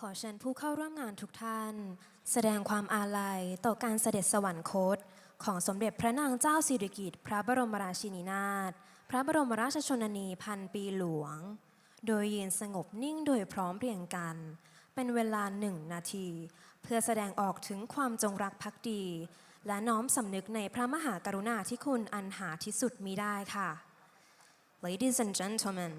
ขอเชิญผู้เข้าร่วมงานทุกท่านแสดงความอาลัยต่อการเสด็จสวรรคตของสมเด็จพระนางเจ้าสิริกิติ์พระบรมราชินีนาถพระบรมราชชนนีพันปีหลวงโดยยืนสงบนิ่งโดยพร้อมเพรียงกันเป็นเวลา1 นาทีเพื่อแสดงออกถึงความจงรักภักดีและน้อมสำนึกในพระมหากรุณาธิคุณอันหาที่สุดมิได้ค่ะ Ladies and gentlemen,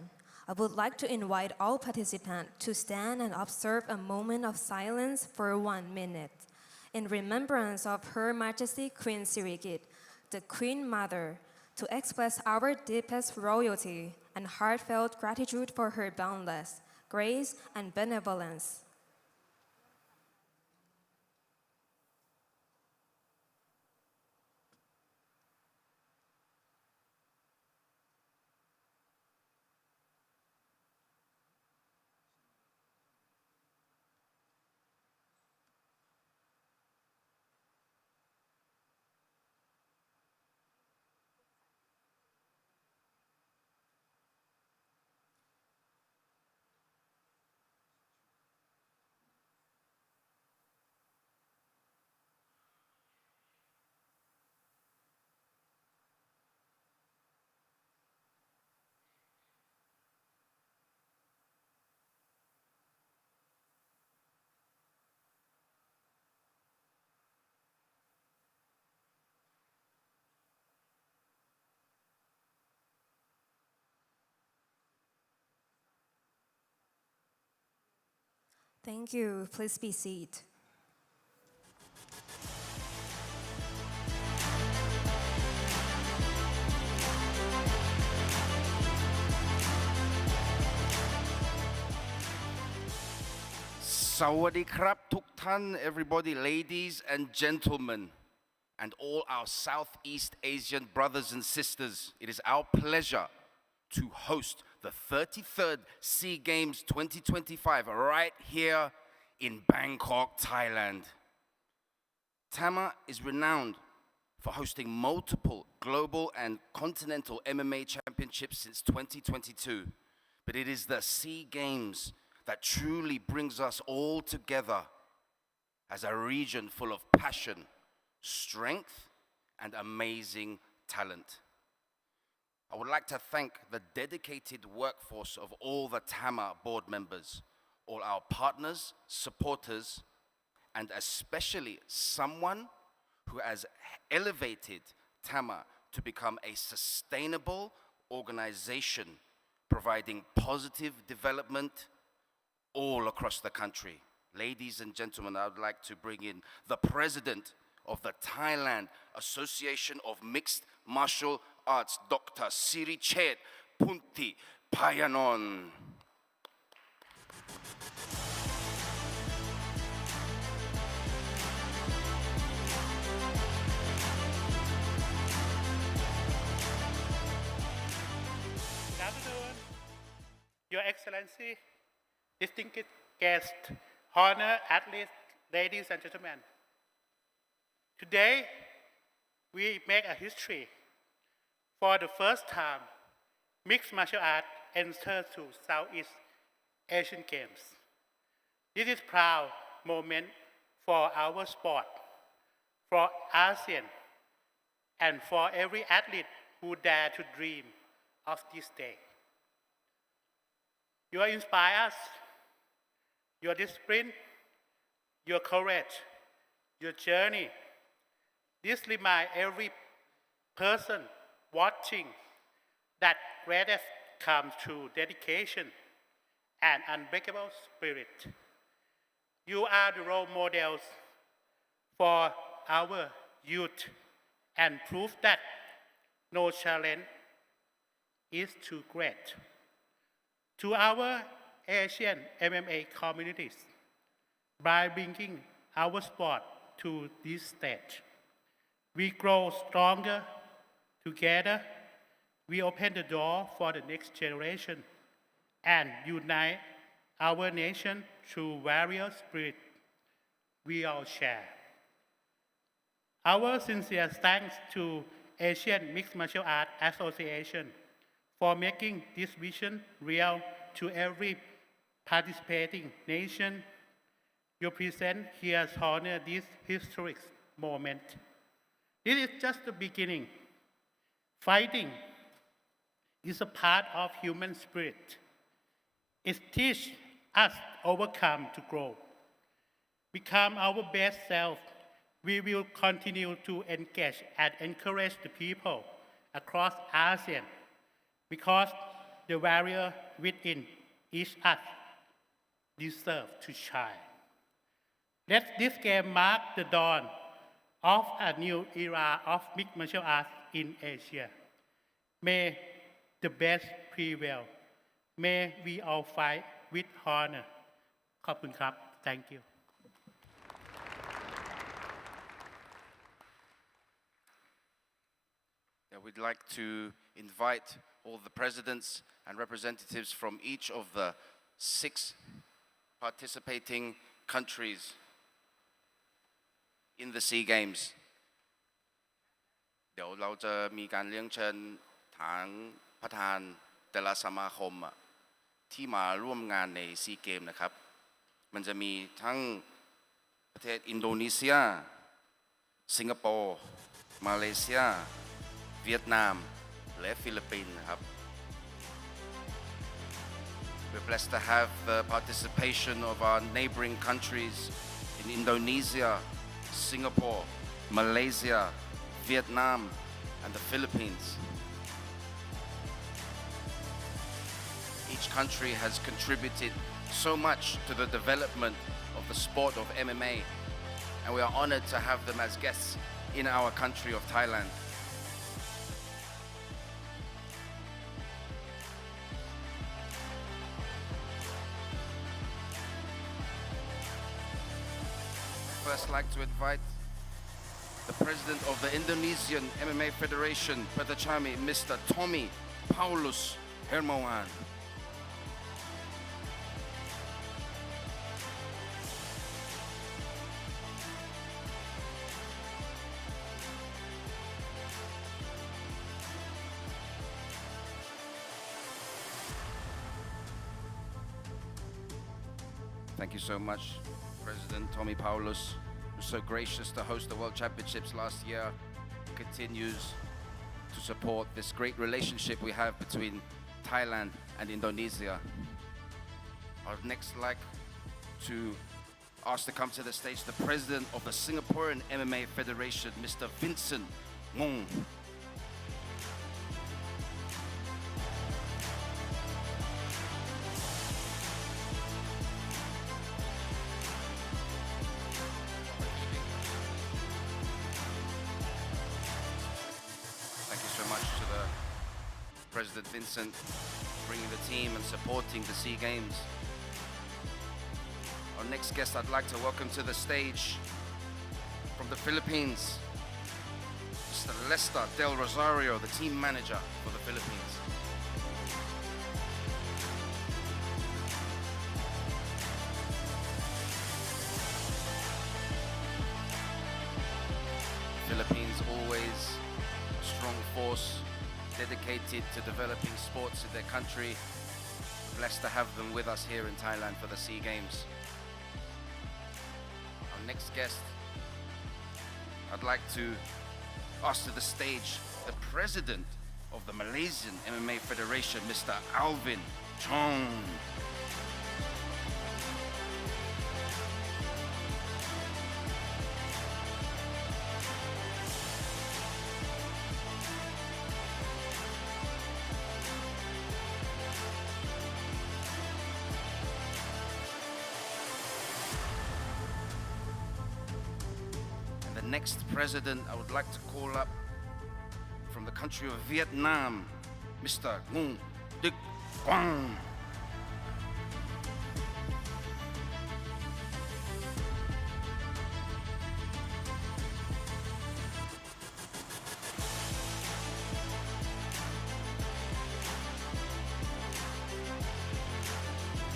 I would like to invite all participants to stand and observe a moment of silence for 1 minute in remembrance of Her Majesty Queen Sirikit, the Queen Mother, to express our deepest loyalty and heartfelt gratitude for her boundless grace and benevolence. Thank you. Please be seated. Sawadee krap tuktan, everybody, ladies and gentlemen, and all our Southeast Asian brothers and sisters. It is our pleasure to host the 33rd SEA Games 2025 right here in Bangkok, Thailand. Tama is renowned for hosting multiple global and continental MMA championships since 2022. But it is the SEA Games that truly brings us all together as a region full of passion, strength, and amazing talent. I would like to thank the dedicated workforce of all the TAMA board members, all our partners, supporters, and especially someone who has elevated TAMA to become a sustainable organization, providing positive development all across the country. Ladies and gentlemen, I would like to bring in the president of the Thailand Association of Mixed Martial Arts, Dr. Sirichet Punti Payanon. Good afternoon, Your Excellency, distinguished guests, honored athletes, ladies and gentlemen. Today, we make a history. For the first time, mixed martial arts enters to Southeast Asian Games. This is a proud moment for our sport, for ASEAN, and for every athlete who dare to dream of this day. You inspire us, your discipline, your courage, your journey. This reminds every person watching that greatness comes through dedication and unbreakable spirit. You are the role models for our youth and prove that no challenge is too great. To our Asian MMA communities, by bringing our sport to this stage, we grow stronger together. We open the door for the next generation and unite our nation through various spirits we all share. Our sincere thanks to Asian Mixed Martial Arts Association for making this vision real to every participating nation your presence here honor this historic moment. This is just the beginning. Fighting is a part of human spirit. It teaches us overcome to grow. Become our best self. We will continue to engage and encourage the people across ASEAN because the warrior within each us deserve to shine. Let this game mark the dawn of a new era of mixed martial arts in Asia. May the best prevail. May we all fight with honor. ขอบคุณครับ Thank you. We'd like to invite all the presidents and representatives from each of the 6 participating countries in the SEA Games เดี๋ยวเราจะมีการเลี้ยงเชิญทางประธานแต่ละสมาคมที่มาร่วมงานในซีเกมนะครับมันจะมีทั้งประเทศอินโดนีเซียสิงคโปร์มาเลเซียเวียดนามและฟิลิปปินส์นะครับ We're blessed to have the participation of our neighboring countries in Indonesia, Singapore, Malaysia, Vietnam, and the Philippines. Each country has contributed so much to the development of the sport of MMA, and we are honored to have them as guests in our country of Thailand. First, like to invite the president of the Indonesian MMA Federation, Pratachami, Mr. Tommy Paulus Ngamwongwan. Thank you so much, President Tommy Paulus, who was so gracious to host the World Championships last year, continues to support this great relationship we have between Thailand and Indonesia. I'd next like to ask to come to the stage the president of the Singaporean MMA Federation, Mr. Vincent Ngong. President Vincent bringing the team and supporting the SEA Games. Our next guest I'd like to welcome to the stage from the Philippines, Mr. Lester Del Rosario, the team manager for the Philippines. Philippines always a strong force, dedicated to developing sports in their country. Blessed to have them with us here in Thailand for the SEA Games. Our next guest, I'd like to ask to the stage the president of the Malaysian MMA Federation, Mr. Alvin Chong. Next president I would like to call up from the country of Vietnam, Mr. Nguyen Duc Quang.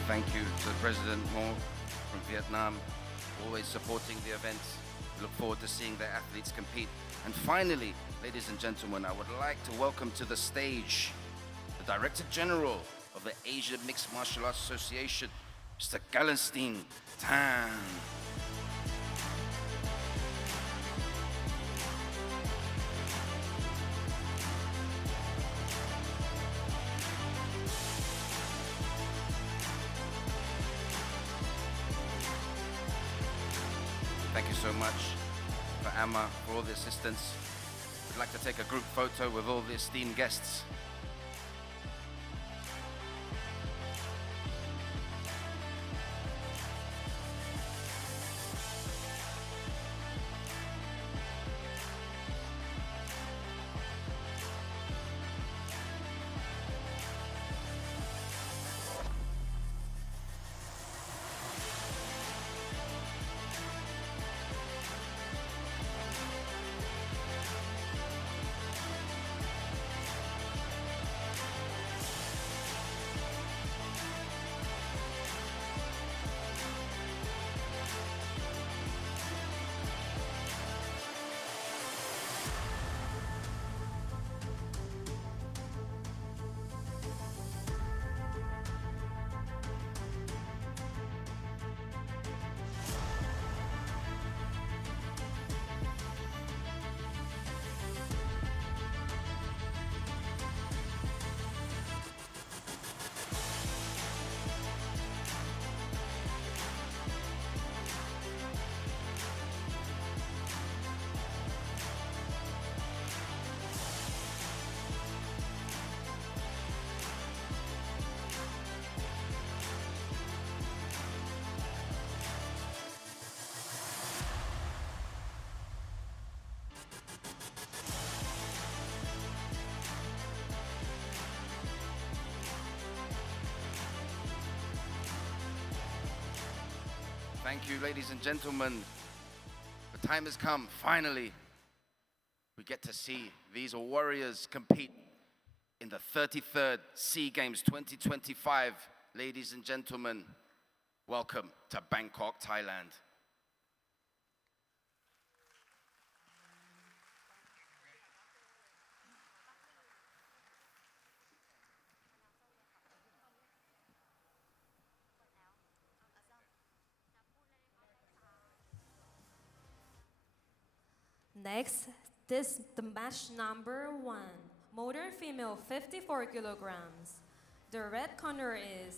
Thank you to President Ngo from Vietnam, always supporting the events. Look forward to seeing their athletes compete. And finally, ladies and gentlemen, I would like to welcome to the stage the Director General of the Asia Mixed Martial Arts Association, Mr. Gallenstein Tan. Thank you so much for Amma for all the assistance. We'd like to take a group photo with all the esteemed guests. Thank you, ladies and gentlemen. The time has come, finally. We get to see these warriors compete in the 33rd SEA Games 2025. Ladies and gentlemen, welcome to Bangkok, Thailand. Next, the match number 1, modern female 54 kilograms. The red corner is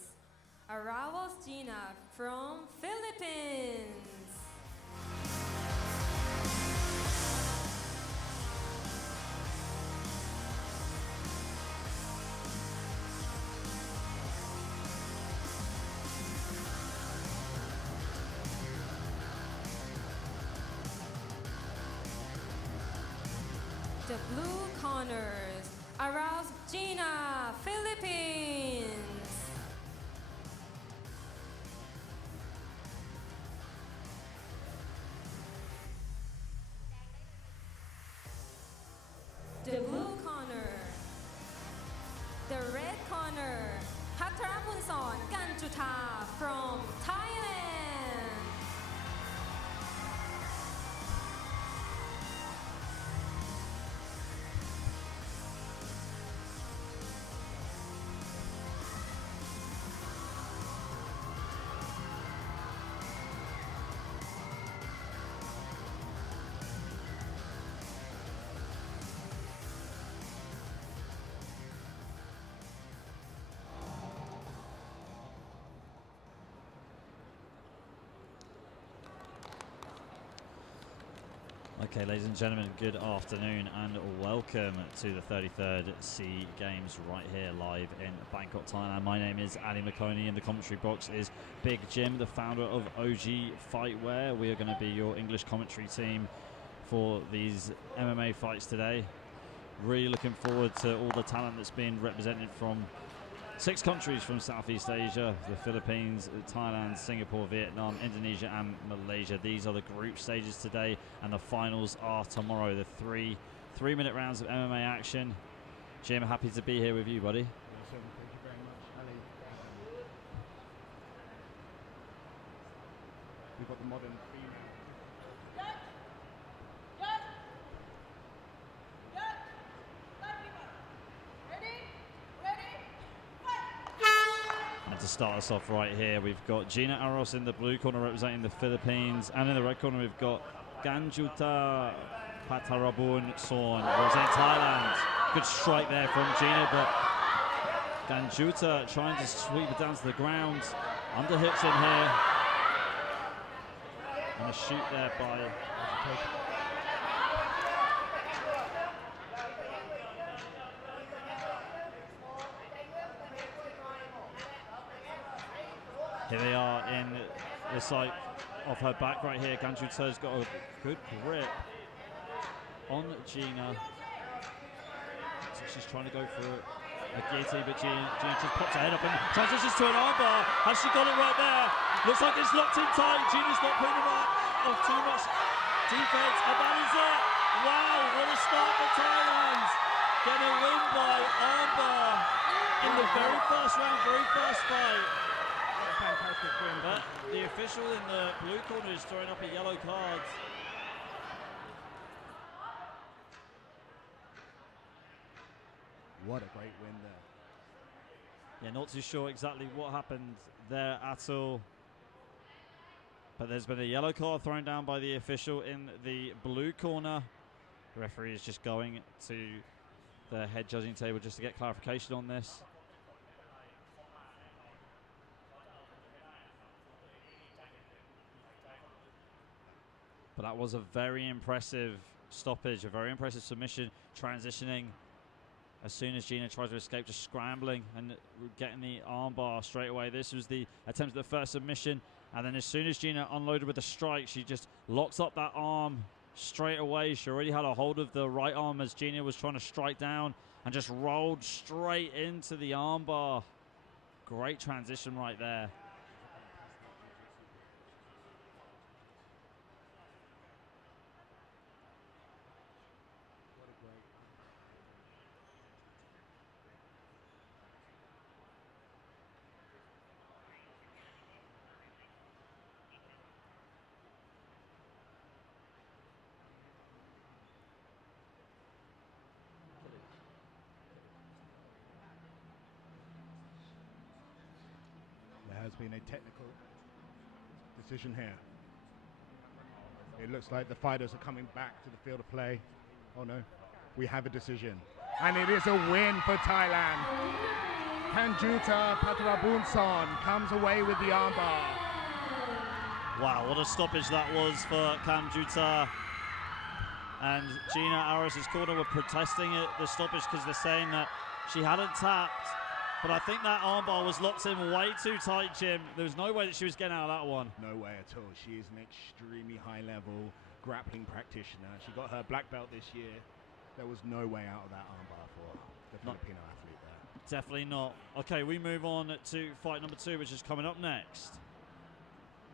Aravos Gina from Philippines. The blue corners, Aravos Gina, Philippines. The blue corner, the red corner, Patrapunson Ganjuta from Thailand. Okay, ladies and gentlemen, good afternoon and welcome to the 33rd SEA Games right here live in Bangkok, Thailand. My name is Ali McConey. In the commentary box is Big Jim, the founder of OG Fightwear. We are going to be your English commentary team for these MMA fights today. Really looking forward to all the talent that's being represented from 6 countries from Southeast Asia: the Philippines, Thailand, Singapore, Vietnam, Indonesia and Malaysia. These are the group stages today and the finals are tomorrow. The three-minute rounds of MMA action. Jim, happy to be here with you, buddy. Awesome. Thank you very much, Ali. We've got the modern female. to start us off right here, we've got Gina Aros in the blue corner representing the Philippines, and in the red corner we've got Ganjuta Patarabun Sorn representing Thailand. Good strike there from Gina, but Ganjuta trying to sweep it down to the ground. Underhooks in here. And a shoot there by... Here they are in the sight of her back right here. Ganjuta's got a good grip on Gina. So she's trying to go for a guillotine, but Gina just pops her head up and transitions to an armbar. Has she got it right there? Looks like it's locked in tight. Gina's not putting it up of too much defense, and that is it. Wow, what a start for Thailand. Getting a win by armbar in the very first round, very first fight. Fantastic win. But the official in the blue corner is throwing up a yellow card. What a great win there. Yeah, not too sure exactly what happened there at all. But there's been a yellow card thrown down by the official in the blue corner. The referee is just going to the head judging table just to get clarification on this. But that was a very impressive stoppage, a very impressive submission, transitioning as soon as Gina tried to escape, just scrambling and getting the armbar straight away. This was the attempt at the first submission, and then as soon as Gina unloaded with the strike, she just locks up that arm straight away. She already had a hold of the right arm as Gina was trying to strike down and just rolled straight into the armbar. Great transition right there. There has been a technical decision here. It looks like the fighters are coming back to the field of play. Oh no, we have a decision. And it is a win for Thailand. Ganjuta Patarabunson comes away with the armbar. Wow, what a stoppage that was for Ganjuta. And Gina Aros' corner were protesting the stoppage because they're saying that she hadn't tapped. But I think that armbar was locked in way too tight, Jim. There was no way that she was getting out of that one. No way at all. She is an extremely high-level grappling practitioner. She got her black belt this year. There was no way out of that armbar for the Filipino athlete there. Definitely not. Okay, we move on to fight number 2, which is coming up next.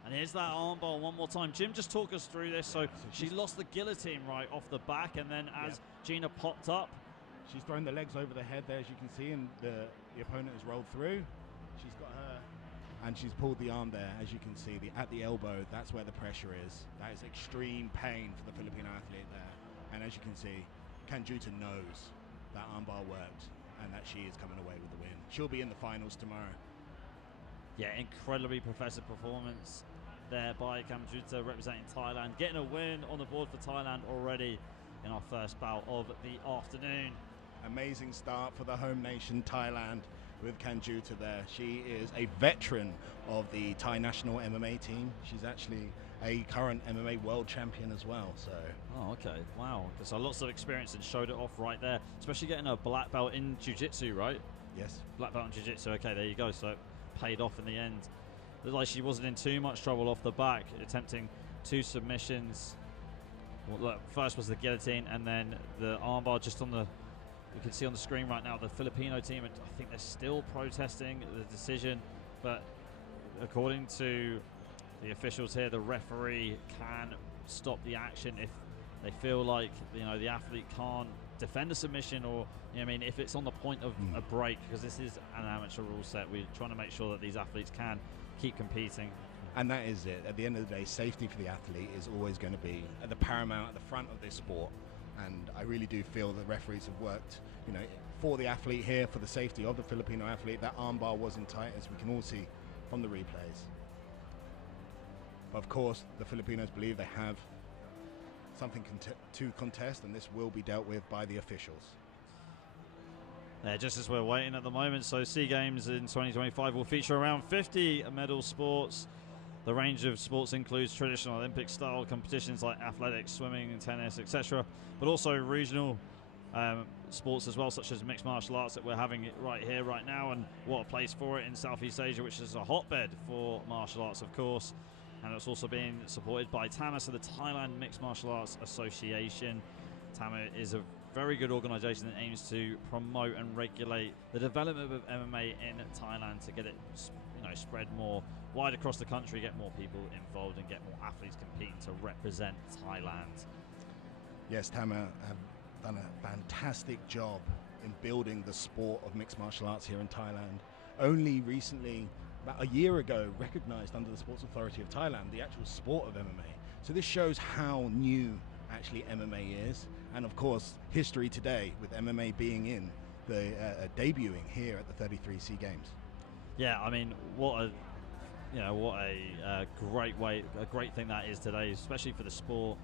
And here's that armbar one more time. Jim, just talk us through this. So she lost the guillotine right off the back, and then as Gina popped up, she's thrown the legs over the head there, as you can see, and the opponent has rolled through. She's got her, and she's pulled the arm there, as you can see, at the elbow. That's where the pressure is. That is extreme pain for the Filipino athlete there. And as you can see, Ganjuta knows that armbar worked and that she is coming away with the win. She'll be in the finals tomorrow. Yeah, incredibly impressive performance there by Ganjuta representing Thailand. Getting a win on the board for Thailand already in our first bout of the afternoon. Amazing start for the home nation, Thailand, with Ganjuta there. She is a veteran of the Thai national MMA team. She's actually a current MMA world champion as well. So. Oh, okay. Wow. So lots of experience and showed it off right there, especially getting a black belt in jiu-jitsu, right? Yes. Black belt in jiu-jitsu. Okay, there you go. So it paid off in the end. Looked like she wasn't in too much trouble off the back, attempting 2 submissions. Well, look, first was the guillotine, and then the armbar just on the... You can see on the screen right now the Filipino team, I think they're still protesting the decision, but according to the officials here, the referee can stop the action if they feel like the athlete can't defend a submission, or if it's on the point of a break, because this is an amateur rule set. We're trying to make sure that these athletes can keep competing. And that is it. At the end of the day, safety for the athlete is always going to be at the paramount, at the front of this sport. And I really do feel the referees have worked, you know, for the athlete here, for the safety of the Filipino athlete. That armbar wasn't tight, as we can all see from the replays. But of course, the Filipinos believe they have something to contest, and this will be dealt with by the officials. Yeah, just as we're waiting at the moment, so SEA Games in 2025 will feature around 50 medal sports. The range of sports includes traditional Olympic-style competitions like athletics, swimming, tennis, etc., but also regional sports as well, such as mixed martial arts that we're having it right here, right now, and what a place for it in Southeast Asia, which is a hotbed for martial arts, of course. And it's also being supported by TAMA, so the Thailand Mixed Martial Arts Association. TAMA is a very good organisation that aims to promote and regulate the development of MMA in Thailand to get it, you know, spread more wide across the country, get more people involved, and get more athletes competing to represent Thailand. Yes, TAMA have done a fantastic job in building the sport of mixed martial arts here in Thailand. Only recently, about a year ago, recognized under the Sports Authority of Thailand the actual sport of MMA. So this shows how new actually MMA is, and of course history today with MMA being in the debuting here at the 33 SEA Games. Yeah, I mean, what a great thing that is today, especially for the sport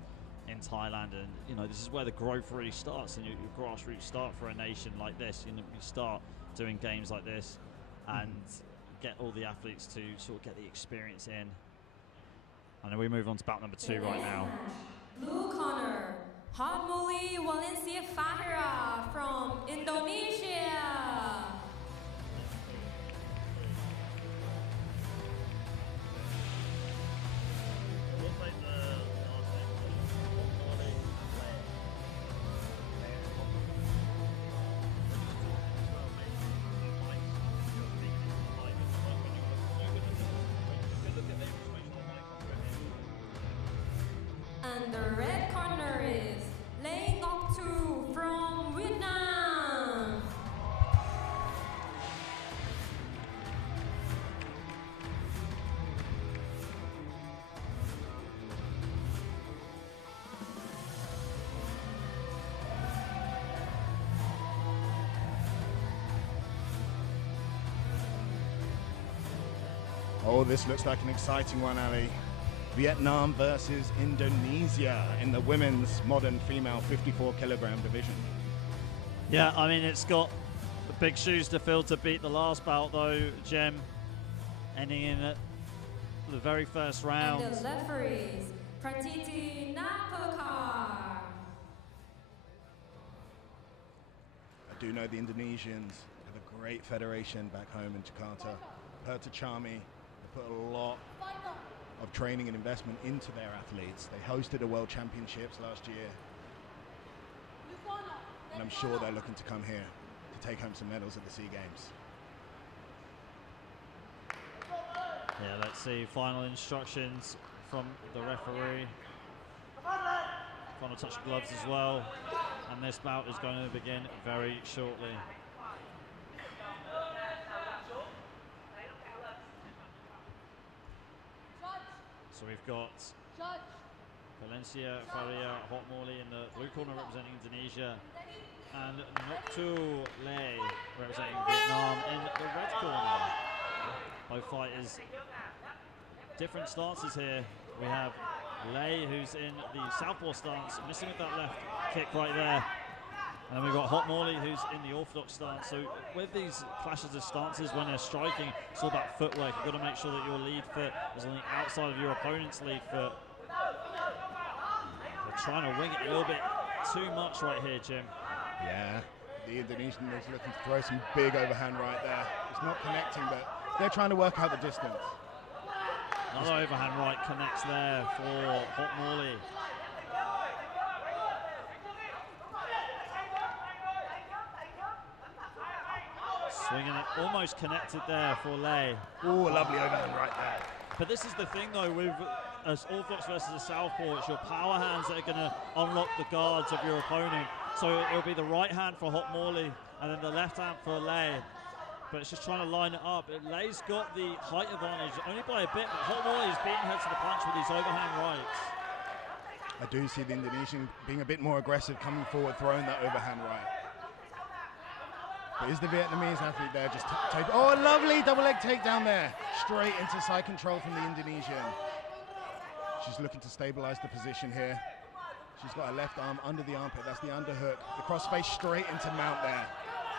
in Thailand. And you know, this is where the growth really starts, and your grassroots start for a nation like this. You know, you start doing games like this and get all the athletes to sort of get the experience in. And then we move on to bout number 2 right now. Blue corner, Harmoli Valencia Fahira from Indonesia. And the red corner is Lei Ngọc Tu from Vietnam. Oh, this looks like an exciting one, Ali. Vietnam versus Indonesia in the women's modern female 54 kilogram division. Yeah, I mean, it's got the big shoes to fill to beat the last bout, though, Jem. Ending in at the very first round. And the referees, Pratiti Napokar. I do know the Indonesians have a great federation back home in Jakarta. Perta Chami, they put a lot of training and investment into their athletes. They hosted a World Championships last year, and I'm sure they're looking to come here to take home some medals at the SEA Games. Yeah, let's see final instructions from the referee. Final touch of gloves as well, and this bout is going to begin very shortly. So we've got Valencia Faria Hotmorley in the blue corner representing Indonesia, and Ngọc Lei representing Vietnam in the red corner. Both fighters, different stances here. We have Lei, who's in the southpaw stance, missing with that left kick right there. And then we've got Hotmorley, who's in the orthodox stance. So with these clashes of stances, when they're striking, it's all about footwork. You've got to make sure that your lead foot is on the outside of your opponent's lead foot. They're trying to wing it a little bit too much right here, Jim. Yeah, the Indonesian is looking to throw some big overhand right there. It's not connecting, but they're trying to work out the distance. Another overhand right connects there for Hotmorley. Swinging it, almost connected there for Lei. Oh, a lovely overhand right there. But this is the thing, though, with as orthodox versus a southpaw, it's your power hands that are going to unlock the guards of your opponent. So it'll be the right hand for Hotmorley and then the left hand for Lei. But it's just trying to line it up. Lei's got the height advantage, only by a bit, but Hotmorley is beating her to the punch with these overhand rights. I do see the Indonesian being a bit more aggressive, coming forward, throwing that overhand right. But is the Vietnamese athlete there just take? Oh, a lovely double leg takedown there. Straight into side control from the Indonesian. She's looking to stabilize the position here. She's got her left arm under the armpit. That's the underhook. The crossface straight into mount there.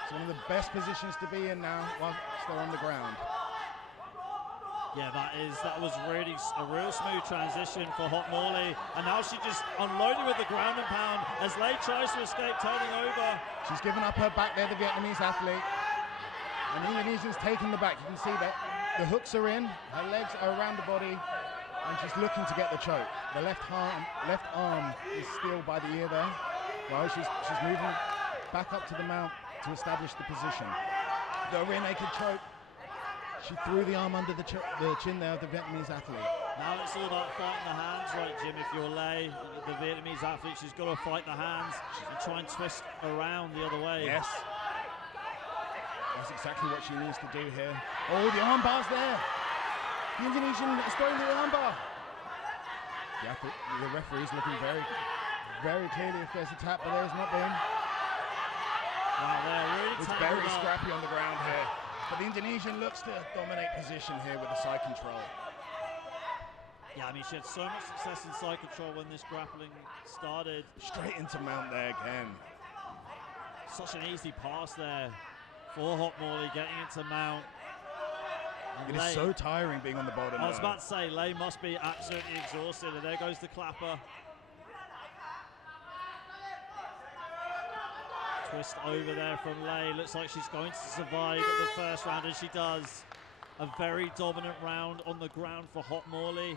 It's one of the best positions to be in now whilst they're on the ground. Yeah, that was really a real smooth transition for Hot Morley, and now she just unloaded with the ground and pound as Lei tries to escape, turning over. She's given up her back there, the Vietnamese athlete, and the Indonesian's taken the back. You can see that the hooks are in, her legs are around the body, and she's looking to get the choke. The left arm is still by the ear there. Well, she's moving back up to the mount to establish the position. The rear naked choke. She threw the arm under the chin there of the Vietnamese athlete. Now it's all about fighting the hands, right, Jim? If you're Lei, the Vietnamese athlete, she's got to fight the hands and try and twist around the other way. Yes. That's exactly what she needs to do here. Oh, the arm bar's there. The Indonesian is throwing the arm bar. The referee's looking very, very clearly if there's a tap, but there's not been. Wow, they're really it's very scrappy on the ground here. But the Indonesian looks to dominate position here with the side control. Yeah, I mean, she had so much success in side control when this grappling started. Straight into mount there again. Such an easy pass there for Hot Morley, getting into mount. And it is so tiring being on the bottom. I was about to say, Lei must be absolutely exhausted, and there goes the clapper. Twist over there from Lei. Looks like she's going to survive the first round, and she does. A very dominant round on the ground for Hot Morley.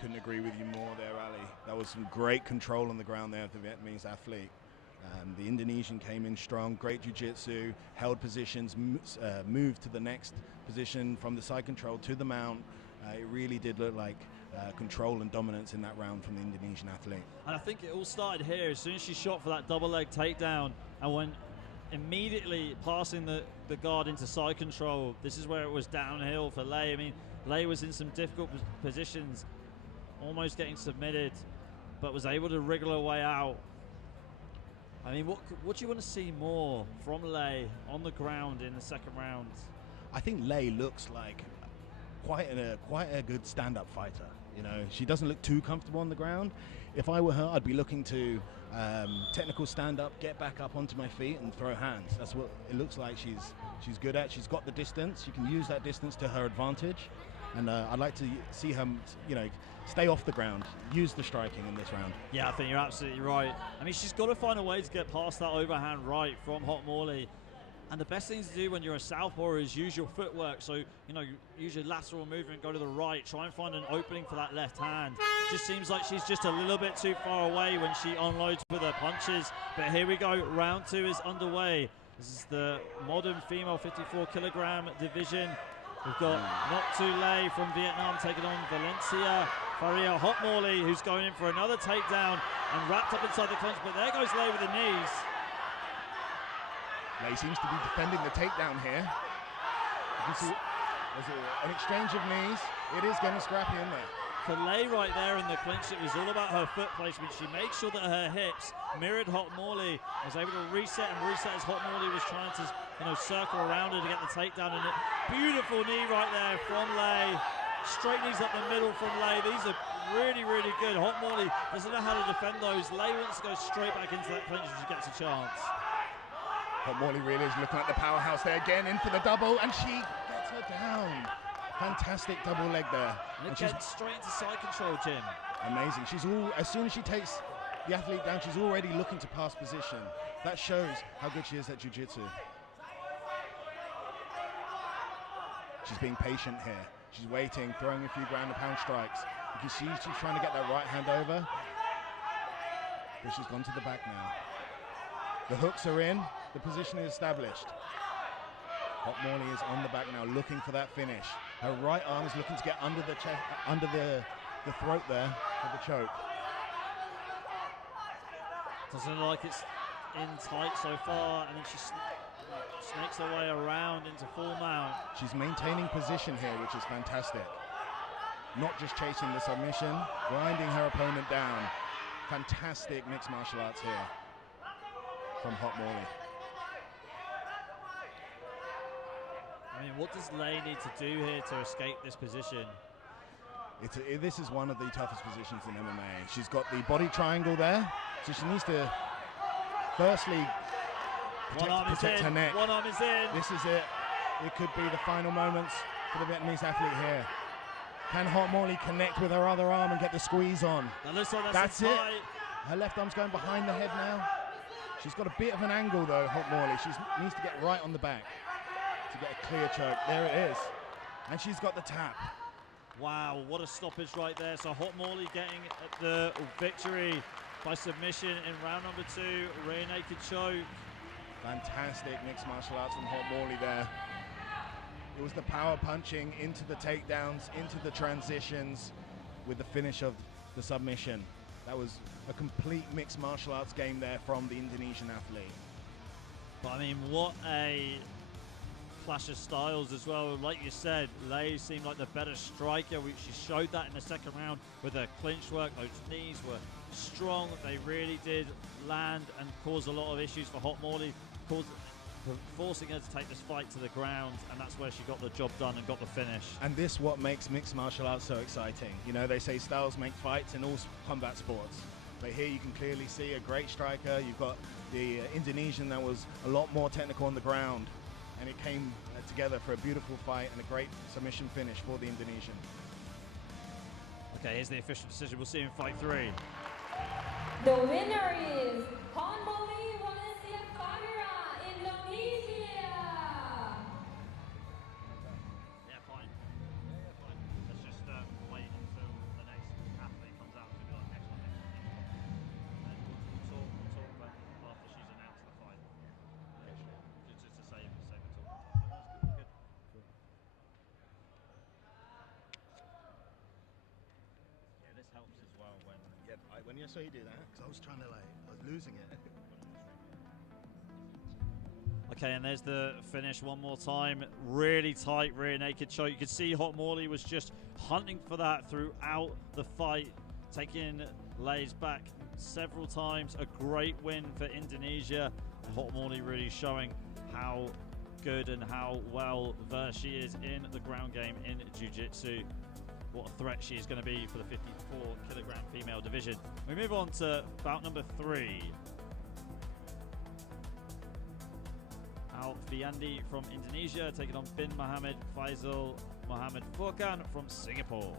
Couldn't agree with you more there, Ali. That was some great control on the ground there of the Vietnamese athlete. The Indonesian came in strong, great jiu-jitsu, held positions, moved to the next position from the side control to the mount. It really did look like control and dominance in that round from the Indonesian athlete. And I think it all started here as soon as she shot for that double leg takedown and went immediately passing the guard into side control. This is where it was downhill for Lei. I mean, Lei was in some difficult positions, almost getting submitted, but was able to wriggle her way out. I mean, what do you want to see more from Lei on the ground in the second round? I think Lei looks like quite a good stand-up fighter. You know, she doesn't look too comfortable on the ground. If I were her, I'd be looking to technical stand-up, get back up onto my feet and throw hands. That's what it looks like she's good at. She's got the distance. She can use that distance to her advantage. And I'd like to see her, stay off the ground, use the striking in this round. Yeah, I think you're absolutely right. I mean, she's got to find a way to get past that overhand right from Hot Morley. And the best thing to do when you're a southpaw is use your footwork. So, use your lateral movement, go to the right, try and find an opening for that left hand. It just seems like she's just a little bit too far away when she unloads with her punches. But here we go, round 2 is underway. This is the modern female 54 kilogram division. We've got Not Too Lei from Vietnam taking on Valencia Faria. Hot Morley, who's going in for another takedown and wrapped up inside the clinch. But there goes Lei with the knees. Lei seems to be defending the takedown here. You can see there's an exchange of knees. It is getting scrappy in there. For Lei right there in the clinch, it was all about her foot placement. She made sure that her hips mirrored Hot Morley, was able to reset as Hot Morley was trying to circle around her to get the takedown. And a beautiful knee right there from Lei. Straight knees up the middle from Lei. These are really, really good. Hot Morley doesn't know how to defend those. Lei wants to go straight back into that clinch if she gets a chance. Hot Morley really is looking like the powerhouse there again, in for the double, and she gets her down. Fantastic double leg there. And again, straight into side control, Jim. Amazing. As soon as she takes the athlete down, she's already looking to pass position. That shows how good she is at jiu-jitsu. She's being patient here. She's waiting, throwing a few ground and pound strikes. You can see she's trying to get that right hand over, but she's gone to the back now. The hooks are in, the position is established. Hot Morley is on the back now, looking for that finish. Her right arm is looking to get under the chest, under the throat there for the choke. Doesn't look like it's in tight so far, and then she snakes her way around into full mount. She's maintaining position here, which is fantastic. not just chasing the submission, grinding her opponent down. Fantastic mixed martial arts here from Hot Morley. I mean, what does Lei need to do here to escape this position? This is one of the toughest positions in MMA. She's got the body triangle there, so she needs to firstly protect her neck. One arm is in. This is it. It could be the final moments for the Vietnamese athlete here. Can Hot Morley connect with her other arm and get the squeeze on? That looks like That's it. Her left arm's going behind the head now. She's got a bit of an angle though, Hot Morley. She needs to get right on the back to get a clear choke. There it is. And she's got the tap. Wow, what a stoppage right there. So Hot Morley getting the victory by submission in round number 2. Rear naked choke. Fantastic mixed martial arts from Hot Morley there. It was the power punching into the takedowns, into the transitions with the finish of the submission. That was a complete mixed martial arts game there from the Indonesian athlete. But I mean, what a clash of styles as well. Like you said, Lei seemed like the better striker. She showed that in the second round with her clinch work. Those knees were strong. They really did land and cause a lot of issues for Hot Morley, forcing her to take this fight to the ground, and that's where she got the job done and got the finish. And this what makes mixed martial arts so exciting. You know, they say styles make fights in all combat sports. But here you can clearly see a great striker. You've got the Indonesian that was a lot more technical on the ground. And it came together for a beautiful fight and a great submission finish for the Indonesian. Okay, here's the official decision. We'll see in fight 3. The winner is Hot Morley Valencia Fahira, Indonesia. Yeah, fine. Let's just wait until the next athlete comes out. We'll be like, next one. And we'll talk about after she's announced the fight. Just to save the talk. Good. Yeah, this helps as well when. Yeah, when I saw you do that, because I was trying to I was losing it. Okay, and there's the finish one more time. Really tight rear naked choke. You could see Hot Morley was just hunting for that throughout the fight, taking Lei's back several times. A great win for Indonesia. Hot Morley really showing how good and how well versed she is in the ground game in Jiu-Jitsu. What a threat she is going to be for the 54-kilogram female division. We move on to bout number 3. Alfiandi from Indonesia taking on Bin Mohammed Faisal Mohammed Furkan from Singapore.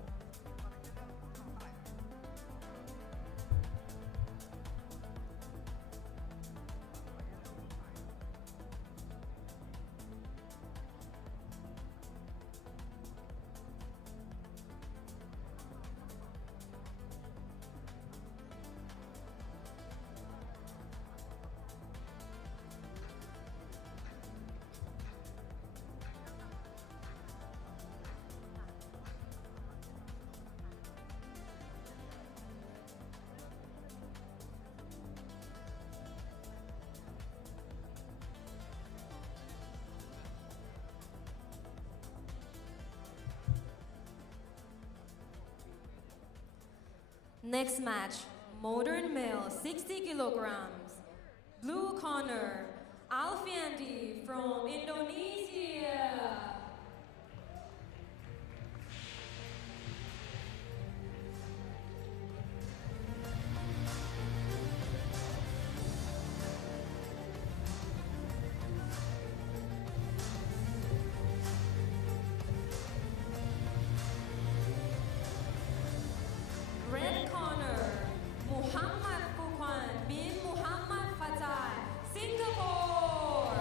Next match, modern male, 60 kilograms. Blue corner, Alfiandi from Indonesia. Red corner, Muhammad Furkan bin Muhammad Fatai, Singapore.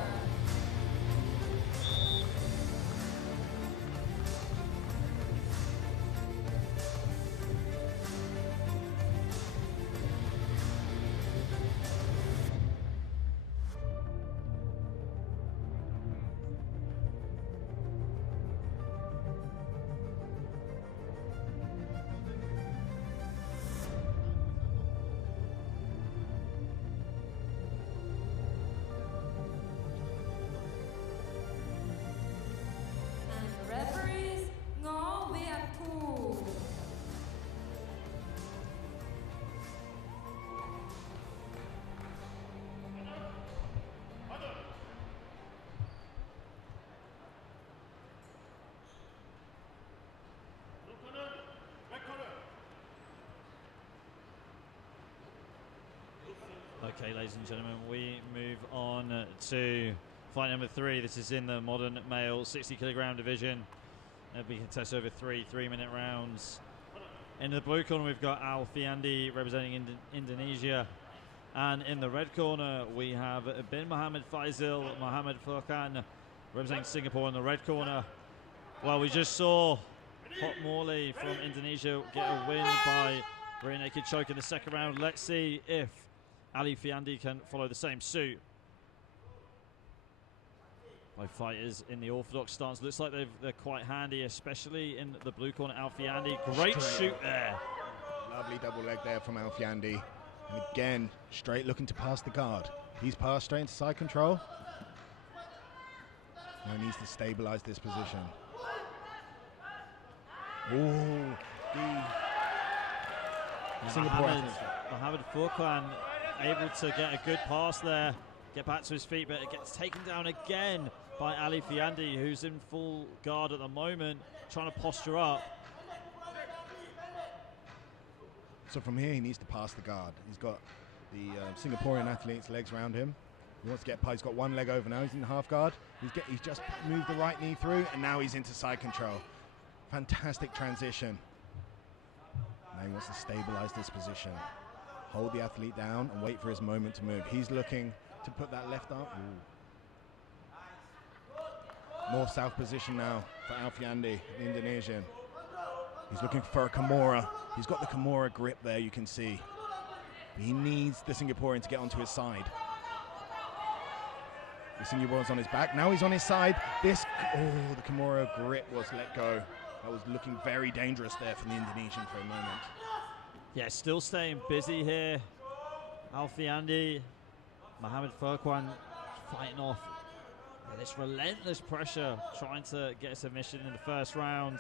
Okay, ladies and gentlemen, we move on to fight number 3. This is in the modern male 60 kilogram division. We can test over 3-minute rounds. In the blue corner, we've got Alfiandi representing Indonesia. And in the red corner, we have Bin Mohammed Faisal Mohammed Furkan representing Singapore in the red corner. Well, we just saw Hot Morley from Indonesia get a win by rear naked choke in the second round. Let's see if Ali Fiandi can follow the same suit. Both fighters in the orthodox stance. Looks like they're quite handy, especially in the blue corner. Alfiandi, great shoot there. Lovely double leg there from Alfiandi. And again, straight looking to pass the guard. He's passed straight into side control. Now he needs to stabilize this position. Ooh, the Singapore Mohammed Furkan able to get a good pass there, get back to his feet, but it gets taken down again by Ali Fiandi, who's in full guard at the moment, trying to posture up. So from here, he needs to pass the guard. He's got the Singaporean athlete's legs around him. He wants to get, he's got one leg over now. He's in the half guard. He's just moved the right knee through, and now he's into side control. Fantastic transition. Now he wants to stabilize this position. Hold the athlete down and wait for his moment to move. He's looking to put that left arm. North-south position now for Alfiandi, the Indonesian. He's looking for a Kimura. He's got the Kimura grip there, you can see. But he needs the Singaporean to get onto his side. The Singaporean's on his back. Now he's on his side. The Kimura grip was let go. That was looking very dangerous there from the Indonesian for a moment. Yeah, still staying busy here. Alfiandi, Mohammed Furkan fighting off this relentless pressure, trying to get a submission in the first round.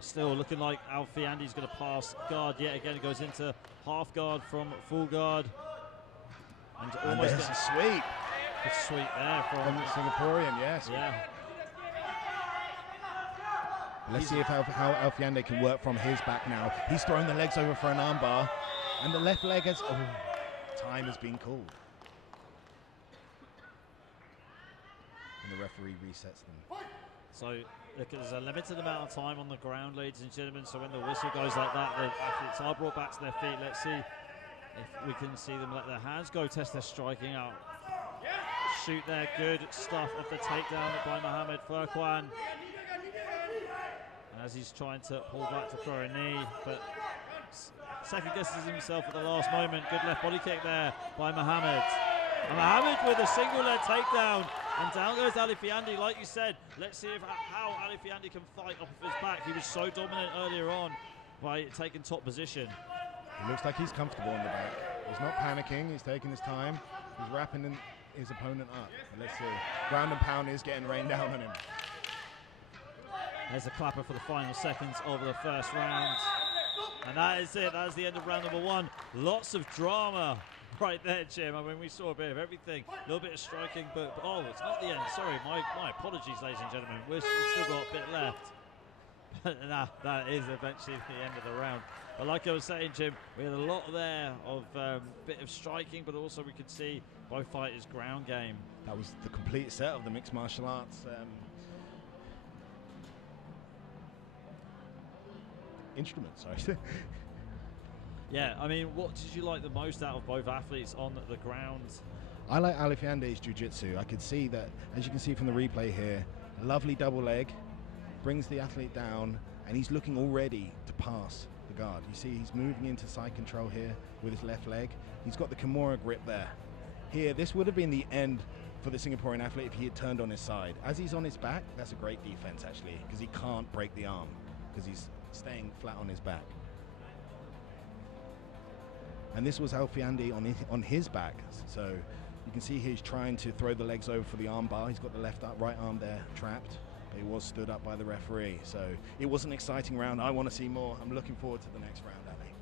Still looking like Alfiandi's going to pass guard yet again. It goes into half guard from full guard. And almost there's a sweep. Good sweep there from the Singaporean, yes. Yeah. Let's see how Alfiandi can work from his back now. He's throwing the legs over for an armbar. And the left leg has... time has been called. And the referee resets them. So look, there's a limited amount of time on the ground, ladies and gentlemen. So when the whistle goes like that, the athletes are brought back to their feet. Let's see if we can see them let their hands go, test their striking out. Shoot there, good stuff off the takedown by Mohammed Furkan. As he's trying to pull back to throw a knee, but second guesses himself at the last moment. Good left body kick there by Mohammed. And Mohammed with a single leg takedown. And down goes Ali Fiandi, like you said. Let's see how Ali Fiandi can fight off of his back. He was so dominant earlier on by taking top position. It looks like he's comfortable on the back. He's not panicking, he's taking his time. He's wrapping his opponent up. Let's see. Ground and pound is getting rained down on him. There's a clapper for the final seconds of the first round. And that is it. That is the end of round number 1. Lots of drama right there, Jim. I mean, we saw a bit of everything. A little bit of striking, but oh, it's not the end. Sorry, my apologies, ladies and gentlemen. We've still got a bit left. But nah, that is eventually the end of the round. But like I was saying, Jim, we had a lot there of bit of striking, but also we could see both fighters' ground game. That was the complete set of the mixed martial arts instruments, sorry. Yeah, I mean, what did you like the most out of both athletes on the ground? I like Alfiandi's jiu-jitsu. I could see that, as you can see from the replay here, a lovely double leg, brings the athlete down, and he's looking already to pass the guard. You see he's moving into side control here with his left leg. He's got the Kimura grip there. Here, this would have been the end for the Singaporean athlete if he had turned on his side. As he's on his back, that's a great defense actually, because he can't break the arm, because he's staying flat on his back. And this was Alfiandi on his back, so you can see he's trying to throw the legs over for the arm bar. He's got the right arm there trapped, but he was stood up by the referee. So it was an exciting round. I want to see more. I'm looking forward to the next round, Ali.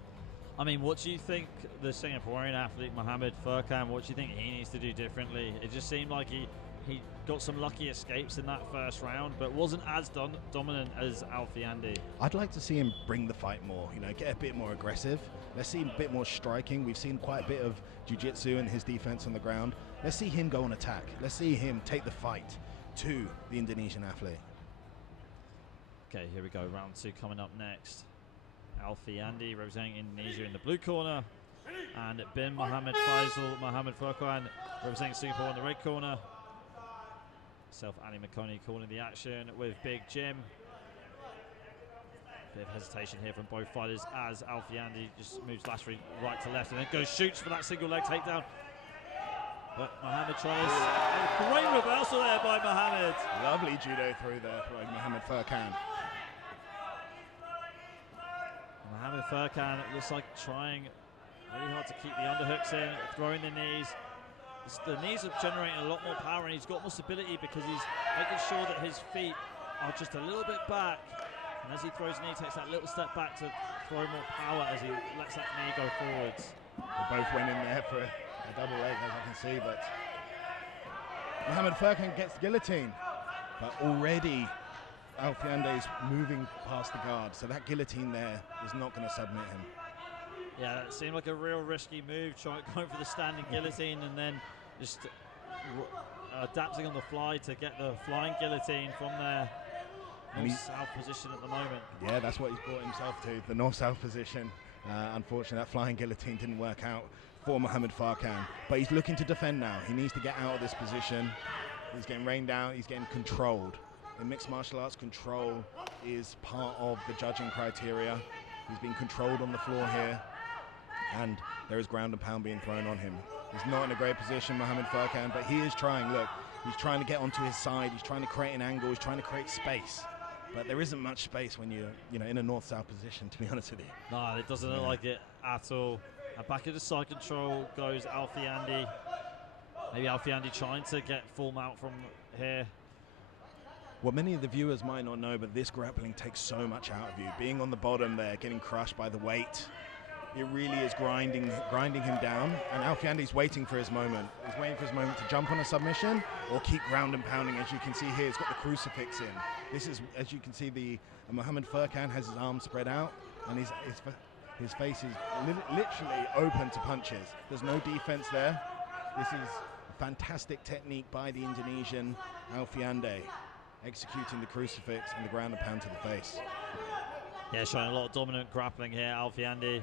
I mean, what do you think the Singaporean athlete Mohammed Furkan, what do you think he needs to do differently? It just seemed like he he got some lucky escapes in that first round, but wasn't as dominant as Alfie-Andy. I'd like to see him bring the fight more, you know, get a bit more aggressive. Let's see a bit more striking. We've seen quite a bit of jiu-jitsu and his defense on the ground. Let's see him go on attack. Let's see him take the fight to the Indonesian athlete. Okay, here we go. Round 2 coming up next. Alfie-Andy representing Indonesia in the blue corner, and Bin Mohammed Faisal Mohammed Furqan representing Singapore in the red corner. Myself, Ali Makoni, calling the action with Big Jim. Bit of hesitation here from both fighters as Alfie-Andy just moves laterally right to left and then shoots for that single leg takedown. But Mohammed tries. Great reversal there by Mohammed. Lovely judo through there by Mohammed Furqan. Mohammed Furqan looks like trying really hard to keep the underhooks in, throwing the knees. The knees are generating a lot more power, and he's got more stability because he's making sure that his feet are just a little bit back. And as he throws the knee, he takes that little step back to throw more power as he lets that knee go forwards. They both went in there for a double leg, as I can see, but Mohammed Furqan gets the guillotine. But already Alfie-Andy is moving past the guard, so that guillotine there is not going to submit him. Yeah, that seemed like a real risky move, going for the standing guillotine and then just adapting on the fly to get the flying guillotine from their north-south position at the moment. Yeah, that's what he's brought himself to, the north-south position. Unfortunately, that flying guillotine didn't work out for Mohammed Furqan, but he's looking to defend now. He needs to get out of this position. He's getting rained down, he's getting controlled. In mixed martial arts, control is part of the judging criteria. He's being controlled on the floor here, and there is ground and pound being thrown on him. He's not in a great position, Mohammed Furqan, but he is trying. Look, he's trying to get onto his side, he's trying to create an angle, he's trying to create space. But there isn't much space when you're, in a north-south position, to be honest with you. No, it doesn't look like it at all. And back into side control goes Alfie-Andy. Maybe Alfie-Andy trying to get full mount from here. What many of the viewers might not know, but this grappling takes so much out of you. Being on the bottom there, getting crushed by the weight, it really is grinding him down. And Alfie-Andy's waiting for his moment. He's waiting for his moment to jump on a submission or keep ground and pounding. As you can see here, he's got the crucifix in. This is, as you can see, Mohammed Furqan has his arms spread out, and his face is literally open to punches. There's no defense there. This is a fantastic technique by the Indonesian Alfie-Andy, executing the crucifix and the ground and pound to the face. Yeah, showing a lot of dominant grappling here, Alfie-Andy.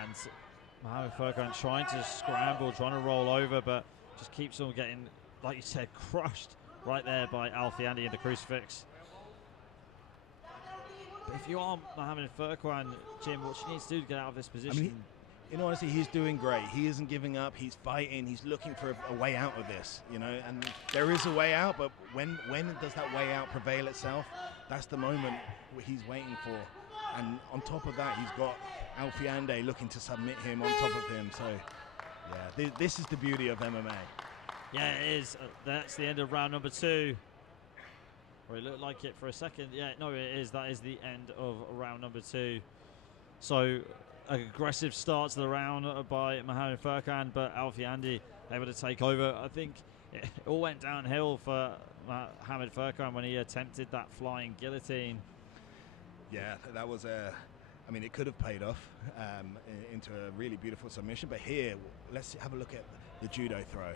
And Mohammed Furqan trying to scramble, trying to roll over, but just keeps on getting, like you said, crushed right there by Alfie-Andy in the crucifix. But if you are Mohammed Furqan, Jim, what you need to do to get out of this position? I mean, in honesty, he's doing great. He isn't giving up. He's fighting. He's looking for a way out of this, and there is a way out, but when does that way out prevail itself? That's the moment he's waiting for. And on top of that, he's got Alfie-Andy looking to submit him on top of him. So, yeah, this is the beauty of MMA. Yeah, it is. That's the end of round number 2. Or it looked like it for a second. Yeah, no, it is. That is the end of round number 2. So, aggressive start to the round by Mohammed Furqan, but Alfie-Andy able to take over. I think it all went downhill for Mohammed Furqan when he attempted that flying guillotine. Yeah, that was it could have paid off into a really beautiful submission, but here, let's have a look at the judo throw.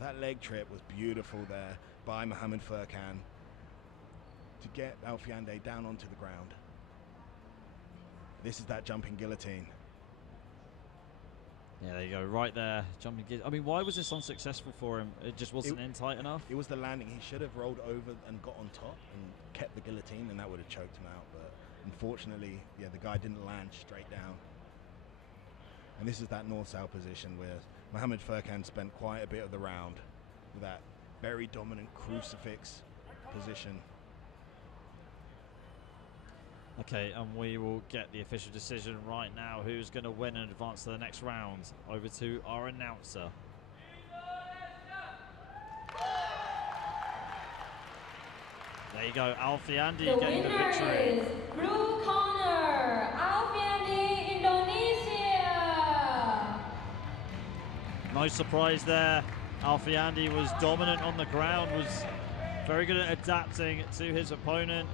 That leg trip was beautiful there by Mohammed Furqan to get Alfie-Andy down onto the ground. This is that jumping guillotine. Yeah, there you go, right there, jumping guillotine. I mean, why was this unsuccessful for him? It just wasn't in tight enough? It was the landing. He should have rolled over and got on top and kept the guillotine, and that would have choked him out, but unfortunately, yeah, the guy didn't land straight down. And this is that north-south position where Mohammed Furqan spent quite a bit of the round with that very dominant crucifix position. Okay, and we will get the official decision right now. Who's going to win and advance to the next round? Over to our announcer. There you go, Alfie-Andy getting the victory. Is blue corner, Alfie-Andy, Indonesia. No surprise there. Alfiandi was dominant on the ground, was very good at adapting to his opponent,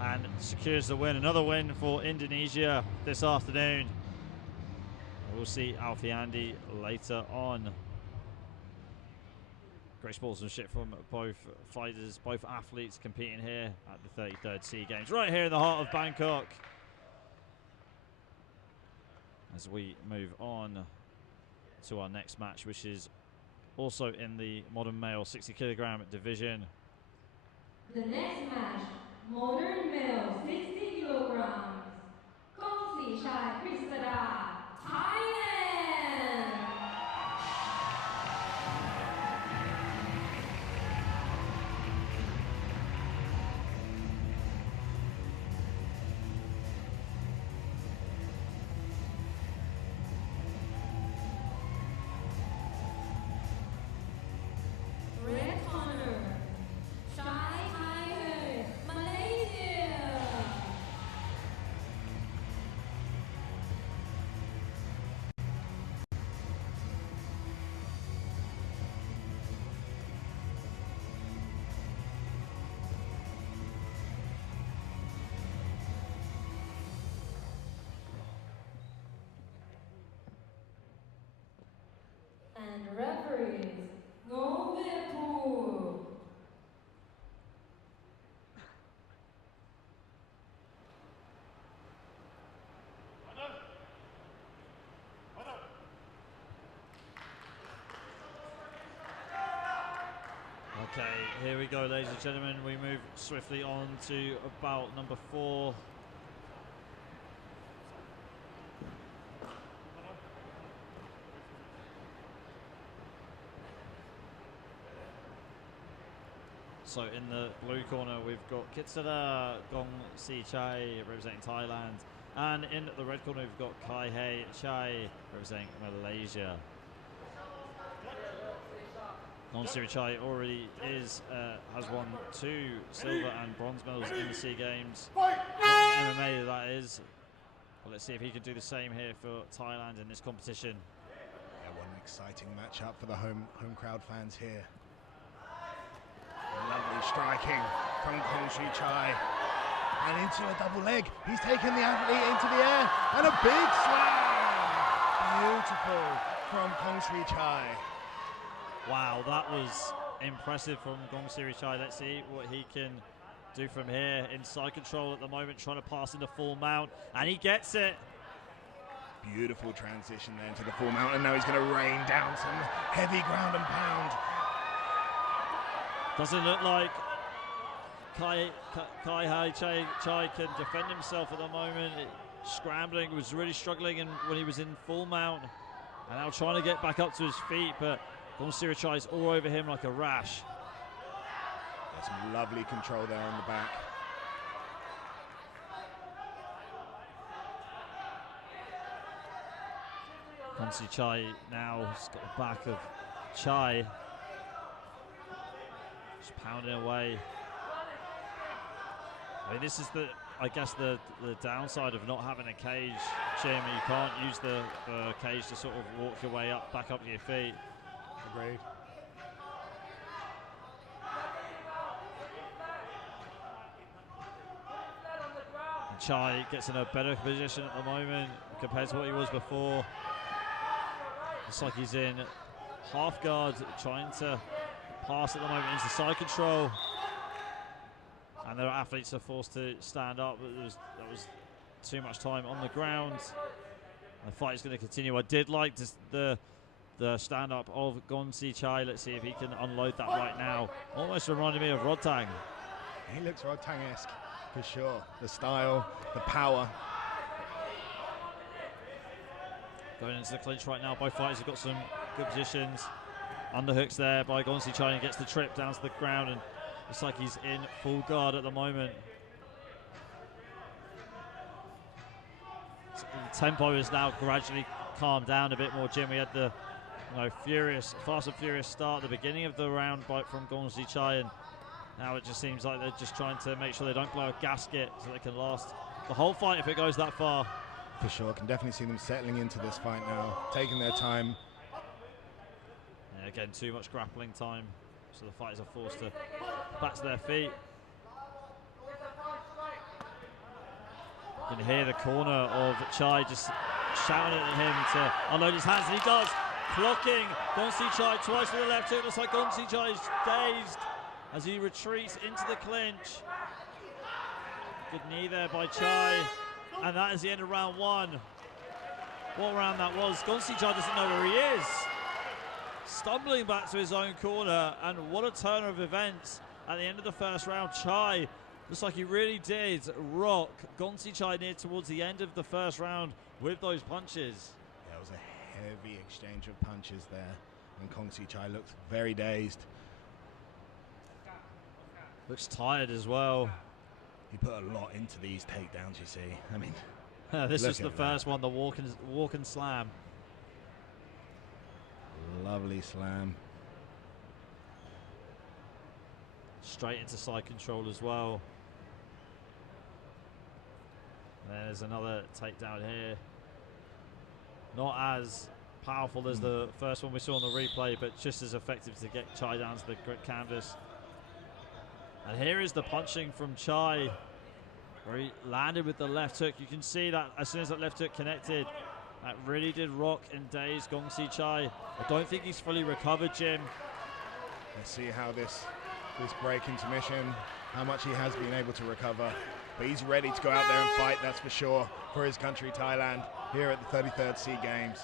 and secures the win. Another win for Indonesia this afternoon. We'll see Alfiandi later on. Great sportsmanship from both fighters, both athletes competing here at the 33rd SEA Games, right here in the heart of Bangkok. As we move on to our next match, which is also in the modern male 60 kilogram division. The next match, modern male 60 kilograms. Gong Si Chai Kristada, Thailand. Red corner, Chai Hai, Malaysia. And referees, Ngamwongwan. Okay, here we go, ladies and gentlemen. We move swiftly on to bout number 4. So in the blue corner, we've got Kitsada Gong Si Chai representing Thailand. And in the red corner, we've got Kai Hei Chai representing Malaysia. Gong Si Chai already has won 2 silver and bronze medals in the SEA Games. Not in MMA, that is. Well, let's see if he can do the same here for Thailand in this competition. Yeah, what an exciting matchup for the home crowd fans here. Lovely striking from Gong Si Chai. And into a double leg. He's taken the athlete into the air. And a big slam! Beautiful from Gong Si Chai. Wow, that was impressive from Gong Si Chai. Let's see what he can do from here. Inside control at the moment, trying to pass into full mount. And he gets it. Beautiful transition there into the full mount. And now he's going to rain down some heavy ground and pound. Doesn't look like Kai Hai Chai can defend himself at the moment. Scrambling, was really struggling when he was in full mount, and now trying to get back up to his feet, but Gong Si Chai is all over him like a rash. There's some lovely control there on the back. Gong Si Chai now has got the back of Chai. Just pounding away. I mean, this is I guess the downside of not having a cage, Jim. You can't use the cage to sort of walk your way back up to your feet. Agreed. And Chai gets in a better position at the moment compared to what he was before. Looks like he's in half guard, trying to pass at the moment into side control. And their athletes are forced to stand up. That was too much time on the ground. The fight is going to continue. I did like the stand-up of Gong Si Chai. Let's see if he can unload that right now. Almost reminded me of Rodtang. He looks Rodtang-esque for sure. The style, the power. Going into the clinch right now. Both fighters have got some good positions. Underhooks there by Gong Si Chai, and gets the trip down to the ground, and looks like he's in full guard at the moment. So the tempo is now gradually calmed down a bit more, Jim. We had the fast and furious start at the beginning of the round from Gong Si Chai, and now it just seems like they're just trying to make sure they don't blow a gasket so they can last the whole fight if it goes that far. For sure, can definitely see them settling into this fight now, taking their time. again, too much grappling time, so the fighters are forced to back to their feet. You can hear the corner of Chai just shouting at him to unload his hands, and he does. Clocking Gonsi Chai twice to the left hook. Looks like Gonsi Chai is dazed as he retreats into the clinch. Good knee there by Chai, and that is the end of round 1. What round that was? Gonsi Chai doesn't know where he is. Stumbling back to his own corner, and what a turn of events at the end of the first round. Chai looks like he really did rock Gonsi Chai near towards the end of the first round with those punches. Yeah, it was a heavy exchange of punches there, and Gonsi Chai looks very dazed. Looks tired as well. He put a lot into these takedowns, you see. I mean, this look was the at first that. one, the walk and slam. Lovely slam. Straight into side control as well. There's another takedown here. Not as powerful as the first one we saw on the replay, but just as effective to get Chai down to the canvas. And here is the punching from Chai, where he landed with the left hook. You can see that as soon as that left hook connected, that really did rock and daze Gonsi Chai. I don't think he's fully recovered, Jim. Let's see how this break intermission, how much he has been able to recover. But he's ready to go out there and fight, that's for sure, for his country, Thailand, here at the 33rd SEA Games.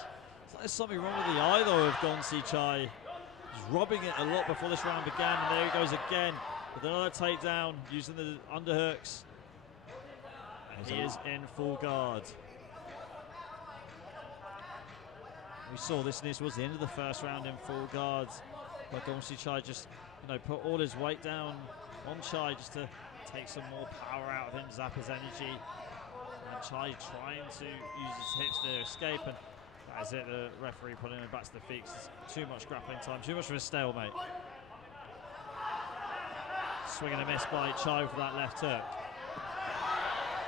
There's something wrong with the eye, though, of Gonsi Chai. He's robbing it a lot before this round began, and there he goes again with another takedown using the underhooks. And he is in full guard. We saw this was the end of the first round in full guard. But Gonsi Chai just, put all his weight down on Chai just to take some more power out of him, zap his energy. And Chai trying to use his hips to escape, and that's it, the referee pulling him back to the feet. It's too much grappling time, too much of a stalemate. Swing and a miss by Chai for that left hook.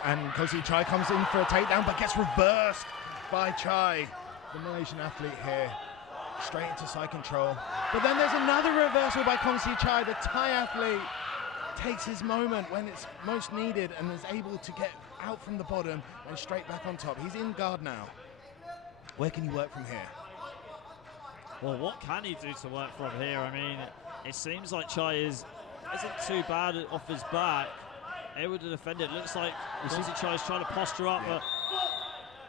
And Gonsi Chai comes in for a takedown, but gets reversed by Chai, the Malaysian athlete here. Straight into side control. But then there's another reversal by Gonsi Chai. The Thai athlete takes his moment when it's most needed and is able to get out from the bottom and straight back on top. He's in guard now. Where can he work from here? Well, what can he do to work from here? I mean, it seems like Chai isn't too bad off his back, able to defend it. Looks like Gonsi Chai is trying to posture up, but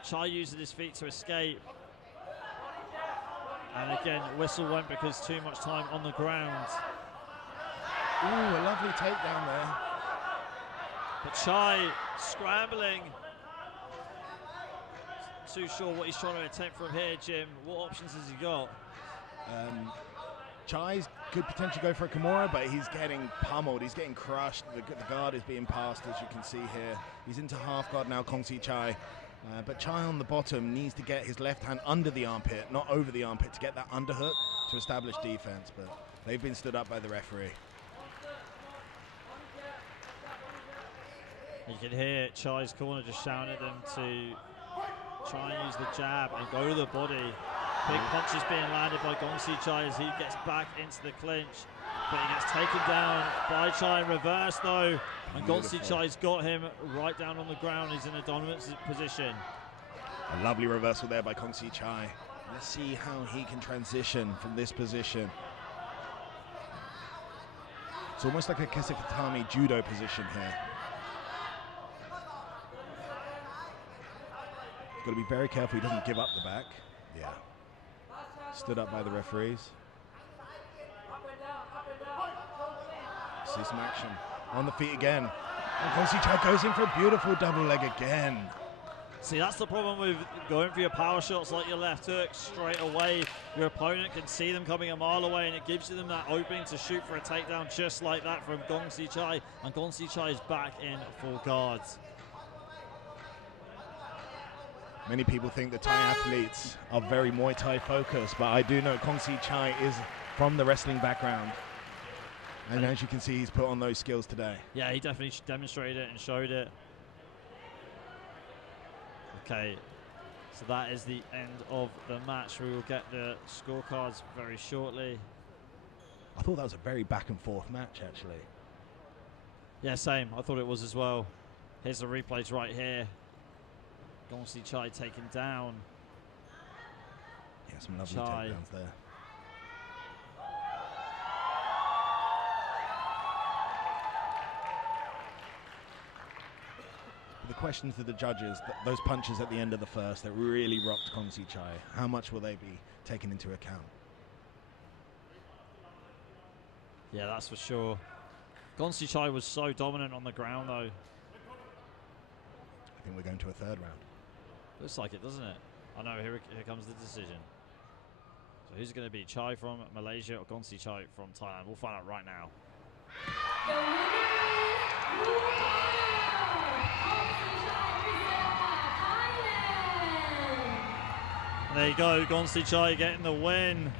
Chai using his feet to escape. And again, whistle went because too much time on the ground. Ooh, a lovely takedown there. But Chai scrambling. Too sure what he's trying to attempt from here, Jim. What options has he got? Chai could potentially go for a Kimura, but he's getting pummeled. He's getting crushed. The guard is being passed, as you can see here. He's into half guard now, Gonsi Chai. But Chai on the bottom needs to get his left hand under the armpit, not over the armpit, to get that underhook to establish defense. But they've been stood up by the referee. You can hear Chai's corner just shouting at them to try and use the jab and go to the body. Big punches being landed by Gonsi Chai as he gets back into the clinch. But he gets taken down by Chai in reverse though. And Gonsi Chai's got him right down on the ground. He's in a dominant position. A lovely reversal there by Gonsi Chai. Let's see how he can transition from this position. It's almost like a Kesekatami judo position here. Got to be very careful he doesn't give up the back. Yeah. Stood up by the referees. See some action. On the feet again. And Gonsi Chai goes in for a beautiful double leg again. See, that's the problem with going for your power shots like your left hook straight away. Your opponent can see them coming a mile away, and it gives them that opening to shoot for a takedown just like that from Gonsi Chai. And Gonsi Chai is back in full guard. Many people think the Thai athletes are very Muay Thai focused, but I do know Gonsi Chai is from the wrestling background. And as you can see, he's put on those skills today. Yeah, he definitely demonstrated it and showed it. Okay, So that is the end of the match. We will get the scorecards very shortly. I thought that was a very back and forth match, actually. Yeah, same. I thought it was as well. Here's the replays right here. Gongsi Chai taken down. Yeah, some lovely Chai. takedowns there. The question to the judges, those punches at the end of the first that really rocked Gongsi Chai, how much will they be taken into account? Yeah, that's for sure. Gongsi Chai was so dominant on the ground, though. I think we're going to a third round. Looks like it, doesn't it? I know, here comes the decision. So who's going to be Chai from Malaysia or Gongsi Chai from Thailand? We'll find out right now. The winner is Thailand. And there you go, Gongsi Chai getting the win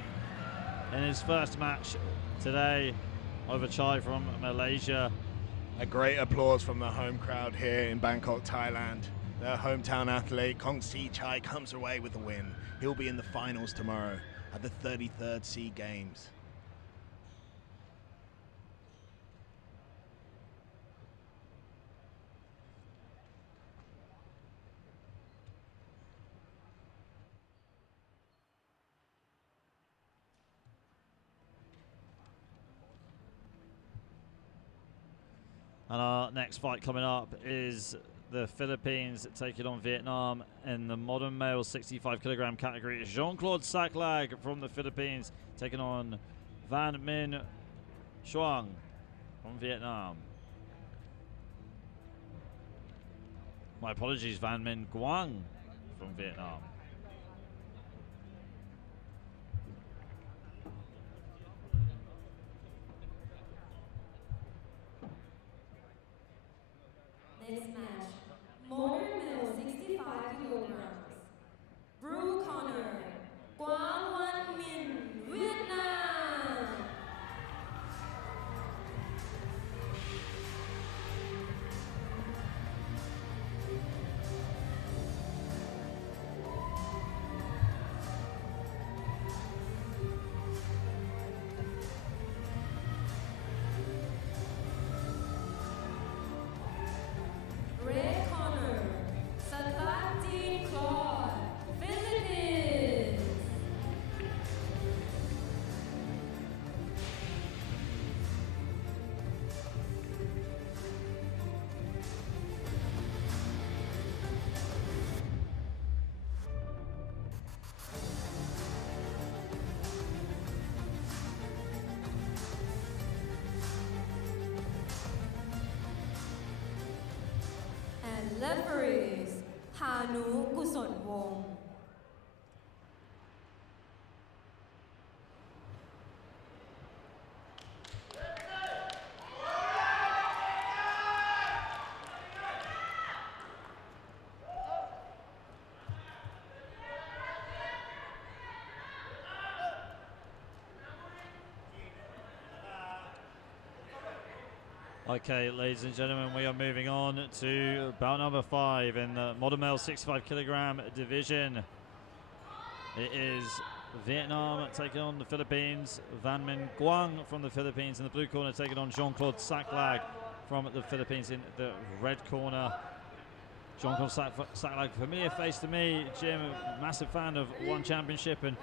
in his first match today over Chai from Malaysia. A great applause from the home crowd here in Bangkok, Thailand. Their hometown athlete, Gongsi Chai, comes away with the win. He'll be in the finals tomorrow at the 33rd SEA Games. And our next fight coming up is the Philippines taking on Vietnam in the modern male 65 kilogram category. Jean-Claude Saclag from the Philippines taking on Van Minh Xuong from Vietnam. My apologies, Van Minh Nguyen from Vietnam. Next match, modern male 65 kilograms. Blue corner, Ngamwongwan, Vietnam. Red corner, Saladin Claude, Philippines. And referees, Hanu Kusonwong. Okay, ladies and gentlemen, we are moving on to bout number 5 in the modern male 65 kilogram division. It is Vietnam taking on the Philippines. Van Minh Nguyen from the Philippines in the blue corner taking on Jean-Claude Saclag from the Philippines in the red corner. Jean-Claude Saclag, familiar face to me. Jim, massive fan of One Championship, and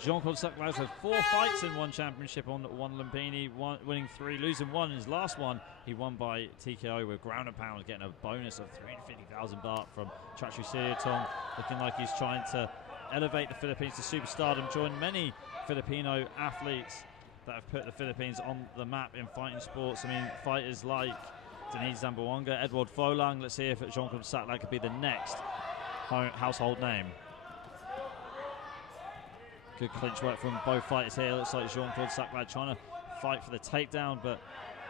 Jean-Claude Saclag had 4 fights in One Championship on One Lumpini, winning 3, losing 1 in his last one. He won by TKO with ground and pound, getting a bonus of 350,000 baht from Chachu Siriatong, looking like he's trying to elevate the Philippines to superstardom, join many Filipino athletes that have put the Philippines on the map in fighting sports. I mean, fighters like Denise Zamboanga, Edward Folang. Let's see if Jean-Claude Saclag could be the next household name. Good clinch work from both fighters here. Looks like Jean-Claude Saclag trying to fight for the takedown, but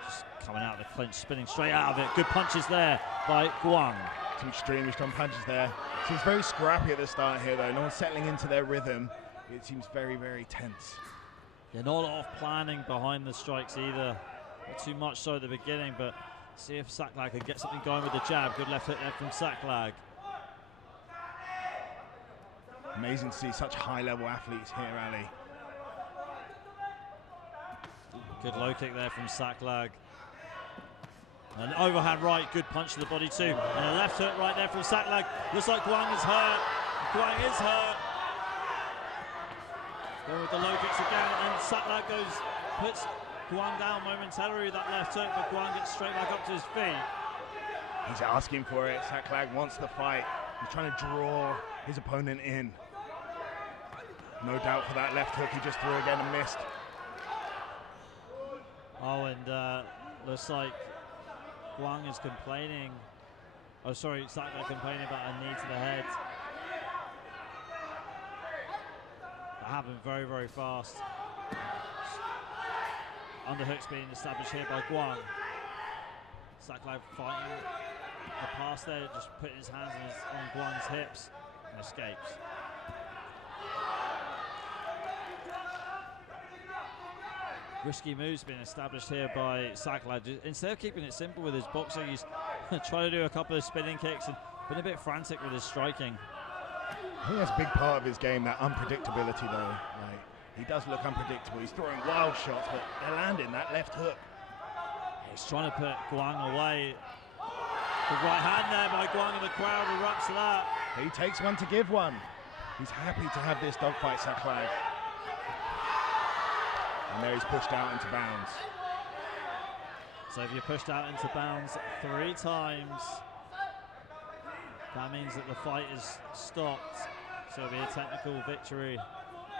just coming out of the clinch, spinning straight out of it. Good punches there by Nguyen. Two extremely strong punches there. Seems very scrappy at the start here, though. No one's settling into their rhythm. It seems very, very tense. Yeah, not a lot of planning behind the strikes either. Not too much so at the beginning, but see if Saclag can get something going with the jab. Good left hook there from Saclag. Amazing to see such high-level athletes here, Ali. Good low kick there from Saklag. An overhand right, good punch to the body too. And a left hook right there from Saklag. Looks like Guang is hurt. Guang is hurt. Going with the low kicks again, and Saklag puts Guang down momentarily with that left hook, but Guang gets straight back up to his feet. He's asking for it. Saklag wants the fight. He's trying to draw his opponent in. No doubt for that left hook he just threw again and missed. Oh, and looks like Guang is complaining. Oh, sorry, Saklag complaining about a knee to the head. That happened very, very fast. Underhook's being established here by Guang. Saklag fighting the pass there, just putting his hands on Guang's hips and escapes. Risky moves being established here by Saklag. Instead of keeping it simple with his boxing, he's trying to do a couple of spinning kicks and been a bit frantic with his striking. I think that's a big part of his game, that unpredictability though. Like, he does look unpredictable. He's throwing wild shots, but they're landing that left hook. He's trying to put Guang away. The right hand there by Guang, and the crowd erupts to that. He takes one to give one. He's happy to have this dogfight, Saklag. And there he's pushed out into bounds. So if you're pushed out into bounds 3 times, that means that the fight is stopped. So it'll be a technical victory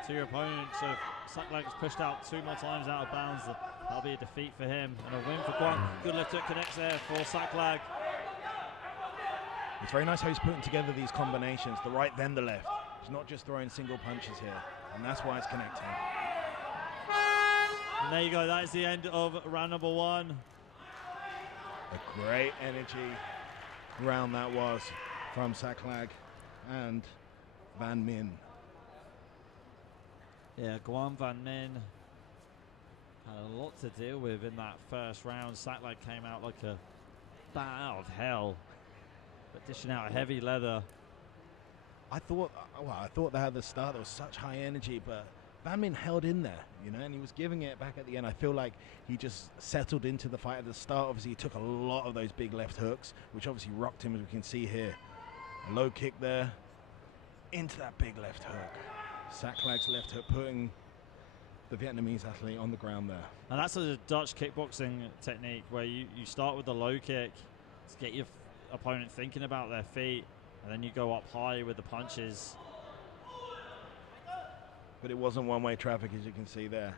to your opponent. So if Saklag is pushed out 2 more times out of bounds, that'll be a defeat for him and a win for Guang. Good left hook connects there for Saklag. It's very nice how he's putting together these combinations, the right then the left. He's not just throwing single punches here, and that's why it's connecting. And there you go, that is the end of round number 1. A great energy round that was from Saklag and Van Min. Yeah, Guang Van Min had a lot to deal with in that first round. Saklag came out like a bat out of hell, but dishing out heavy leather. I thought that at the start there was such high energy, but Van Min held in there, you know, and he was giving it back at the end. I feel like he just settled into the fight at the start. Obviously, he took a lot of those big left hooks, which obviously rocked him, as we can see here. A low kick there into that big left hook. Saklag's left hook putting the Vietnamese athlete on the ground there. And that's a Dutch kickboxing technique where you start with the low kick to get your opponent thinking about their feet, and then you go up high with the punches. But it wasn't one-way traffic, as you can see there.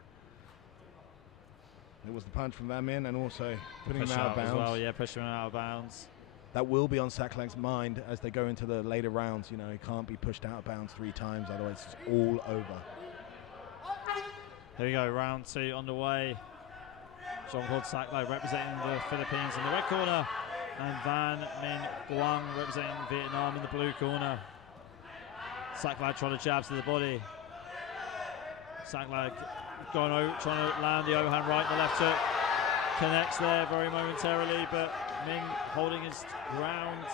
It was the punch from Van Min and also putting him out of bounds. As well, yeah, pushing him out of bounds. That will be on Saklag's mind as they go into the later rounds. You know, he can't be pushed out of bounds 3 times, otherwise it's all over. Here we go, round 2 underway. Jean-Claude Saklag representing the Philippines in the red corner, and Van Min Guang representing Vietnam in the blue corner. Saklag trying to jab to the body. Saklag going over, trying to land the overhand right, the left hook. Connects there very momentarily, but Min holding his ground.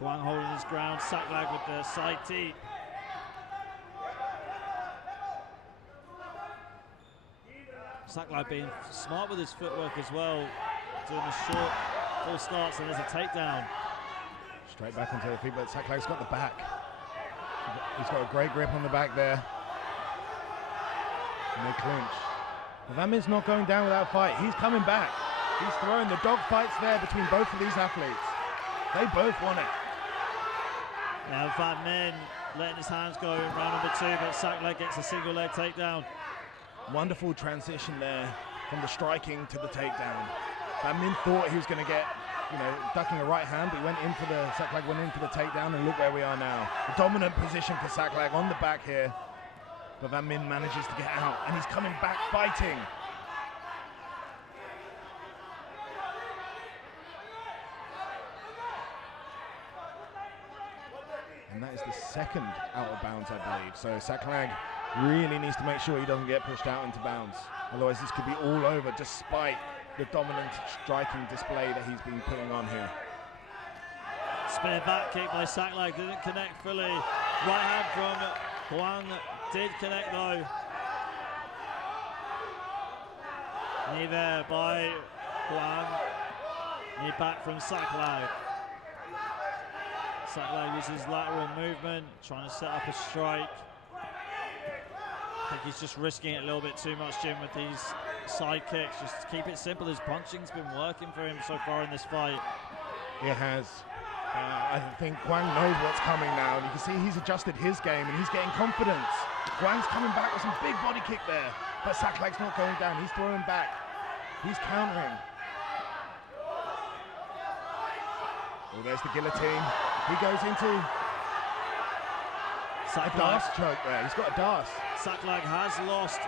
Guang holding his ground. Saklag with the side teep. Saklag being smart with his footwork as well, doing the short full starts, and there's a takedown. Straight back onto the feet, but Saklag's got the back. He's got a great grip on the back there. And they clinch. But Van Min's not going down without a fight. He's coming back. He's throwing the dog fights there between both of these athletes. They both want it. Now Van Min letting his hands go in round number 2, but Saklag gets a single leg takedown. Wonderful transition there from the striking to the takedown. Van Min thought he was going to get, you know, ducking a right hand, but he went in for the, Saklag went in for the takedown, and look where we are now. A dominant position for Saklag on the back here, but Van Min manages to get out, and he's coming back fighting. And that is the second out of bounds, I believe. So Saklag really needs to make sure he doesn't get pushed out into bounds. Otherwise, this could be all over, despite the dominant striking display that he's been putting on here. Spinning back kick by Saklag, didn't connect fully. Right hand from Guang did connect though. Knee there by Guang. Knee back from Saklag. Saklag uses lateral movement, trying to set up a strike. I think he's just risking it a little bit too much, Jim, with these side kicks. Just to keep it simple. His punching's been working for him so far in this fight. It has. I think Guang knows what's coming now, and you can see he's adjusted his game and he's getting confidence. Guang's coming back with some big body kick there, but Saklag's not going down. He's throwing back. He's countering. Oh, there's the guillotine. He goes into a Das choke there. He's got a Das. Saklag has lost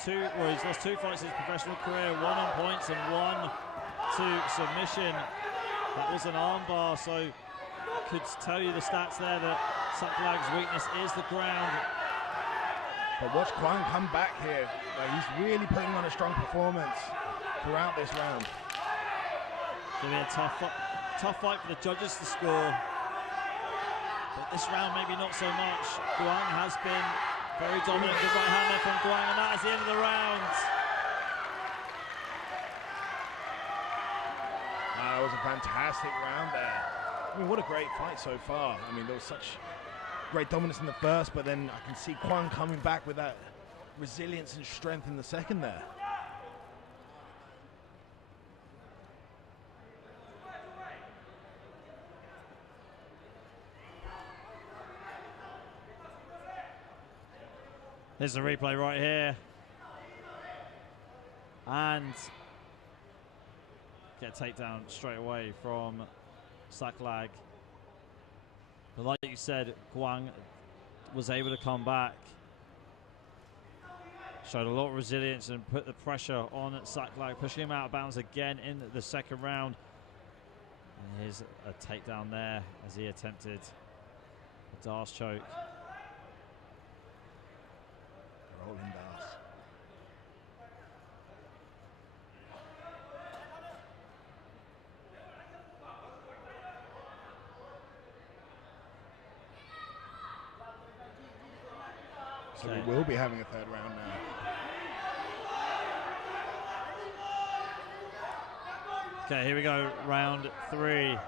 he's lost 2 fights in his professional career, 1 on points and 1 to submission. That was an armbar, so I could tell you the stats there that Saklag's weakness is the ground. But watch Guang come back here. He's really putting on a strong performance throughout this round. It's going to be a tough fight for the judges to score. But this round maybe not so much. Guang has been very dominant. Good right hand there from Guang, and that is the end of the round. That was a fantastic round there. I mean, what a great fight so far. I mean, there was such great dominance in the first, but then I can see Guang coming back with that resilience and strength in the second there. There's the replay right here. And get a takedown straight away from Saklag. But like you said, Guang was able to come back. Showed a lot of resilience and put the pressure on Saklag, pushing him out of bounds again in the second round. And here's a takedown there as he attempted a Das choke. Rolling Das. So we will be having a third round now. Okay, here we go, round 3.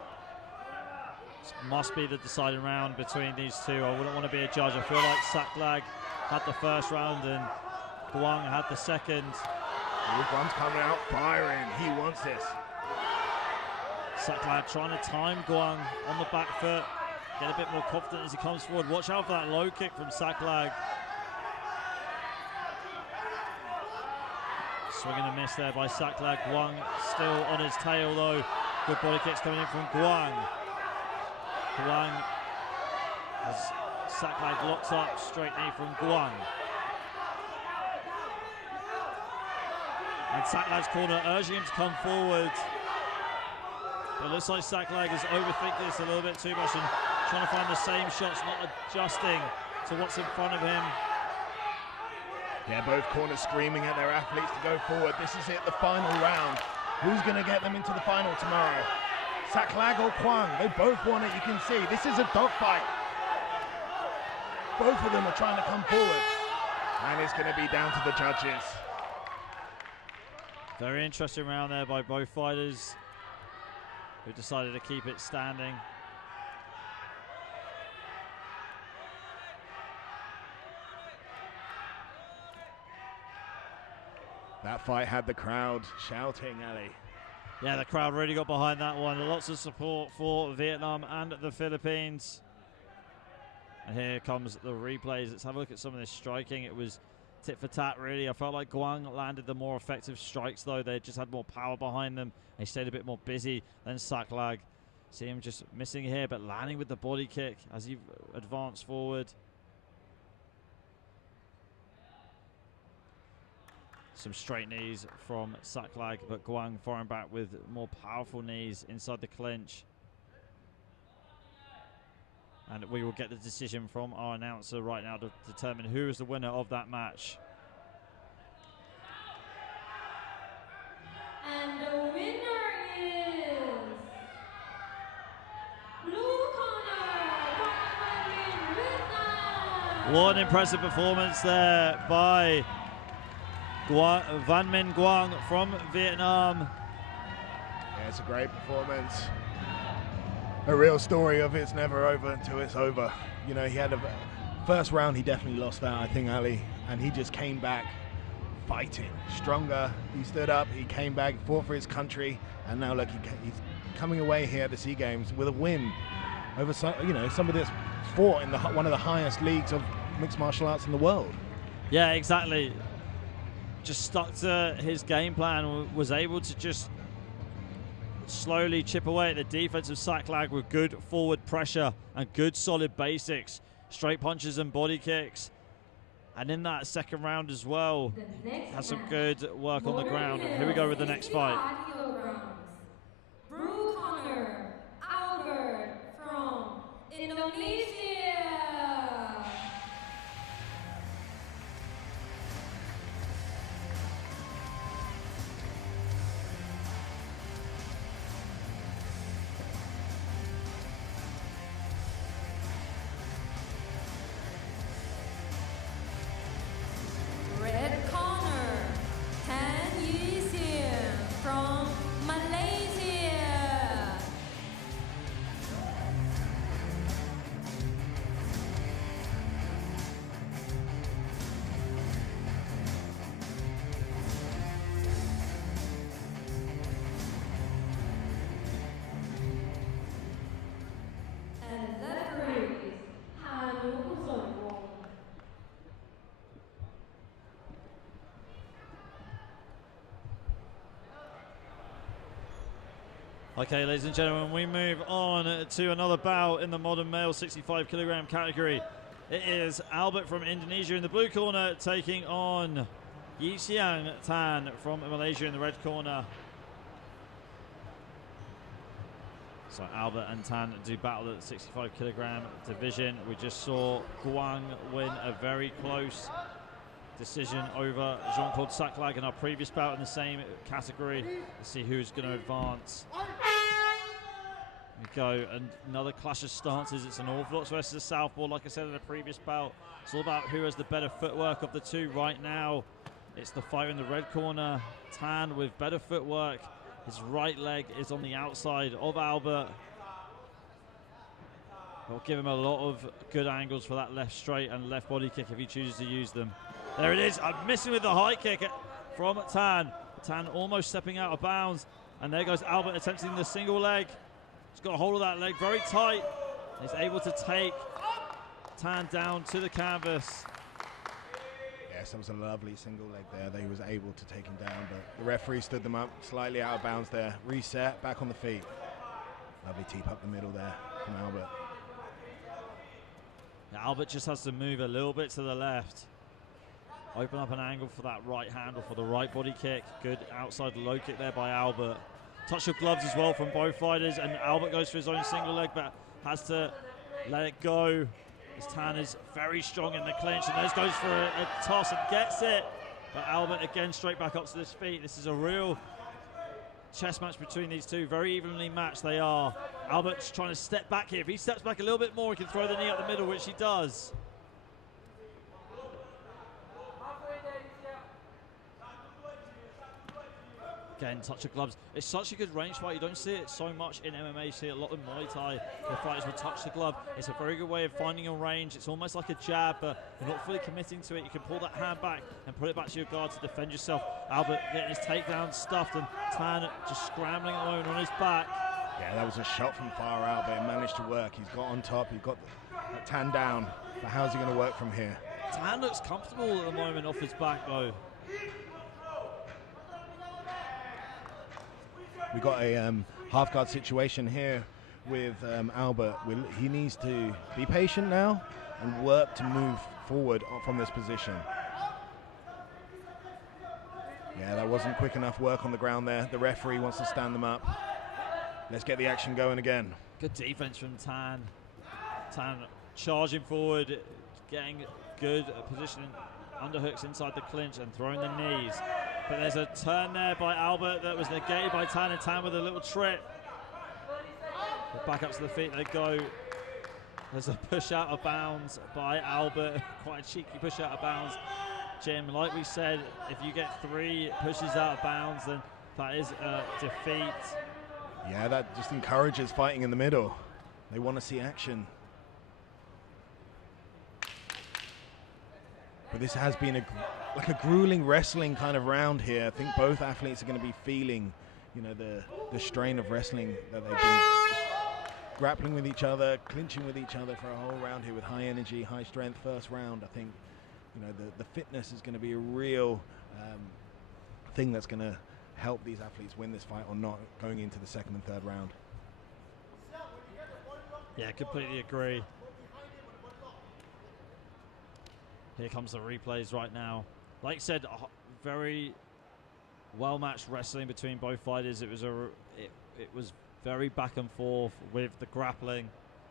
This must be the deciding round between these two. I wouldn't want to be a judge. I feel like Saklag had the first round and Guang had the second. Guang's coming out firing. He wants this. Saklag trying to time Guang on the back foot, get a bit more confident as he comes forward. Watch out for that low kick from Saklag. Swing and a miss there by Saklag. Guang still on his tail though. Good body kicks coming in from Guang. Guang, as Saklag locks up, straight knee from Guang. And Saklag's corner urging him to come forward. But it looks like Saklag is overthinking this a little bit too much and trying to find the same shots, not adjusting to what's in front of him. Yeah, both corners screaming at their athletes to go forward. This is it, the final round. Who's going to get them into the final tomorrow? Saklag or Guang? They both want it, you can see. This is a dogfight. Both of them are trying to come forward. And it's going to be down to the judges. Very interesting round there by both fighters, who decided to keep it standing. That fight had the crowd shouting, Ali. Yeah, the crowd really got behind that one. Lots of support for Vietnam and the Philippines. And here comes the replays. Let's have a look at some of this striking. It was tit for tat, really. I felt like Guang landed the more effective strikes, though. They just had more power behind them. They stayed a bit more busy than Saklag. See him just missing here, but landing with the body kick as he advanced forward. Some straight knees from Saklag, but Guang firing back with more powerful knees inside the clinch. And we will get the decision from our announcer right now to determine who is the winner of that match. And the winner is blue corner, Vietnam. What an impressive performance there by Van Minh Nguyen from Vietnam. Yeah, it's a great performance. A real story of it's never over until it's over. You know, he had a first round, he definitely lost that, I think, Ali, and he just came back fighting, stronger. He stood up, he came back, fought for his country, and now look, he's coming away here at the SEA Games with a win over somebody that's fought in one of the highest leagues of mixed martial arts in the world. Yeah, exactly. Just stuck to his game plan, was able to just slowly chip away at the defensive sack lag with good forward pressure and good solid basics, straight punches and body kicks. And in that second round as well, has some good work on the ground. Here we go with the next fight. Blue corner, Albert from Indonesia. Red corner, Tan Yisian from Malaysia. And referee is Ngamwongwan. Okay, ladies and gentlemen, we move on to another bout in the modern male 65 kilogram category. It is Albert from Indonesia in the blue corner taking on Yisiang Tan from Malaysia in the red corner. So Albert and Tan do battle at the 65 kilogram division. We just saw Guang win a very close decision over Jean-Claude Saclag in our previous bout in the same category. Let's see who's going to advance. Here we go, and another clash of stances. It's an orthodox versus a southpaw, like I said in the previous bout. It's all about who has the better footwork of the two right now. It's the fighter in the red corner, Tan, with better footwork. His right leg is on the outside of Albert. It'll give him a lot of good angles for that left straight and left body kick if he chooses to use them. There it is. I'm missing with the high kick from Tan. Tan almost stepping out of bounds. And there goes Albert attempting the single leg. He's got a hold of that leg very tight. He's able to take Tan down to the canvas. Yes, that was a lovely single leg there that he was able to take him down, but the referee stood them up slightly out of bounds there. Reset, back on the feet. Lovely teep up the middle there from Albert. Now Albert just has to move a little bit to the left. Open up an angle for that right handle for the right body kick. Good outside low kick there by Albert. Touch of gloves as well from both fighters, and Albert goes for his own single leg, but has to let it go. As Tan is very strong in the clinch, and goes for a toss and gets it. But Albert again straight back up to his feet. This is a real chess match between these two. Very evenly matched they are. Albert's trying to step back here. If he steps back a little bit more, he can throw the knee up the middle, which he does. Again, touch of gloves. It's such a good range fight. You don't see it so much in MMA. You see it a lot in Muay Thai. The fighters will touch the glove. It's a very good way of finding your range. It's almost like a jab, but you're not fully committing to it. You can pull that hand back and put it back to your guard to defend yourself. Albert getting his takedown stuffed, and Tan just scrambling alone on his back. Yeah, that was a shot from far out, but it managed to work. He's got on top. He got Tan down. But how's he going to work from here? Tan looks comfortable at the moment off his back, though. We got a half guard situation here with Albert. He needs to be patient now and work to move forward from this position. Yeah, that wasn't quick enough work on the ground there. The referee wants to stand them up. Let's get the action going again. Good defense from Tan. Tan charging forward, getting good positioning, underhooks inside the clinch and throwing the knees. But there's a turn there by Albert that was negated by Tan, and Tan with a little trip. But back up to the feet they go. There's a push out of bounds by Albert, quite a cheeky push out of bounds. Jim, like we said, if you get 3 pushes out of bounds, then that is a defeat. Yeah, that just encourages fighting in the middle. They want to see action. But this has been like a grueling wrestling kind of round here. I think both athletes are going to be feeling, you know, the strain of wrestling that they've been grappling with each other, clinching with each other for a whole round here with high energy, high strength. First round, I think, you know, the fitness is going to be a real thing that's going to help these athletes win this fight or not going into the second and third round. Yeah, completely agree. Here comes the replays right now. Like I said, very well-matched wrestling between both fighters. It was very back and forth with the grappling.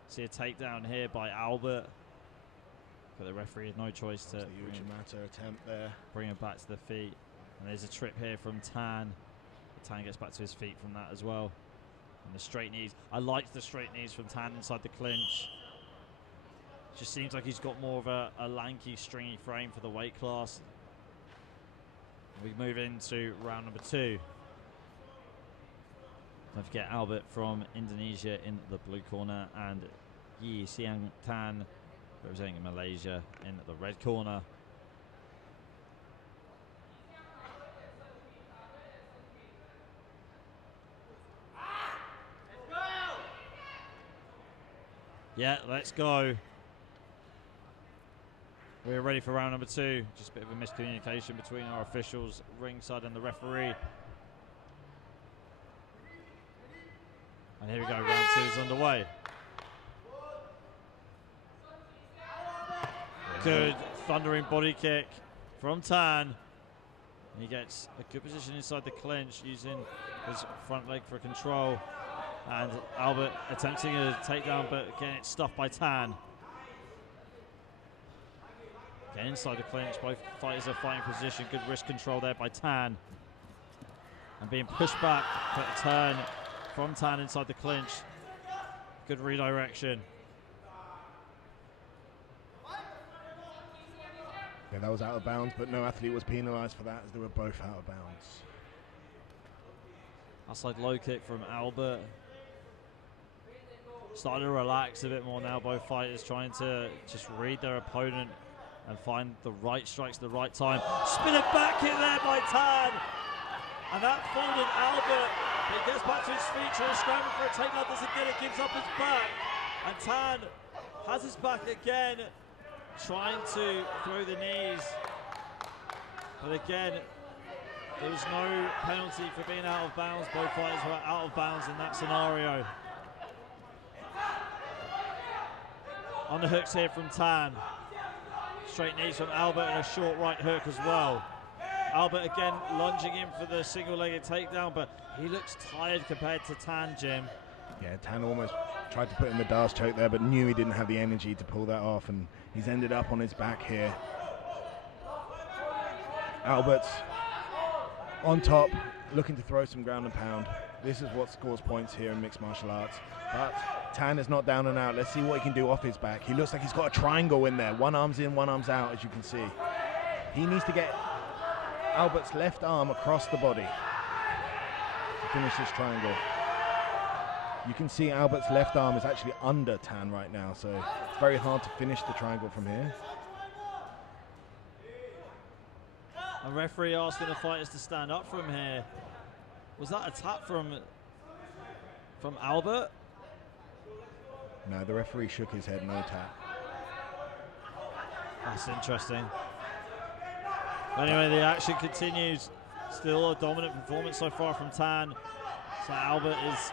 See a takedown here by Albert. But the referee had no choice to attempt there. Bring him back to the feet. And there's a trip here from Tan. Tan gets back to his feet from that as well. And the straight knees. I liked the straight knees from Tan inside the clinch. Just seems like he's got more of a lanky, stringy frame for the weight class. We move into round number 2. Don't forget Albert from Indonesia in the blue corner and Yi Siang Tan representing Malaysia in the red corner. Yeah, let's go. We're ready for round number 2. Just a bit of a miscommunication between our officials, ringside and the referee. And here we go, round 2 is underway. Good thundering body kick from Tan. He gets a good position inside the clinch using his front leg for control. And Albert attempting a takedown, but again it's stuffed by Tan. Again inside the clinch, both fighters are fighting position. Good wrist control there by Tan. And being pushed back, but a turn from Tan inside the clinch. Good redirection. Yeah, that was out of bounds, but no athlete was penalized for that as they were both out of bounds. Outside low kick from Albert. Starting to relax a bit more now, both fighters trying to just read their opponent and find the right strikes at the right time. Spin it back in there by Tan. And that folded Albert. He gets back to his feet, trying to scramble for a takedown, doesn't get it, gives up his back. And Tan has his back again, trying to throw the knees. But again, there was no penalty for being out of bounds. Both fighters were out of bounds in that scenario. Underhooks here from Tan. Straight knees from Albert and a short right hook as well. Albert again lunging in for the single-legged takedown, but he looks tired compared to Tan, Jim. Yeah, Tan almost tried to put in the Darce choke there, but knew he didn't have the energy to pull that off, and he's ended up on his back here. Albert's on top, looking to throw some ground and pound. This is what scores points here in mixed martial arts. But Tan is not down and out. Let's see what he can do off his back. He looks like he's got a triangle in there. One arm's in, one arm's out, as you can see. He needs to get Albert's left arm across the body to finish this triangle. You can see Albert's left arm is actually under Tan right now, so it's very hard to finish the triangle from here. A referee asking the fighters to stand up from here. Was that a tap from Albert? No, the referee shook his head, no tap. That's interesting. Anyway, the action continues. Still a dominant performance so far from Tan. So Albert is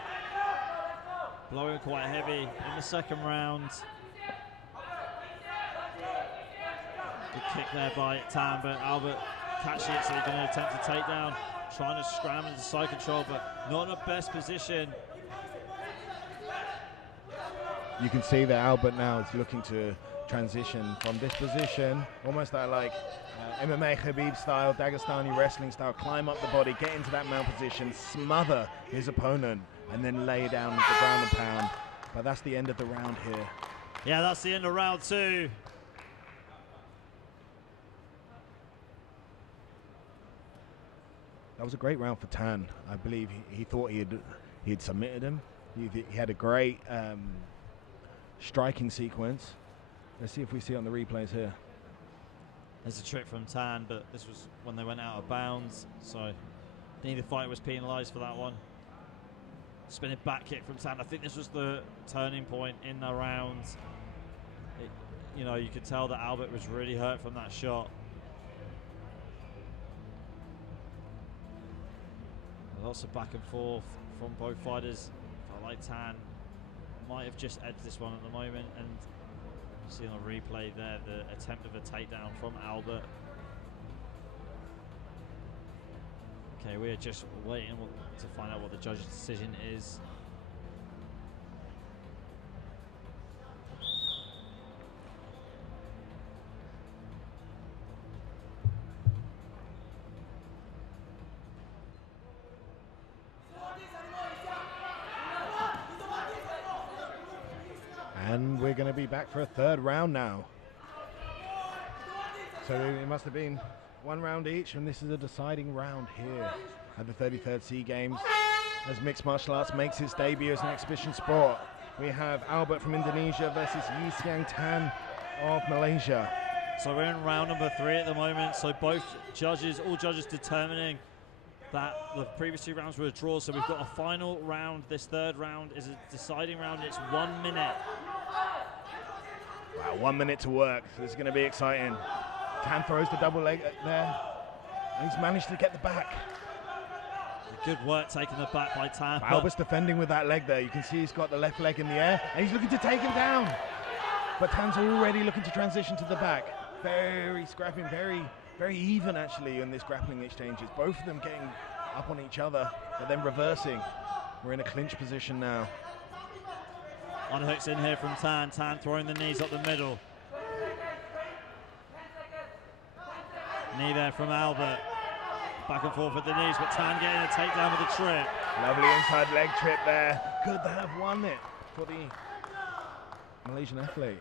blowing quite heavy in the second round. Good kick there by Tan, but Albert catching it, so he's going to attempt to take down. Trying to scramble into side control, but not in the best position. You can see that Albert now is looking to transition from this position, almost like MMA Khabib style, Dagestani wrestling style, climb up the body, get into that mount position, smother his opponent, and then lay down the ground and pound. But that's the end of the round here. Yeah, that's the end of round 2. That was a great round for Tan. I believe he thought he'd submitted him. He had a great striking sequence. Let's see if we see it on the replays here. There's a trick from Tan, but this was when they went out of bounds, so neither fighter was penalised for that one. Spinning back kick from Tan. I think this was the turning point in the round. You know, you could tell that Albert was really hurt from that shot. Lots of back and forth from both fighters. Felt like Tan might have just edged this one at the moment, and you see on the replay there the attempt of a takedown from Albert. Okay, we are just waiting to find out what the judge's decision is. And we're going to be back for a third round now. So it must have been one round each, and this is a deciding round here at the 33rd SEA Games as mixed martial arts makes its debut as an exhibition sport. We have Albert from Indonesia versus Yi Tan of Malaysia. So we're in round number 3 at the moment, so both judges, all judges determining that the previous 2 rounds were a draw, so we've got a final round. This third round is a deciding round. It's 1 minute. Wow, 1 minute to work. So this is going to be exciting. Tan throws the double leg there, and he's managed to get the back. Good work taking the back by Tan. Albert's defending with that leg there. You can see he's got the left leg in the air, and he's looking to take him down. But Tan's already looking to transition to the back. Very scrapping, very even actually in this grappling exchanges. Both of them getting up on each other, but then reversing. We're in a clinch position now. Unhooks in here from Tan. Tan throwing the knees up the middle. Knee there from Albert. Back and forth with the knees, but Tan getting a takedown with a trip. Lovely inside leg trip there. Could they have won it for the Malaysian athlete?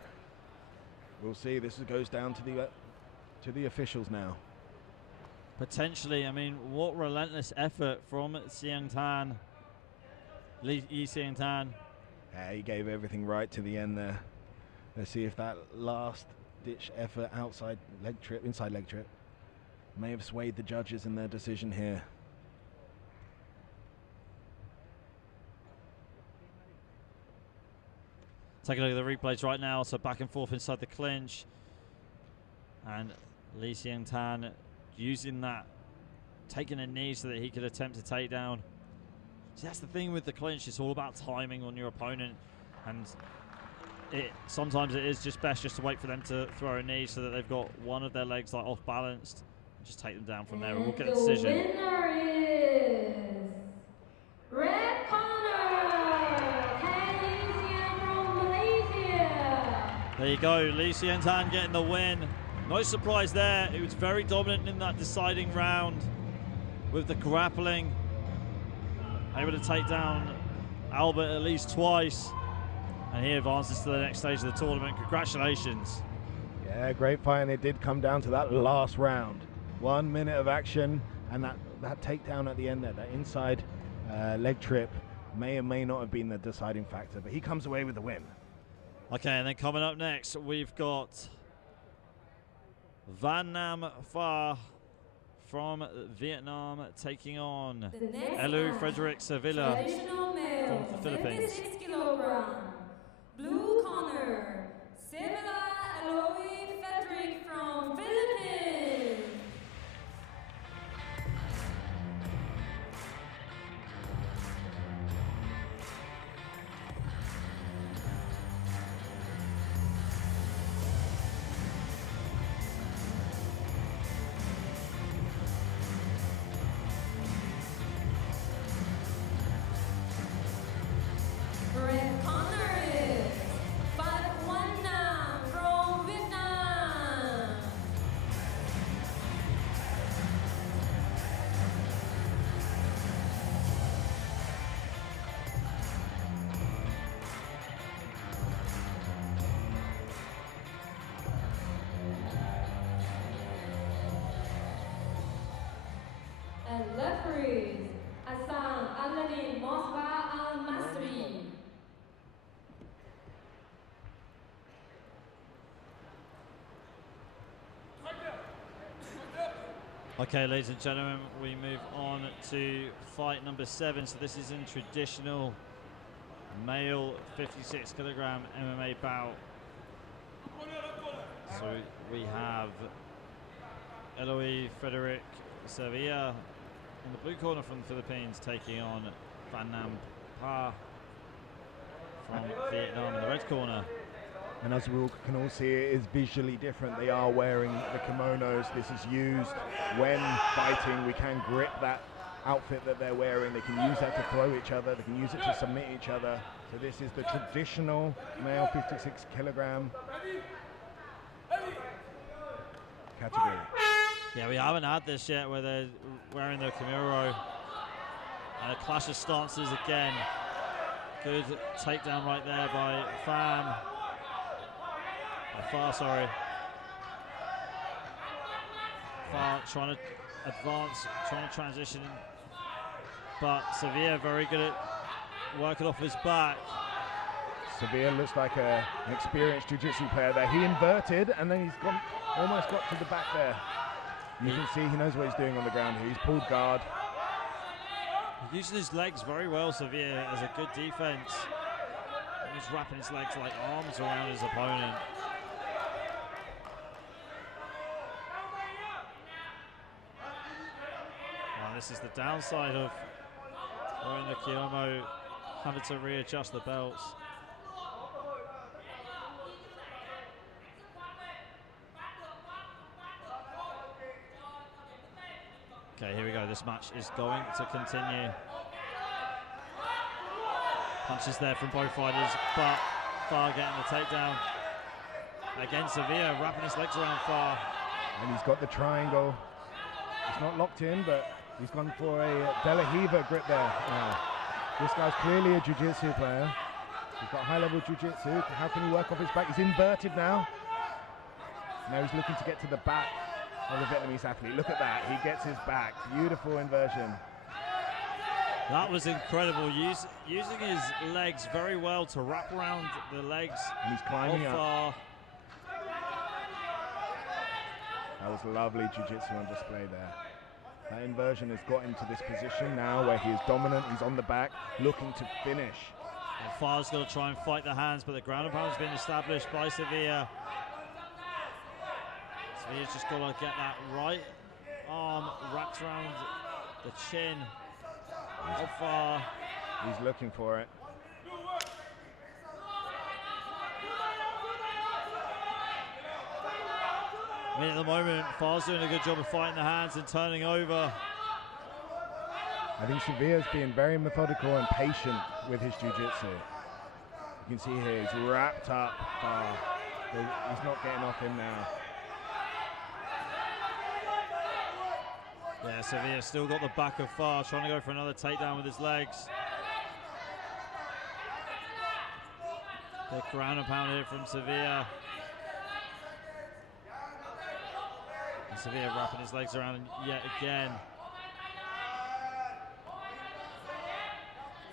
We'll see. This goes down to the officials now. Potentially, I mean, what relentless effort from Tan. Yi Tan. He gave everything right to the end there. Let's see if that last ditch effort inside leg trip, may have swayed the judges in their decision here. Take a look at the replays right now. So back and forth inside the clinch. And Yi Tan using that, taking a knee so that he could attempt a takedown. See, that's the thing with the clinch. It's all about timing on your opponent. And sometimes it is just best just to wait for them to throw a knee so that they've got one of their legs like off balanced. Just take them down from there and we'll get a decision. The winner is red corner, Tan from Malaysia. There you go, Yi Tan getting the win. No surprise there. He was very dominant in that deciding round with the grappling. Able to take down Albert at least twice. And he advances to the next stage of the tournament. Congratulations. Yeah, great fight, and it did come down to that last round. 1 minute of action, and that takedown at the end there, that inside leg trip may or may not have been the deciding factor, but he comes away with the win. Okay, and then coming up next, we've got Van Nam Pha from Vietnam taking on Elu Frederick Sevilla Traditional male, from the Philippines. 76 kilogram. Blue corner, Sevilla Eloy Frederick from Philippines. Red corner is 5'1" now, Okay, ladies and gentlemen, we move on to fight number 7. So this is in traditional male 56 kilogram MMA bout. So we have Eloy Frederic Sevilla in the blue corner from the Philippines, taking on Van Nam Pa from Vietnam in the red corner. And as we can all see, it is visually different. They are wearing the kimonos. This is used when fighting. We can grip that outfit that they're wearing. They can use that to throw each other. They can use it to submit each other. So this is the traditional male 56 kilogram category. Yeah, we haven't had this yet where they're wearing the kimura. And a clash of stances again. Good takedown right there by Far, sorry. Far trying to advance, trying to transition. But Sevilla very good at working off his back. Sevilla looks like an experienced jiu-jitsu player there. He inverted and then he's almost got to the back there. You can see he knows what he's doing on the ground here. He's pulled guard. He's using his legs very well, Sevilla, as a good defense. He's wrapping his legs like arms around his opponent. This is the downside of wearing the kimono, having to readjust the belts. Okay, here we go. This match is going to continue. Punches there from both fighters, but Far getting the takedown. Again, Sevilla wrapping his legs around Far. And he's got the triangle. It's not locked in, but he's gone for a De La Riva grip there now. This guy's clearly a jiu-jitsu player. He's got high-level jiu-jitsu. How can he work off his back? He's inverted now. Now he's looking to get to the back of the Vietnamese athlete. Look at that. He gets his back. Beautiful inversion. That was incredible. Using his legs very well to wrap around the legs. And he's climbing up. Far. That was lovely jiu-jitsu on display there. That inversion has got him to this position now where he is dominant. He's on the back, looking to finish. And Far's got to try and fight the hands, but the ground and pound has been established by Sevilla. Sevilla's just got to get that right arm wrapped around the chin of Far. He's looking for it. I mean, at the moment, Far's doing a good job of fighting the hands and turning over. I think Sevilla's being very methodical and patient with his jiu-jitsu. You can see here, he's wrapped up Far. He's not getting off him now. Yeah, Sevilla still got the back of Far, trying to go for another takedown with his legs. The ground and pound here from Sevilla. And Sevilla wrapping his legs around yet again.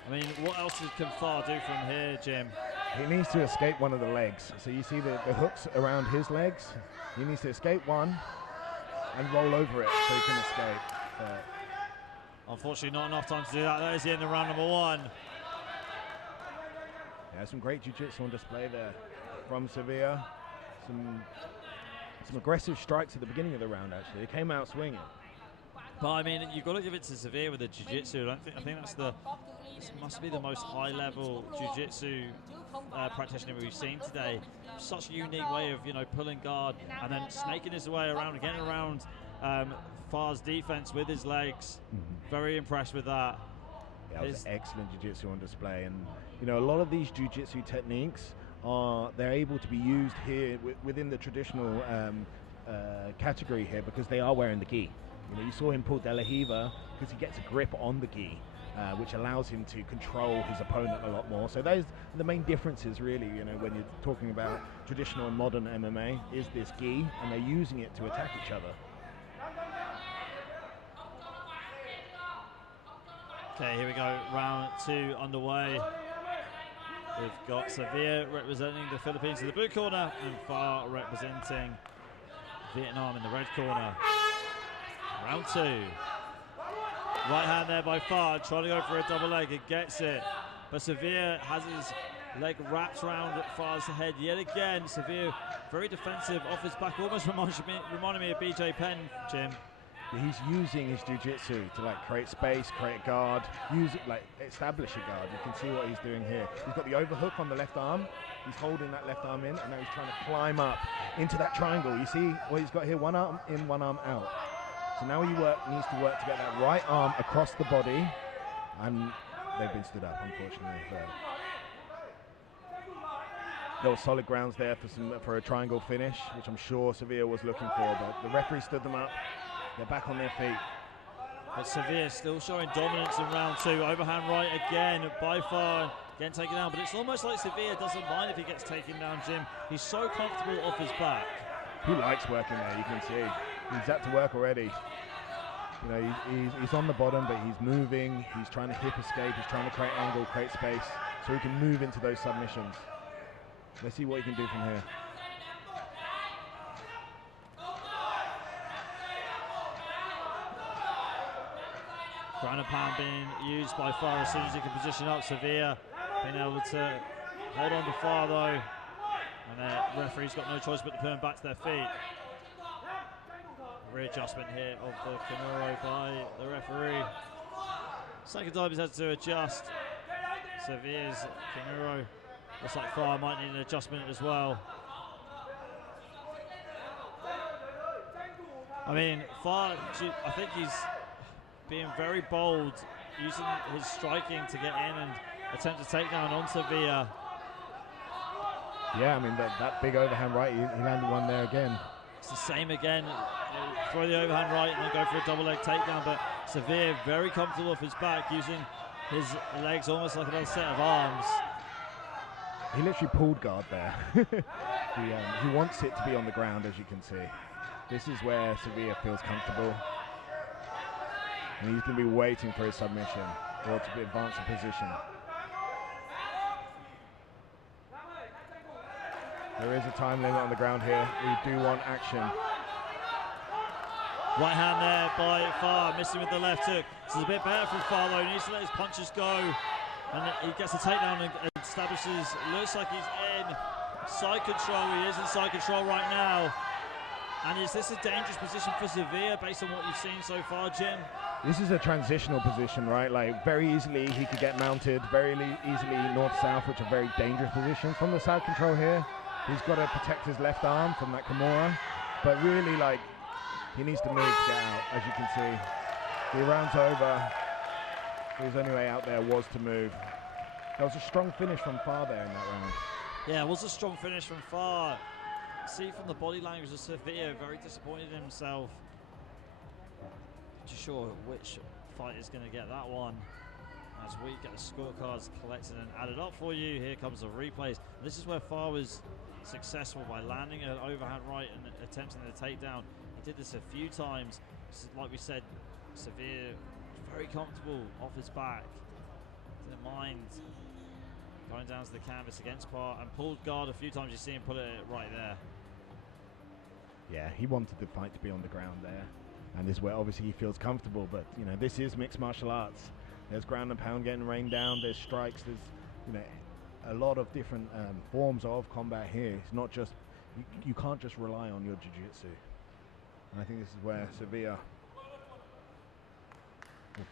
I mean, what else can Far do from here, Jim? He needs to escape one of the legs. So you see the hooks around his legs. He needs to escape one and roll over it so he can escape. Unfortunately, not enough time to do that. That is the end of round number 1. Yeah, some great jiu-jitsu on display there from Sevilla. Some aggressive strikes at the beginning of the round, actually. They came out swinging. But I mean, you've got to give it to Sevilla with the jiu-jitsu. I think that's this must be the most high-level jiu-jitsu practitioner we've seen today. Such a unique way of, pulling guard and then snaking his way around and getting around Far's defense with his legs. Very impressed with that. Yeah, it was excellent jiu-jitsu on display. And, a lot of these jiu-jitsu techniques they're able to be used here within the traditional category here because they are wearing the gi. You saw him pull De La Riva because he gets a grip on the gi, which allows him to control his opponent a lot more. So those are the main differences, really, when you're talking about traditional and modern MMA, is this gi, and they're using it to attack each other. Okay, here we go, round 2 underway. We've got Sevilla representing the Philippines in the blue corner and Far representing Vietnam in the red corner. Round 2. Right hand there by Far, trying to go for a double leg, and gets it. But Severe has his leg wrapped around Far's head yet again. Severe very defensive off his back, almost reminded me of BJ Penn, Jim. He's using his jiu-jitsu to like create space, create guard, use it, like establish a guard. You can see what he's doing here. He's got the overhook on the left arm. He's holding that left arm in, and now he's trying to climb up into that triangle. You see what he's got here? One arm in, one arm out. So now he needs to work to get that right arm across the body, and they've been stood up, unfortunately. But there was solid grounds there for a triangle finish, which I'm sure Sevilla was looking for, but the referee stood them up. They're back on their feet. But Sevilla still showing dominance in round 2. Overhand right again by Far, again taken down. But it's almost like Sevilla doesn't mind if he gets taken down, Jim. He's so comfortable off his back. He likes working there, you can see. He's had to work already. You know, he's on the bottom, but he's moving. He's trying to hip escape. He's trying to create angle, create space, so he can move into those submissions. Let's see what he can do from here. Ground and pound being used by Far as soon as he can position up. Sevilla being able to hold on to Far though. And the referee's got no choice but to put him back to their feet. Readjustment here of the Kimura by the referee. Second time he's had to adjust. Sevilla's Kimura. Looks like Far might need an adjustment as well. I mean, Far, I think he's being very bold, using his striking to get in and attempt to take down on Sevilla. Yeah, I mean, that big overhand right, he landed one there again. It's the same again. Throw the overhand right and then go for a double leg takedown, but Sevilla very comfortable off his back, using his legs almost like another set of arms. He literally pulled guard there. He wants it to be on the ground, as you can see. This is where Sevilla feels comfortable. And he's going to be waiting for his submission or to advance a position. There is a time limit on the ground here. We do want action. Right hand there by Far, missing with the left hook. This is a bit better from Far though. He needs to let his punches go. And he gets a takedown and establishes, looks like he's in side control. He is in side control right now. And is this a dangerous position for Sevilla based on what you've seen so far, Jim? This is a transitional position, right? Like very easily he could get mounted, very easily north-south, which are very dangerous positions. From the side control here, he's got to protect his left arm from that Kimura. But really, like, he needs to move to get out, as you can see. The round's over. His only way out there was to move. There was a strong finish from Far there in that round. Yeah, it was a strong finish from Far. See from the body language of Sevilla, very disappointed in himself. Not too sure which fight is going to get that one. As we get the scorecards collected and added up for you, here comes the replays. This is where Far was successful by landing an overhand right and attempting the takedown. He did this a few times. Like we said, Sevilla very comfortable off his back. Didn't mind going down to the canvas against Far and pulled guard a few times. You see him put it right there. Yeah, he wanted the fight to be on the ground there. And this is where obviously he feels comfortable, but you know, this is mixed martial arts. There's ground and pound getting rained down, there's strikes, there's, you know, a lot of different forms of combat here. It's not just, you can't just rely on your jiu-jitsu. And I think this is where Sevilla will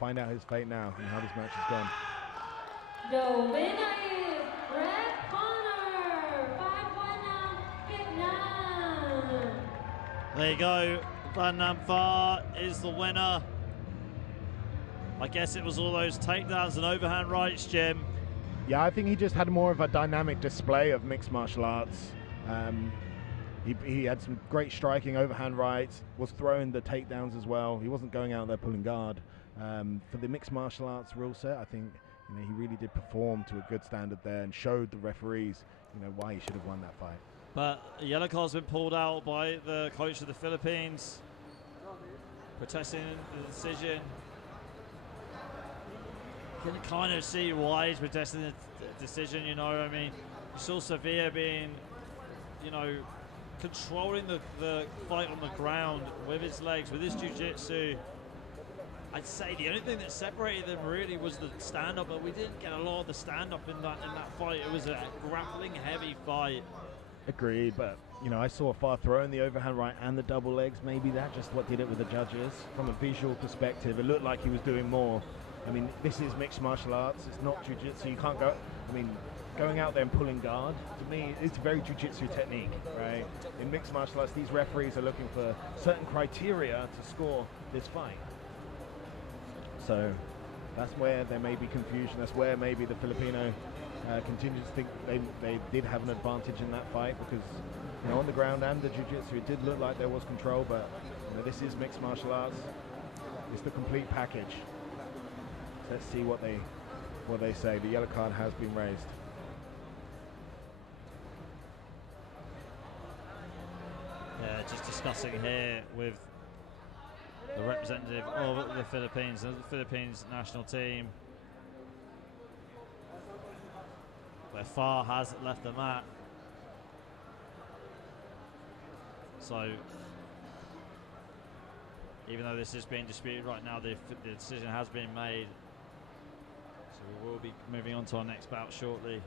find out his fate now and how this match has gone. The winner is red corner, 5-1 Vietnam. There you go. Van Nam Far is the winner. I guess it was all those takedowns and overhand rights, Jim. Yeah, I think he just had more of a dynamic display of mixed martial arts. He had some great striking, overhand rights, was throwing the takedowns as well. He wasn't going out there pulling guard. For the mixed martial arts rule set, I think he really did perform to a good standard there and showed the referees why he should have won that fight. But a yellow card's been pulled out by the coach of the Philippines, protesting the decision. You can kind of see why he's protesting the decision, I mean, you saw Sevilla being, controlling the fight on the ground with his legs, with his jiu-jitsu. I'd say the only thing that separated them really was the stand-up, but we didn't get a lot of the stand-up in that fight. It was a grappling heavy fight. Agreed, but you know, I saw a far throw in the overhand right and the double legs. Maybe that's just what did it with the judges. From a visual perspective, it looked like he was doing more. I mean, this is mixed martial arts. It's not jiu-jitsu. You can't go. I mean, going out there and pulling guard, to me, it's a very jiu-jitsu technique, right? In mixed martial arts, these referees are looking for certain criteria to score this fight. So that's where there may be confusion. That's where maybe the Filipino contingents think they did have an advantage in that fight, because you know, on the ground and the jiu-jitsu, it did look like there was control, but you know, this is mixed martial arts. It's the complete package. So let's see what they say. The yellow card has been raised. Yeah, just discussing here with the representative of the Philippines, the Philippines national team, where Far has left the mat. So, even though this is being disputed right now, the decision has been made. So we will be moving on to our next bout shortly.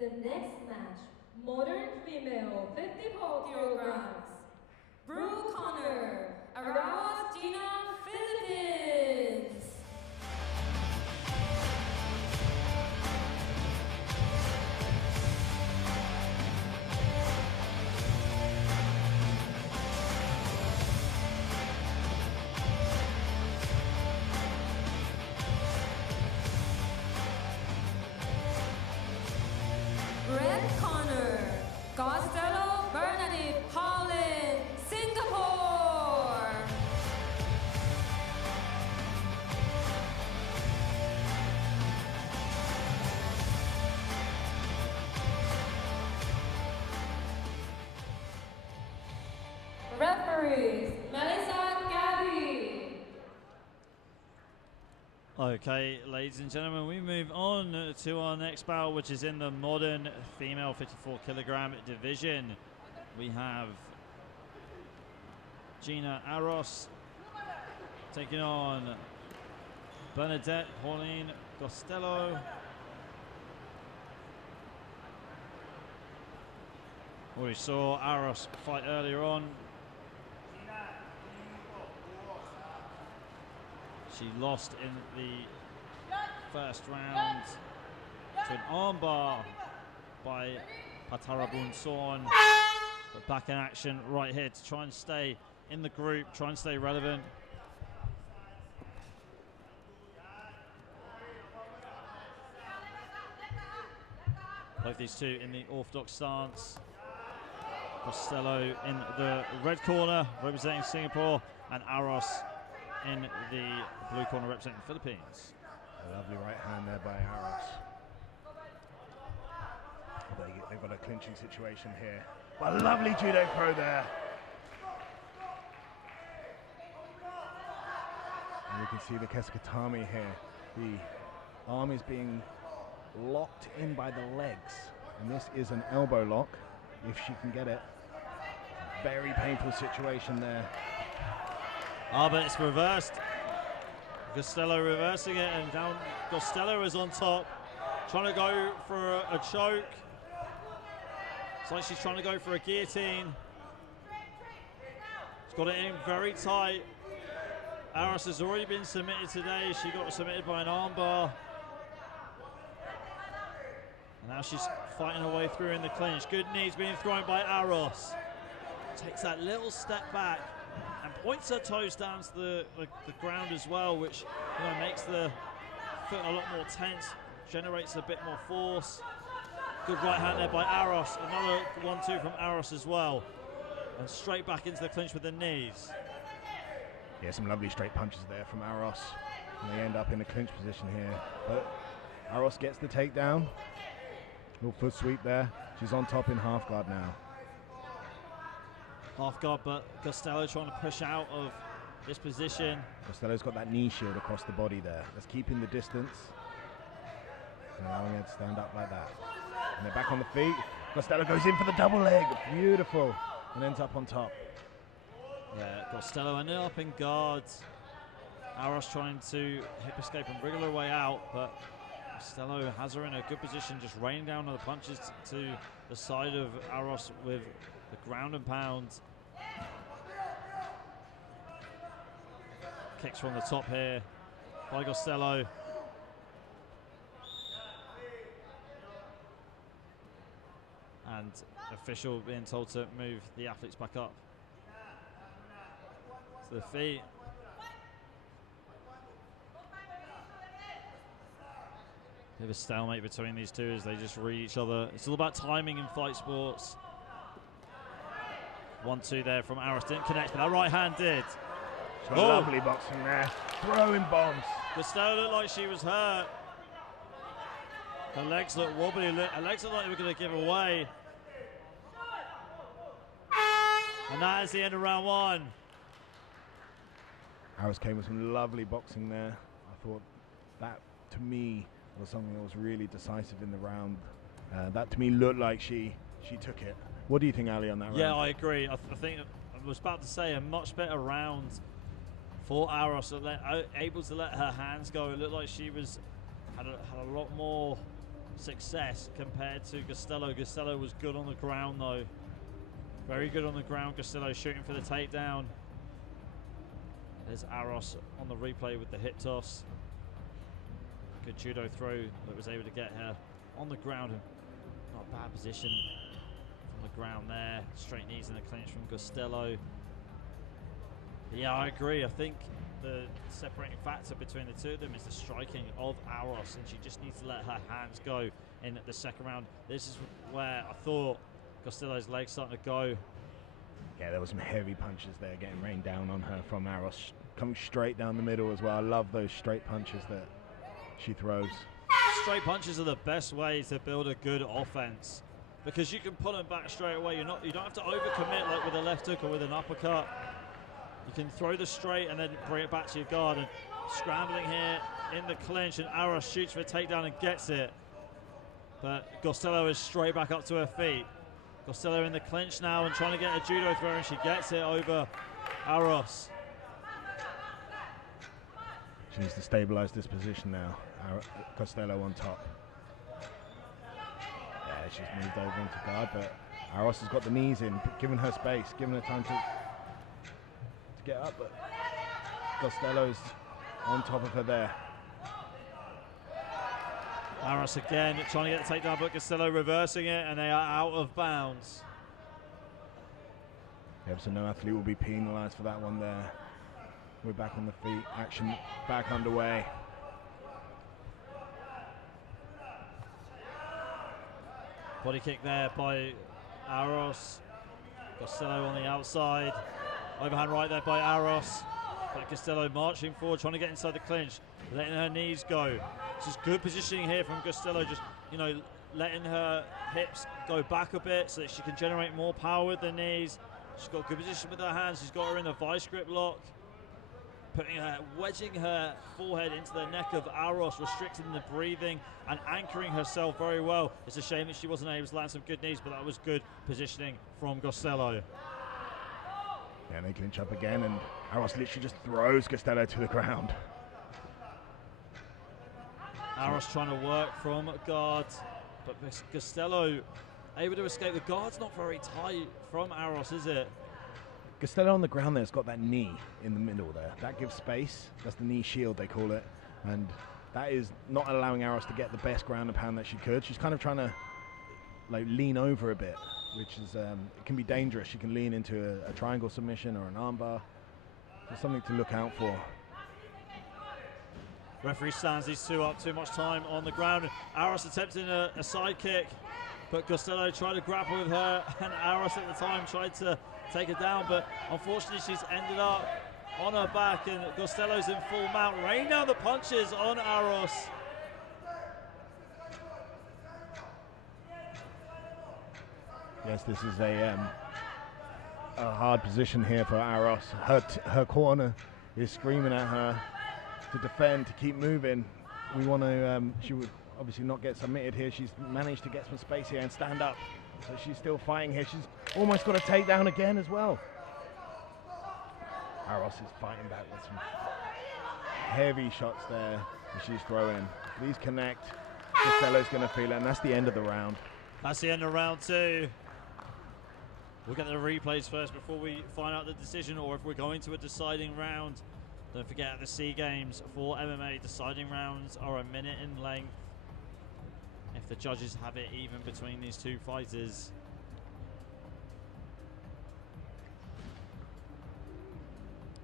The next match, modern female, 54 kilograms. Brew Connor, Arawas, Gina, Philippines. Red Connor, Costello, Bernadette, Holland, Singapore. Referees, Melissa Gabby. Okay, ladies and gentlemen, we move on to our next bout, which is in the modern female 54 kilogram division. We have Gina Aros taking on Bernadette Pauline Costello. We saw Aros fight earlier on. She lost in the first round to an armbar by Patarabun Son. But back in action right here to try and stay in the group, try and stay relevant. Both these two in the orthodox stance. Costello in the red corner representing Singapore, and Aros in the blue corner representing the Philippines. A lovely right hand there by Aros. They've got a clinching situation here. What a lovely judo throw there. And you can see the Keskatami here. The arm is being locked in by the legs. And this is an elbow lock, if she can get it. Very painful situation there. But it's reversed. Costello reversing it, and down Costello is on top, trying to go for a choke. It's like she's trying to go for a guillotine. She's got it in very tight. Aros has already been submitted today. She got submitted by an armbar. And now she's fighting her way through in the clinch. Good knees being thrown by Aros. Takes that little step back. points her toes down to the ground as well, which makes the foot a lot more tense, generates a bit more force. Good right hand there by Aros. Another 1-2 from Aros as well. And straight back into the clinch with the knees. Yeah, some lovely straight punches there from Aros. And they end up in a clinch position here. But Aros gets the takedown. Little foot sweep there. She's on top in half guard now. Half guard, but Costello trying to push out of this position. Costello's got that knee shield across the body there. That's keeping the distance. And allowing her to stand up like that. And they're back on the feet. Costello goes in for the double leg. Beautiful. And ends up on top. Yeah, Costello ended up in guards. Aros trying to hip escape and wriggle her way out, but Costello has her in a good position, just raining down on the punches to the side of Aros with the ground and pound. Kicks from the top here by Costello. And official being told to move the athletes back up to the feet. Bit of a stalemate between these two as they just read each other. It's all about timing in fight sports. 1-2 there from Aros. Didn't connect, but that right hand did. Lovely boxing there. Throwing bombs. Costello looked like she was hurt. Her legs look wobbly. Her legs look like they were going to give away. And that is the end of round one. Aros came with some lovely boxing there. I thought that, to me, was something that was really decisive in the round. That, to me, looked like she took it. What do you think, Ali, on that round? Yeah, I agree. I think I was about to say a much better round for Aros, able to let her hands go. It looked like she had a lot more success compared to Costello. Costello was good on the ground, though. Very good on the ground. Costello shooting for the takedown. There's Aros on the replay with the hip toss. Good judo throw that was able to get her on the ground. Not a bad position from the ground there. Straight knees in the clinch from Costello. Yeah, I agree. I think the separating factor between the two of them is the striking of Aros, and she just needs to let her hands go in the second round. This is where I thought Costello's legs starting to go. Yeah, there were some heavy punches there getting rained down on her from Aros. Coming straight down the middle as well. I love those straight punches that she throws. Straight punches are the best way to build a good offense, because you can pull them back straight away. You don't have to overcommit like with a left hook or with an uppercut. You can throw the straight and then bring it back to your guard. And scrambling here in the clinch, and Aros shoots for a takedown and gets it. But Costello is straight back up to her feet. Costello in the clinch now and trying to get a judo throw, and she gets it over Aros. She needs to stabilize this position now. Costello on top. Yeah, she's moved over into guard, but Aros has got the knees in, giving her space, giving her time to get up, but Costello's on top of her there. Aros again trying to get the takedown, but Costello reversing it, and they are out of bounds. Yep, so no athlete will be penalized for that one there. We're back on the feet, action back underway. Body kick there by Aros. Costello on the outside. Overhand right there by Aros. But Costello marching forward, trying to get inside the clinch, letting her knees go. This is good positioning here from Costello, just, letting her hips go back a bit so that she can generate more power with the knees. She's got good position with her hands. She's got her in a vice grip lock. Wedging her forehead into the neck of Aros, restricting the breathing and anchoring herself very well. It's a shame that she wasn't able to land some good knees, but that was good positioning from Costello. Yeah, they clinch up again, and Aros literally just throws Costello to the ground. Aros trying to work from guard, but Costello able to escape. The guard's not very tight from Aros, is it? Costello on the ground there's got that knee in the middle there. That gives space. That's the knee shield, they call it. And that is not allowing Aros to get the best ground and pound that she could. She's kind of trying to lean over a bit, which is it can be dangerous. She can lean into a triangle submission or an armbar. Just something to look out for. Referee stands these two up, too much time on the ground. Aros attempting a side kick, but Costello tried to grapple with her, and Aros at the time tried to take her down, but unfortunately she's ended up on her back, and Costello's in full mount, raining down the punches on Aros. Yes, this is a hard position here for Aros. Her corner is screaming at her to defend, to keep moving. We want to, she would obviously not get submitted here. She's managed to get some space here and stand up. So she's still fighting here. She's almost got a takedown again as well. Aros is fighting back with some heavy shots there that she's throwing. These connect. Costello's going to feel it, and that's the end of the round. That's the end of round two. We'll get the replays first before we find out the decision, or if we're going to a deciding round. Don't forget, at the SEA Games for MMA, deciding rounds are a minute in length. If the judges have it even between these two fighters.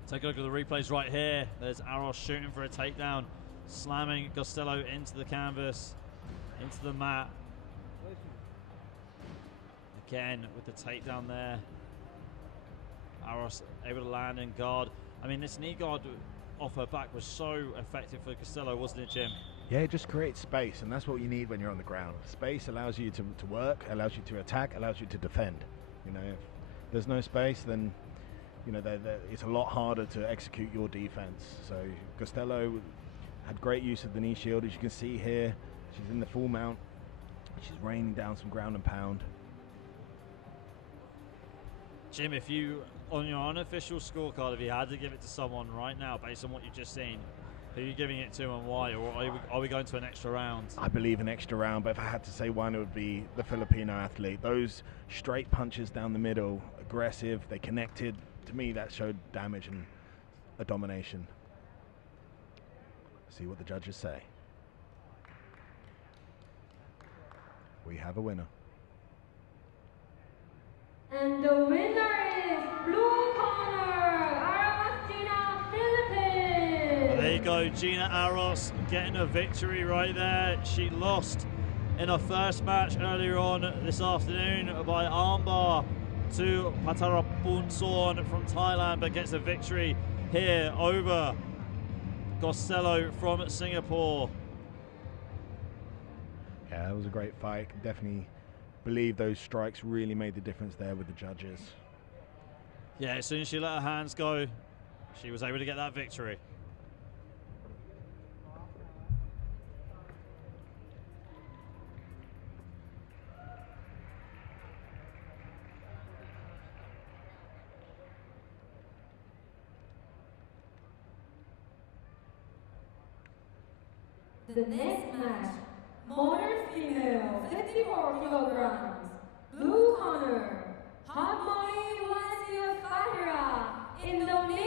Take a look at the replays right here. There's Aros shooting for a takedown, slamming Costello into the canvas, into the mat. Again with the takedown there. Aros able to land and guard. I mean, this knee guard off her back was so effective for Costello, wasn't it, Jim? Yeah, it just creates space, and that's what you need when you're on the ground. Space allows you to work, allows you to attack, allows you to defend. You know, if there's no space, then you know it's a lot harder to execute your defense. So Costello had great use of the knee shield, as you can see here. She's in the full mount. She's raining down some ground and pound. Jim, if you, on your unofficial scorecard, if you had to give it to someone right now, based on what you've just seen, who are you giving it to and why? Or are we going to an extra round? I believe an extra round, but if I had to say one, it would be the Filipino athlete. Those straight punches down the middle, aggressive, they connected. To me, that showed damage and a domination. See what the judges say. We have a winner. And the winner is blue corner, Argentina, Philippines. There you go, Gina Aros getting a victory right there. She lost in her first match earlier on this afternoon by armbar to Patarapunsorn from Thailand, but gets a victory here over Costello from Singapore. Yeah, that was a great fight. Definitely believe those strikes really made the difference there with the judges. Yeah, as soon as she let her hands go, she was able to get that victory. The next match, modern female, 54 kilograms, blue corner, Ngamwongwan Indonesia.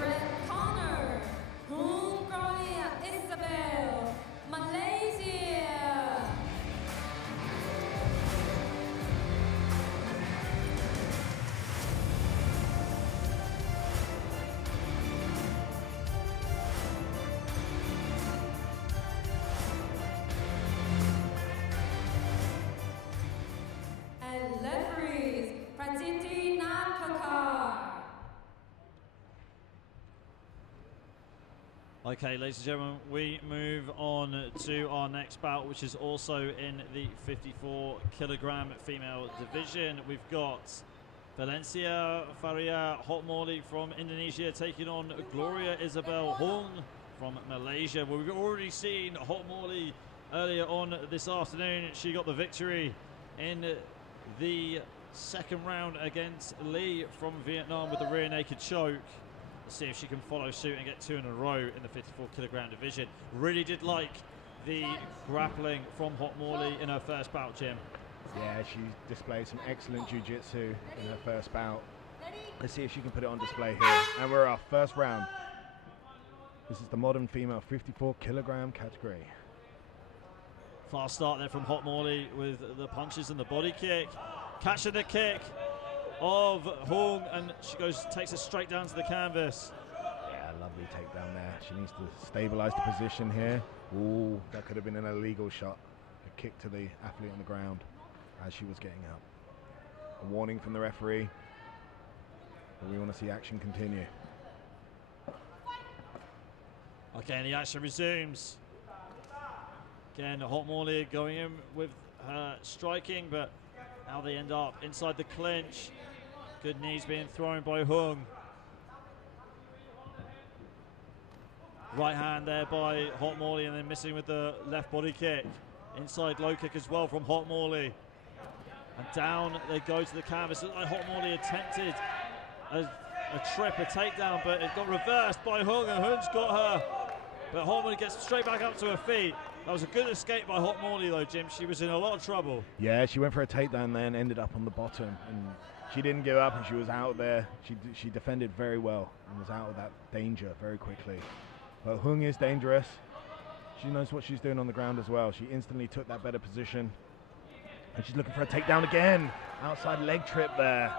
Red corner, Isabel, Malaysia. And referees, Pratiti Nakakar. Okay, ladies and gentlemen, we move on to our next bout, which is also in the 54 kilogram female division. We've got Valencia Faria Hotmorley from Indonesia taking on Gloria Isabel Hung from Malaysia. Well, we've already seen Hotmorley earlier on this afternoon. She got the victory in the second round against Lee from Vietnam with the rear naked choke. Let's see if she can follow suit and get two in a row in the 54 kilogram division. Really did like the grappling from Hotmorley in her first bout, Jim. Yeah, she displayed some excellent jiu-jitsu in her first bout. Let's see if she can put it on display here. And we're off, first round. This is the modern female 54 kilogram category. Fast start there from Hot Morley with the punches and the body kick. Catching the kick of Hung, and she takes it straight down to the canvas. Yeah, lovely takedown there. She needs to stabilize the position here. Ooh, that could have been an illegal shot. A kick to the athlete on the ground as she was getting up. A warning from the referee. But we want to see action continue. Okay, and the action resumes. Again, Hot Morley going in with her striking, but now they end up inside the clinch. Good knees being thrown by Hung. Right hand there by Hot Morley, and then missing with the left body kick. Inside low kick as well from Hot Morley. And down they go to the canvas. Like Hot Morley attempted a trip, a takedown, but it got reversed by Hung, and Hung's got her. But Hot Morley gets straight back up to her feet. That was a good escape by Hot Morley though, Jim. She was in a lot of trouble. Yeah, she went for a takedown then, ended up on the bottom, and she didn't give up, and she was out there. She defended very well and was out of that danger very quickly. But Hung is dangerous. She knows what she's doing on the ground as well. She instantly took that better position. And she's looking for a takedown again. Outside leg trip there.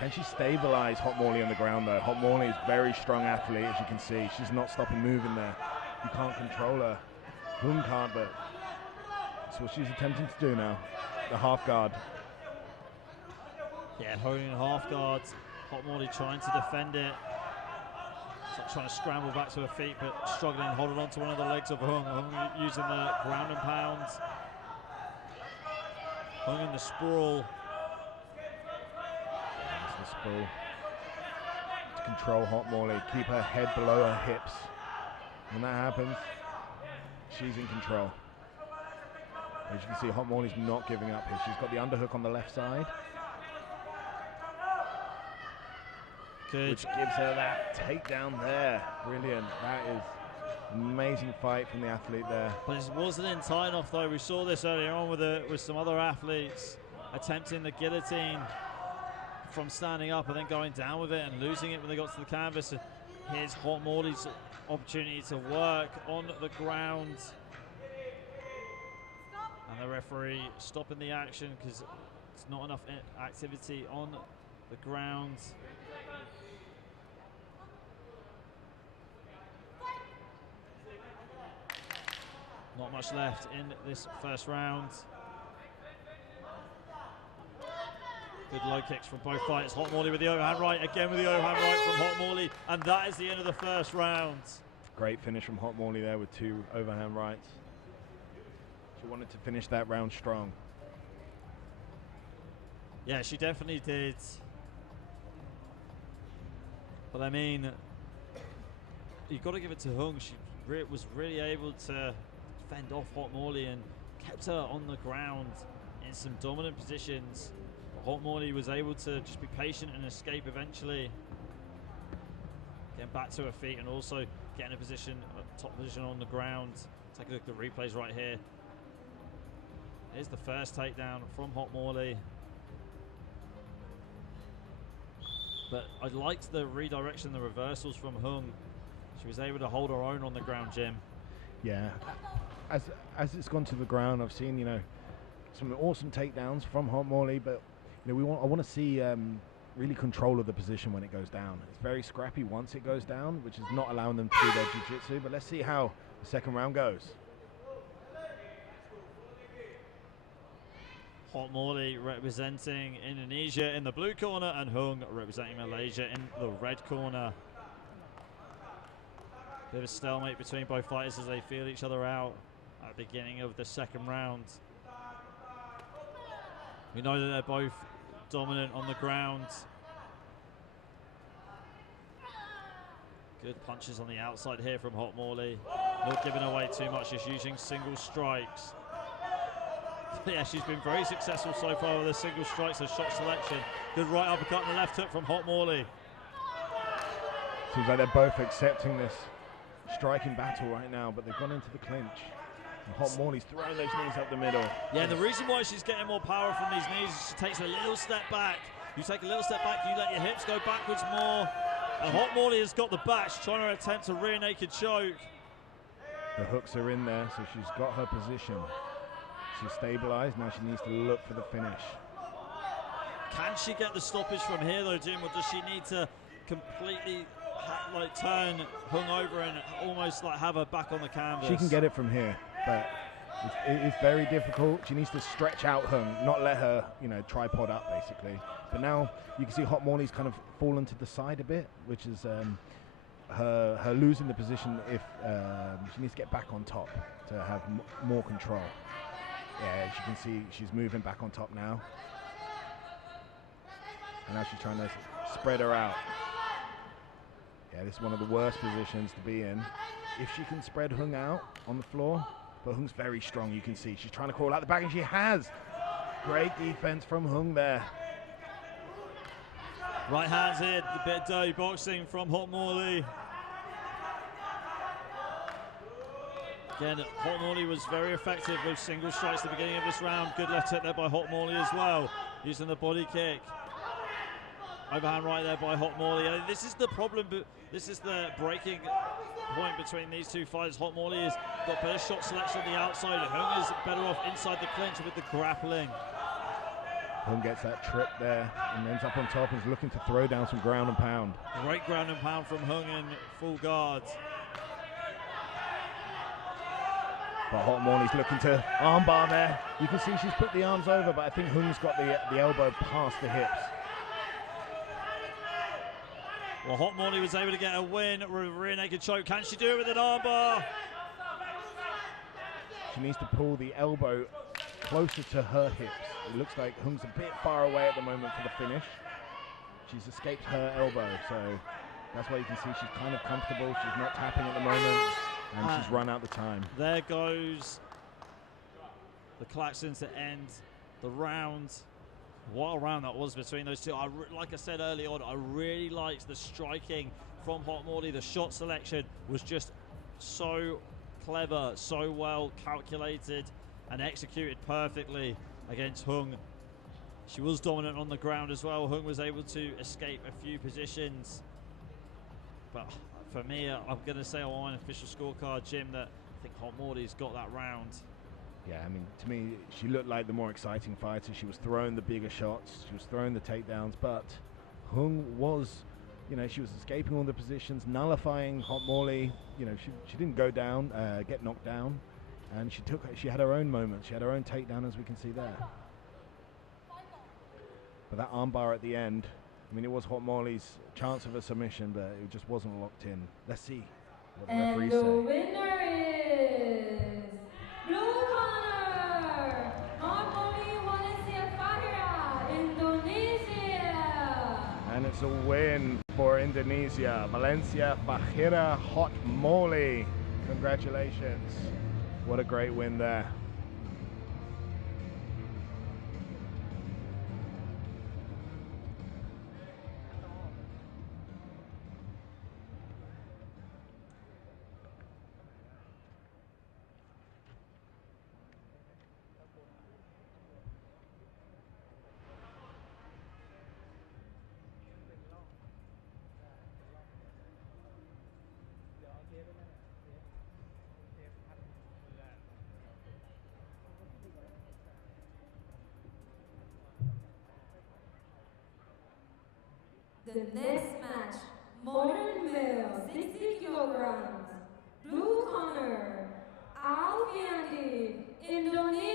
Can she stabilize Hot Morley on the ground though? Hot Morley is a very strong athlete, as you can see. She's not stopping moving there. You can't control her. Hung can't, but that's what she's attempting to do now. The half guard. Yeah, Hung in half guard. Hot Morley trying to defend it. Trying to scramble back to her feet, but struggling, holding on to one of the legs of Hung. Hung using the ground and pound. Hung in the sprawl. That's the sprawl. To control Hot Morley, keep her head below her hips. When that happens, she's in control. As you can see, Hot Morley's not giving up here. She's got the underhook on the left side. Good. Which gives her that takedown there. Brilliant. That is an amazing fight from the athlete there. But it wasn't in tie off though. We saw this earlier on with some other athletes attempting the guillotine from standing up and then going down with it and losing it when they got to the canvas. Here's Hot Morley's opportunity to work on the ground. And the referee stopping the action because it's not enough activity on the ground. Not much left in this first round. Good low kicks from both fighters. Hot Morley with the overhand right, again with the overhand right from Hot Morley, and that is the end of the first round. Great finish from Hot Morley there with 2 overhand rights. She wanted to finish that round strong. Yeah, she definitely did. But I mean, you've got to give it to Hung. She was really able to fend off Hot Morley and kept her on the ground in some dominant positions. But Hot Morley was able to just be patient and escape eventually. Getting back to her feet and also getting a position, a top position on the ground. Take a look at the replays right here. Here's the first takedown from Hot Morley. But I liked the redirection, the reversals from Hung. She was able to hold her own on the ground, Jim. Yeah. As it's gone to the ground, I've seen, some awesome takedowns from Hot Morley, but I want to see really control of the position when it goes down. It's very scrappy once it goes down, which is not allowing them to do their jiu-jitsu, but let's see how the second round goes. Hot Morley representing Indonesia in the blue corner and Hung representing Malaysia in the red corner. Bit of a stalemate between both fighters as they feel each other out at the beginning of the second round. We know that they're both dominant on the ground. Good punches on the outside here from Hot Morley. Not giving away too much, just using single strikes. Yeah, she's been very successful so far with her single strikes, her shot selection. Good right uppercut and the left hook from Hot Morley. Seems like they're both accepting this striking battle right now, but they've gone into the clinch. Hot Morley's throwing those knees up the middle. Yeah, the reason why she's getting more power from these knees is she takes a little step back. You take a little step back, you let your hips go backwards more. And Hot Morley has got the back. She's trying to attempt a rear naked choke. The hooks are in there, so she's got her position. She's stabilized, now she needs to look for the finish. Can she get the stoppage from here though, Jim, or does she need to completely like turn Hung over and almost like have her back on the canvas? She can get it from here, but it's very difficult. She needs to stretch out Hung, not let her, you know, tripod up basically. But now you can see Hot Morley's kind of fallen to the side a bit, which is her losing the position if she needs to get back on top to have more control. Yeah, as you can see, she's moving back on top now. And now she's trying to spread her out. Yeah, this is one of the worst positions to be in. If she can spread Hung out on the floor, but Hung's very strong, you can see. She's trying to crawl out the back, and she has. Great defense from Hung there. Right hands here, a bit of dirty boxing from Hot Morley. Again, Hot Morley was very effective with single strikes at the beginning of this round. Good left hook there by Hot Morley as well, using the body kick. Overhand right there by Hot Morley. This is the problem, this is the breaking point between these two fighters. Hot Morley has got better shot selection on the outside. Hung is better off inside the clinch with the grappling. Hung gets that trip there and ends up on top and is looking to throw down some ground and pound. Great ground and pound from Hung in full guard. But Hot Morley's looking to armbar there. You can see she's put the arms over, but I think Hung's got the elbow past the hips. Well, Hot Morley was able to get a win with a rear naked choke. Can she do it with an armbar? She needs to pull the elbow closer to her hips. It looks like Hung's a bit far away at the moment for the finish. She's escaped her elbow, so that's why you can see she's kind of comfortable. She's not tapping at the moment, and she's run out the time. There goes the klaxons to end the round. What a round that was between those two. Like I said early on, I really liked the striking from Hot Morley. The shot selection was just so clever, so well calculated and executed perfectly against Hung. She was dominant on the ground as well. Hung was able to escape a few positions. But for me, I'm going to say on an official scorecard, Jim, that I think Hot Morley's got that round. Yeah, I mean, to me, she looked like the more exciting fighter. She was throwing the bigger shots. She was throwing the takedowns, but Hung was, you know, she was escaping all the positions, nullifying Hot Morley. You know, she didn't go down, get knocked down, and she had her own moments. She had her own takedown, as we can see there. But that armbar at the end, I mean, it was Hot Morley's chance of a submission, but it just wasn't locked in. Let's see what the referees say. And the winner is blue corner, Ngamwongwan, Indonesia. And it's a win for Indonesia. Valencia Fahira Hot Morley. Congratulations. What a great win there. The next match, modern male, 60 kilograms, blue corner, Alfiandi, Indonesia.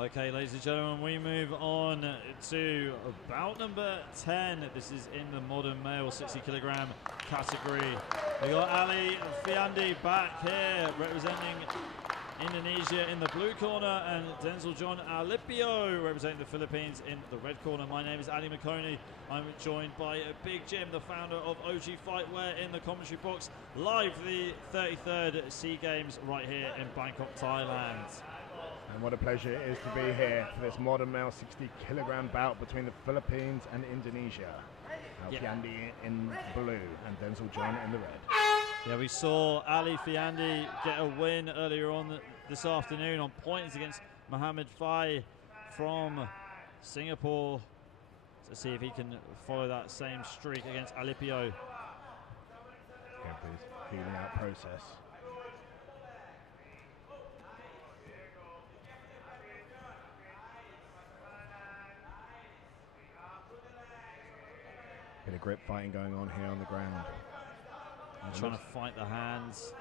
Okay, ladies and gentlemen, we move on to bout number 10. This is in the modern male 60 kilogram category. We got Ali Fiandi back here representing Indonesia in the blue corner, and Denzel John Alipio representing the Philippines in the red corner. My name is Ali McConey. I'm joined by Big Jim, the founder of OG Fightwear, in the commentary box, live for the 33rd SEA Games right here in Bangkok, Thailand. And what a pleasure it is to be here for this modern male 60 kilogram bout between the Philippines and Indonesia. Alfiandi in blue and Denzel John in the red. Yeah, we saw Ali Fiandi get a win earlier on this afternoon on points against Mohamed Fai from Singapore. To see if he can follow that same streak against Alipio. Yeah, please. Feeling out process. Bit of grip fighting going on here on the ground. And trying to fight the hands.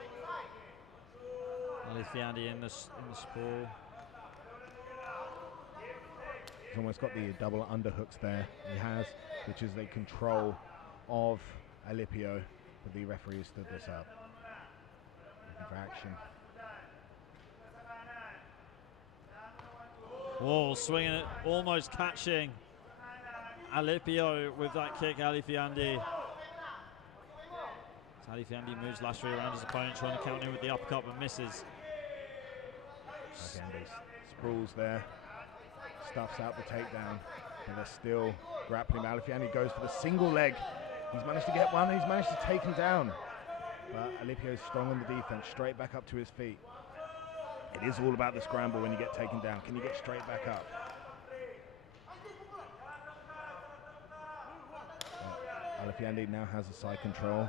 Ali Fiandi in the sprawl. He's almost got the double underhooks there. He has, which is the control of Alipio, but the referee stood this up. Looking for action. Whoa, swinging it, almost catching Alipio with that kick. Ali Fiandi. Ali Fiandi moves laterally around his opponent, trying to counter him with the uppercut, but misses. Alfiandi sprawls there, stuffs out the takedown, but they're still grappling. Alfiandi goes for the single leg. He's managed to get one, he's managed to take him down. But Alipio is strong on the defense, straight back up to his feet. It is all about the scramble when you get taken down. Can you get straight back up? Alfiandi now has a side control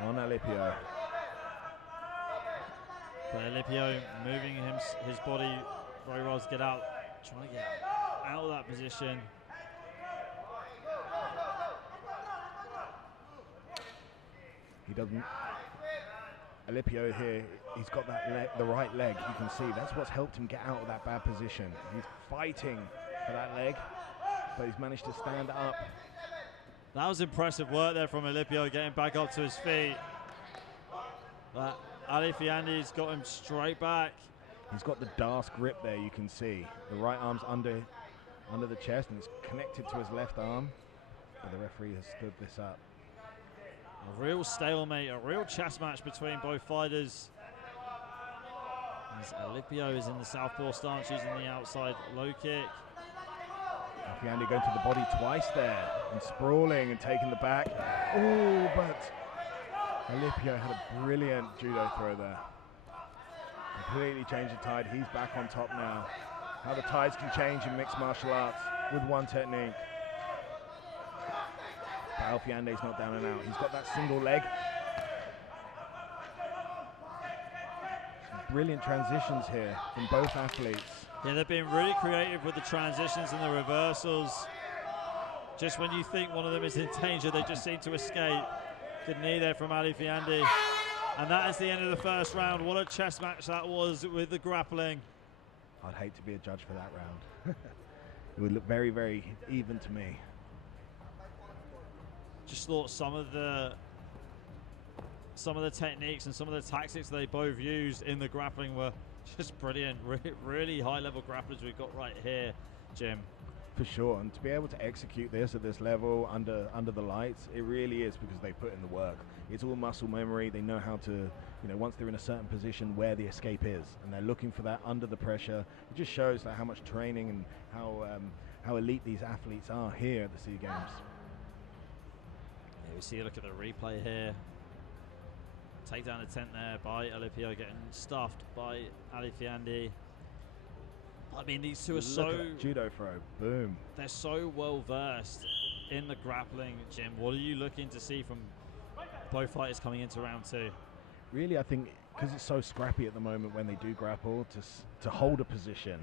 on Alipio. But Alipio moving his body very well to get out, trying to get out of that position. He doesn't. Alipio here, he's got that leg, the right leg, you can see. That's what's helped him get out of that bad position. He's fighting for that leg, but he's managed to stand up. That was impressive work there from Alipio, getting back up to his feet. But Ali Fiandi's got him straight back. He's got the Das grip there, you can see. The right arm's under the chest and it's connected to his left arm. But the referee has stood this up. A real stalemate, a real chess match between both fighters. As Alipio is in the southpaw stance, using the outside low kick. Alfiandi going to the body twice there and sprawling and taking the back. Oh, but Alipio had a brilliant judo throw there. Completely changed the tide. He's back on top now. How the tides can change in mixed martial arts with one technique. But Alfiandi's not down and out. He's got that single leg. Some brilliant transitions here from both athletes. Yeah, they've been really creative with the transitions and the reversals. Just when you think one of them is in danger, they just seem to escape. Good knee there from Ali Fiandi. And that is the end of the first round. What a chess match that was with the grappling. I'd hate to be a judge for that round. It would look very, very even to me. Just thought some of the techniques and some of the tactics they both used in the grappling were just brilliant. Really high-level grapplers we've got right here, Jim. For sure, and to be able to execute this at this level under the lights, it really is because they put in the work. It's all muscle memory. They know how to, once they're in a certain position, where the escape is, and they're looking for that under the pressure. It just shows that how much training and how elite these athletes are here at the SEA Games. Yeah, we see a look at the replay here. Takedown attempt there by Alipio, getting stuffed by Ali Fiandi. I mean, these two are judo throw, boom. They're so well versed in the grappling, Jim. What are you looking to see from both fighters coming into round two? Really, I think because it's so scrappy at the moment when they do grapple, to hold a position,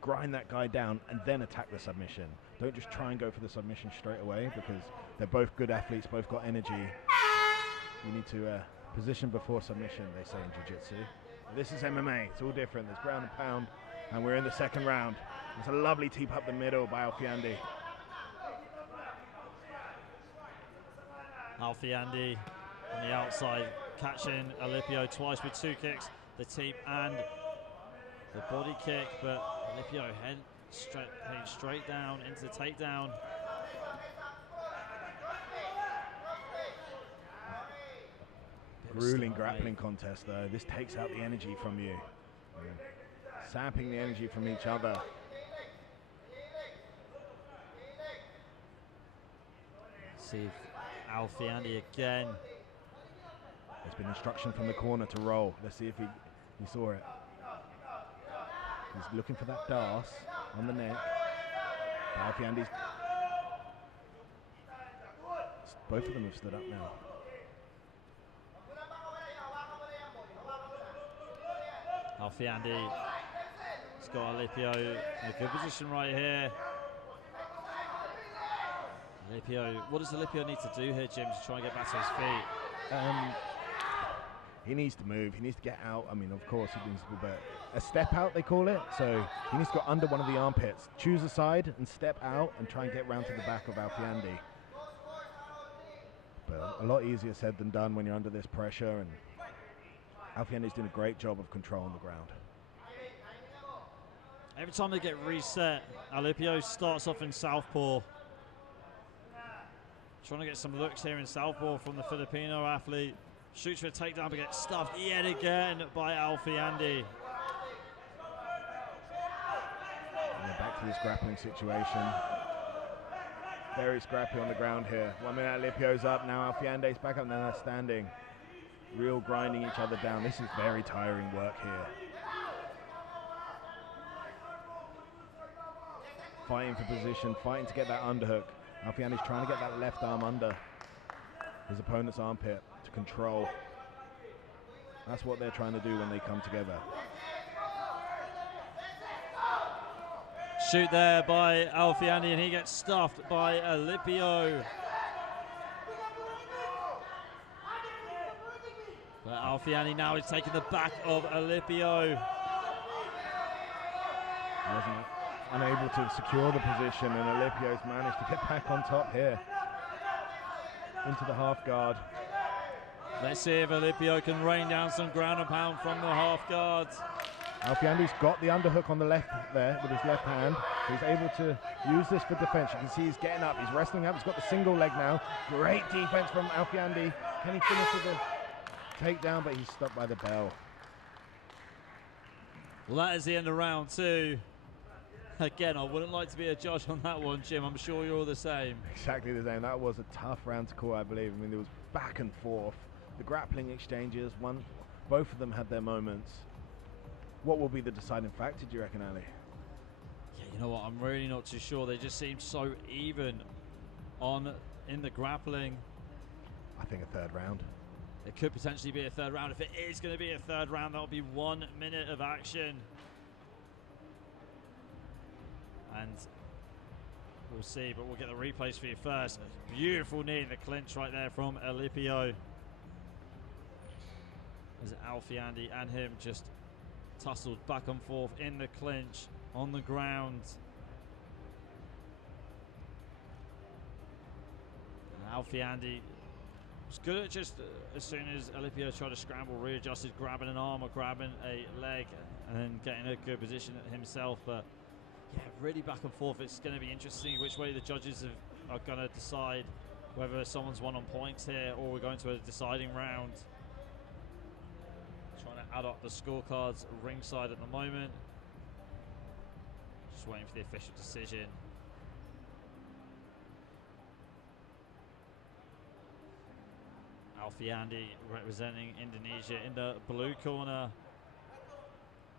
grind that guy down and then attack the submission. Don't just try and go for the submission straight away because they're both good athletes, both got energy. You need to position before submission, they say in jiu-jitsu. This is MMA, it's all different. There's ground and pound. And we're in the second round. It's a lovely teep up the middle by Alfiandi. Alfiandi on the outside, catching Alipio twice with 2 kicks, the teep and the body kick, but Alipio heading straight down into the takedown. Grueling grappling contest though. This takes out the energy from you. Sapping the energy from each other. See Alfiandi again. There's been instruction from the corner to roll. Let's see if he saw it. He's looking for that das on the neck. Alfiandi's. Both of them have stood up now. Alfiandi has got Alipio in a good position right here. Alipio, what does Alipio need to do here, Jim, to try and get back to his feet? He needs to move. He needs to get out. I mean, of course, he needs to, but a step out, they call it. So he needs to go under one of the armpits, choose a side, and step out and try and get round to the back of Alfiandi. But a lot easier said than done when you're under this pressure. And Alfiandi's doing a great job of control on the ground. Every time they get reset, Alipio starts off in southpaw. Trying to get some looks here in southpaw from the Filipino athlete. Shoots for a takedown but gets stuffed yet again by Alfiandi. And back to this grappling situation. Very scrappy on the ground here. 1 minute Alipio's up, now Alfiandi's back up and then they're standing. Real grinding each other down. This is very tiring work here. Fighting for position, fighting to get that underhook. Alfiandi's trying to get that left arm under his opponent's armpit to control. That's what they're trying to do when they come together. Shoot there by Alfiandi and he gets stuffed by Alipio. But Alfiandi now is taking the back of Alipio. Wasn't unable to secure the position and Alipio's managed to get back on top here. Into the half guard. Let's see if Alipio can rain down some ground and pound from the half guard. Alfiandi's got the underhook on the left there with his left hand. He's able to use this for defense. You can see he's getting up, he's wrestling up, he's got the single leg now. Great defense from Alfiandi. Can he finish with the takedown? But he's stopped by the bell. Well, that is the end of round 2. Again, I wouldn't like to be a judge on that one, Jim. I'm sure you're all the same. Exactly the same. That was a tough round to call, I believe. I mean, there was back and forth. The grappling exchanges, both of them had their moments. What will be the deciding factor, do you reckon, Ali? Yeah, you know what? I'm really not too sure. They just seem so even in the grappling. I think a third round. It could potentially be a third round. If it is going to be a third round, that'll be 1 minute of action. And we'll see, but we'll get the replays for you first. A beautiful knee in the clinch right there from Alipio. As Alfiandi and him just tussled back and forth in the clinch on the ground. And Alfiandi was good at just as soon as Alipio tried to scramble, readjusted, grabbing an arm or grabbing a leg and then getting a good position himself. But yeah, really back and forth. It's going to be interesting which way the judges are going to decide whether someone's won on points here or we're going to a deciding round. Trying to add up the scorecards ringside at the moment. Just waiting for the official decision. Alfiandi representing Indonesia in the blue corner.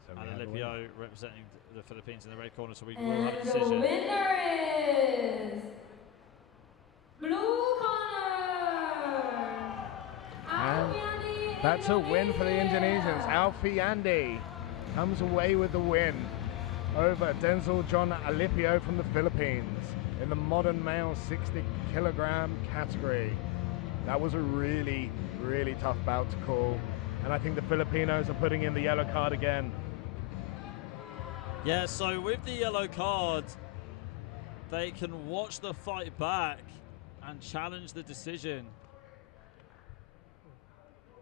And Alipio representing the Philippines in the red corner, so we will have a decision. The winner is blue corner. And that's a win for the Indonesians. Alfiandi comes away with the win over Denzel John Alipio from the Philippines in the modern male 60-kilogram category. That was a really, really tough bout to call. And I think the Filipinos are putting in the yellow card again. Yeah, so with the yellow card, they can watch the fight back and challenge the decision.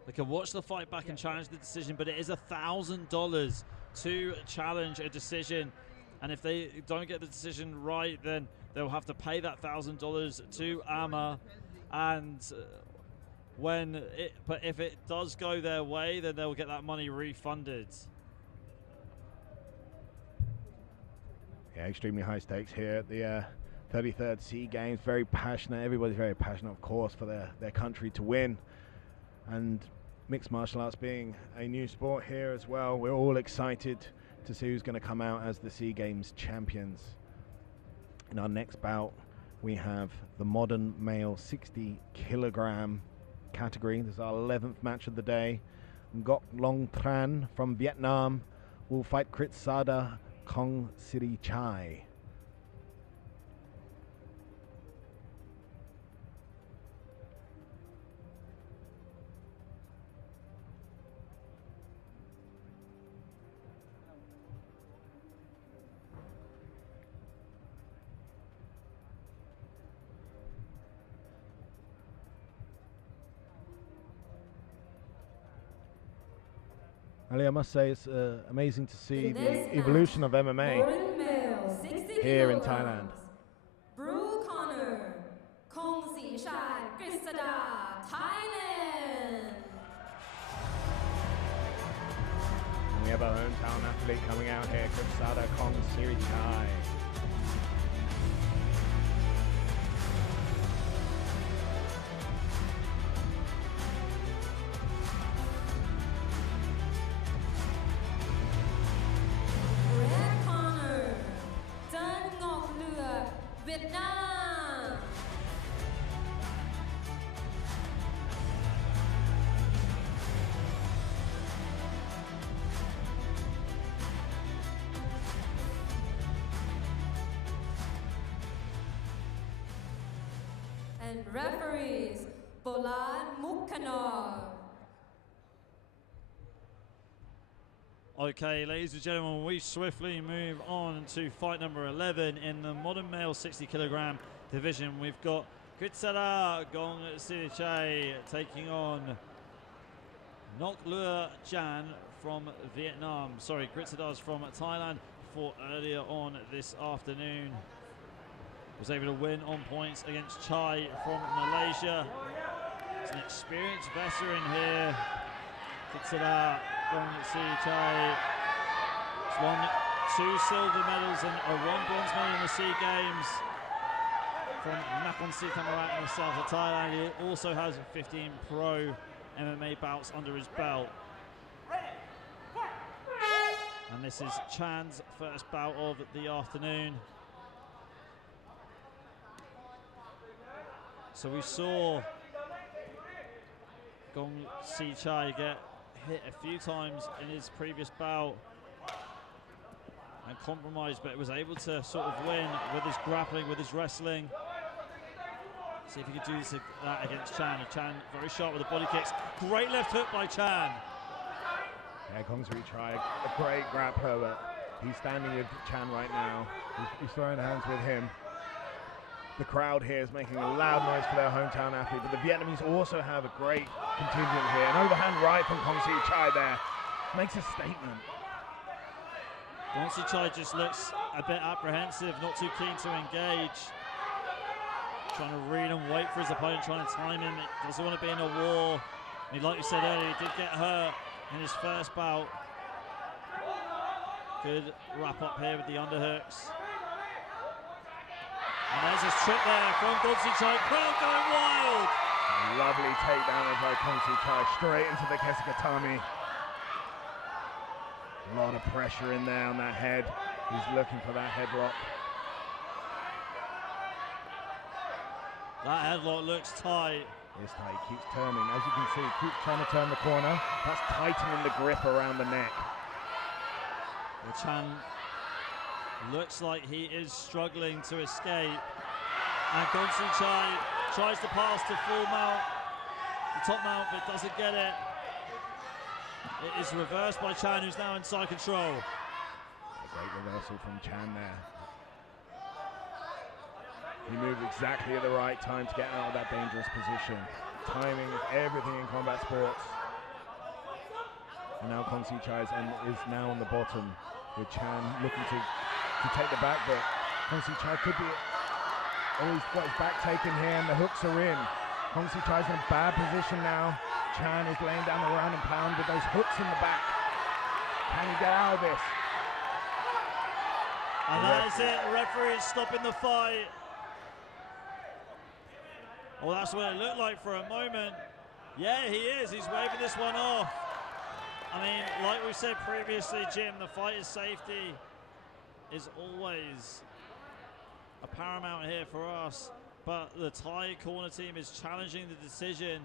They can watch the fight back and challenge the decision, but it is $1,000 to challenge a decision. And if they don't get the decision right, then they'll have to pay that $1,000 to AMA. And but if it does go their way, then they'll get that money refunded. Yeah, extremely high stakes here at the 33rd SEA Games. Very passionate. Everybody's very passionate, of course, for their country to win. And mixed martial arts being a new sport here as well, we're all excited to see who's going to come out as the SEA Games champions. In our next bout, we have the modern male 60 kilogram category. This is our 11th match of the day. Ngamwongwan from Vietnam will fight Kritsada Kong Siri Chai. Ali, I must say it's amazing to see the evolution of MMA Modern male, 60 here in kilograms. Thailand. Blue corner, Kong Si Chai, Kritsada, Thailand. And we have our hometown athlete coming out here, Kritsada Kong Siri Chai. Red corner, Tan Ngọc Lừa, Vietnam. And referees, Bolan Mukhanor. Okay, ladies and gentlemen, we swiftly move on to fight number 11 in the modern male 60 kilogram division. We've got Kritsada Kong Siri Chai taking on Ngoc Lua Jan from Vietnam. Sorry, Kritsada's from Thailand. Fought earlier on this afternoon. Was able to win on points against Chai from Malaysia. It's an experienced veteran here. Kritsada Kong Siri Chai. He's won 2 silver medals and a 1 bronze medal in the SEA Games from Nakhon Si Thammarat in the south of Thailand. He also has 15 pro MMA bouts under his belt. And this is Chan's first bout of the afternoon. So we saw Kong Si Chai get hit a few times in his previous bout and compromised, but was able to sort of win with his grappling, with his wrestling. See if he could do that against Chan. And Chan very sharp with the body kicks. Great left hook by Chan. Yeah, Kong Siri Chai, a great grappler, but he's standing with Chan right now. He's throwing hands with him. The crowd here is making a loud noise for their hometown athlete, but the Vietnamese also have a great contingent here. An overhand right from Kong Siri Chai there makes a statement. Kong Si Chai just looks a bit apprehensive, not too keen to engage. Trying to read and wait for his opponent, trying to time him. He doesn't want to be in a war. I mean, like you said earlier, he did get hurt in his first bout. Good wrap up here with the underhooks. And there's his trip there from Kong Si Chai. Crowd going wild. Lovely takedown by Kong Si Chai, straight into the Kesikatami. A lot of pressure in there on that head. He's looking for that headlock. That headlock looks tight. It's tight, keeps turning. As you can see, keeps trying to turn the corner. That's tightening the grip around the neck. Well, Chan looks like he is struggling to escape. And Kong Si Chai tries to pass to full mount, the top mount, but doesn't get it. It is reversed by Chan, who's now inside control. Great reversal from Chan there. He moved exactly at the right time to get out of that dangerous position. Timing is everything in combat sports. And now Kong Si Chai is now on the bottom with Chan looking to take the back, but Kong Si Chai could be, oh, he's got his back taken here and the hooks are in. Kong Si Chai's in a bad position now. Chan is laying down the ground and pound with those hooks in the back. Can he get out of this? And that is it, the referee is stopping the fight. Well, that's what it looked like for a moment. Yeah, he is, he's waving this one off. I mean, like we said previously, Jim, the fighter's safety is always a paramount here for us, but the Thai corner team is challenging the decision.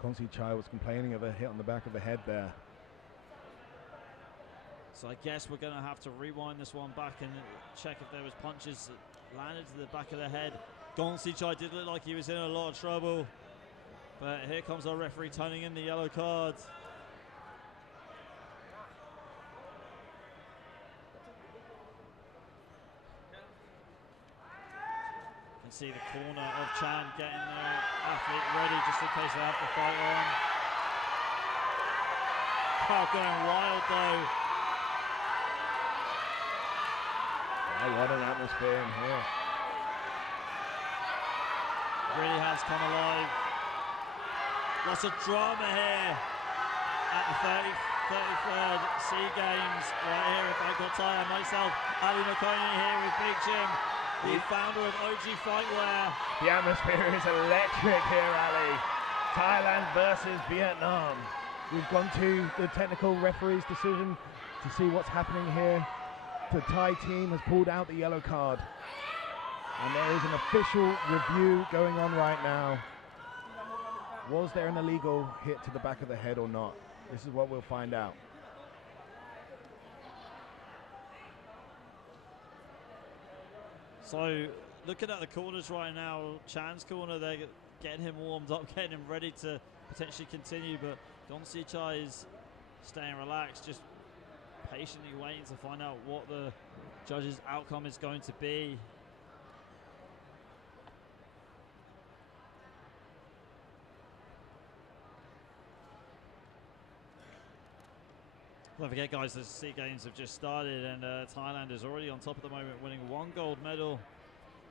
Kong Si Chai was complaining of a hit on the back of the head there. So I guess we're going to have to rewind this one back and check if there was punches that landed to the back of the head. Kong Si Chai did look like he was in a lot of trouble, but here comes our referee turning in the yellow card. You can see the corner of Chan getting their athlete ready just in case they have the fight on. Crowd going wild though. Oh, what an atmosphere in here. Really has come alive. Lots of drama here at the 33rd SEA Games right here at Bangkok, Thailand. Myself, Ali Makoni here with Big Jim, the founder of OG Fightwear. The atmosphere is electric here, Ali. Thailand versus Vietnam. We've gone to the technical referee's decision to see what's happening here. The Thai team has pulled out the yellow card. And there is an official review going on right now. Was there an illegal hit to the back of the head or not? This is what we'll find out. So looking at the corners right now, Chan's corner, they're getting him warmed up, getting him ready to potentially continue, but Kong Si Chai is staying relaxed, just patiently waiting to find out what the judge's outcome is going to be. Don't forget, guys, the SEA Games have just started, and Thailand is already on top at the moment, winning 1 gold medal.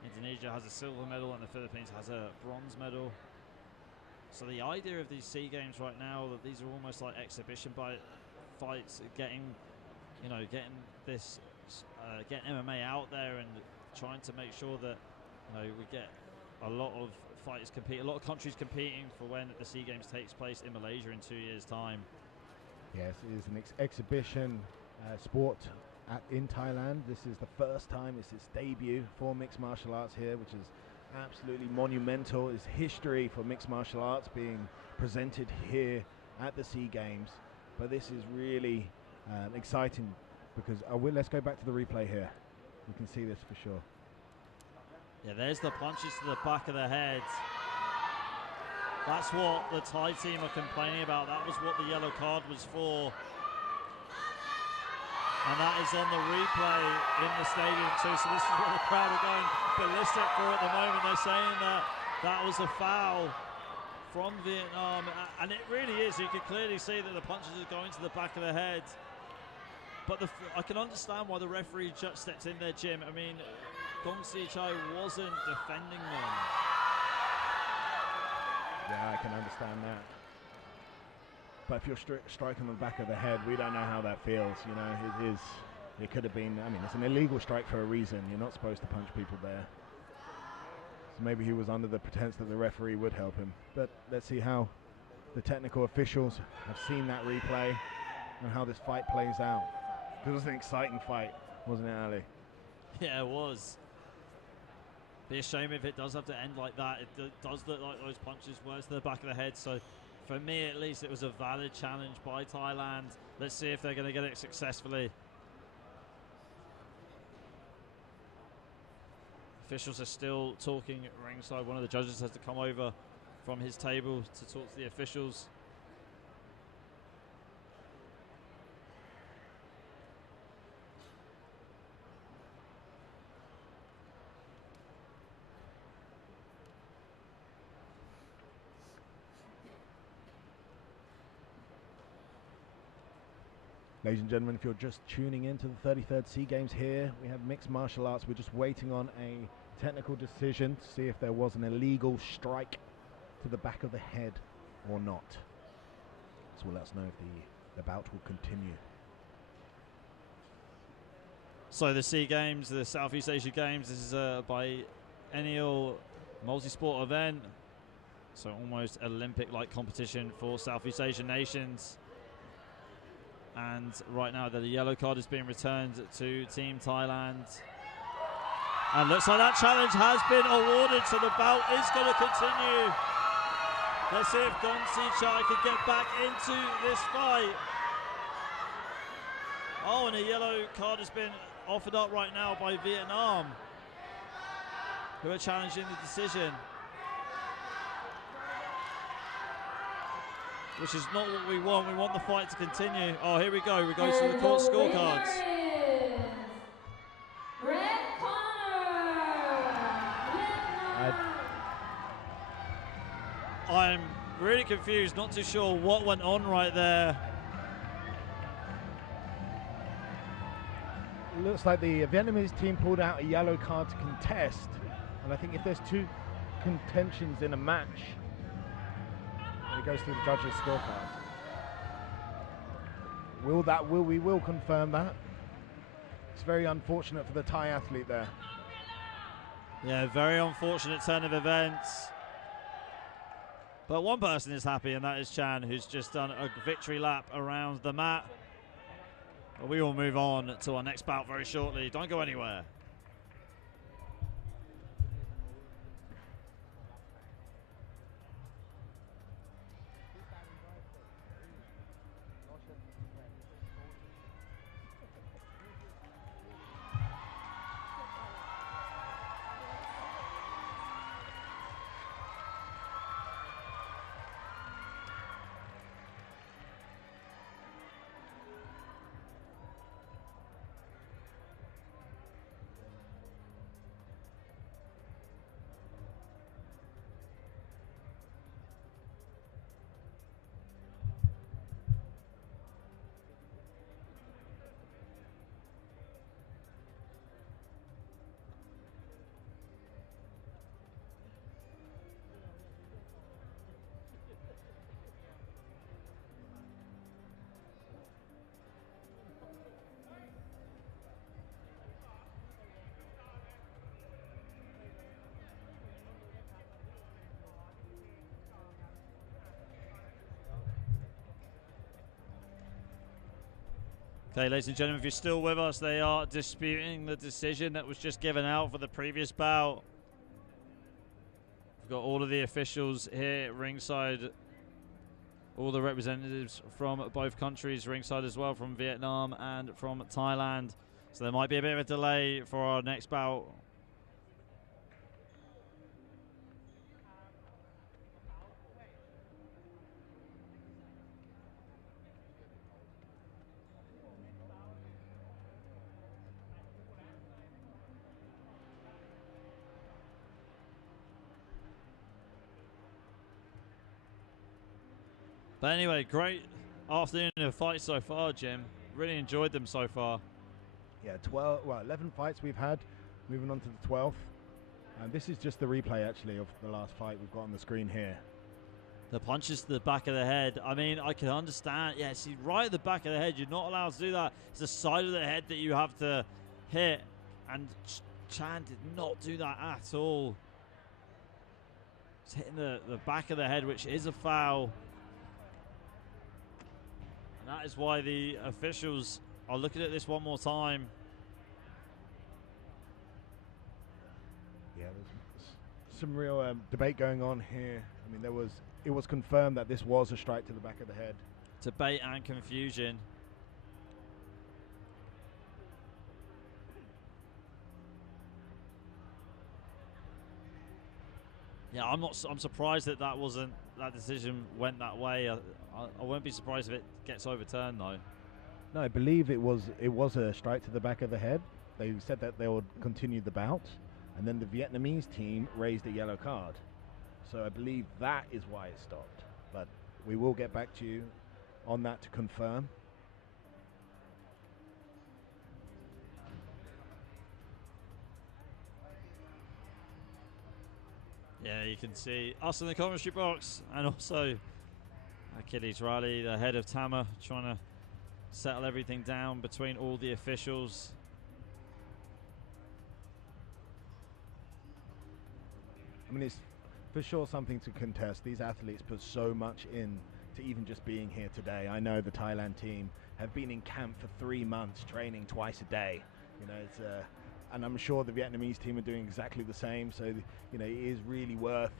Indonesia has a silver medal, and the Philippines has a bronze medal. So the idea of these SEA Games right now, that these are almost like exhibition fights, getting MMA out there and trying to make sure that we get a lot of fighters compete, a lot of countries competing for when the SEA Games takes place in Malaysia in 2 years' time. Yes, it is an exhibition sport in Thailand. This is the first time, it's its debut for mixed martial arts here, which is absolutely monumental. It's history for mixed martial arts being presented here at the SEA Games. But this is really exciting because let's go back to the replay here. You can see this for sure. Yeah, there's the punches to the back of the head. That's what the Thai team are complaining about. That was what the yellow card was for. And that is on the replay in the stadium too. So this is what the crowd are going ballistic for at the moment. They're saying that that was a foul from Vietnam. And it really is. You can clearly see that the punches are going to the back of the head. But I can understand why the referee just stepped in there, Jim. I mean, Kong Si Chai wasn't defending them. Yeah, I can understand that. But if you're striking on the back of the head, we don't know how that feels. It could have been, it's an illegal strike for a reason. You're not supposed to punch people there. So maybe he was under the pretense that the referee would help him. But let's see how the technical officials have seen that replay and how this fight plays out. It was an exciting fight, wasn't it, Ali? Yeah, it was. Be a shame if it does have to end like that. It does look like those punches were to the back of the head. So for me, at least, it was a valid challenge by Thailand. Let's see if they're going to get it successfully. Officials are still talking ringside. One of the judges has to come over from his table to talk to the officials. Ladies and gentlemen, if you're just tuning in to the 33rd SEA Games here, we have mixed martial arts. We're just waiting on a technical decision to see if there was an illegal strike to the back of the head or not. This will let us know if the bout will continue. So the SEA Games, the Southeast Asia Games, this is a biennial multi-sport event. So almost Olympic-like competition for Southeast Asian nations. And right now the yellow card is being returned to Team Thailand. And looks like that challenge has been awarded, so the bout is going to continue. Let's see if Gon Sichai can get back into this fight. Oh, and a yellow card has been offered up right now by Vietnam, who are challenging the decision. Which is not what we want. We want the fight to continue. Oh, here we go. We go to the court scorecards. Red corner, I'm really confused, not too sure what went on right there. It looks like the Vietnamese team pulled out a yellow card to contest. And I think if there's two contentions in a match, it goes through the judges' scorecard. We will confirm that. It's very unfortunate for the Thai athlete there. Yeah, very unfortunate turn of events. But one person is happy, and that is Chan, who's just done a victory lap around the mat. But we will move on to our next bout very shortly. Don't go anywhere. Okay, ladies and gentlemen, if you're still with us, they are disputing the decision that was just given out for the previous bout. We've got all of the officials here ringside, all the representatives from both countries ringside as well, from Vietnam and from Thailand. So there might be a bit of a delay for our next bout. But anyway, great afternoon of fights so far, Jim. Really enjoyed them so far. Yeah, 11 fights we've had, moving on to the 12th. And this is just the replay, actually, of the last fight we've got on the screen here. The punches to the back of the head. I mean, I can understand. Yeah, see, right at the back of the head, you're not allowed to do that. It's the side of the head that you have to hit. And Chan did not do that at all. He's hitting the back of the head, which is a foul. And that is why the officials are looking at this one more time. Yeah, there's some real debate going on here. I mean, it was confirmed that this was a strike to the back of the head. Debate and confusion. Yeah, I'm surprised that that decision went that way. I won't be surprised if it gets overturned though. No, I believe it was a strike to the back of the head. They said that they would continue the bout, and then the Vietnamese team raised a yellow card. So I believe that is why it stopped. But we will get back to you on that to confirm. Yeah, you can see us in the commentary box, and also Achilles Riley, the head of Tama, trying to settle everything down between all the officials. I mean, it's for sure something to contest. These athletes put so much in to even just being here today. I know the Thailand team have been in camp for 3 months, training twice a day. You know, it's and I'm sure the Vietnamese team are doing exactly the same. So, you know, it is really worth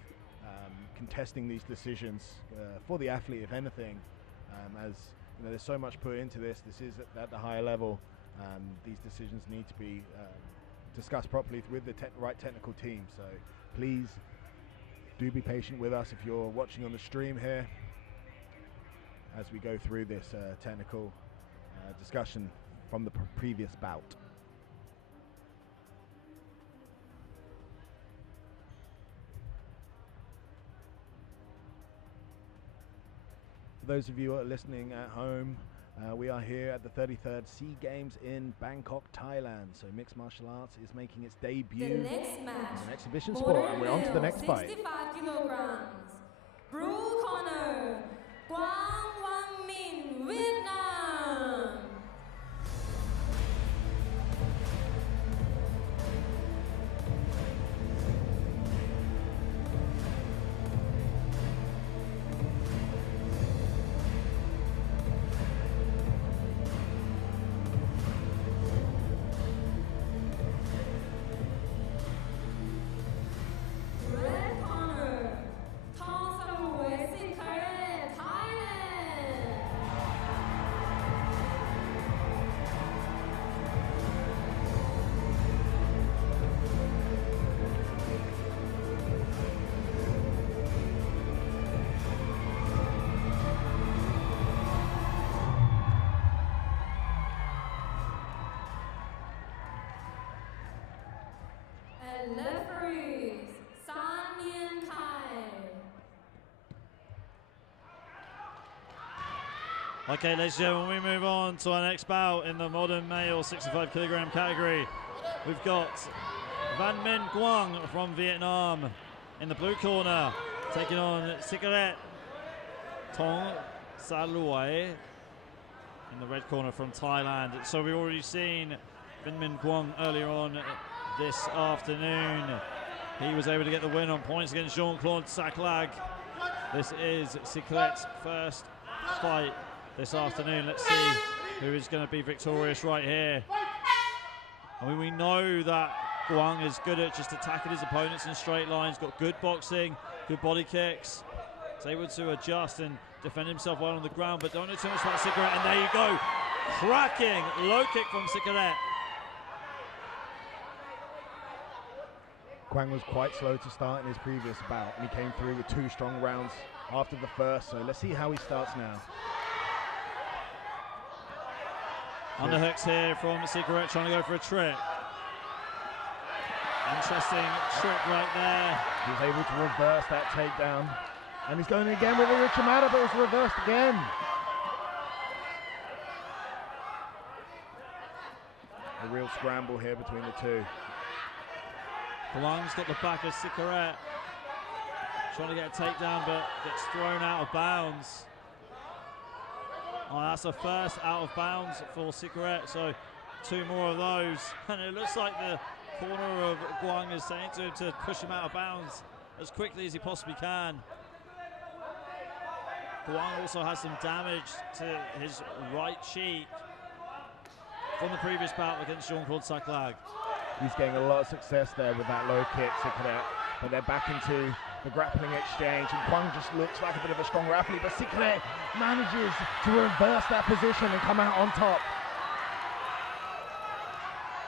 contesting these decisions for the athlete, if anything. As you know, there's so much put into this. This is at the higher level. These decisions need to be discussed properly with the right technical team. So please do be patient with us if you're watching on the stream here as we go through this technical discussion from the previous bout. For those of you who are listening at home, we are here at the 33rd SEA Games in Bangkok, Thailand. So mixed martial arts is making its debut The next match, as an exhibition sport, and we're on to the next fight. 65 kilograms. Blue corner, Ngamwongwan, Vietnam. Red corner, Secret, Thailand. And referees, San Yen Kai. Okay, ladies and gentlemen, we move on to our next bout in the modern male 65 kilogram category. We've got Van Minh Quang from Vietnam in the blue corner, taking on Cigarette Thong Sa Luai in the red corner from Thailand. So we've already seen Van Minh Quang earlier on this afternoon. He was able to get the win on points against Jean-Claude Saclag. This is Cigarette's first fight this afternoon. Let's see who is going to be victorious right here. I mean, we know that Quang is good at just attacking his opponents in straight lines, got good boxing, good body kicks. He's able to adjust and defend himself well on the ground, but don't know too much about Cigarette. And there you go, cracking low kick from Cigarette. Quang was quite slow to start in his previous bout, and he came through with 2 strong rounds after the first. So let's see how he starts now. Underhooks here from Cigarette, trying to go for a trick. Interesting trick right there. He's able to reverse that takedown. And he's going again with a Richamata, but it's reversed again. A real scramble here between the two. Quang's got the back of Cigarette, trying to get a takedown, but gets thrown out of bounds. Oh, that's a first out of bounds for Cigarette, so 2 more of those. And it looks like the corner of Quang is saying to him to push him out of bounds as quickly as he possibly can. Quang also has some damage to his right cheek from the previous bout against Jean-Claude Saclag. He's getting a lot of success there with that low kick, Cigarette. But they're back into the grappling exchange, and Quang just looks like a bit of a stronger athlete, but Cigarette manages to reverse that position and come out on top.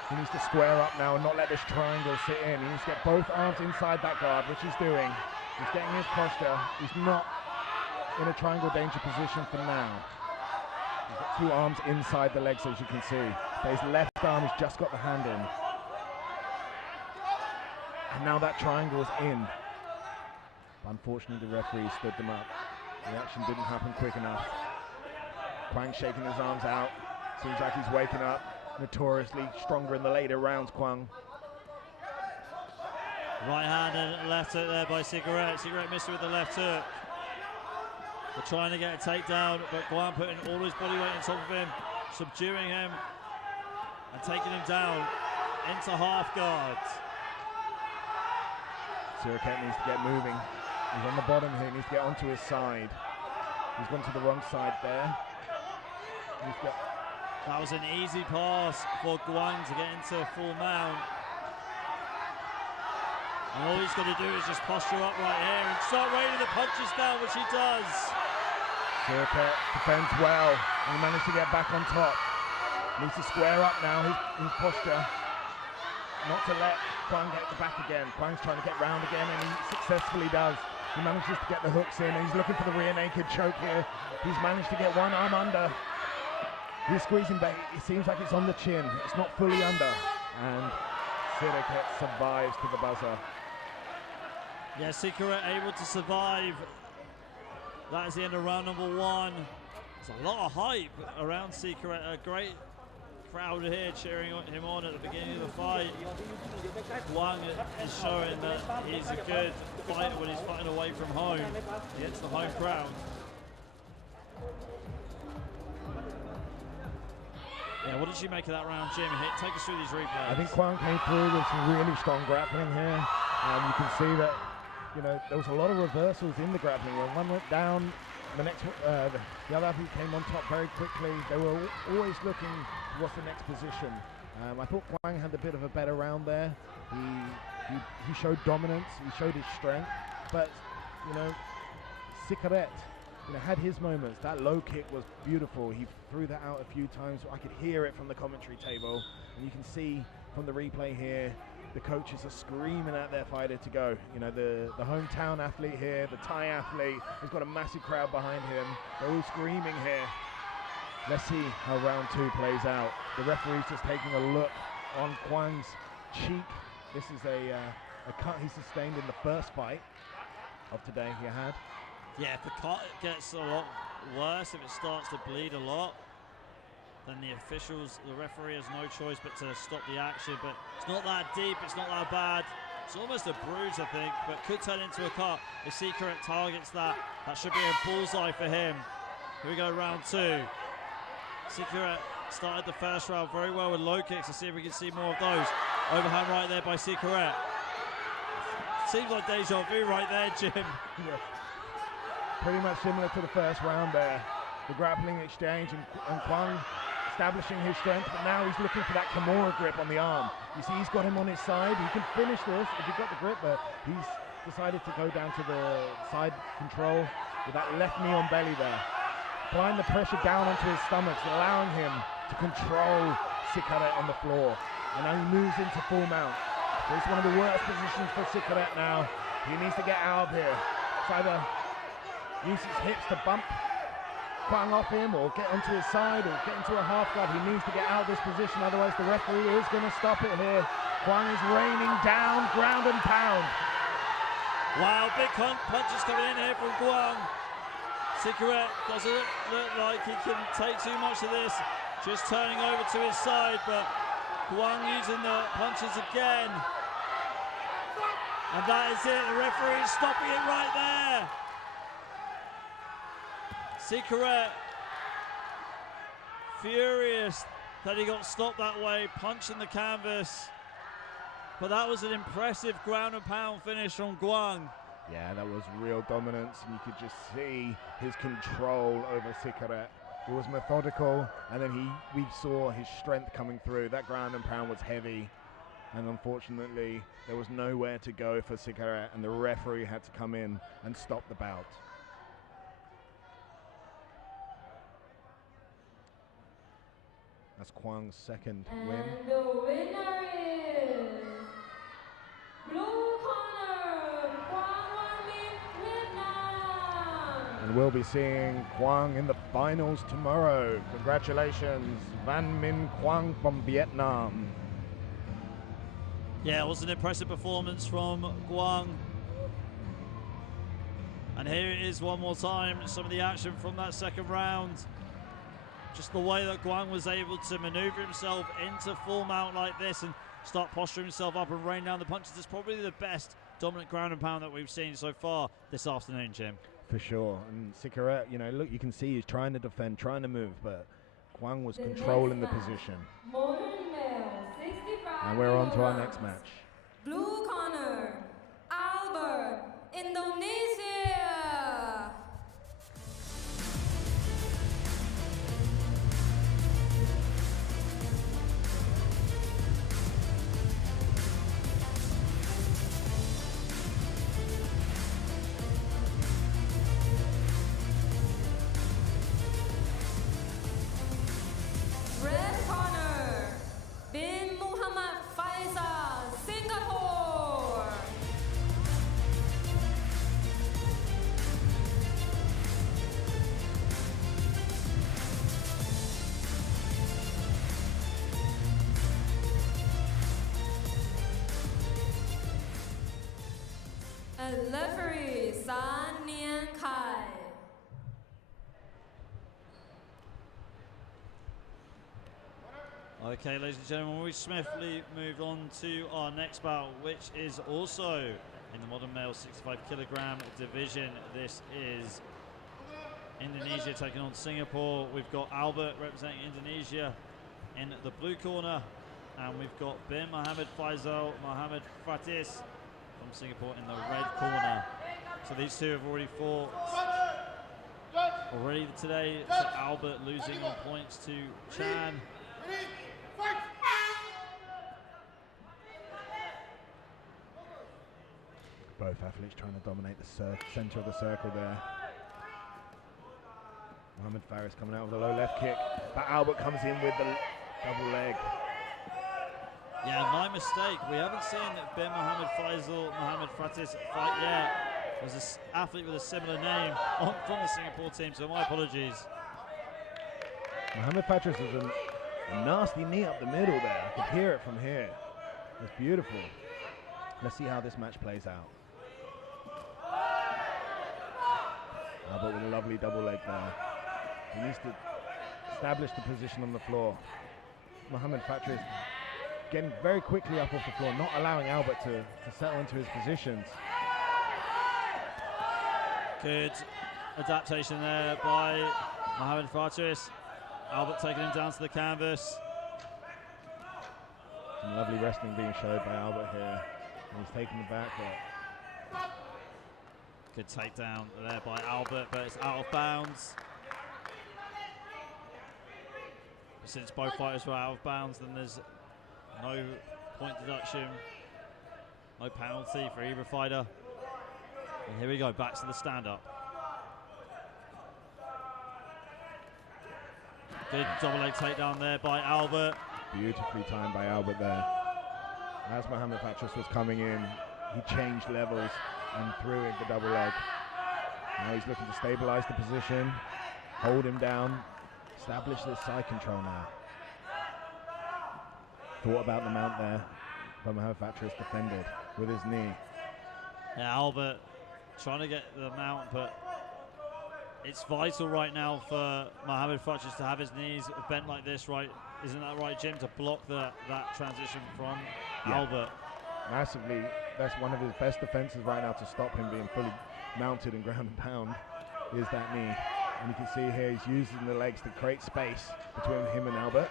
He needs to square up now and not let this triangle sit in. He needs to get both arms inside that guard, which he's doing. He's getting his posture. He's not in a triangle danger position for now. He's got 2 arms inside the legs, as you can see. But his left arm has just got the hand in. And now that triangle is in. But unfortunately, the referee stood them up. The action didn't happen quick enough. Quang shaking his arms out. Seems like he's waking up. Notoriously stronger in the later rounds, Quang. Right hand and left hook there by Cigarette. Cigarette missed with the left hook. They're trying to get a takedown, but Guang putting all his body weight on top of him, subduing him and taking him down into half guard. Siraket needs to get moving. He's on the bottom here, he needs to get onto his side. He's gone to the wrong side there. That was an easy pass for Guang to get into full mount. And all he's got to do is just posture up right here and start raining the punches down, which he does. Siraket defends well, and he managed to get back on top. Needs to square up now, his posture. Not to let Guang get the back again. Guang's trying to get round again, and he successfully does. He manages to get the hooks in, and he's looking for the rear naked choke here. He's managed to get one arm under. He's squeezing back. It seems like it's on the chin. It's not fully under. And Siraket survives to the buzzer. Yeah, Sikaret able to survive. That is the end of round number 1. There's a lot of hype around Sikaret. A great crowd here cheering him on at the beginning of the fight. Guang is showing that he's a good fighter when he's fighting away from home against the home crowd. Yeah, what did you make of that round, Jim? Take us through these replays. I think Guang came through with some really strong grappling here. You can see that, there was a lot of reversals in the grappling. When one went down, the next, the other athlete came on top very quickly. They were always looking what's the next position. I thought Guang had a bit of a better round there. He showed dominance, he showed his strength, but Sikaret had his moments. That low kick was beautiful. He threw that out a few times. I could hear it from the commentary table, and you can see from the replay here, the coaches are screaming at their fighter to go. The hometown athlete here, the Thai athlete, he's got a massive crowd behind him. They're all screaming here. Let's see how round 2 plays out. The referee's just taking a look on Guang's cheek. This is a cut he sustained in the first fight of today he had. Yeah, if the cut gets a lot worse, if it starts to bleed a lot, then the referee has no choice but to stop the action. But it's not that deep, it's not that bad. It's almost a bruise, I think, but could turn into a cut. If Sikaret targets that, that should be a bullseye for him. Here we go, round 2. Sikaret started the first round very well with low kicks. Let's see if we can see more of those. Overhand right there by Sikaret. Seems like deja vu right there, Jim. Yeah. Pretty much similar to the first round there. The grappling exchange and Guang establishing his strength, but now he's looking for that Kimura grip on the arm. You see, he's got him on his side. He can finish this if he got the grip, but he's decided to go down to the side control with that left knee on belly there. Applying the pressure down onto his stomach, allowing him to control Sikaret on the floor. And now he moves into full mount. So it's one of the worst positions for Sikaret now. He needs to get out of here. It's either use his hips to bump Guang off him, or get onto his side, or get into a half guard. He needs to get out of this position, otherwise the referee is going to stop it here. Guang is raining down, ground and pound. Wow, big punches coming in here from Guang. Sikaret doesn't look like he can take too much of this. Just turning over to his side, but Guang using the punches again. And that is it, the referee is stopping it right there. Sikaret, furious that he got stopped that way, punching the canvas. But that was an impressive ground and pound finish from Guang. Yeah, that was real dominance, and you could just see his control over Sikaret. It was methodical, and then we saw his strength coming through. That ground and pound was heavy, and unfortunately, there was nowhere to go for Sikaret, and the referee had to come in and stop the bout. That's Guang's second win. And the winner is blue corner, Ngamwongwan, Vietnam. And we'll be seeing Guang in the finals tomorrow. Congratulations, Van Minh Quang from Vietnam. Yeah, it was an impressive performance from Guang. And here it is one more time, some of the action from that second round. Just the way that Guang was able to maneuver himself into full mount like this, and start posturing himself up and rain down the punches. It's probably the best dominant ground and pound that we've seen so far this afternoon, Jim. For sure. And Sikaret, you know, look, you can see he's trying to defend, trying to move, but Kwang was controlling the position. Modern male, 65 And we're on to our next match. Blue corner, Albert, Indonesia. Red corner, Bin Muhammad Faisal, Singapore. And referee San Nian Kai. Okay, ladies and gentlemen, we swiftly move on to our next bout, which is also in the modern male 65 kilogram division. This is Indonesia taking on Singapore. We've got Albert representing Indonesia in the blue corner, and we've got Bin Mohammed Faisal Mohammed Fatis from Singapore in the red corner. So these two have already fought already today. So Albert losing on points to Chan. Both athletes trying to dominate the center of the circle there. Mohammed Faris coming out with a low left kick, but Albert comes in with the double leg. Yeah, my mistake. We haven't seen Bin Mohammed Faisal Mohammed Fatis fight yet. There's an athlete with a similar name from the Singapore team, so my apologies. Mohammed Faris was a nasty knee up the middle there. I could hear it from here. It's beautiful. Let's see how this match plays out. Albert with a lovely double leg there. He needs to establish the position on the floor. Mohammed Faris getting very quickly up off the floor, not allowing Albert to settle into his positions. Good adaptation there by Mohammed Faris. Albert taking him down to the canvas. Some lovely wrestling being showed by Albert here. And he's taking the back, but good takedown there by Albert, but it's out of bounds. Since both fighters were out of bounds, then there's no point deduction, no penalty for either fighter. And here we go, back to the stand-up. Good double leg takedown there by Albert. beautifully timed by Albert there. As Mohammed Faris was coming in, he changed levels and threw in the double leg. Now he's looking to stabilize the position, hold him down, establish this side control now. Thought about the mount there, but Mohammed Faris defended with his knee. Yeah, Albert trying to get the mount, but it's vital right now for Mohammed Faris to have his knees bent like this, right? Isn't that right, Jim, to block that transition from Albert? Massively, that's one of his best defenses right now to stop him being fully mounted and ground and pound, is that knee. And you can see here he's using the legs to create space between him and Albert.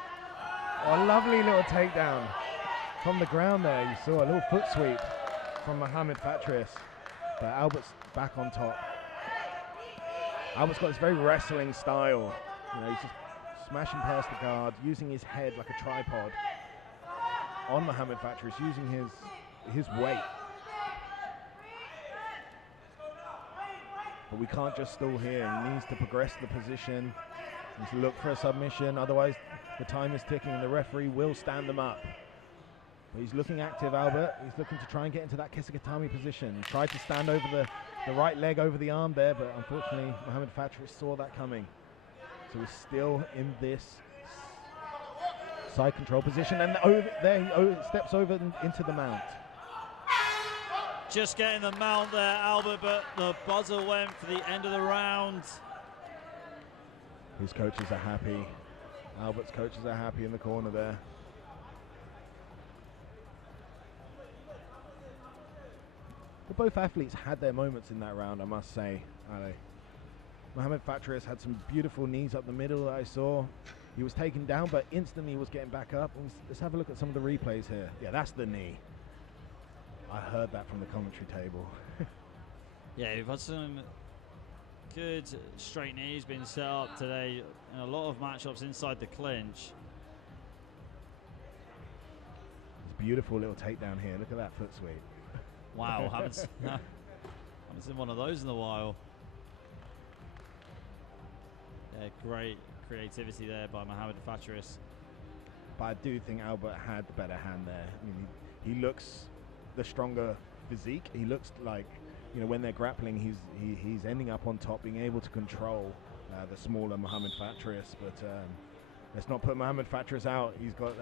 Oh, lovely little takedown from the ground there. You saw a little foot sweep from Mohammed Faris, but Albert's back on top. Albert's got this very wrestling style. You know, he's just smashing past the guard, using his head like a tripod on Mohammed Faris, using his weight. But we can't just stall here. He needs to progress the position. He needs to look for a submission, otherwise the time is ticking and the referee will stand them up. But he's looking active, Albert. He's looking to try and get into that Kisagatami position. He tried to stand over the right leg over the arm there, but unfortunately Mohammed Faris saw that coming. So he's still in this side control position, and over there he steps over into the mount. Just getting the mount there, Albert, but the buzzer went for the end of the round. His coaches are happy. Albert's coaches are happy in the corner there. both athletes had their moments in that round, I must say, Ali. Mohamed Fatris had some beautiful knees up the middle that I saw. He was taken down, but instantly was getting back up. Let's have a look at some of the replays here. Yeah, that's the knee. I heard that from the commentary table. Yeah, we've had some good straight knees being set up today in a lot of matchups inside the clinch. It's a beautiful little takedown here. Look at that foot sweep. Wow, haven't seen one of those in a while. Yeah, great creativity there by Mohamed Fatris. But I do think Albert had the better hand there. I mean, he looks the stronger physique. He looks like, you know, when they're grappling, he's ending up on top, being able to control the smaller Mohamed Fatris. But let's not put Mohamed Fatris out. He's got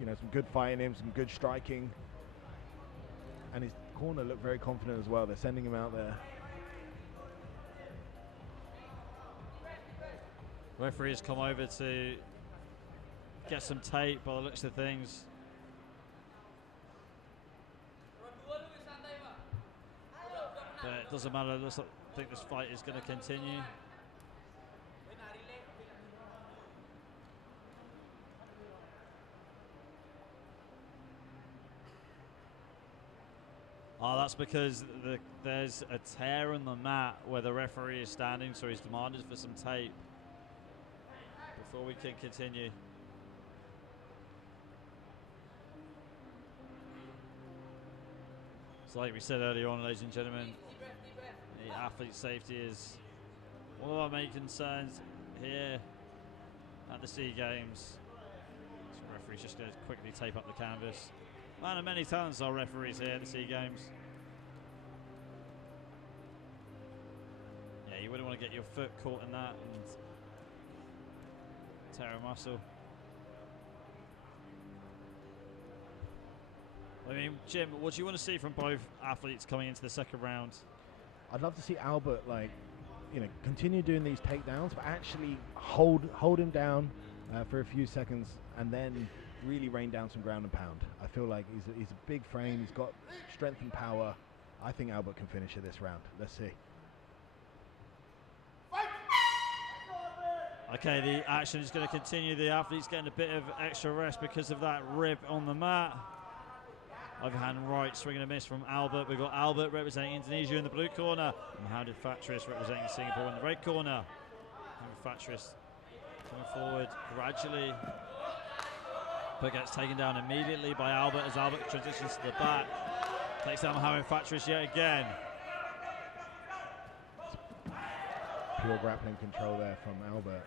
you know, some good fight in him, some good striking, and his corner looked very confident as well. They're sending him out there. Referee has come over to get some tape by the looks of things. But it doesn't matter. It looks like, I think this fight is going to continue. Oh, that's because there's a tear in the mat where the referee is standing, so he's demanded for some tape before we can continue. So like we said earlier on, ladies and gentlemen, the athlete safety is one of our main concerns here at the SEA Games. So the referee's just going to quickly tape up the canvas. Man of many talents, our referees here at the SEA Games. Yeah, you wouldn't want to get your foot caught in that and tear a muscle. I mean, Jim, what do you want to see from both athletes coming into the second round? I'd love to see Albert, like, you know, continue doing these takedowns, but actually hold him down for a few seconds and then really rain down some ground and pound. I feel like he's a big frame. He's got strength and power. I think Albert can finish it this round. Let's see. Okay, the action is going to continue. The athlete's getting a bit of extra rest because of that rib on the mat. Overhand right, swing and a miss from Albert. We've got Albert representing Indonesia in the blue corner. Mohamed Fatris representing Singapore in the red corner. Mohamed Fatris coming forward gradually, but gets taken down immediately by Albert as Albert transitions to the back. Takes down Mohamed Fatris yet again. Pure grappling control there from Albert.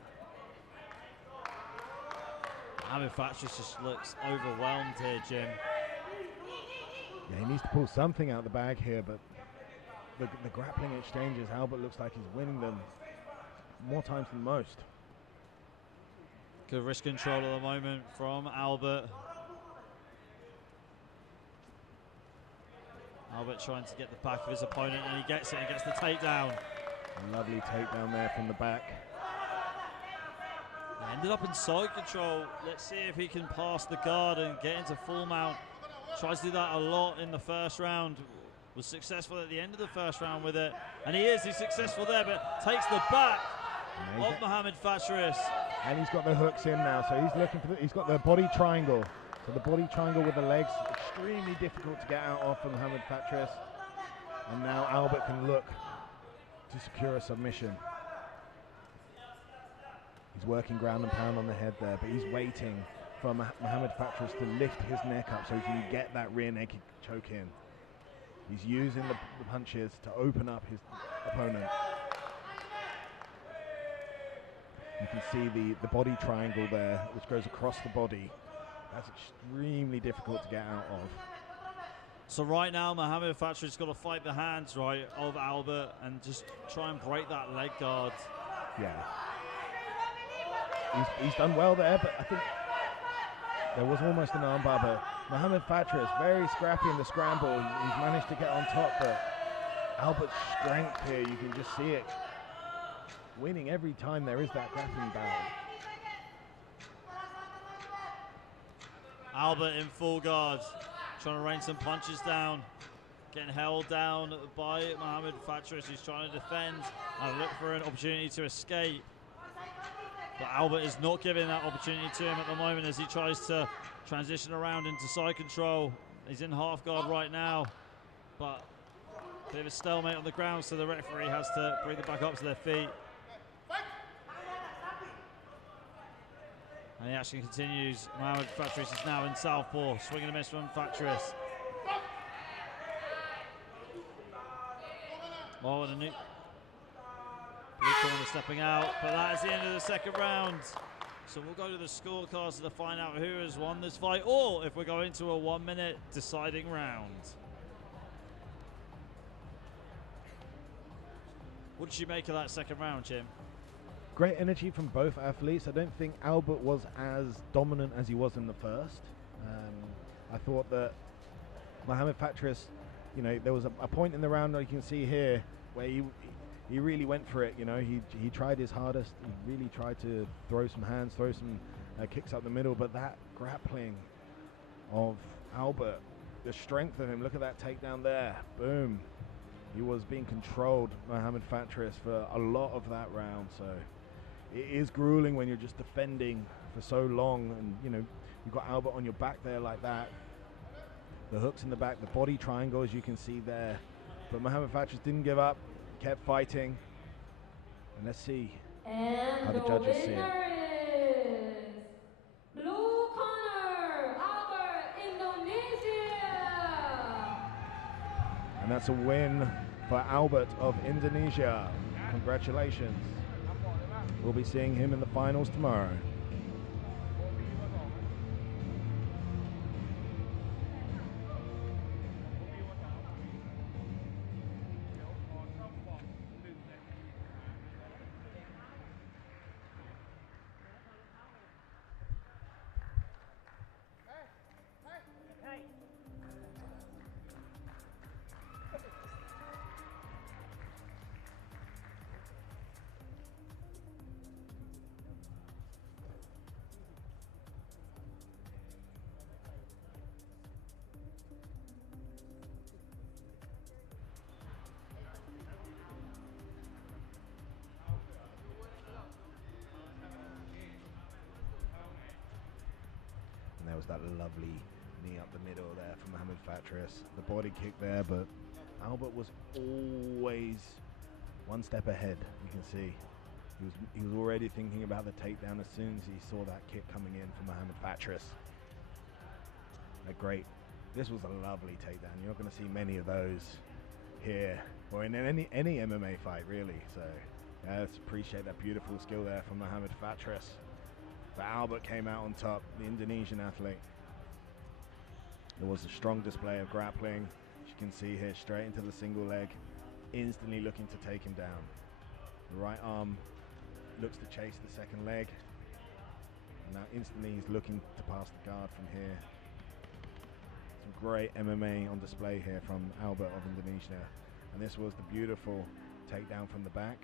Mohamed Fatris just looks overwhelmed here, Jim. Yeah, he needs to pull something out of the bag here, but the grappling exchanges, Albert looks like he's winning them more times than most. Good wrist control at the moment from Albert. Albert trying to get the back of his opponent, and he gets it and gets the takedown. A lovely takedown there from the back. He ended up in side control. Let's see if he can pass the guard and get into full mount. Tries to do that a lot in the first round. Was successful at the end of the first round with it. And he's successful there, but takes the back of Mohamed Fatris. And he's got the hooks in now, so he's looking for he's got the body triangle. So the body triangle with the legs, extremely difficult to get out of for Mohamed Fatris. And now Albert can look to secure a submission. He's working ground and pound on the head there, but he's waiting for Mohamed Fatris to lift his neck up so he can get that rear naked choke in. He's using the punches to open up his opponent. You can see the body triangle there, which goes across the body. That's extremely difficult to get out of. So right now, Mohamed Fatris got to fight the hands, right, of Albert and just try and break that leg guard. Yeah. He's done well there, but I think there was almost an armbar, but Mohamed Fatris, very scrappy in the scramble. He's managed to get on top, but Albert's strength here, you can just see it. Winning every time there is that grappling battle. Albert in full guard, trying to rain some punches down. getting held down by Mohamed Fatris, who's trying to defend and look for an opportunity to escape. But Albert is not giving that opportunity to him at the moment as he tries to transition around into side control. He's in half guard right now, but a bit of a stalemate on the ground, so the referee has to bring them back up to their feet. And the action continues. Mohamed Fatris is now in southpaw, swinging a miss from Fatris. Oh, and a new blue corner stepping out, but that is the end of the second round. So we'll go to the scorecard to find out who has won this fight, or if we're going to a 1 minute deciding round. What did you make of that second round, Jim? Great energy from both athletes. I don't think Albert was as dominant as he was in the first. I thought that Mohamed Fatris, you know, there was a point in the round that you can see here where he really went for it. You know, he tried his hardest. He really tried to throw some hands, throw some kicks up the middle. But that grappling of Albert, the strength of him. Look at that takedown there. Boom. He was being controlled, Mohamed Fatris, for a lot of that round. So it is grueling when you're just defending for so long, and you know you've got Albert on your back there like that. The hooks in the back, the body triangle, as you can see there. But Mohamed Fatris didn't give up, kept fighting. And let's see how the judges see it. Blue corner, Albert, Indonesia. And that's a win for Albert of Indonesia. Congratulations. We'll be seeing him in the finals tomorrow. There was that lovely knee up the middle there from Mohamed Fatris. The body kick there, but Albert was always one step ahead. You can see he was already thinking about the takedown as soon as he saw that kick coming in from Mohamed Fatris. Great. This was a lovely takedown. You're not going to see many of those here or in any MMA fight, really. So yeah, let's appreciate that beautiful skill there from Mohamed Fatris. But Albert came out on top, the Indonesian athlete. There was a strong display of grappling, as you can see here, straight into the single leg, instantly looking to take him down. The right arm looks to chase the second leg. And now instantly he's looking to pass the guard from here. Some great MMA on display here from Albert of Indonesia. And this was the beautiful takedown from the back.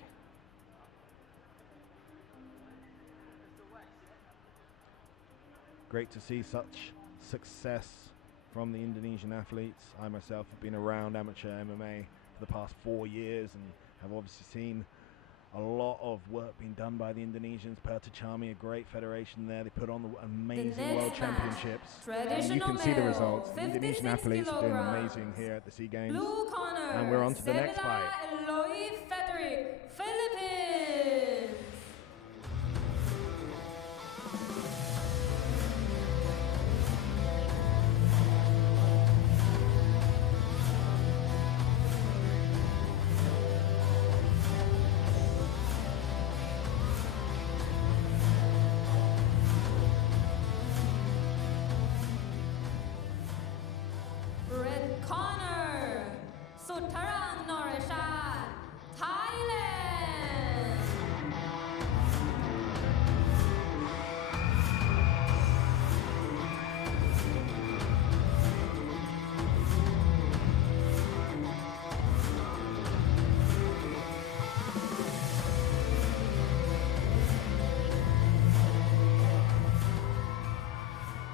Great to see such success from the Indonesian athletes. I myself have been around amateur MMA for the past 4 years and have obviously seen a lot of work being done by the Indonesians. Pertachami, a great federation there. They put on the amazing world championships. And you can see the results. The Indonesian athletes are doing amazing here at the SEA Games. Blue corner, And we're on to the next fight. Eloy Frederick, Philippines. Red corner, Sutaran Noreshad, Thailand.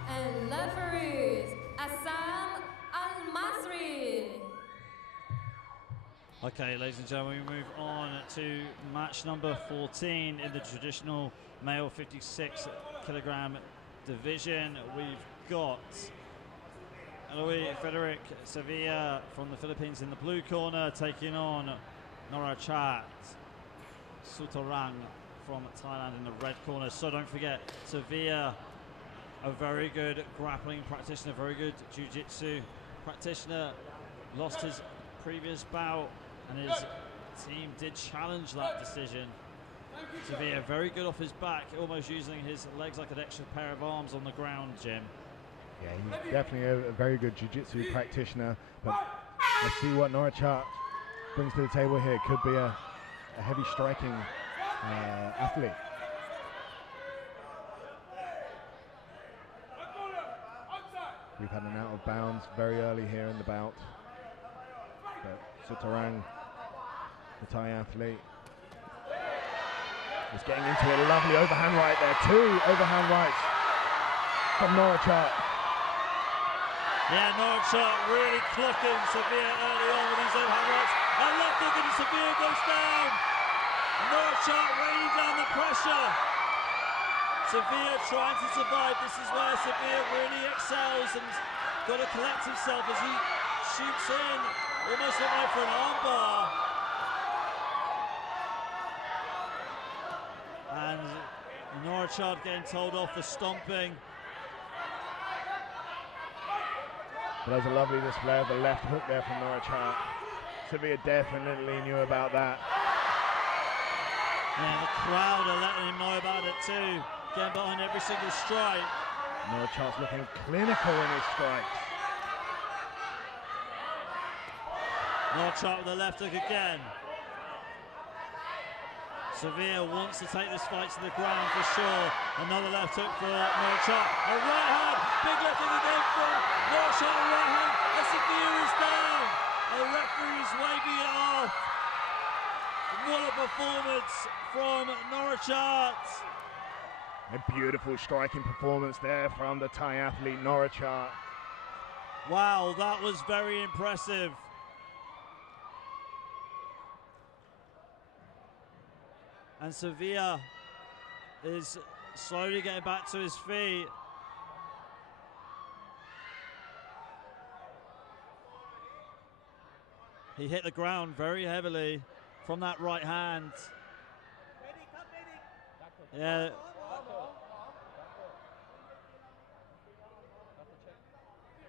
And referees, Assam Al-Masri. Okay, ladies and gentlemen, we move on to match number 14 in the traditional male 56 kilogram division. We've got Louis Frederick Sevilla from the Philippines in the blue corner taking on Norachat Sutarang from Thailand in the red corner. So don't forget, Sevilla, a very good grappling practitioner, very good jiu-jitsu practitioner, lost his previous bout and his team did challenge that decision. Sevilla very good off his back, almost using his legs like an extra pair of arms on the ground, Jim. Yeah, he's definitely a very good jiu-jitsu practitioner, but let's see what Norachat brings to the table here. Could be a heavy striking athlete. We've had an out of bounds very early here in the bout, but Sutarang, the Thai athlete, is getting into a lovely overhand right there. 2 overhand rights from Norachat. Yeah, Norachat really clocking Sevilla early on with these overhand rights. And left hook and Sevilla goes down. Norachat raining down the pressure. Sevilla trying to survive. This is where Sevilla really excels and got to collect himself as he shoots in. Almost went there for an armbar. And Norachat getting told off for stomping. But there's a lovely display of the left hook there from Norachat. Sevilla definitely knew about that. Yeah, the crowd are letting him know about it too. Getting behind every single strike. Norachat's looking clinical in his strikes. Norachat with the left hook again. Sevilla wants to take this fight to the ground for sure. Another left hook for Norachat. A right hand, big left hook again from Norachat, a right hand, and Sevilla is down. The referee is waving it off. What a performance from Norachat. A beautiful striking performance there from the Thai athlete Norachat. Wow, that was very impressive. And Sevilla is slowly getting back to his feet. He hit the ground very heavily from that right hand. Yeah.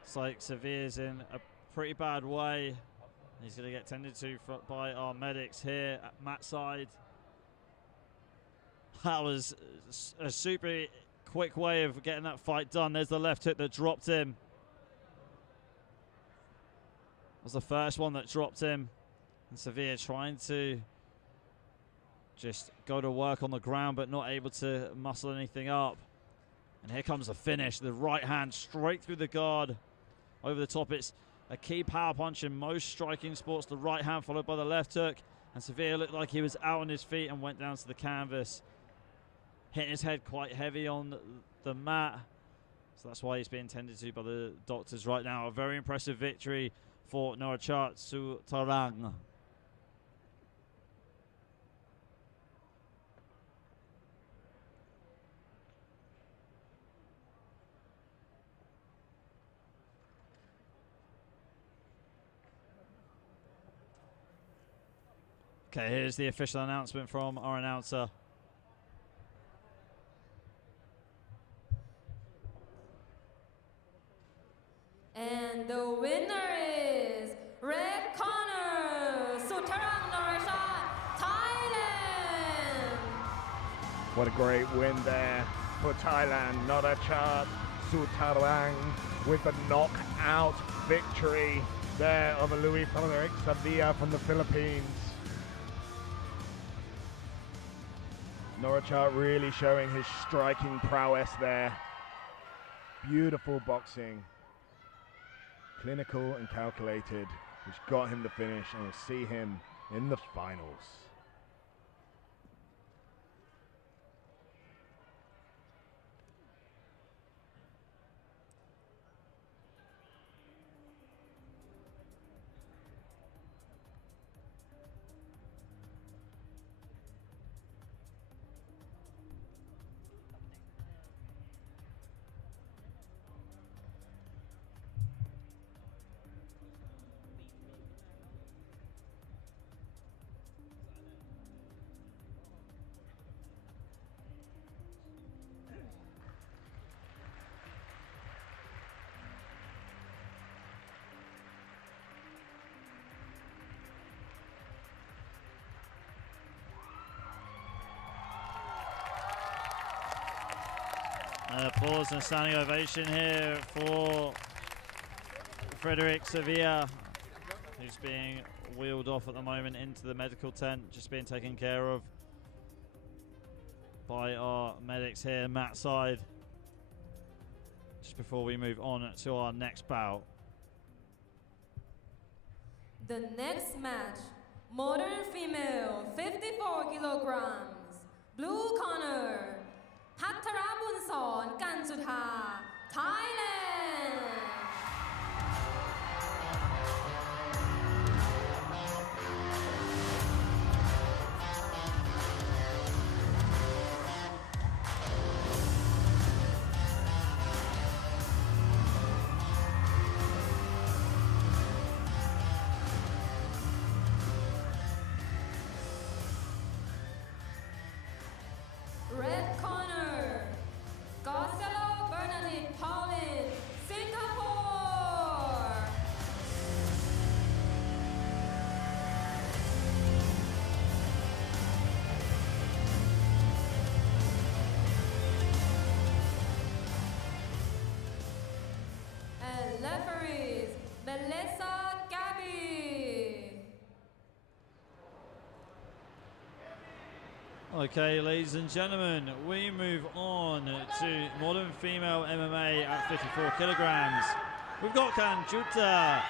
It's like Sevilla's in a pretty bad way. He's going to get tended to by our medics here at Matt's side. That was a super quick way of getting that fight done. There's the left hook that dropped him. Was the first one that dropped him. And Sevilla trying to just go to work on the ground but not able to muscle anything up. And here comes the finish. The right hand straight through the guard over the top. It's a key power punch in most striking sports. The right hand followed by the left hook. And Sevilla looked like he was out on his feet and went down to the canvas. Hitting his head quite heavy on the mat. So that's why he's being tended to by the doctors right now. A very impressive victory for Norachat Sutarang. Okay, here's the official announcement from our announcer. And the winner is Red Corner, Sutarang Norachat, Thailand. What a great win there for Thailand. Norachat Sutarang with the knockout victory there over Louis Frederick Sevilla from the Philippines. Norachat really showing his striking prowess there. Beautiful boxing. Clinical and calculated, which got him the finish, and we'll see him in the finals. An applause and a standing ovation here for Frederic Sevilla, who's being wheeled off at the moment into the medical tent, just being taken care of by our medics here, Matt side, just before we move on to our next bout. The next match, modern female, 54 kilograms. Blue corner, Patarabunsor Kanjuta, Thailand. Red corner, Gonzalo Bernadette Paulin, Singapore. And referees, Melissa Gabby. Okay, ladies and gentlemen, we move on to modern female MMA at 54 kilograms. We've got Kanjuta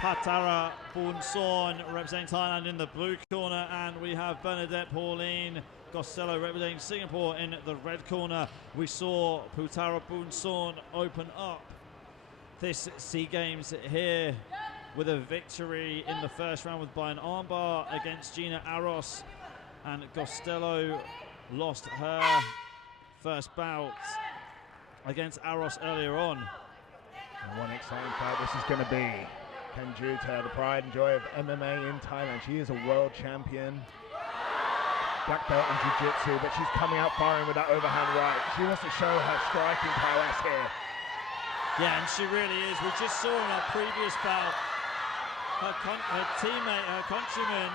Patara Bunsorn representing Thailand in the blue corner, and we have Bernadette Pauline Costello representing Singapore in the red corner. We saw Patara Bunsorn open up this SEA Games here with a victory in the first round by an armbar against Gina Aros. And Costello lost her first bout against Aros earlier on. And one exciting fight this is going to be. Kanjuta, the pride and joy of MMA in Thailand. She is a world champion, black belt in jiu-jitsu, but she's coming out firing with that overhand right. She wants to show her striking prowess here. Yeah, and she really is. We just saw in our previous bout her teammate, her countryman,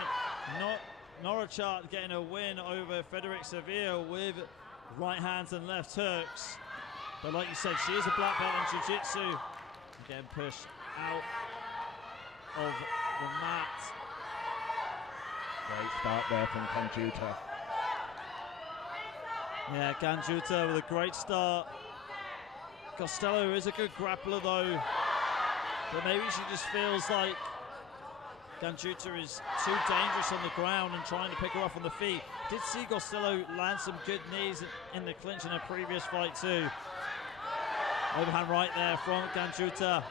Norachat, getting a win over Frederic Sevilla with right hands and left hooks. But like you said, she is a black belt in jiu-jitsu. Getting pushed out of the mat. Great start there from Kanjuta. Yeah, Kanjuta with a great start. Costello is a good grappler though, but maybe she just feels like Kanjuta is too dangerous on the ground and trying to pick her off on the feet. Did see Costello land some good knees in the clinch in her previous fight too. Overhand right there from Kanjuta.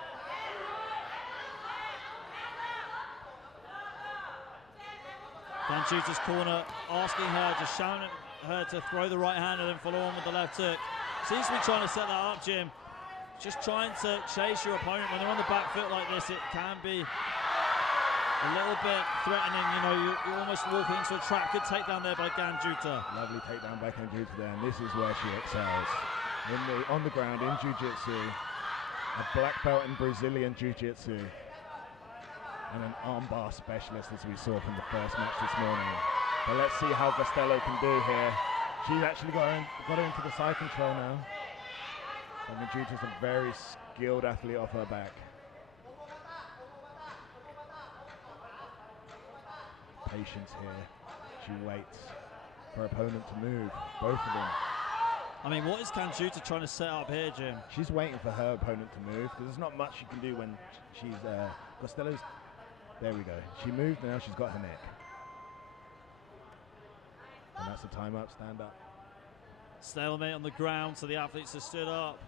Kanjuta's corner asking her, just showing her to throw the right hand and then follow on with the left hook. Seems to be trying to set that up, Jim. Just trying to chase your opponent. When they're on the back foot like this, it can be a little bit threatening. You know, you're almost walking into a trap. Good takedown there by Kanjuta. Lovely takedown by Kanjuta there, and this is where she excels. On the ground in jiu-jitsu, a black belt in Brazilian jiu-jitsu, and an armbar specialist, as we saw from the first match this morning. But let's see how Costello can do here. She's actually got her into the side control now. And Kanjuta's a very skilled athlete off her back. Patience here. She waits for her opponent to move, both of them. I mean, what is Kanjuta trying to set up here, Jim? She's waiting for her opponent to move, because there's not much she can do when she's Costello's. There we go. She moved, and now she's got her neck. And that's a time up, stand up. Stalemate on the ground, so the athletes have stood up.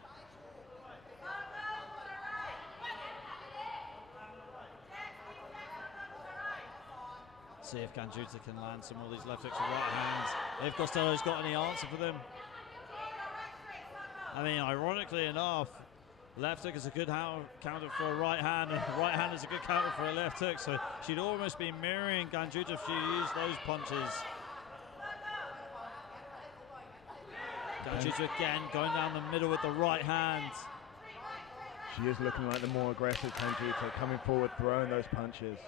See if Kanjuta can land some of these left hooks with right hands. If Costello's got any answer for them. I mean, ironically enough, left hook is a good counter for a right hand, and right hand is a good counter for a left hook, so she'd almost be mirroring Kanjuta if she used those punches. Kanjuta again going down the middle with the right hand. She is looking like the more aggressive Kanjuta, coming forward, throwing those punches.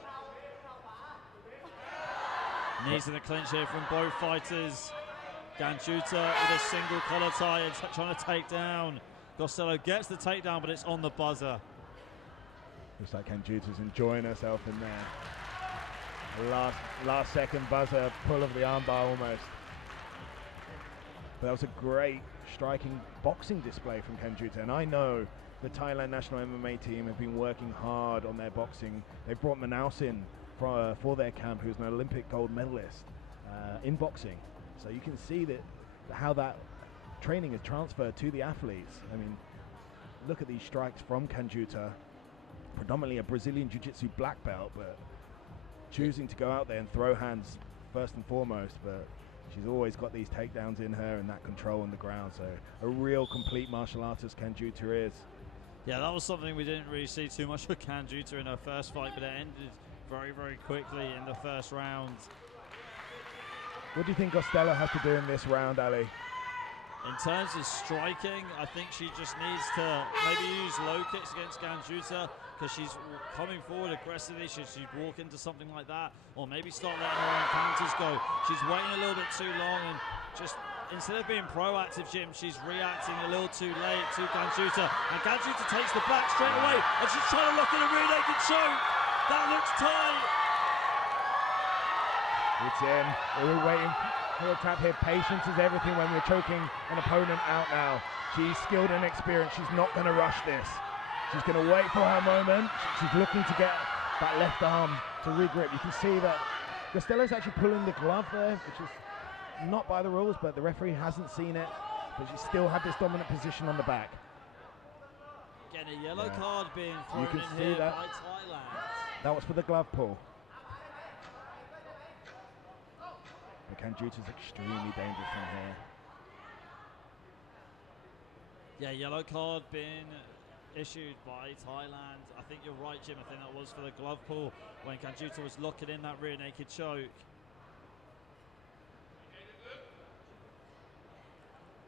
Knees in the clinch here from both fighters. Ganjuta with a single collar tie and trying to take down. Costello gets the takedown, but it's on the buzzer. Looks like Ganjuta's enjoying herself in there. Last second buzzer, pull of the armbar almost. But that was a great striking boxing display from Ganjuta, and I know the Thailand national MMA team have been working hard on their boxing. They brought Manaus in for their camp, who's an Olympic gold medalist in boxing. So you can see that how that training is transferred to the athletes. I mean, look at these strikes from Ganjuta, predominantly a Brazilian Jiu-Jitsu black belt, but choosing to go out there and throw hands first and foremost, but she's always got these takedowns in her and that control on the ground. So a real complete martial artist Ganjuta is. Yeah, that was something we didn't really see too much of Ganjuta in her first fight, but it ended very, very quickly in the first round. What do you think Costello has to do in this round, Ali? In terms of striking, I think she just needs to maybe use low kicks against Ganjuta, because she's coming forward aggressively. She'd walk into something like that, or maybe start letting her own counters go. She's waiting a little bit too long, and just instead of being proactive, Jim, she's reacting a little too late to Ganjuta. And Ganjuta takes the back straight away, and she's trying to lock in a rear naked choke. That looks tight. It's in. We're waiting for the tap here. Patience is everything when we're choking an opponent out now. She's skilled and experienced. She's not going to rush this. She's going to wait for her moment. She's looking to get that left arm to regrip. You can see that Costello's actually pulling the glove there, which is not by the rules, but the referee hasn't seen it. But she still had this dominant position on the back. Again, a yellow card being thrown in here by Thailand. That was for the glove pull. But Ganjuta's extremely dangerous from here. Yeah, yellow card being issued by Thailand. I think you're right, Jim. I think that was for the glove pull when Ganjuta was locking in that rear naked choke.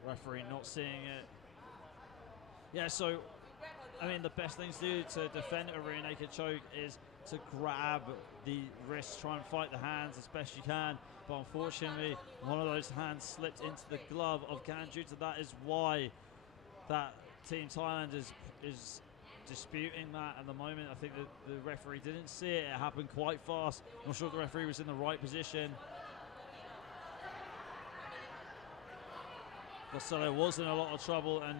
Referee not seeing it. Yeah, so, I mean, the best thing to do to defend a rear naked choke is to grab the wrist, try and fight the hands as best you can. But unfortunately, one of those hands slipped into the glove of Ganjuta. That is why that Team Thailand is disputing that at the moment. I think that the referee didn't see it. It happened quite fast. I'm not sure if the referee was in the right position. Costello was in a lot of trouble, and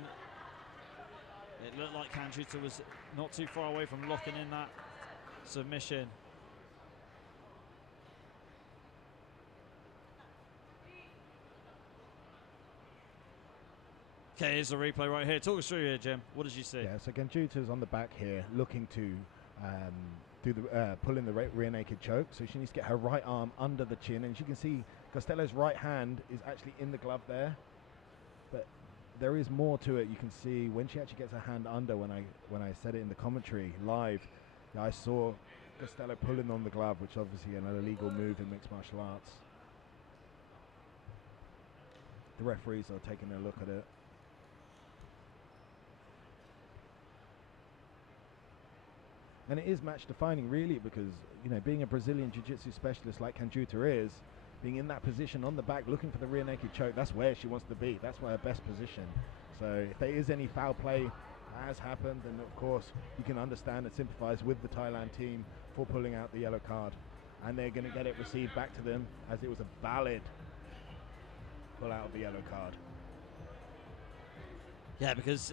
it looked like Ganjuta was not too far away from locking in that submission. Okay, here's the replay right here. Talk us through here, Jim. What did you see? Yeah, so Ganjuta's on the back here, looking to do the pull in the rear naked choke. So she needs to get her right arm under the chin, and as you can see, Costello's right hand is actually in the glove there. But there is more to it. You can see when she actually gets her hand under. When I said it in the commentary live, I saw Costello pulling on the glove, which obviously an illegal move in mixed martial arts. The referees are taking a look at it. And it is match defining, really, because, you know, being a Brazilian Jiu-Jitsu specialist like Ganjuta is, being in that position on the back looking for the rear naked choke, that's where she wants to be. That's where her best position. So if there is any foul play has happened, then of course you can understand and sympathize with the Thailand team for pulling out the yellow card. And they're going to get it received back to them as it was a valid pull out of the yellow card. Yeah, because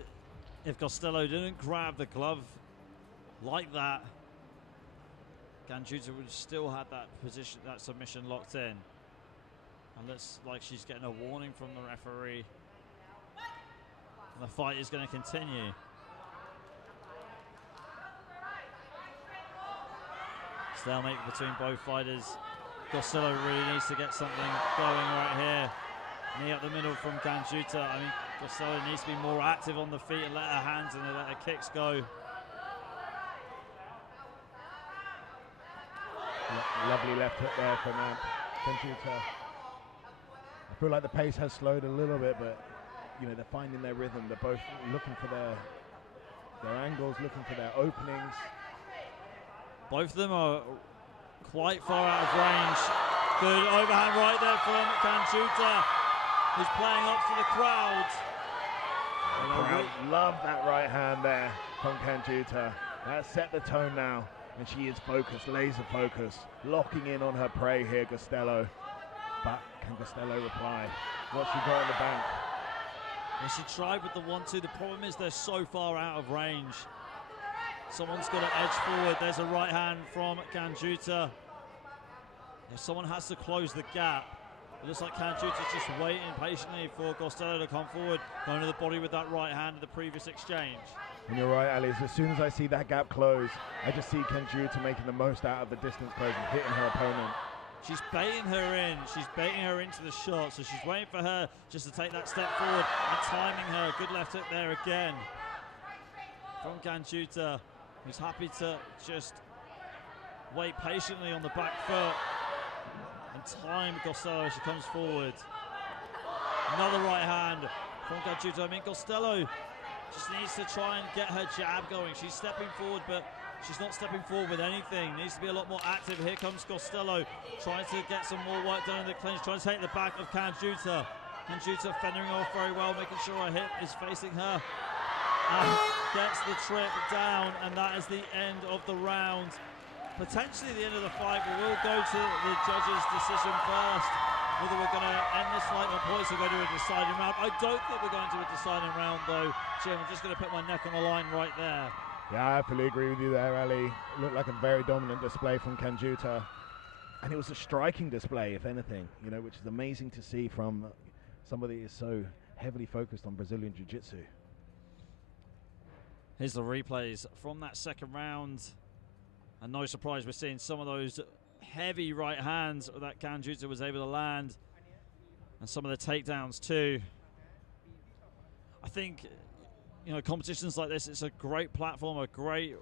if Costello didn't grab the glove like that, Ganjuta would still have that position, that submission locked in. And looks like she's getting a warning from the referee. And the fight is going to continue. Stalemate between both fighters. Costello really needs to get something going right here. Knee up the middle from Ganjuta. I mean, Costello needs to be more active on the feet and let her hands and let her kicks go. Lovely left hook there from Ganjuta. I feel like the pace has slowed a little bit, but you know, they're finding their rhythm. They're both looking for their angles, looking for their openings. Both of them are quite far out of range. Good overhand right there from Ganjuta. who's playing up to the crowd. The crowd love that right hand there from Kanjuta. That set the tone now, and she is focused, laser focused, locking in on her prey here, Costello. But can Costello reply? What's she got in the bank? Well, she tried with the 1-2. The problem is they're so far out of range. Someone's got to edge forward. There's a right hand from Kanjuta. If someone has to close the gap. It looks like Kanjuta's just waiting patiently for Costello to come forward, going to the body with that right hand in the previous exchange. And you're right, Alice. As soon as I see that gap close, I just see Kanjuta making the most out of the distance close and hitting her opponent. She's baiting her in. She's baiting her into the shot. So she's waiting for her just to take that step forward and timing her. Good left hook there again from Kanjuta, who's happy to just wait patiently on the back foot and time Costello as she comes forward. Another right hand from Kanjuta. I mean, Costello just needs to try and get her jab going. She's stepping forward, but she's not stepping forward with anything. Needs to be a lot more active. Here comes Costello, trying to get some more work done in the clinch, trying to take the back of Kanjuta. Kanjuta fending off very well, making sure her hip is facing her. And gets the trip down, and that is the end of the round. Potentially the end of the fight, but we'll go to the judges' decision first. Whether we're going to end this fight on points or go to a deciding round. I don't think we're going to a deciding round, though, Jim. I'm just going to put my neck on the line right there. Yeah, I fully agree with you there, Ali. It looked like a very dominant display from Kanjuta. And it was a striking display, if anything, you know, which is amazing to see from somebody who is so heavily focused on Brazilian Jiu-Jitsu. Here's the replays from that second round. And no surprise, we're seeing some of those heavy right hands that Kanjuta was able to land. And some of the takedowns too. I think, you know, competitions like this, it's a great platform, a great,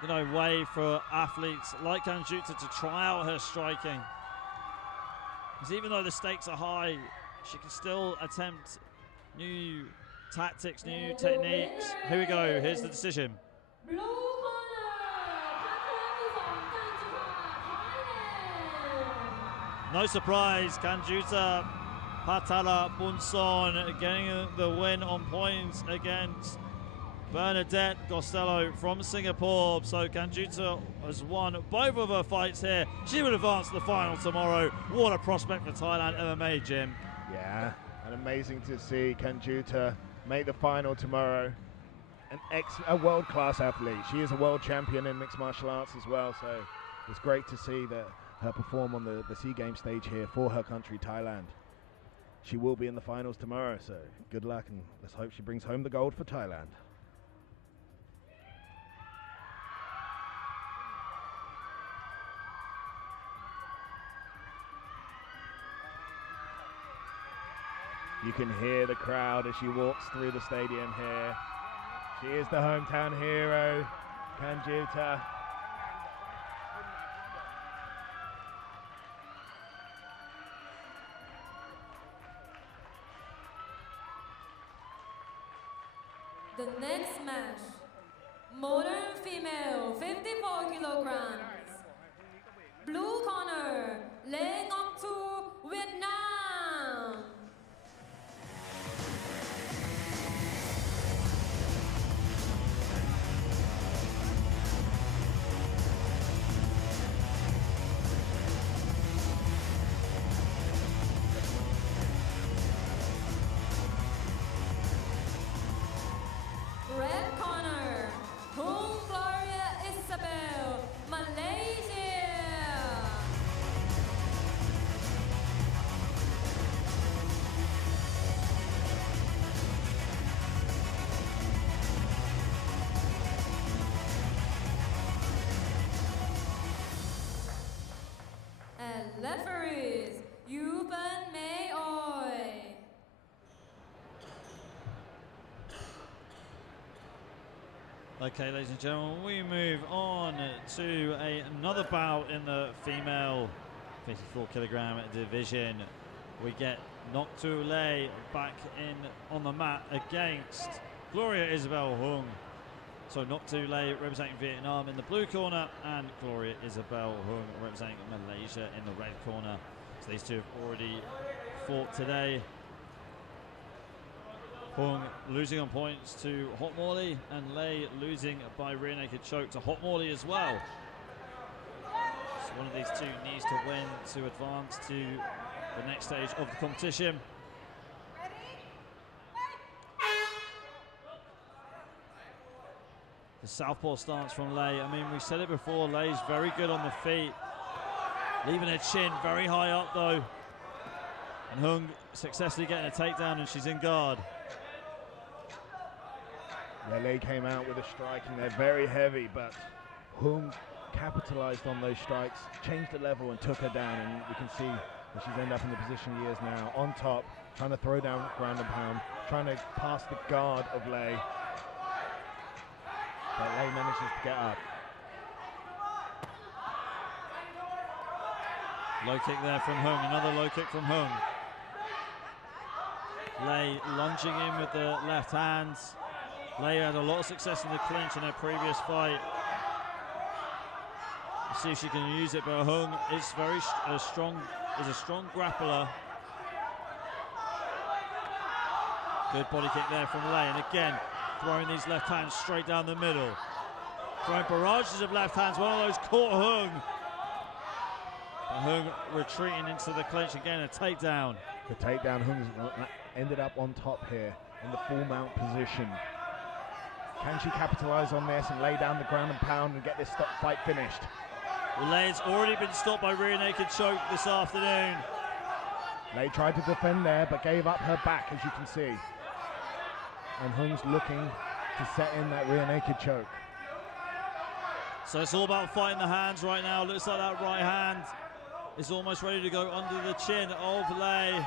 you know, way for athletes like Kanjuta to try out her striking. Because even though the stakes are high, she can still attempt new tactics, new techniques. Here we go, here's the decision. Blue corner, Thailand. No surprise, Kanjuta Patala Bunson getting the win on points against Bernadette Costello from Singapore. So Kanjuta has won both of her fights here. She will advance to the final tomorrow. What a prospect for Thailand MMA, Jim. Yeah, and amazing to see Kanjuta make the final tomorrow. A world-class athlete. She is a world champion in mixed martial arts as well, so it's great to see that her perform on the SEA Games stage here for her country, Thailand. She will be in the finals tomorrow, so good luck, and let's hope she brings home the gold for Thailand. You can hear the crowd as she walks through the stadium here. She is the hometown hero, Kanjuta. The next match, modern female, 54 kilograms. Blue corner, laying up to Vietnam. Red corner, Hung Gloria Isabel, Malaysia. And referees, Yuban May Oi. Okay, ladies and gentlemen, we move on to another bout in the female 54 kilogram division. We get Noctu Lei back in on the mat against Gloria Isabel Hung. So Noctu Lei representing Vietnam in the blue corner and Gloria Isabel Hung representing Malaysia in the red corner. So these two have already fought today. Hung losing on points to Hot Morley, and Lei losing by rear naked choke to Hot Morley as well. So one of these two needs to win to advance to the next stage of the competition. The southpaw stance from Lei. I mean, we said it before, Lei's very good on the feet, leaving her chin very high up though. And Hung successfully getting a takedown, and she's in guard. Yeah, Lei came out with a strike and they're very heavy, but Hung capitalized on those strikes, changed the level and took her down, and we can see that she's ended up in the position she is now, on top, trying to throw down ground and pound, trying to pass the guard of Lei. But Lei manages to get up. Low kick there from Hung, another low kick from Hung. Lei lunging in with the left hands. Lei had a lot of success in the clinch in her previous fight. Let's see if she can use it, but Hung is a strong grappler. Good body kick there from Lei, and again throwing these left hands straight down the middle. Throwing barrages of left hands, one of those caught Hung. But Hung retreating into the clinch again, a takedown. The takedown, Hung ended up on top here in the full mount position. Can she capitalize on this and lay down the ground and pound and get this fight finished? Well, Lei's already been stopped by rear naked choke this afternoon. Lei tried to defend there, but gave up her back, as you can see. And Hung's looking to set in that rear naked choke. So it's all about fighting the hands right now. Looks like that right hand is almost ready to go under the chin of Lei.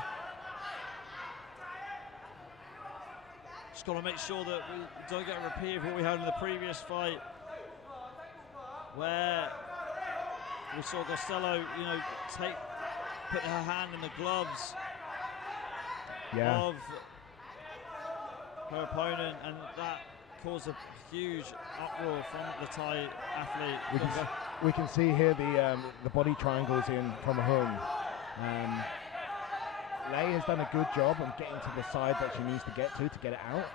Just got to make sure that we don't get a repeat of what we had in the previous fight, where we saw Costello, put her hand in the gloves of her opponent, and that caused a huge uproar from the Thai athlete. We can see here the body triangles in from Hung. Lei has done a good job of getting to the side that she needs to get it out.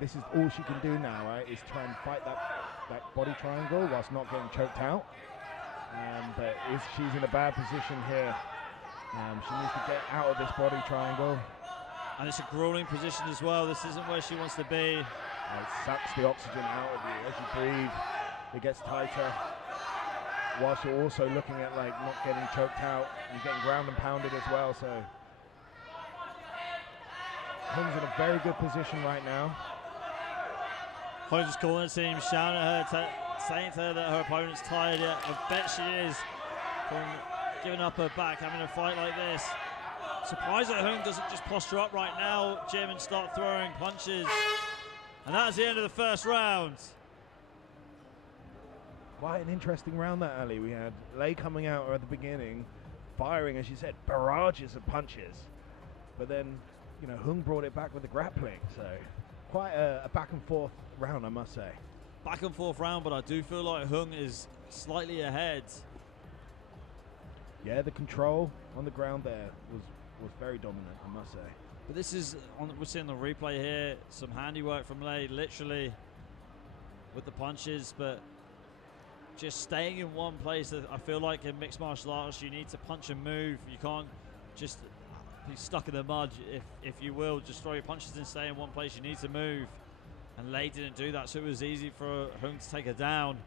This is all she can do now, right, is try and fight that body triangle whilst not getting choked out. But she's in a bad position here. She needs to get out of this body triangle. And it's a grueling position as well. This isn't where she wants to be. It sucks the oxygen out of you as you breathe. It gets tighter. Whilst you're also looking at not getting choked out, you're getting ground and pounded as well. So Hung's in a very good position right now. Hung's calling the team, shouting at her, saying to her that her opponent's tired. I bet she is, from giving up her back, having a fight like this. Surprised that Hung doesn't just posture up right now, Jim, and start throwing punches. And that's the end of the first round. Quite an interesting round that, Ali. We had Lei coming out at the beginning, firing, as you said, barrages of punches. But then, Hung brought it back with the grappling. So quite a back and forth round, I must say. Back and forth round, but I do feel like Hung is slightly ahead. Yeah, the control on the ground there was very dominant, I must say. But this is, we're seeing the replay here, some handiwork from Lei, literally, with the punches, but just staying in one place. I feel like in mixed martial arts, you need to punch and move. You can't just be stuck in the mud, if you will. Just throw your punches and stay in one place. You need to move. And Lei didn't do that, so it was easy for Hung to take her down.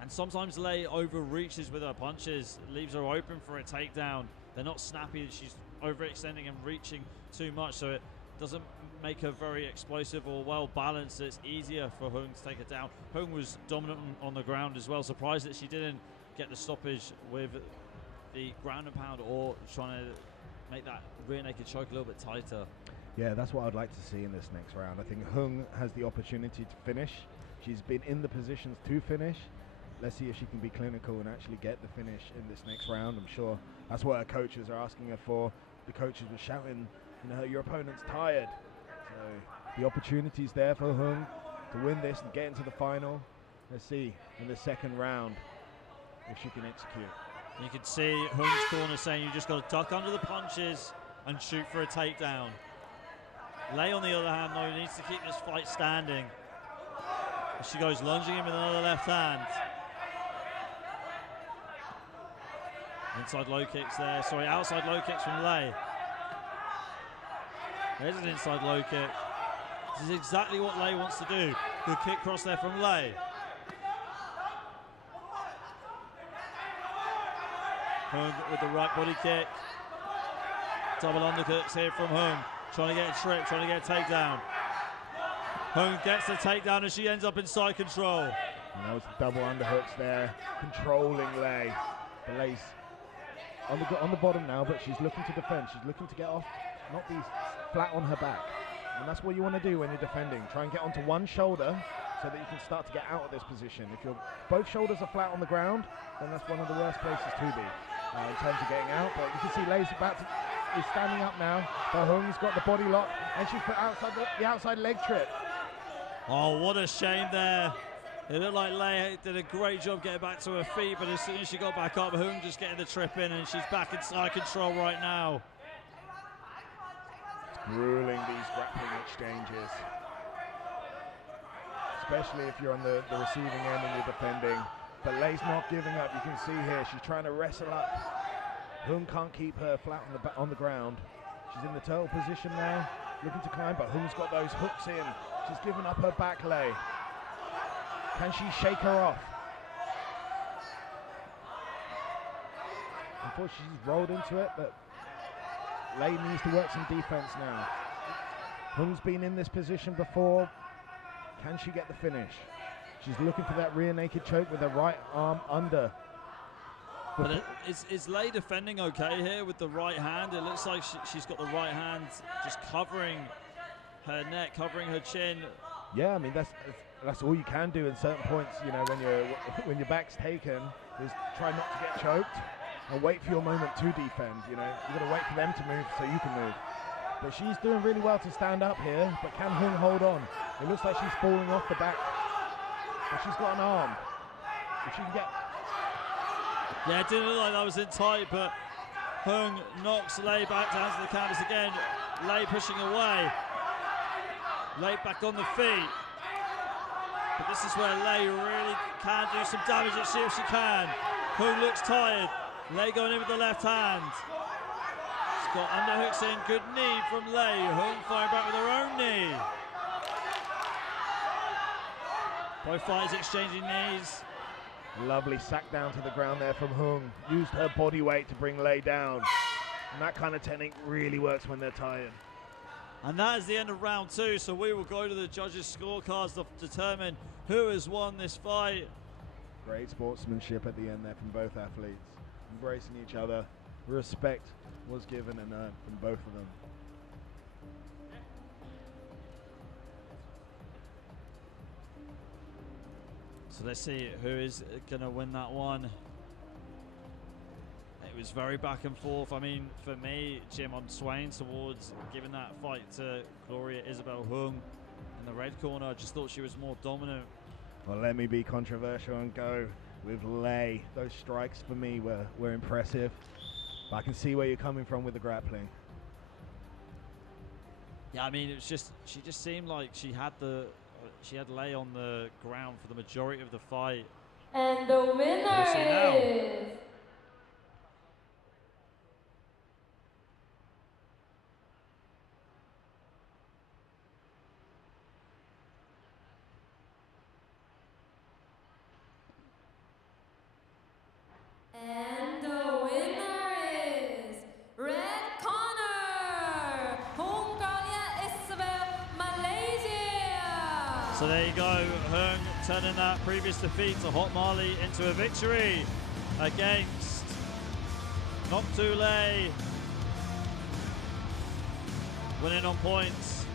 And sometimes Lei overreaches with her punches, leaves her open for a takedown. They're not snappy, she's overextending and reaching too much, so it doesn't make her very explosive or well balanced. It's easier for Hung to take her down. Hung was dominant on the ground as well. Surprised that she didn't get the stoppage with the ground and pound or trying to make that rear naked choke a little bit tighter. Yeah, that's what I'd like to see in this next round. I think Hung has the opportunity to finish. She's been in the positions to finish. Let's see if she can be clinical and actually get the finish in this next round. I'm sure that's what her coaches are asking her for. The coaches were shouting, your opponent's tired. So the opportunity's there for Hung to win this and get into the final. Let's see in the second round if she can execute. You can see Hung's corner saying you just got to duck under the punches and shoot for a takedown. Lei, on the other hand, though, needs to keep this fight standing. She goes lunging him with another left hand. Inside low kicks there. Sorry, outside low kicks from Lei. There's an inside low kick. This is exactly what Lei wants to do. Good kick cross there from Lei. Hung with the right body kick. Double undercuts here from Hung. Trying to get a trip, trying to get a takedown. Hung gets the takedown and she ends up in side control. And those double underhooks there, controlling Lei. The Lei's on the bottom now, but she's looking to defend. She's looking to get off, not be flat on her back. And that's what you want to do when you're defending. Try and get onto one shoulder so that you can start to get out of this position. If both shoulders are flat on the ground, then that's one of the worst places to be in terms of getting out. But you can see Lei's is standing up now. But Hung's got the body lock, and she's put outside the outside leg trip. Oh, what a shame there. It looked like Lei did a great job getting back to her feet, but as soon as she got back up, Hung just getting the trip in, and she's back in side control right now. Grueling, these grappling exchanges. Especially if you're on the receiving end and you're defending. But Lei's not giving up. You can see here, she's trying to wrestle up. Hung can't keep her flat on the ground. She's in the turtle position now, looking to climb, but Hung's got those hooks in. She's given up her back, Lei. Can she shake her off? Unfortunately, she's rolled into it, but Lei needs to work some defense now. Hung's been in this position before. Can she get the finish? She's looking for that rear naked choke with her right arm under. But is Lei defending okay here with the right hand? It looks like she's got the right hand just covering her neck, covering her chin. Yeah, I mean that's all you can do in certain points. You know, when your back's taken, is try not to get choked and wait for your moment to defend. You know, you got to wait for them to move so you can move. But she's doing really well to stand up here. But can Hung hold on? It looks like she's falling off the back, but she's got an arm. If she can get. Yeah, it didn't look like that was in tight, but Hung knocks Lei back down to the canvas again. Lei pushing away. Lei back on the feet. But this is where Lei really can do some damage. Let's see if she can. Hung looks tired. Lei going in with the left hand. She's got underhooks in. Good knee from Lei. Hung firing back with her own knee. Both fighters exchanging knees. Lovely sack down to the ground there from Hung. Used her body weight to bring Lei down. And that kind of technique really works when they're tired. And that is the end of round 2, so we will go to the judges' scorecards to determine who has won this fight. Great sportsmanship at the end there from both athletes. Embracing each other. Respect was given and earned from both of them. So let's see who is going to win that one. It was very back and forth. I mean, for me, Jim, I'm swaying towards giving that fight to Gloria Isabel Hung in the red corner. I just thought she was more dominant. Well, let me be controversial and go with Lei. Those strikes for me were impressive. But I can see where you're coming from with the grappling. Yeah, I mean, she just seemed like she had Lei on the ground for the majority of the fight. And the winner is... And the winner is red corner, Hongaria Isabel, Malaysia. So there you go, Hung turning that previous defeat to Hot Mali into a victory against Noktu Lei, winning on points.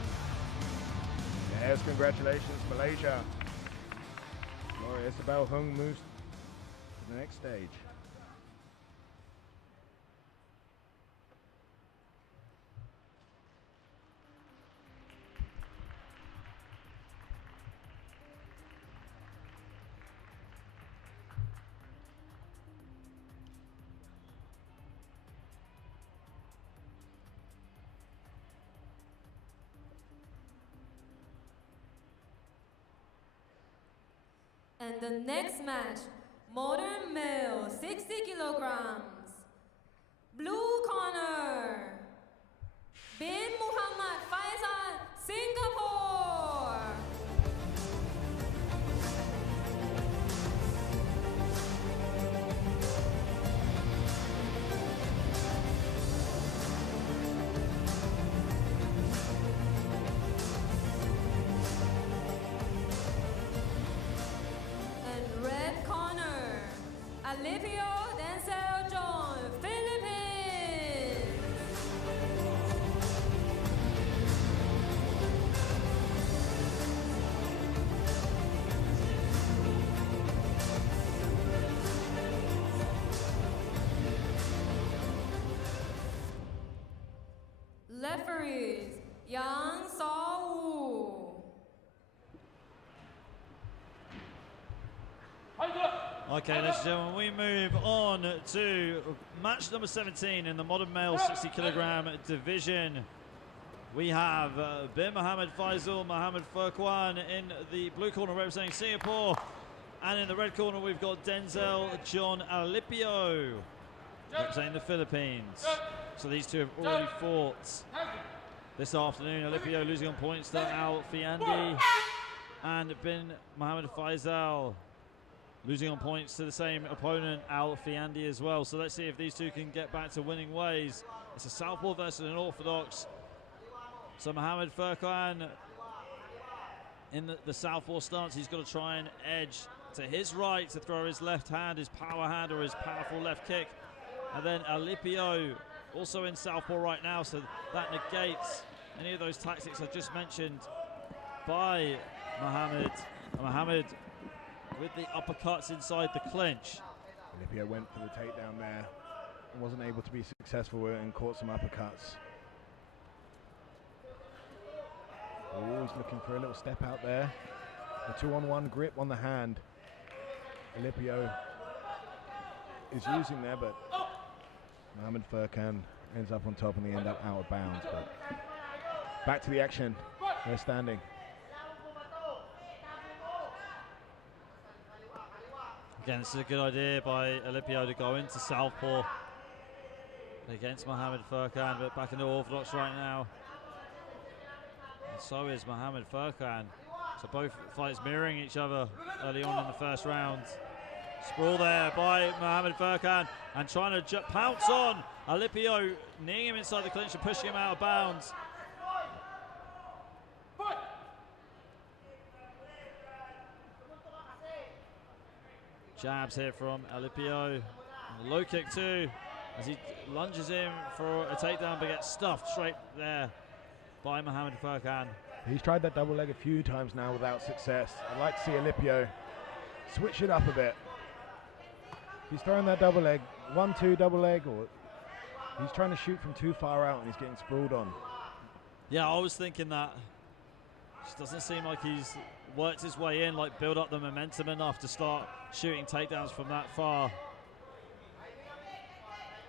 Yes, congratulations, Malaysia. Gloria Isabel Hung moves to the next stage. And the next match, modern male, 60 kilograms. Blue corner, Bin Muhammad Faisal, Singapore. And red corner, Alipio Denzel John, Philippines. Referees, Yang Saw-woo. Okay, ladies and gentlemen, we move on to match number 17 in the modern male 60 kilogram division. We have Bin Mohammed Faisal Mohammed Furqan in the blue corner representing Singapore, and in the red corner we've got Denzel John Alipio representing the Philippines. So these two have already fought this afternoon. Alipio losing on points to Al Fiandi, and Bin Mohammed Faisal losing on points to the same opponent, Al Fiandi, as well. So let's see if these two can get back to winning ways. It's a southpaw versus an orthodox. So Mohammed Furqan in the southpaw stance, he's got to try and edge to his right to throw his left hand, his power hand or his powerful left kick. And then Alipio also in southpaw right now, so that negates any of those tactics I just mentioned by Mohammed. Mohammed with the uppercuts inside the clinch. Alipio went for the takedown there. Wasn't able to be successful and caught some uppercuts. Always looking for a little step out there. A 2-on-1 grip on the hand. Alipio is using there, but Mohammed Furqan ends up on top and they end up out of bounds. But back to the action. They're standing. Again, this is a good idea by Alipio to go into southpaw against Mohammed Furqan, but back into orthodox right now. And so is Mohammed Furqan. So both fights mirroring each other early on in the first round. Sprawl there by Mohammed Furqan and trying to pounce on Alipio, kneeing him inside the clinch and pushing him out of bounds. Jabs here from Alipio. And a low kick too, as he lunges in for a takedown but gets stuffed straight there by Mohammed Furqan. He's tried that double leg a few times now without success. I'd like to see Alipio switch it up a bit. He's throwing that double leg, 1-2 double leg, or he's trying to shoot from too far out and he's getting sprawled on. Yeah, I was thinking that. Just doesn't seem like he's worked his way in, like build up the momentum enough to start shooting takedowns from that far.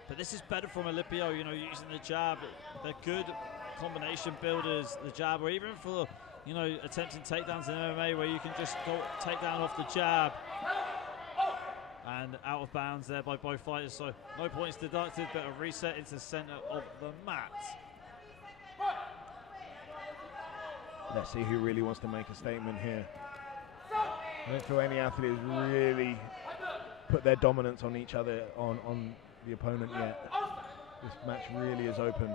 But this is better from Alipio, you know, using the jab. They're good combination builders, the jab, or even for, you know, attempting takedowns in MMA where you can just go take down off the jab. And out of bounds there by both fighters, so no points deducted, but a reset into the center of the mat. Let's see who really wants to make a statement here. I don't feel any athlete has really put their dominance on each other, on the opponent yet. This match really is open.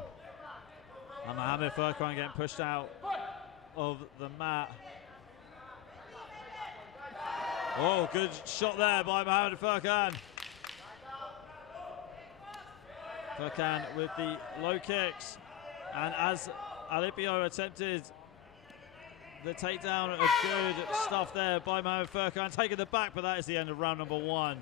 And Mohammed Furqan getting pushed out of the mat. Oh, good shot there by Mohammed Furqan. Furqan with the low kicks. And as Alipio attempted the takedown of good stuff there by Mohammed Furqan, taking the back, but that is the end of round number 1.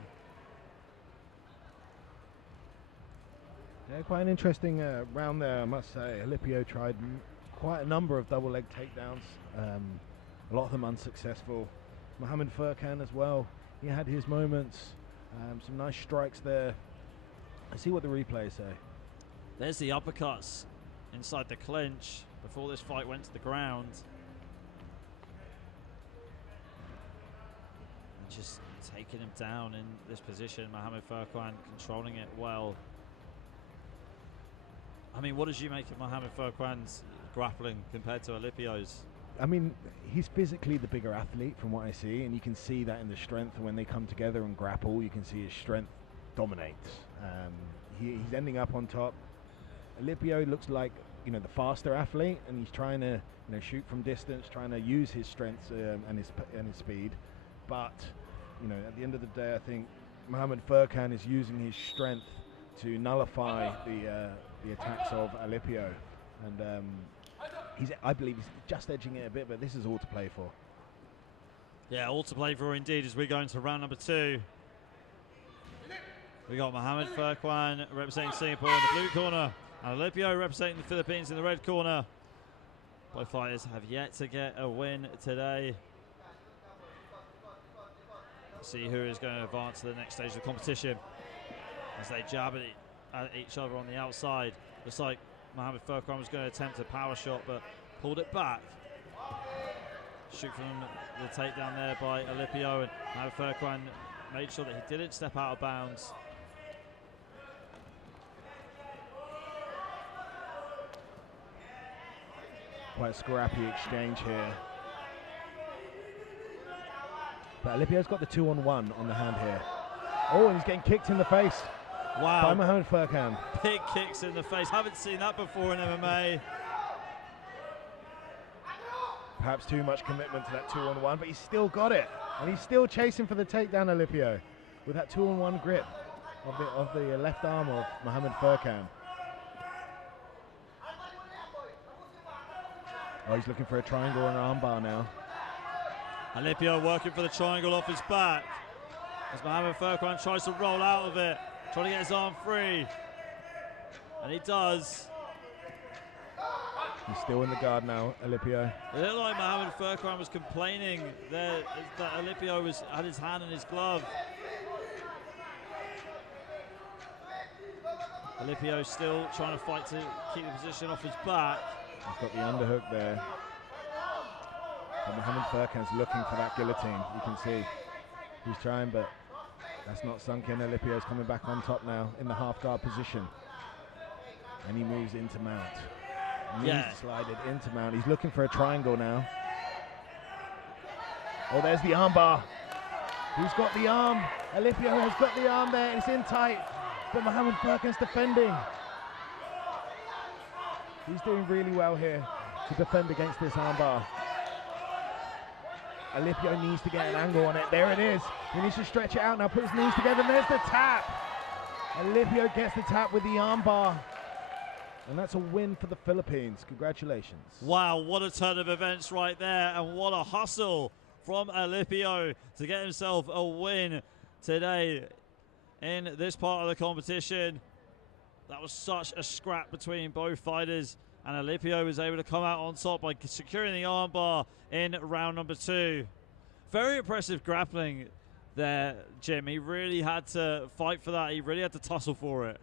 Yeah, quite an interesting round there, I must say. Alipio tried quite a number of double leg takedowns, a lot of them unsuccessful. Mohammed Furqan as well, he had his moments, some nice strikes there. Let's see what the replays say. There's the uppercuts inside the clinch before this fight went to the ground. just taking him down in this position. Mohamed Furqan controlling it well. I mean, what did you make of Mohamed Furqan's grappling compared to Alipio's? I mean, he's physically the bigger athlete from what I see, and you can see that in the strength. When they come together and grapple, you can see his strength dominates. He's ending up on top. Alipio looks like, you know, the faster athlete, and he's trying to, you know, shoot from distance, trying to use his strengths and his speed. But, you know, at the end of the day, I think Mohamed Furqan is using his strength to nullify the attacks of Alipio, and I believe he's just edging it a bit, but this is all to play for. Yeah, all to play for indeed as we go into round number 2. We got Mohamed Furqan representing Singapore in the blue corner, and Alipio representing the Philippines in the red corner. Both fighters have yet to get a win today. Let's see who is going to advance to the next stage of the competition as they jab at each other on the outside. Looks like Mohamed Furqan was going to attempt a power shot, but pulled it back. Shoot from the takedown there by Alipio, and Mohamed Furqan made sure that he didn't step out of bounds. Quite a scrappy exchange here. But Alipio's got the 2-on-1 on the hand here. Oh, and he's getting kicked in the face. Wow. By Mohamed Furqan. Big kicks in the face. Haven't seen that before in MMA. Perhaps too much commitment to that 2-on-1, but he's still got it. And he's still chasing for the takedown, Alipio, with that 2-on-1 grip of the left arm of Mohamed Furqan. Oh, he's looking for a triangle and an armbar now. Alipio working for the triangle off his back as Mohamed Furqan tries to roll out of it, trying to get his arm free. And he does. He's still in the guard now, Alipio. It looked like Mohamed Furqan was complaining there that Alipio had his hand in his glove. Alipio still trying to fight to keep the position off his back. He's got the underhook there. And Mohamed Furqan's looking for that guillotine. You can see he's trying, but that's not sunk in. Alipio's coming back on top now in the half guard position. And he moves into mount. Slided into mount. He's looking for a triangle now. Oh, there's the armbar. He's got the arm. Alipio has got the arm there. It's in tight. But Mohamed Furqan's defending. He's doing really well here to defend against this armbar. Alipio needs to get an angle on it. There it is. He needs to stretch it out now, put his knees together, and there's the tap. Alipio gets the tap with the armbar. And that's a win for the Philippines. Congratulations. Wow, what a turn of events right there, and what a hustle from Alipio to get himself a win today in this part of the competition. That was such a scrap between both fighters, and Alipio was able to come out on top by securing the armbar in round number 2. Very impressive grappling there, Jim. He really had to fight for that. He really had to tussle for it.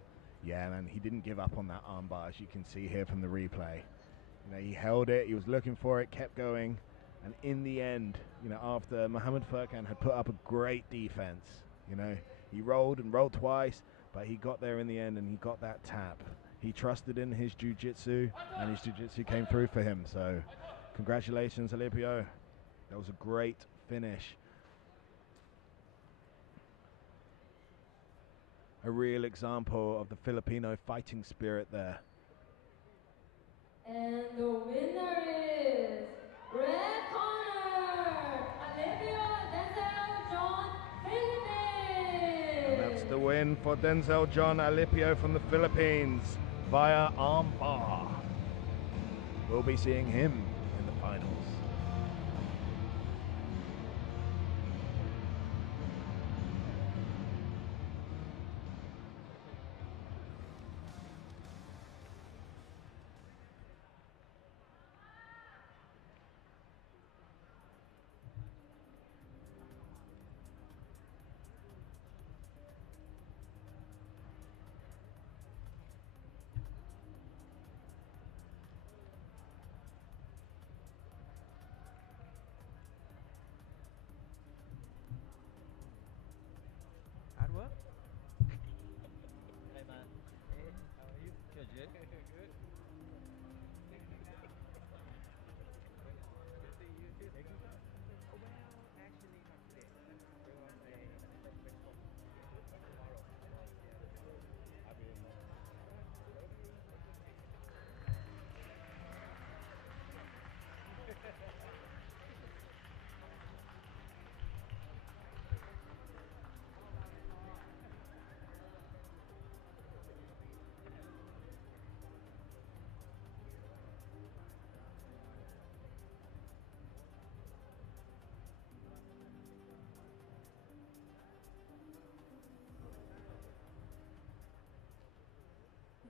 Yeah, man, he didn't give up on that armbar, as you can see here from the replay. You know, he held it, he was looking for it, kept going, and in the end, you know, after Mohamed Furqan had put up a great defense, you know, he rolled and rolled twice, but he got there in the end and he got that tap. He trusted in his jiu-jitsu, and his jiu-jitsu came through for him. So congratulations, Alipio. That was a great finish. A real example of the Filipino fighting spirit there. And the winner is red corner, Alipio Denzel John, Philippines. And that's the win for Denzel John Alipio from the Philippines via armbar. We'll be seeing him in the finals.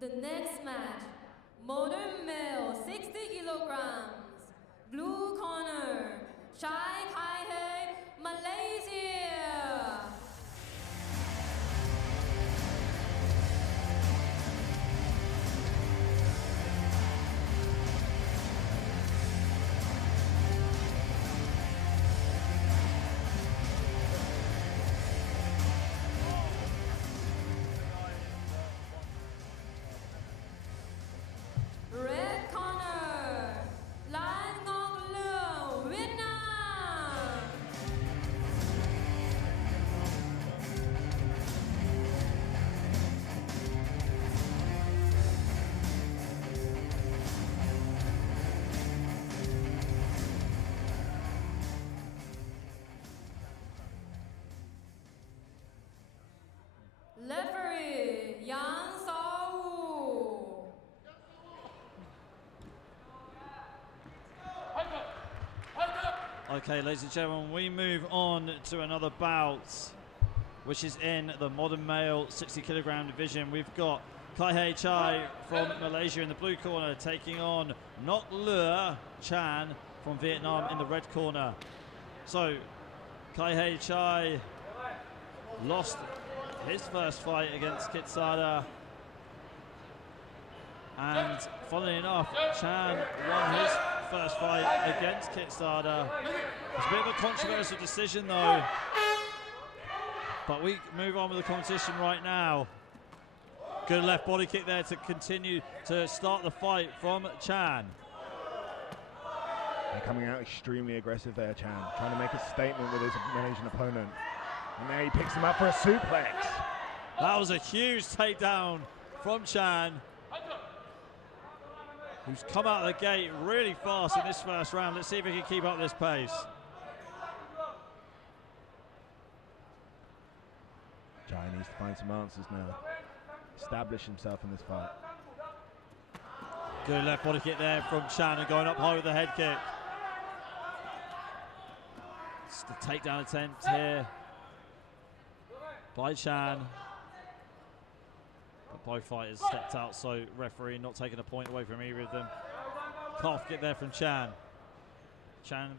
The next match, modern male, 60 kilograms. Blue corner, Chai Kai, Malaysia. Red corner, Ngamwongwan, Vietnam. Referee, Yang Sawu. Okay, ladies and gentlemen, we move on to another bout, which is in the modern male 60 kilogram division. We've got Kai Chai from Malaysia in the blue corner taking on Nok Le Chan from Vietnam in the red corner. So, Kai Chai lost his first fight against Kitsada, and funnily enough, Chan won his first fight against Kitsada. It's a bit of a controversial decision though, but we move on with the competition right now. Good left body kick there to continue to start the fight from Chan. They're coming out extremely aggressive there, Chan, trying to make a statement with his Malaysian opponent. And now he picks him up for a suplex. That was a huge takedown from Chan, who's come out of the gate really fast in this first round. Let's see if he can keep up this pace. Chai needs to find some answers now. Establish himself in this fight. Good left body kick there from Chan and going up high with the head kick. It's the takedown attempt here by Chan. But both fighters stepped out, so referee not taking a point away from either of them. Calf kick there from Chan. Chan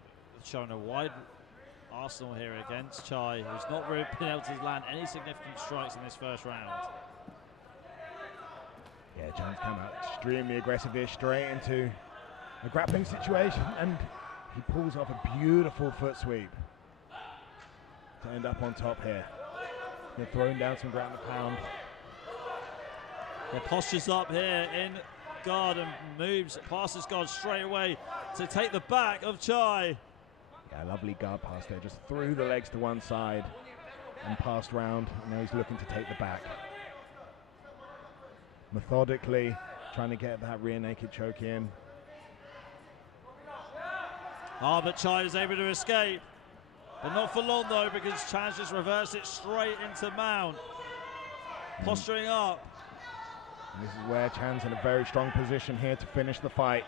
showing a wide arsenal here against Chai, who's not really been able to land any significant strikes in this first round. Yeah, Chan's come out extremely aggressive here, straight into a grappling situation, and he pulls off a beautiful foot sweep to end up on top here. They're throwing down some ground and pound. The posture's up here in guard and moves past his guard straight away to take the back of Chai. Yeah, lovely guard pass there, just threw the legs to one side and passed round, and now he's looking to take the back. Methodically trying to get that rear naked choke in. But Chai is able to escape. But not for long though, because Chan's just reversed it straight into mount. Posturing up. And this is where Chan's in a very strong position here to finish the fight.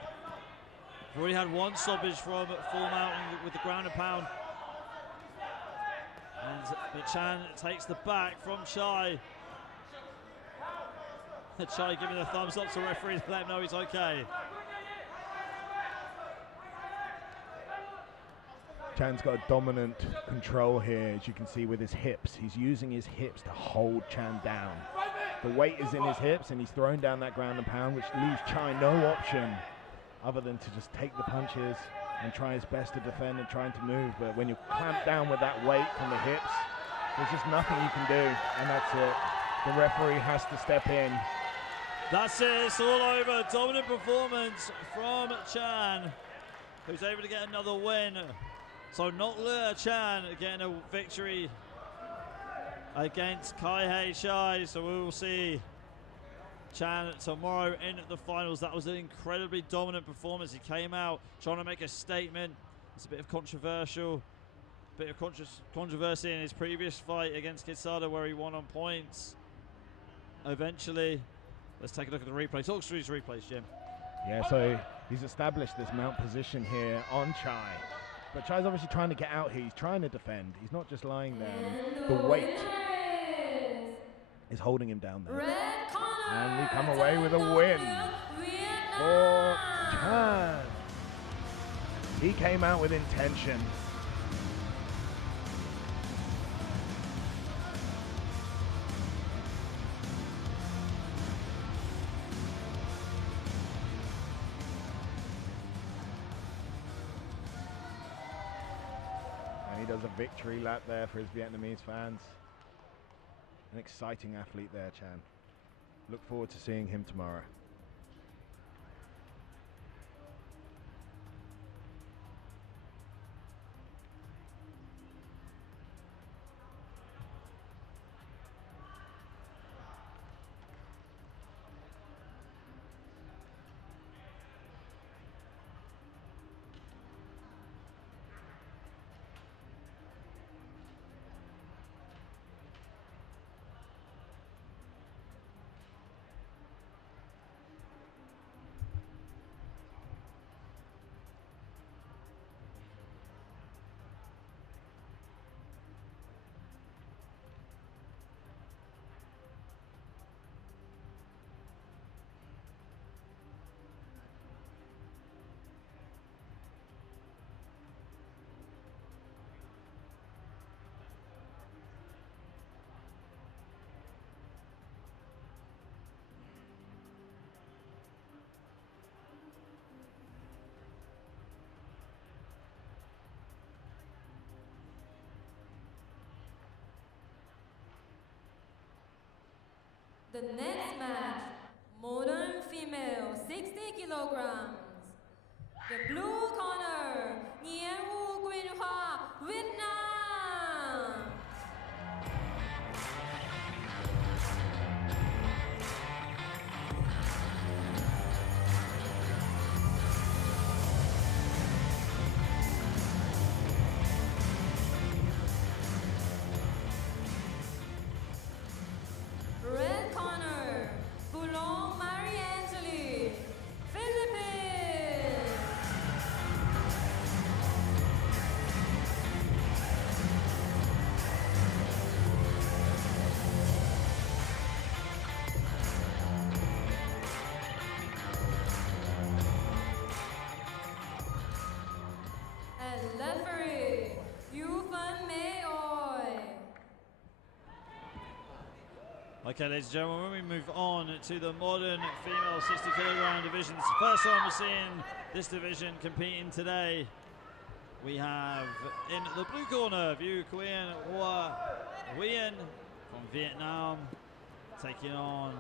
We've already had one stoppage from full mount with the ground and pound. But Chan takes the back from Chai. Chai giving the thumbs up to referee to let him know he's okay. Chan's got a dominant control here, as you can see with his hips. He's using his hips to hold Chan down. The weight is in his hips and he's throwing down that ground and pound, which leaves Chai no option other than to just take the punches and try his best to defend and trying to move. But when you're clamped down with that weight from the hips, there's just nothing you can do, and that's it. The referee has to step in. That's it, it's all over. Dominant performance from Chan, who's able to get another win. So Nok Le Chan getting a victory against Kai Chai. So we will see Chan tomorrow in the finals. That was an incredibly dominant performance. He came out trying to make a statement. It's a bit of controversial, bit of controversy in his previous fight against Kitsada where he won on points. Eventually, let's take a look at the replay. Talk through his replays, Jim. Yeah, so he's established this mount position here on Chai. But Chai's obviously trying to get out here. He's trying to defend. He's not just lying there. The weight is holding him down there. Red corner. And we come away with a win for Chan. He came out with intention. And he does a victory lap there for his Vietnamese fans. An exciting athlete there, Chan. Look forward to seeing him tomorrow. The next match, modern female, 60 kilograms. The blue corner, Ngamwongwan, Vietnam. Red corner, Boulon Mariangeli, Philippines. And referee, Yufan Mayoy. Okay, ladies and gentlemen, when we move on to the modern female 60 kilogram division, it's the first time we're seeing this division competing today. We have in the blue corner, Vu Quyen Hoa Nguyen from Vietnam, taking on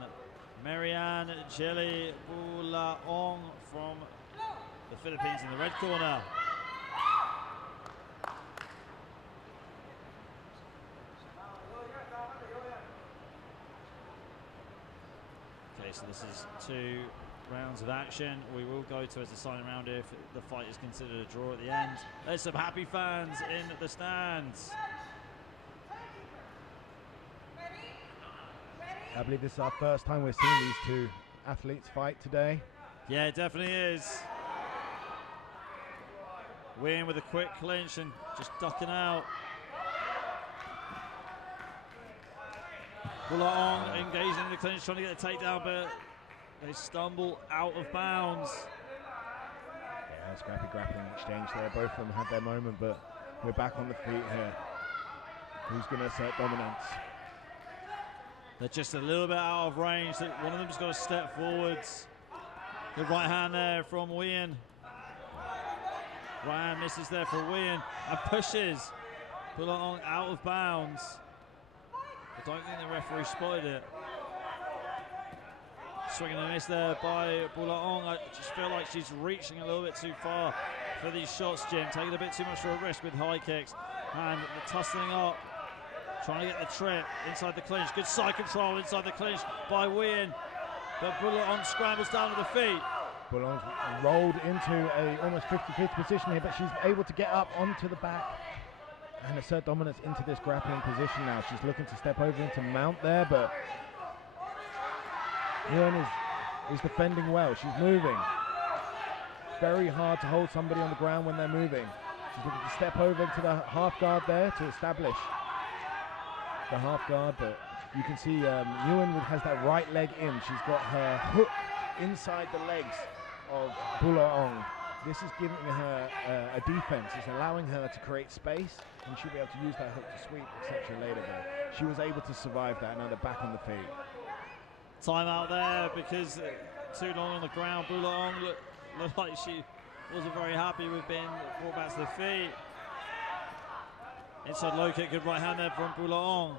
Marianne Jelly Bulaong from the Philippines in the red corner. Okay, so this is 2 rounds of action. We will go to as a signing round if the fight is considered a draw at the end. There's some happy fans in the stands. I believe this is our first time we're seeing these two athletes fight today. Yeah, it definitely is. Nguyen with a quick clinch and just ducking out. Bulaong engaging in the clinch, trying to get a takedown, but they stumble out of bounds. Yeah, scrappy grappling exchange there. Both of them had their moment, but we're back on the feet here. Who's going to assert dominance? They're just a little bit out of range. One of them's got to step forwards. Good right hand there from Nguyen. Right hand misses there for Nguyen and pushes Bulaong out of bounds. I don't think the referee spotted it. Swing and a miss there by Bulaong. I just feel like she's reaching a little bit too far for these shots, Jim. Taking a bit too much of a risk with high kicks. And the tussling up. Trying to get the trip inside the clinch. Good side control inside the clinch by Nguyen. But Bulaong scrambles down to the feet. Bulaong's rolled into a almost 50-50 position here, but she's able to get up onto the back and assert dominance into this grappling position now. She's looking to step over into mount there, but Nguyen is defending well. She's moving. Very hard to hold somebody on the ground when they're moving. She's looking to step over into the half guard there to establish the half guard, but You can see Nguyen has that right leg in. She's got her hook inside the legs of Bulaong. This is giving her a defense. It's allowing her to create space, and she'll be able to use that hook to sweep, etc. later. But she was able to survive that, and now they're back on the feet. Time out there because too long on the ground. Bulaong looked like she wasn't very happy with being brought back to the feet. Inside low kick, good right hand there from Bulaong.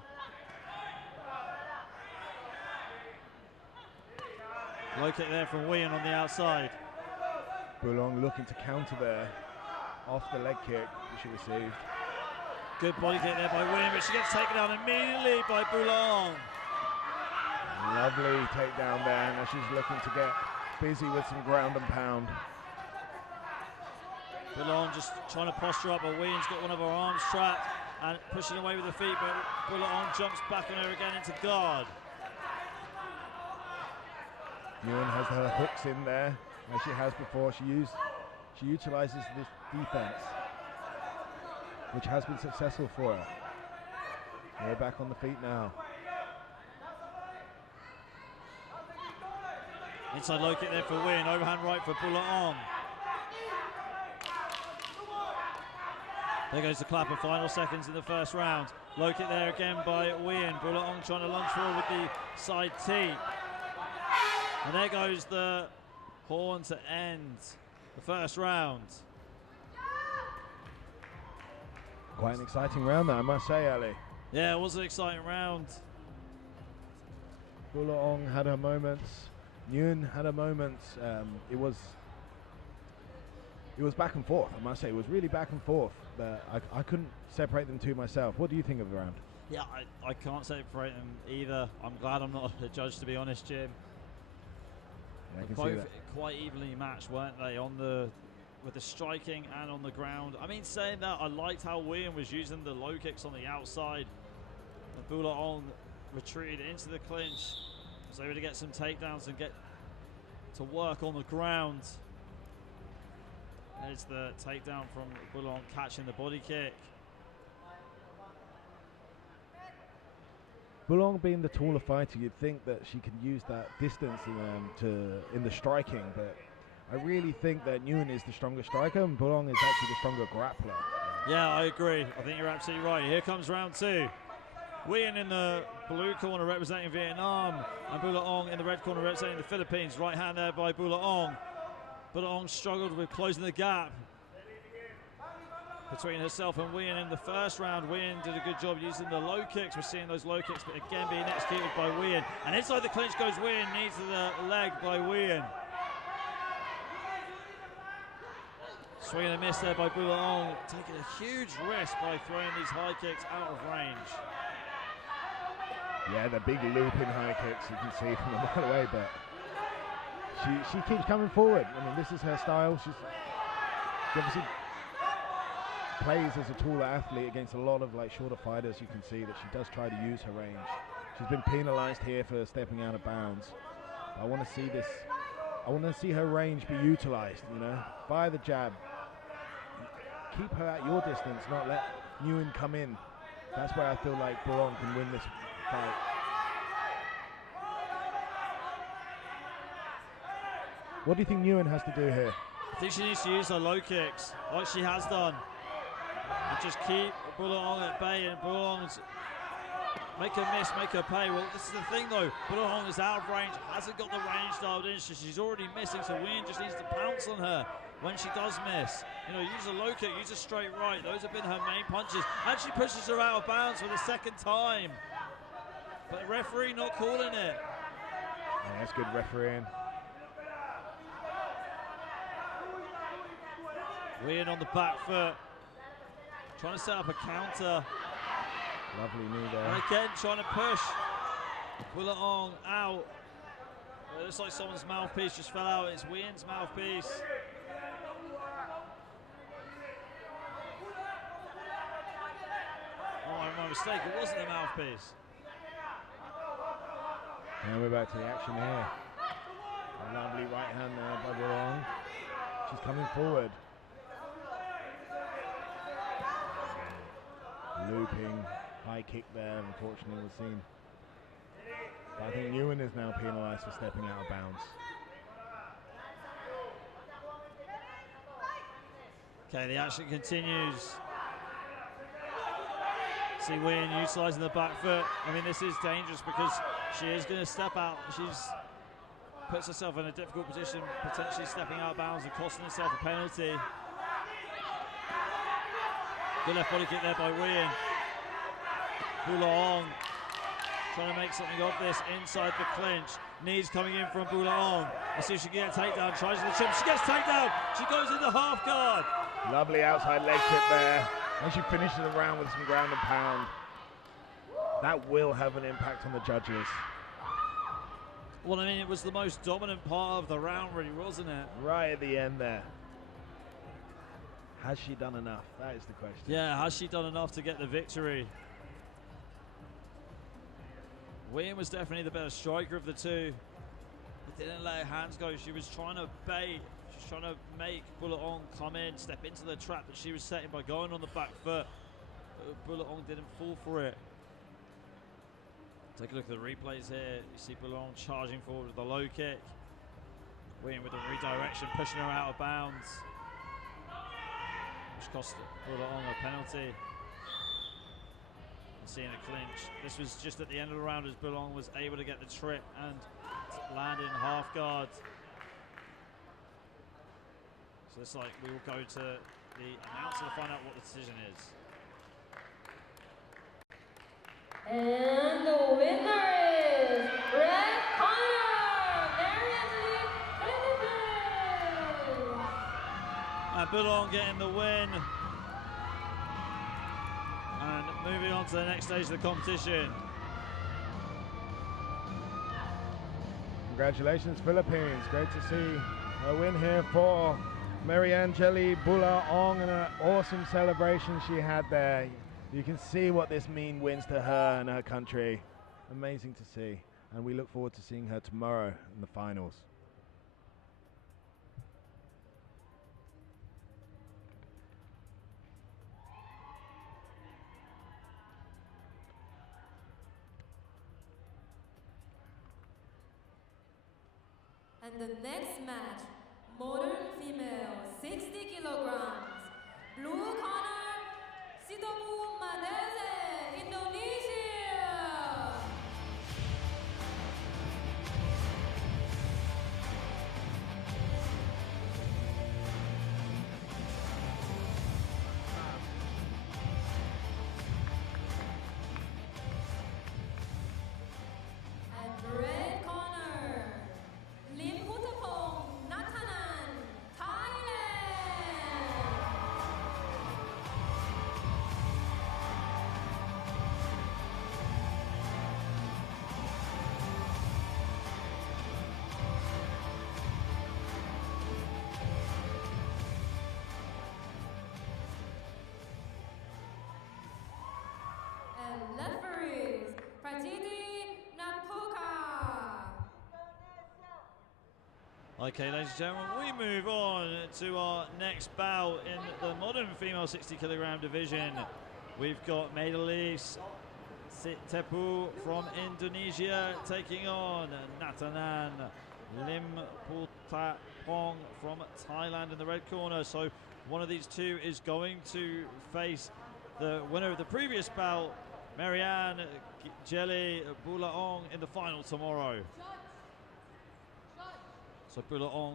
Low kick there from Nguyen on the outside. Bulaong looking to counter there off the leg kick that she received. Good body kick there by Nguyen, but she gets taken down immediately by Bulaong. Lovely takedown there. Now she's looking to get busy with some ground and pound. Bulaong just trying to posture up, but Nguyen's got one of her arms trapped and pushing away with the feet, but Bulaong jumps back on her again into guard. Nguyen has her hooks in there, as she has before. She utilizes this defense, which has been successful for her. They're back on the feet now. Inside low kick there for Nguyen, overhand right for Bulaong. There goes the clapper, final seconds in the first round. Low kick there again by Nguyen. Bulaong trying to lunge forward with the side T. And there goes the horn to end the first round. Quite an exciting round there, I must say, Ali. Yeah, it was an exciting round. Bulaong had her moments. Nguyen had her moments. It was back and forth, I must say. It was really back and forth. I couldn't separate them two myself. What do you think of the round? Yeah, I can't separate them either. I'm glad I'm not a judge, to be honest, Jim. Yeah, I can see Both that. quite evenly matched, weren't they? With the striking and on the ground. I mean, saying that, I liked how Nguyen was using the low kicks on the outside. And Bulaong retreated into the clinch, was able to get some takedowns and get to work on the ground. There's the takedown from Bulaong catching the body kick. Bulaong being the taller fighter, you'd think that she could use that distance in the striking, but I really think that Nguyen is the stronger striker and Bulaong is actually the stronger grappler. Yeah, I agree. I think you're absolutely right. Here comes round two. Nguyen in the blue corner representing Vietnam, and Bulaong in the red corner representing the Philippines. Right hand there by Bulaong. Bulaong struggled with closing the gap between herself and Nguyen in the first round. Nguyen did a good job using the low kicks. We're seeing those low kicks, but again being executed by Nguyen. And inside the clinch goes Nguyen, knees to the leg by Nguyen. Swing and a miss there by Bulaong, taking a huge risk by throwing these high kicks out of range. Yeah, the big looping high kicks you can see from a mile away, but she keeps coming forward. I mean, this is her style. She obviously plays as a taller athlete against a lot of shorter fighters. You can see that she does try to use her range. She's been penalized here for stepping out of bounds. I want to see this. I want to see her range be utilized, Fire the jab. Keep her at your distance, not let Nguyen come in. That's where I feel like Bulaong can win this fight. What do you think Nguyen has to do here? I think she needs to use her low kicks, like she has done, and just keep Bulaong at bay, and Bulaong's make her miss, make her pay. Well, this is the thing though, Bulaong is out of range, hasn't got the range dialed in, so she's already missing, so Nguyen just needs to pounce on her when she does miss. Use a low kick, use a straight right. Those have been her main punches. And she pushes her out of bounds for the second time. But the referee not calling it. Yeah, that's good refereeing. Nguyen on the back foot, trying to set up a counter. Lovely knee there. And again, trying to push Bulaong out. It looks like someone's mouthpiece just fell out. It's Nguyen's mouthpiece. Oh, I'm my mistake. It wasn't the mouthpiece. Now we're back to the action here. A lovely right hand there by Bulaong. She's coming forward. Looping high kick there, unfortunately, was seen But I think Nguyen is now penalised for stepping out of bounds. Okay, the action continues. See Nguyen utilising the back foot. I mean, this is dangerous because she is going to step out. She's puts herself in a difficult position, potentially stepping out of bounds and costing herself a penalty. Good left body kick there by Nguyen. Bulaong trying to make something of this inside the clinch. Knees coming in from Bulaong. Let's see if she can get a takedown. Tries the chip. She gets takedown. She goes into half guard. Lovely outside leg kick there. And she finishes the round with some ground and pound. That will have an impact on the judges. Well, I mean, it was the most dominant part of the round, really, wasn't it? Right at the end there. Has she done enough? That is the question. Yeah, has she done enough to get the victory? Nguyen was definitely the better striker of the two. But didn't let her hands go. She was trying to bait. She was trying to make Bulaong come in, step into the trap that she was setting by going on the back foot. Bulaong didn't fall for it. Take a look at the replays here. You see Bulaong charging forward with the low kick. Nguyen with the redirection, pushing her out of bounds, which cost Bulaong a penalty. Seeing a clinch. This was just at the end of the round as Bulaong was able to get the trip and land in half guard. So it's like we will go to the announcer to find out what the decision is. And the winner is Red Corner, And Bulaong getting the win. And moving on to the next stage of the competition. Congratulations, Philippines. Great to see a win here for Mariangeli Bulaong, and an awesome celebration she had there. You can see what this means to her and her country. Amazing to see. And we look forward to seeing her tomorrow in the finals. And the next match, modern female, 60 kilograms. Blue corner, Sitobu Madeze, Indonesia. And red corner, Lim Puttapong, Natanan, Thailand. And referees, Pratiti Napuka. Okay, ladies and gentlemen, we move on to our next bout in the modern female 60 kilogram division. We've got Madelise Tepu from Indonesia taking on Natanan Limputapong from Thailand in the red corner. So one of these two is going to face the winner of the previous bout, Marianne Jelly Bulaong, in the final tomorrow. So Bulaong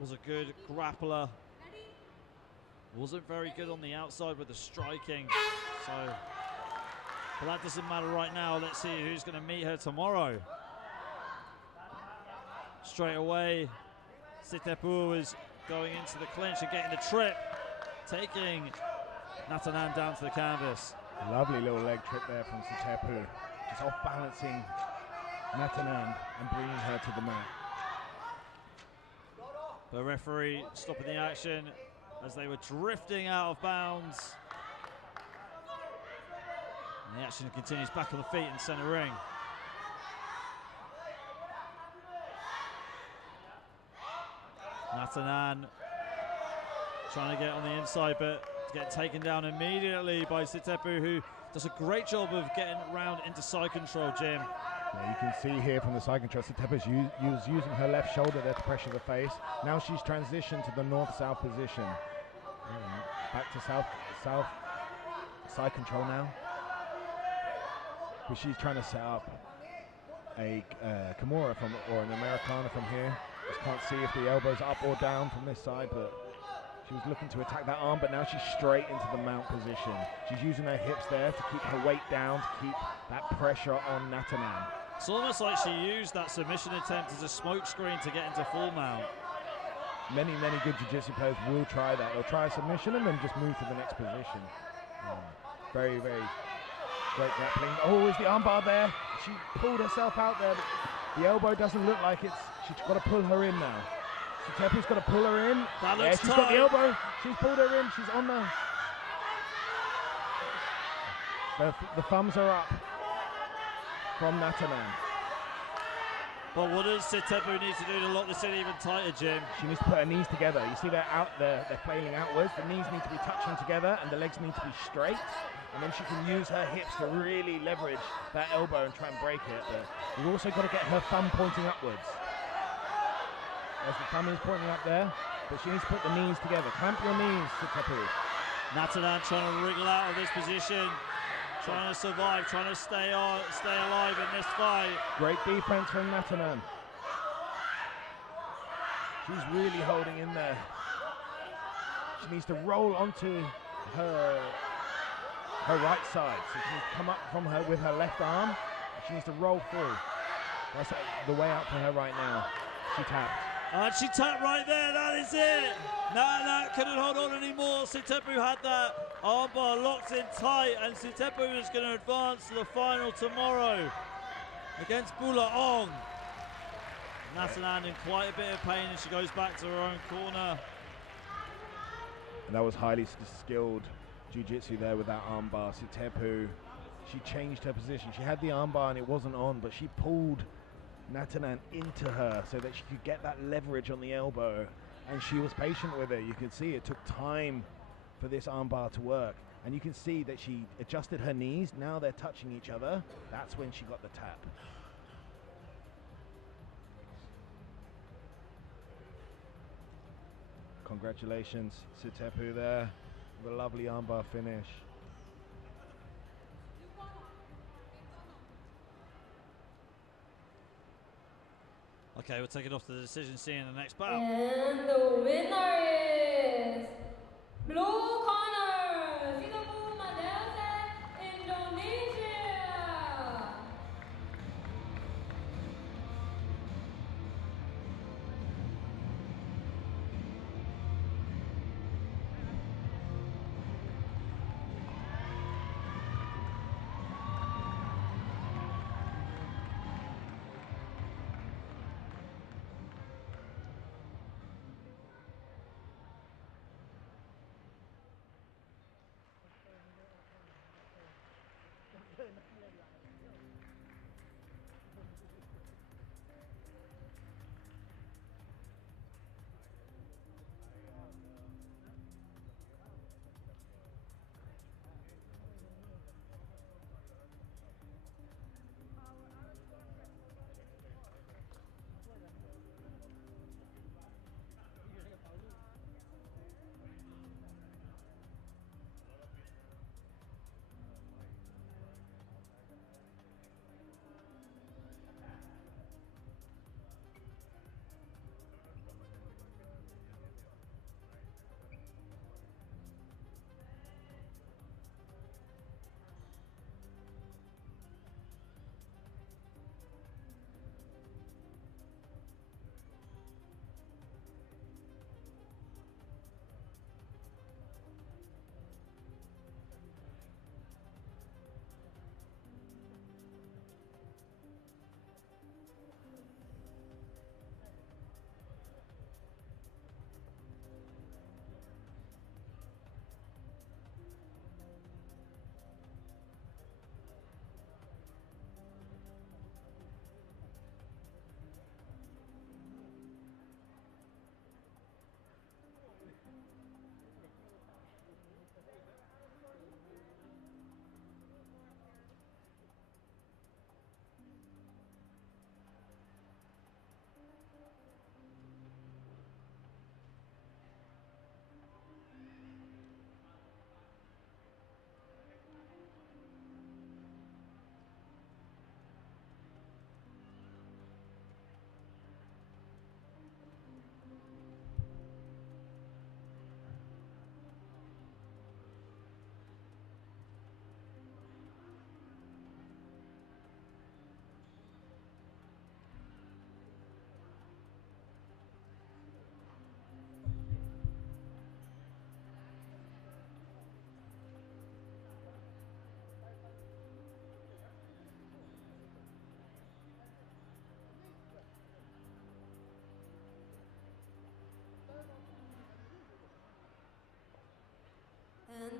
was a good grappler. Wasn't very good on the outside with the striking. So, but that doesn't matter right now. Let's see who's going to meet her tomorrow. Straight away, Sitepu is going into the clinch and getting the trip, taking Natanan down to the canvas. Lovely little leg trip there from Sitepu. Just off balancing Natanan and bringing her to the mat. The referee stopping the action as they were drifting out of bounds. And the action continues back on the feet in center ring. Natanan trying to get on the inside, but to get taken down immediately by Sitepu, who does a great job of getting around into side control, Jim. Yeah, you can see here from the side control, Sitepu's using her left shoulder there to pressure the face. Now she's transitioned to the north-south position. Back to south side control now. But she's trying to set up a Kimura or an Americana from here. Just can't see if the elbow's up or down from this side, but she was looking to attack that arm, but now she's straight into the mount position. She's using her hips there to keep her weight down, to keep that pressure on Natanan. It's almost like she used that submission attempt as a smokescreen to get into full mount. Many good jiu-jitsu players will try that. They'll try a submission and then just move to the next position. Very great grappling. Oh, is the armbar there? She pulled herself out there. The elbow doesn't look like it's... She's got to pull her in now. Sitepu's got to pull her in. That looks she's tight. got the elbow. She's pulled her in. She's on the... The thumbs are up from Natanan. But what does Sitepu need to do to lock this in even tighter, Jim? She needs to put her knees together. You see they're flailing outwards. The knees need to be touching together and the legs need to be straight. And then she can use her hips to really leverage that elbow and try and break it. But we've also got to get her thumb pointing upwards. As the thumb is pointing up there, but she needs to put the knees together. Clamp your knees, Sitepu. Natanan trying to wriggle out of this position, trying to survive, trying to stay alive in this fight. Great defense from Natanan. She's really holding in there. She needs to roll onto her right side. So she needs to come up from her with her left arm. She needs to roll through. That's the way out for her right now. She tapped. And she tapped right there, that is it. Natanan couldn't hold on anymore. Sitepu had that armbar locked in tight, and Sitepu is going to advance to the final tomorrow against Bulaong. Natanan in quite a bit of pain, and she goes back to her own corner. And that was highly skilled jiu-jitsu there with that armbar. Sitepu, she changed her position. She had the armbar and it wasn't on, but she pulled Natanan into her so that she could get that leverage on the elbow, and she was patient with it. You can see it took time for this armbar to work, and you can see that she adjusted her knees. Now they're touching each other. That's when she got the tap. Congratulations, Sitepu there with a lovely armbar finish. Okay, we'll take it off to the decision scene in the next bout. And the winner is blue corner, Singapore, Malaysia, Indonesia.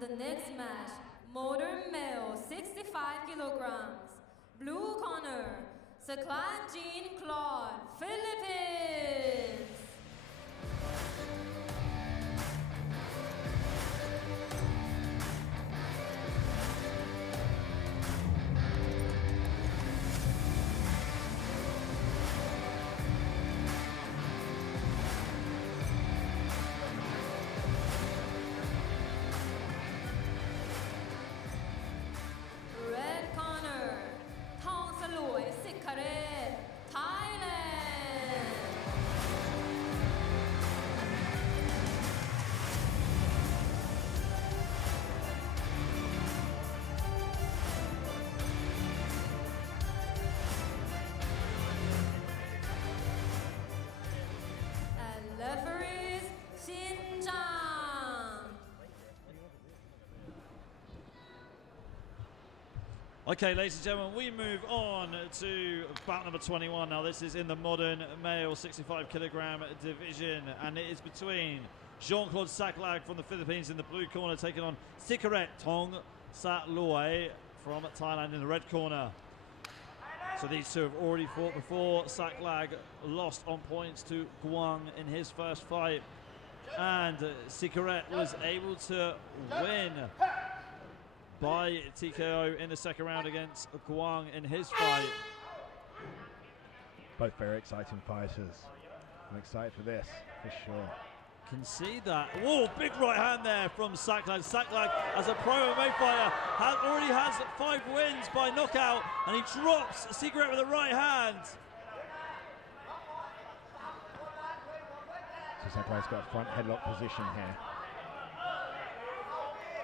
the next match, modern male, 65 kilograms. Blue corner, Saklan Jean Claude, Philippines. Red corner, Thong Saloi Sikharet, Thailand. And referees, Xinjiang. Okay, ladies and gentlemen, we move on to bout number 21. Now, this is in the modern male 65 kilogram division, and it is between Jean-Claude Saklag from the Philippines in the blue corner, taking on Sikharet Thong Satloi from Thailand in the red corner. So these two have already fought before. Saklag lost on points to Guang in his first fight, and Sikharet was able to win by TKO in the second round against Guang in his fight. Both very exciting fighters. I'm excited for this, for sure. Can see that. Whoa, big right hand there from Saklag. Saklag, as a pro MMA fighter, already has 5 wins by knockout, and he drops Sikharet with a right hand. So Saklag's got a front headlock position here.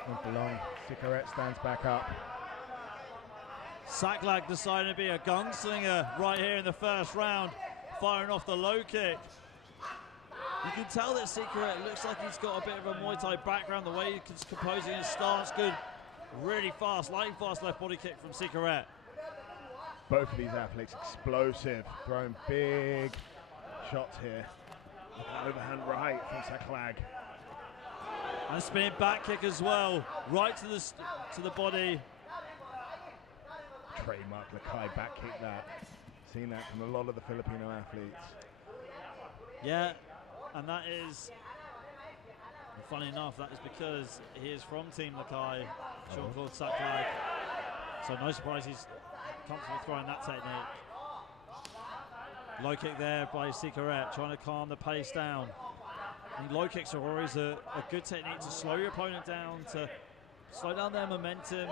Not for long. Sikharet stands back up. Saklag deciding to be a gunslinger right here in the first round, firing off the low kick. You can tell that Sikharet looks like he's got a bit of a Muay Thai background, the way he's composing his stance, good, really fast, lightning fast left body kick from Sikharet. Both of these athletes explosive, throwing big shots here. Overhand right from Saklag. And a spinning back kick as well, right to the body. Trademark Lakai back kick that. Seen that from a lot of the Filipino athletes. Yeah, and that is, and funny enough, that is because he is from Team Lakai, Jean-Claude Saklag. So no surprise he's comfortable throwing that technique. Low kick there by Sikharet, trying to calm the pace down. And low kicks are always a good technique to slow your opponent down, to slow down their momentum,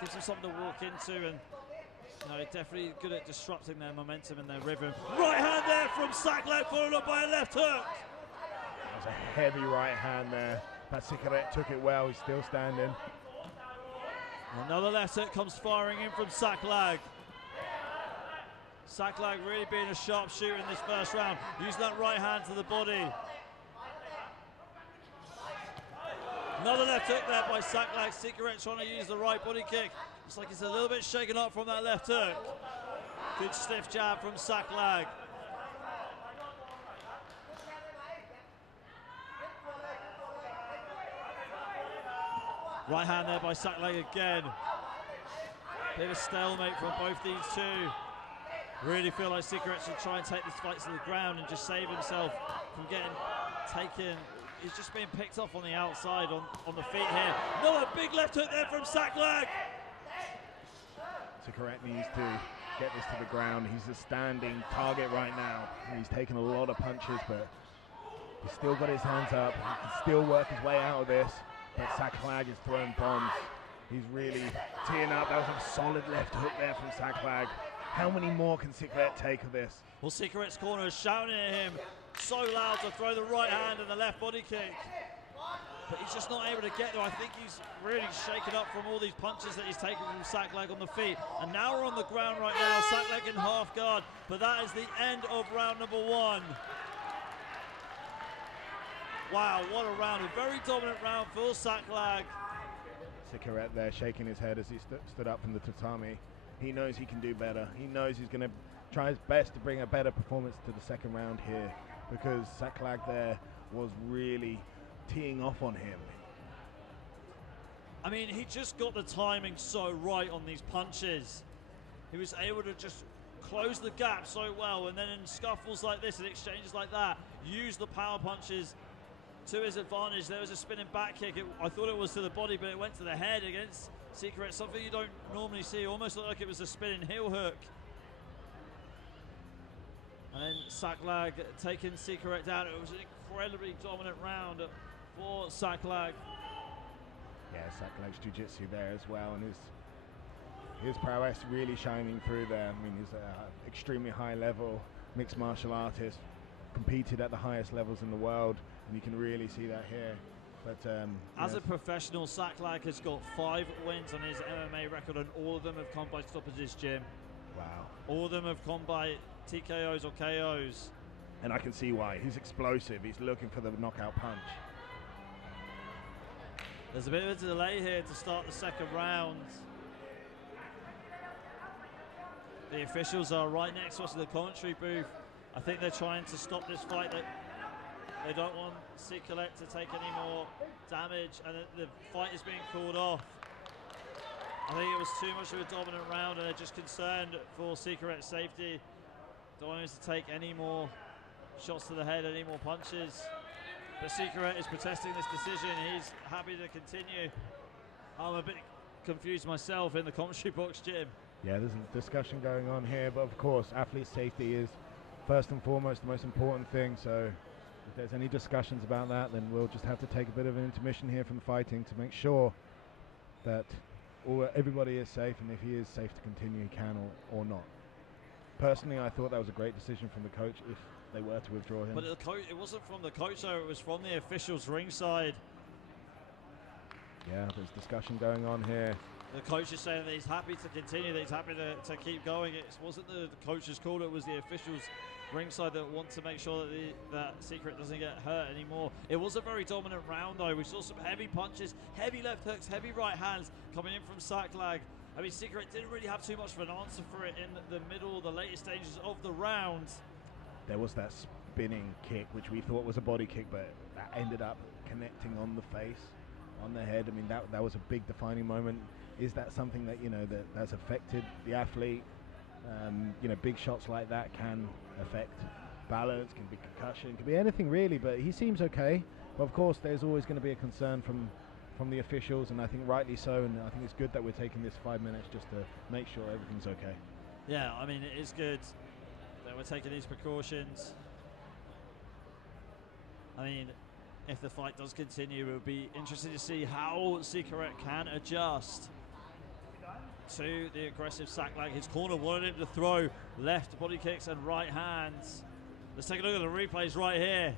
gives them something to walk into, and definitely good at disrupting their momentum and their rhythm. Right hand there from Saklag, followed up by a left hook. That was a heavy right hand there, but Sikharet took it well, he's still standing. Another left hook comes firing in from Saklag. Saklag really being a sharpshooter in this first round, using that right hand to the body. Another left hook there by Saklag. Sikharet trying to use the right body kick. Looks like he's a little bit shaken up from that left hook. Good stiff jab from Saklag. Right hand there by Saklag again. Bit of a stalemate from both these two. Really feel like Sikharet should try and take this fight to the ground and just save himself from getting taken. He's just being picked off on the outside on the feet here. Another big left hook there from Saklag. Sikharet needs to get this to the ground. He's a standing target right now. He's taken a lot of punches, but he's still got his hands up. He can still work his way out of this, but Saklag is throwing bombs. He's really teeing up. That was a solid left hook there from Saklag. How many more can Sikharet take of this? Well, Sikharet's corner is shouting at him so loud to throw the right hand and the left body kick. But he's just not able to get there. I think he's really shaken up from all these punches that he's taken from Saklag on the feet. And now we're on the ground right now, Saklag in half guard. But that is the end of round number 1. Wow, what a round. A very dominant round for Saklag. Sikharet there shaking his head as he stood up from the tatami. He knows he can do better. He knows he's going to try his best to bring a better performance to the second round here, because Saklag there was really teeing off on him. I mean, he just got the timing so right on these punches. He was able to just close the gap so well, and then in scuffles like this and exchanges like that, use the power punches to his advantage. There was a spinning back kick. I thought it was to the body, but it went to the head against Secret, something you don't normally see. Almost looked like it was a spinning heel hook. And then Saklag taking Secret down. It was an incredibly dominant round for Saklag. Yeah, Saklag's jiu-jitsu there as well, and his prowess really shining through there. I mean, he's an extremely high level mixed martial artist, competed at the highest levels in the world, and you can really see that here. But as a professional, Saklag has got 5 wins on his MMA record, and all of them have come by stoppages, Jim. Wow. All of them have come by TKOs or KOs. And I can see why. He's explosive. He's looking for the knockout punch. There's a bit of a delay here to start the second round. The officials are right next to us in the commentary booth. I think they're trying to stop this fight. They don't want Secret to take any more damage, and the fight is being called off. I think it was too much of a dominant round, and they're just concerned for Secret's safety. Don't want him to take any more shots to the head, any more punches. But Secret is protesting this decision. He's happy to continue. I'm a bit confused myself in the commentary box, Jim. Yeah, there's a discussion going on here, but of course, athlete safety is first and foremost the most important thing. So if there's any discussions about that, then we'll just have to take a bit of an intermission here from the fighting to make sure that everybody is safe, and if he is safe to continue, he can or not. Personally, I thought that was a great decision from the coach if they were to withdraw him. But it wasn't from the coach, though. It was from the officials ringside. Yeah, there's discussion going on here. The coach is saying that he's happy to continue, that he's happy to keep going. It wasn't the coach's call, it was the officials ringside that want to make sure that that Secret doesn't get hurt anymore. It was a very dominant round, though. We saw some heavy punches, heavy left hooks, heavy right hands coming in from Saklag. I mean, Secret didn't really have too much of an answer for it in the middle, the later stages of the round. There was that spinning kick, which we thought was a body kick, but that ended up connecting on the face, on the head. I mean, that was a big defining moment. Is that something that, that's affected the athlete? Big shots like that can affect balance, can be concussion, can be anything really, but he seems okay. But of course, there's always going to be a concern from the officials, and I think rightly so, and I think it's good that we're taking this 5 minutes just to make sure everything's okay. Yeah, I mean, it is good that we're taking these precautions. I mean, if the fight does continue, it would be interesting to see how Secret can adjust to the aggressive Saklag. His corner wanted him to throw left body kicks and right hands. Let's take a look at the replays right here.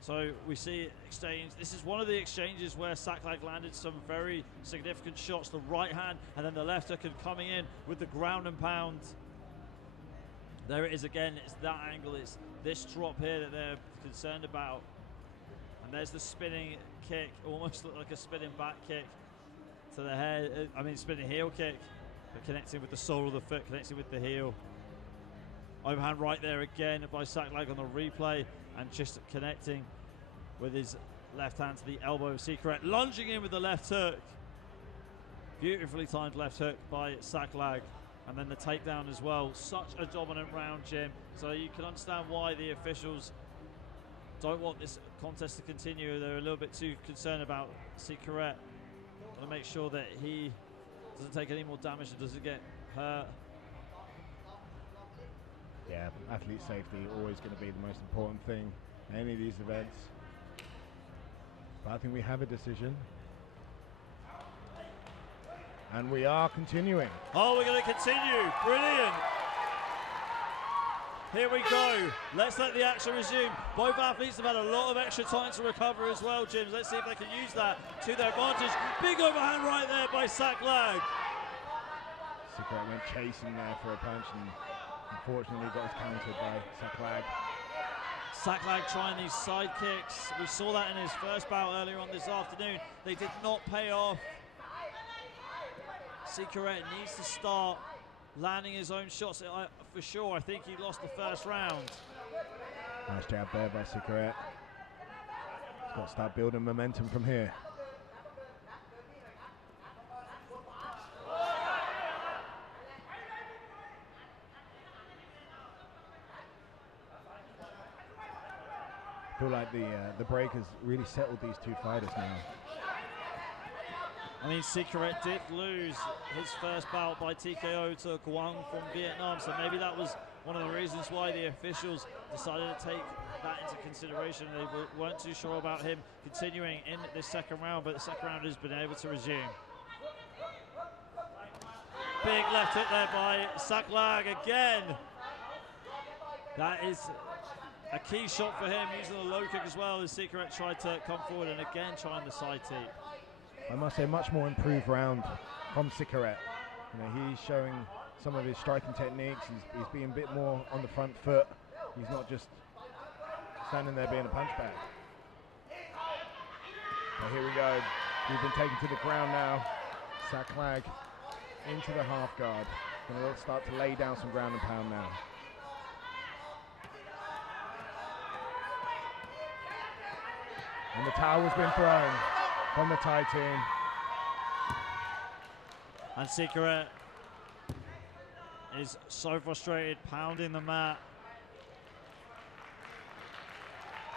So we see exchange. This is one of the exchanges where Saklag landed some very significant shots. The right hand and then the left hook, and coming in with the ground and pound. There it is again. It's that angle. It's this drop here that they're concerned about. And there's the spinning kick. Almost looked like a spinning back kick to the head. I mean, spinning heel kick, but connecting with the sole of the foot, connecting with the heel. Overhand right there again by Saklag on the replay, and just connecting with his left hand to the elbow of Secret, lunging in with the left hook. Beautifully timed left hook by Saklag, and then the takedown as well. Such a dominant round, Jim. So you can understand why the officials don't want this contest to continue. They're a little bit too concerned about Secret. Want to make sure that he doesn't take any more damage and doesn't get hurt. Yeah, athlete safety always going to be the most important thing in any of these events. But I think we have a decision. And we are continuing. Oh, we're going to continue. Brilliant. Here we go. Let's let the action resume. Both athletes have had a lot of extra time to recover as well, Jim. Let's see if they can use that to their advantage. Big overhand right there by Saklag. Secret went chasing there for a punch, and unfortunately got countered by Saklag. Saklag trying these side kicks. We saw that in his first bout earlier on this afternoon. They did not pay off. Secret needs to start landing his own shots. For sure, I think he lost the first round. Nice jab there by Secret. He's got to start building momentum from here. feel like the break has really settled these two fighters now. I mean, Secret did lose his first bout by TKO to Guang from Vietnam, so maybe that was one of the reasons why the officials decided to take that into consideration. They weren't too sure about him continuing in this second round, but the second round has been able to resume. Big left hook there by Saklag again. That is a key shot for him, using the low kick as well as Secret tried to come forward and again trying the side teep. I must say, much more improved round from Sikaret. You know, he's showing some of his striking techniques. He's being a bit more on the front foot. He's not just standing there being a punch bag. But here we go. We've been taken to the ground now. Saklag into the half guard. Going to start to lay down some ground and pound now. And the towel has been thrown from the Thai team. And Secret is so frustrated, pounding the mat.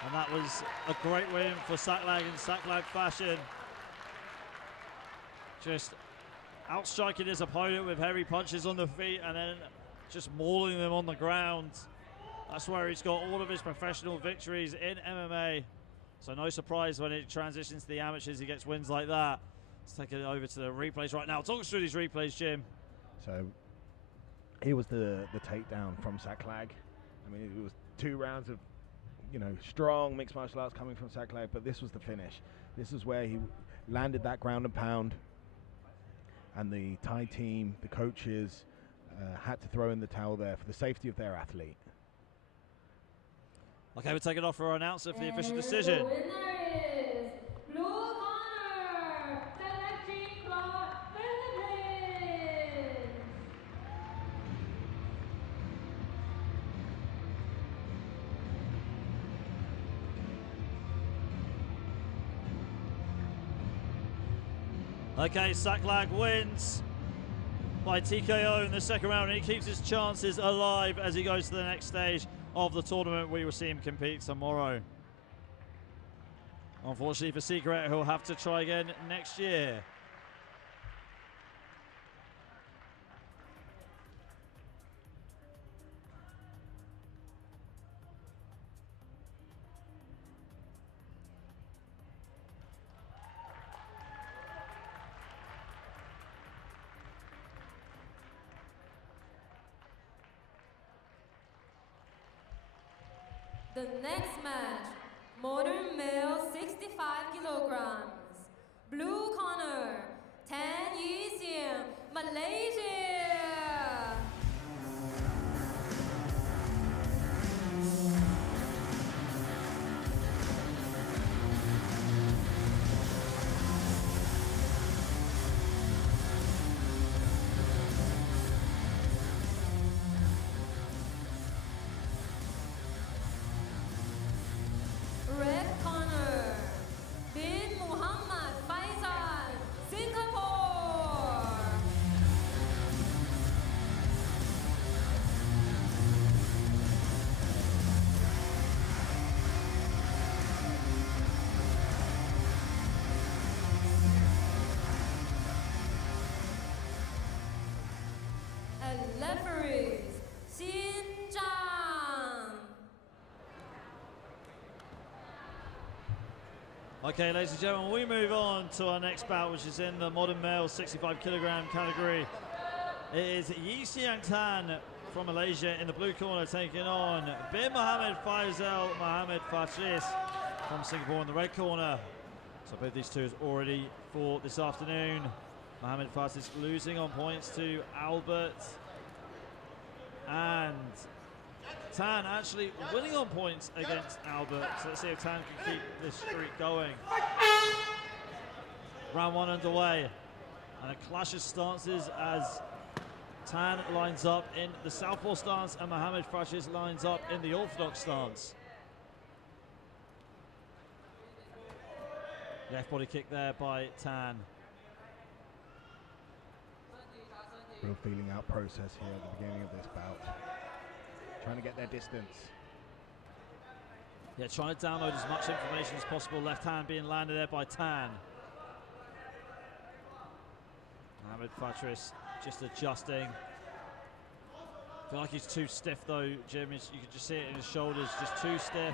And that was a great win for Saklag in Saklag fashion. Just outstriking his opponent with heavy punches on the feet and then just mauling them on the ground. That's where he's got all of his professional victories in MMA. So no surprise when it transitions to the amateurs, he gets wins like that. Let's take it over to the replays right now. Talk us through these replays, Jim. So here was the takedown from Saklag. I mean, it was 2 rounds of, you know, strong mixed martial arts coming from Saklag, but this was the finish. This is where he landed that ground and pound, and the Thai team, the coaches, had to throw in the towel there for the safety of their athlete. Okay, we'll take it off for our announcer for the official decision. The winner is blue corner, selecting Clark, Philippines. Okay, Saklag wins by TKO in the second round, and he keeps his chances alive as he goes to the next stage of the tournament. We will see him compete tomorrow. Unfortunately for Secret, he'll have to try again next year. The next match, modern male 65 kilograms. Blue corner, Tan Yisian, Malaysia. Red corner, Bin Muhammad Faisal, Singapore. And referees, Xinjiang. Okay, ladies and gentlemen, we move on to our next bout, which is in the modern male 65 kilogram category. It is Yi Xiang Tan from Malaysia in the blue corner, taking on Bin Mohammed Faisal Mohammed Fajis from Singapore in the red corner. So both these two has already fought this afternoon. Mohammed Fajis losing on points to Albert, and Tan actually winning on points against Albert. So let's see if Tan can keep this streak going. Round 1 underway, and a clash of stances as Tan lines up in the southpaw stance and Mohammed Fajis lines up in the orthodox stance. Left body kick there by Tan. Real feeling out process here at the beginning of this bout. Trying to get their distance. Yeah, trying to download as much information as possible. Left hand being landed there by Tan. Mohamed Fatris just adjusting. I feel like he's too stiff though, Jim. You can just see it in his shoulders, just too stiff.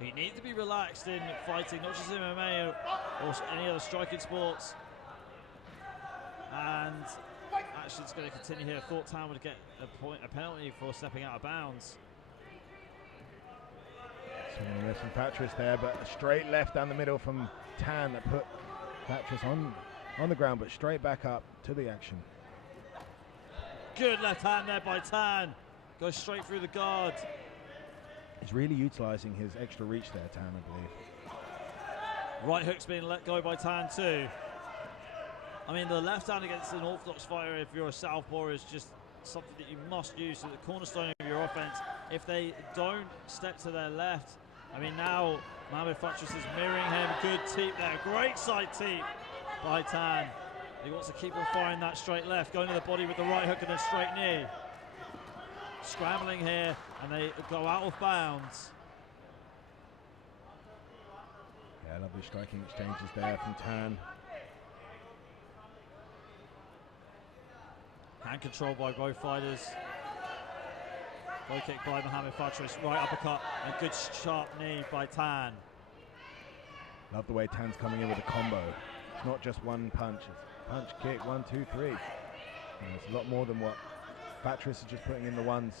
He needs to be relaxed in fighting, not just MMA or any other striking sports. And actually it's going to continue here. I thought Tan would get a penalty for stepping out of bounds. Swinging away from Patris there, but a straight left down the middle from Tan that put Patris on the ground, but straight back up to the action. Good left hand there by Tan. Goes straight through the guard. He's really utilising his extra reach there, Tan, I believe. Right hook's being let go by Tan too. I mean, the left hand against an orthodox fighter, if you're a southpaw, is just something that you must use at the cornerstone of your offense. If they don't step to their left, I mean, now Mohamed Fatris is mirroring him. Good teep there. Great side teep by Tan. He wants to keep on firing that straight left, going to the body with the right hook and then straight knee. Scrambling here, and they go out of bounds. Yeah, lovely striking exchanges there from Tan. Hand control by both fighters. Low kick by Mohamed Fatris, right uppercut, and good sharp knee by Tan. Love the way Tan's coming in with a combo. It's not just one punch, it's punch, kick, 1, 2, 3. It's a lot more than what Fatris is just putting in the ones.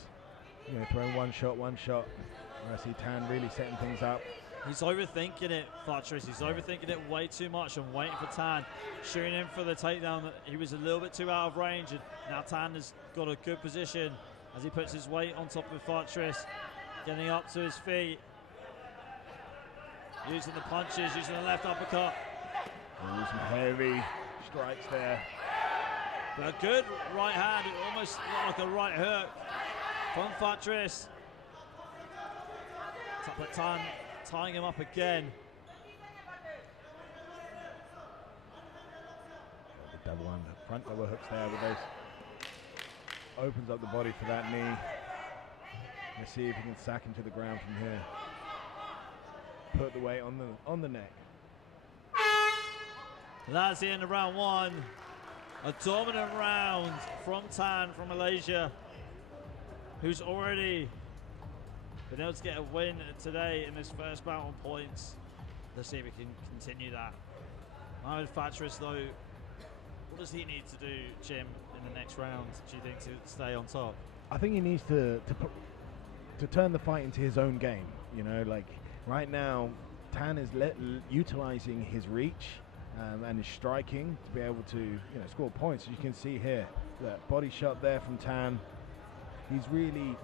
You know, throwing one shot. I see Tan really setting things up. He's overthinking it, Fatris. He's overthinking it way too much and waiting for Tan. Shooting in for the takedown. He was a little bit too out of range, and now Tan has got a good position as he puts his weight on top of Fatris, getting up to his feet. Using the punches, using the left uppercut. Ooh, some heavy strikes there. But a good right hand, it almost looked like a right hook from Fatris. But Tan tying him up again. The double under, front double hooks there with those. Opens up the body for that knee. Let's see if he can sack him to the ground from here. Put the weight on the neck. That's the end of round one. A dominant round from Tan from Malaysia, who's already been able to get a win today in this first bout on points. Let's see if we can continue that. Mohamed Fatris, though, what does he need to do, Jim, in the next round, do you think, to stay on top? I think he needs to turn the fight into his own game. You know, like right now, Tan is utilizing his reach and his striking to be able to, you know, score points. As you can see here, that body shot there from Tan. He's really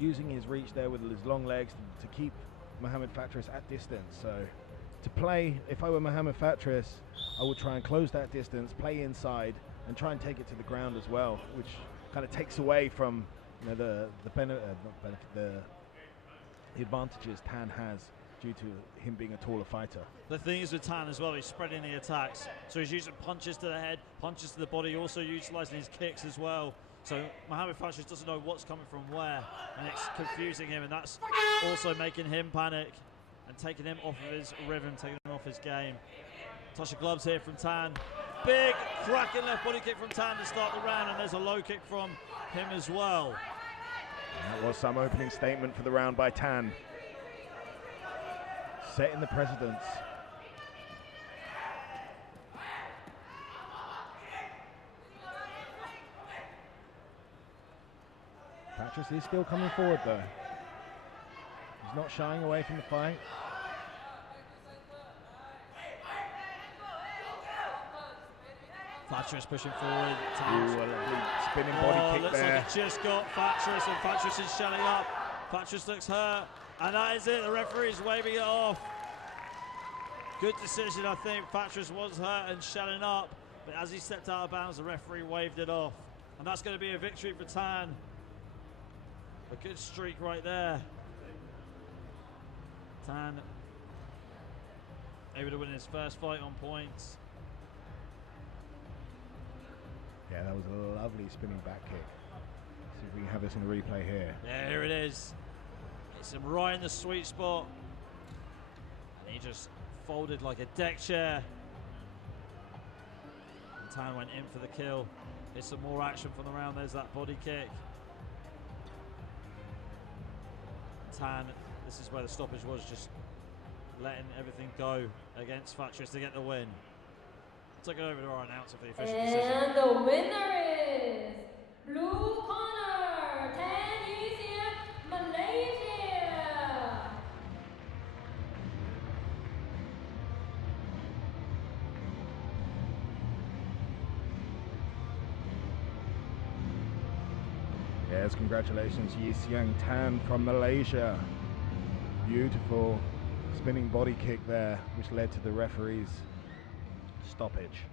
using his reach there with his long legs to keep Mohamed Fatris at distance. So to play, if I were Mohamed Fatris, I would try and close that distance, play inside, and try and take it to the ground as well, which kind of takes away from, you know, the advantages Tan has due to him being a taller fighter. The thing is with Tan as well, he's spreading the attacks. So he's using punches to the head, punches to the body, also utilizing his kicks as well. So Mohamed Fatris doesn't know what's coming from where, and it's confusing him, and that's also making him panic and taking him off of his rhythm, taking him off his game. Touch of gloves here from Tan. Big cracking left body kick from Tan to start the round, and there's a low kick from him as well. And that was some opening statement for the round by Tan. Setting the precedence. Fatris is still coming forward though. He's not shying away from the fight. Fatris pushing forward. Ooh, a lovely spinning body kick looks there. like it just got Fatris, and Fatris is shelling up. Fatris looks hurt, and that is it. The referee's waving it off. Good decision, I think. Fatris was hurt and shelling up, but as he stepped out of bounds, the referee waved it off. And that's going to be a victory for Tan. A good streak right there. Tan able to win his first fight on points. Yeah, that was a lovely spinning back kick. See if we can have this in a replay here. Yeah, here it is. Hits him right in the sweet spot. And he just folded like a deck chair. And Tan went in for the kill. Here's some more action from the round. There's that body kick. Tan, this is where the stoppage was, just letting everything go against Fatris to get the win. Take it over to our announcer for the official decision. And the winner is blue corner, Tunisia, Malaysia. Yes, congratulations, Yi Xiang Tan from Malaysia. Beautiful spinning body kick there, which led to the referee's stoppage.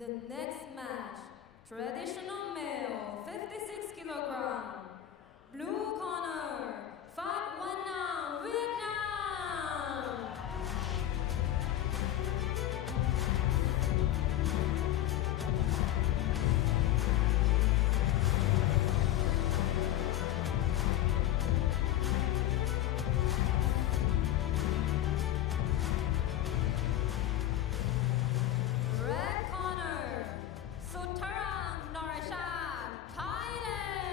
The next match, traditional male, 56 kilogram. Blue corner, Pham Van Nam, Vietnam. Red corner, Sutarang Norashan, Thailand.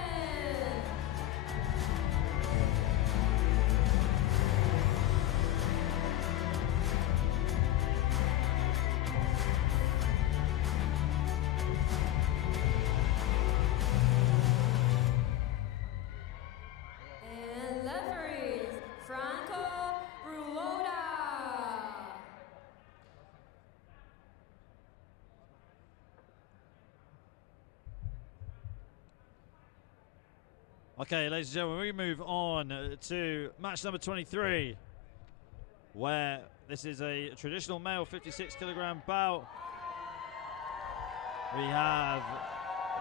And referees, Franco Ruloda. Okay, ladies and gentlemen, we move on to match number 23, where this is a traditional male 56 kilogram bout. We have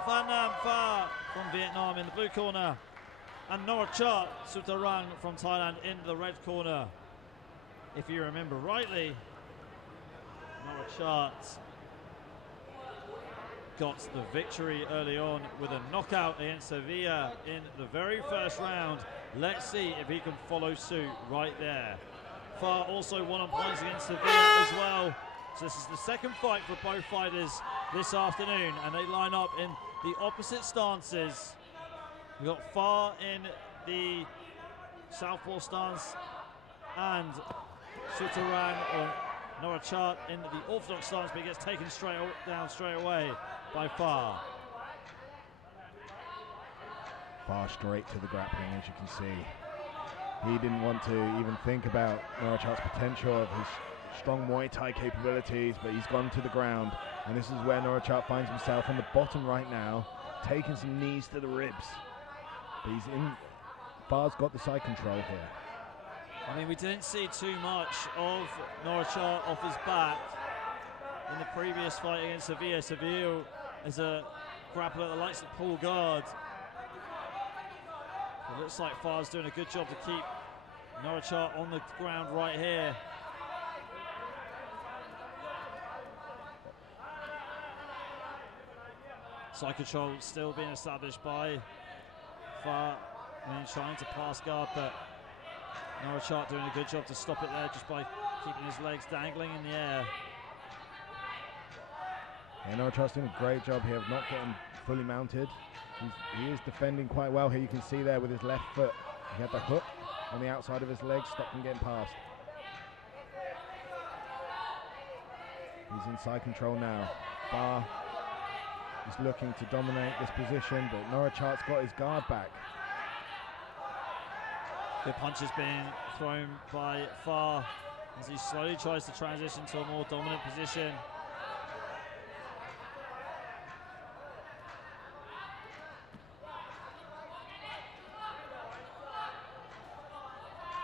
Van Nam Pha from Vietnam in the blue corner, and Norachat Sutarang from Thailand in the red corner. If you remember rightly, Norachat got the victory early on with a knockout against Sevilla in the very first round. Let's see if he can follow suit right there. Pha also won on points against Sevilla as well. So this is the second fight for both fighters this afternoon, and they line up in the opposite stances. We've got Pha in the southpaw stance and Sutarang or Norachat in the orthodox stance, but he gets taken down straight away by Pha. Far straight to the grappling, as you can see. He didn't want to even think about Norachat's potential of his strong Muay Thai capabilities, but he's gone to the ground. And this is where Norachat finds himself on the bottom right now, taking some knees to the ribs. But he's in. Pha's got the side control here. I mean, we didn't see too much of Norachat off his back in the previous fight against Sevilla. Sevilla is a grappler that likes to pull guard. It looks like Far's doing a good job to keep Norachart on the ground right here. Side control still being established by Far. Trying to pass guard, but Norachart doing a good job to stop it there just by keeping his legs dangling in the air. Yeah, Norachart's doing a great job here of not getting fully mounted. He is defending quite well here. You can see there with his left foot. He had the hook on the outside of his leg, stopped him getting past. He's in side control now. Far is looking to dominate this position, but Norachart's got his guard back. Good punches being thrown by Far as he slowly tries to transition to a more dominant position.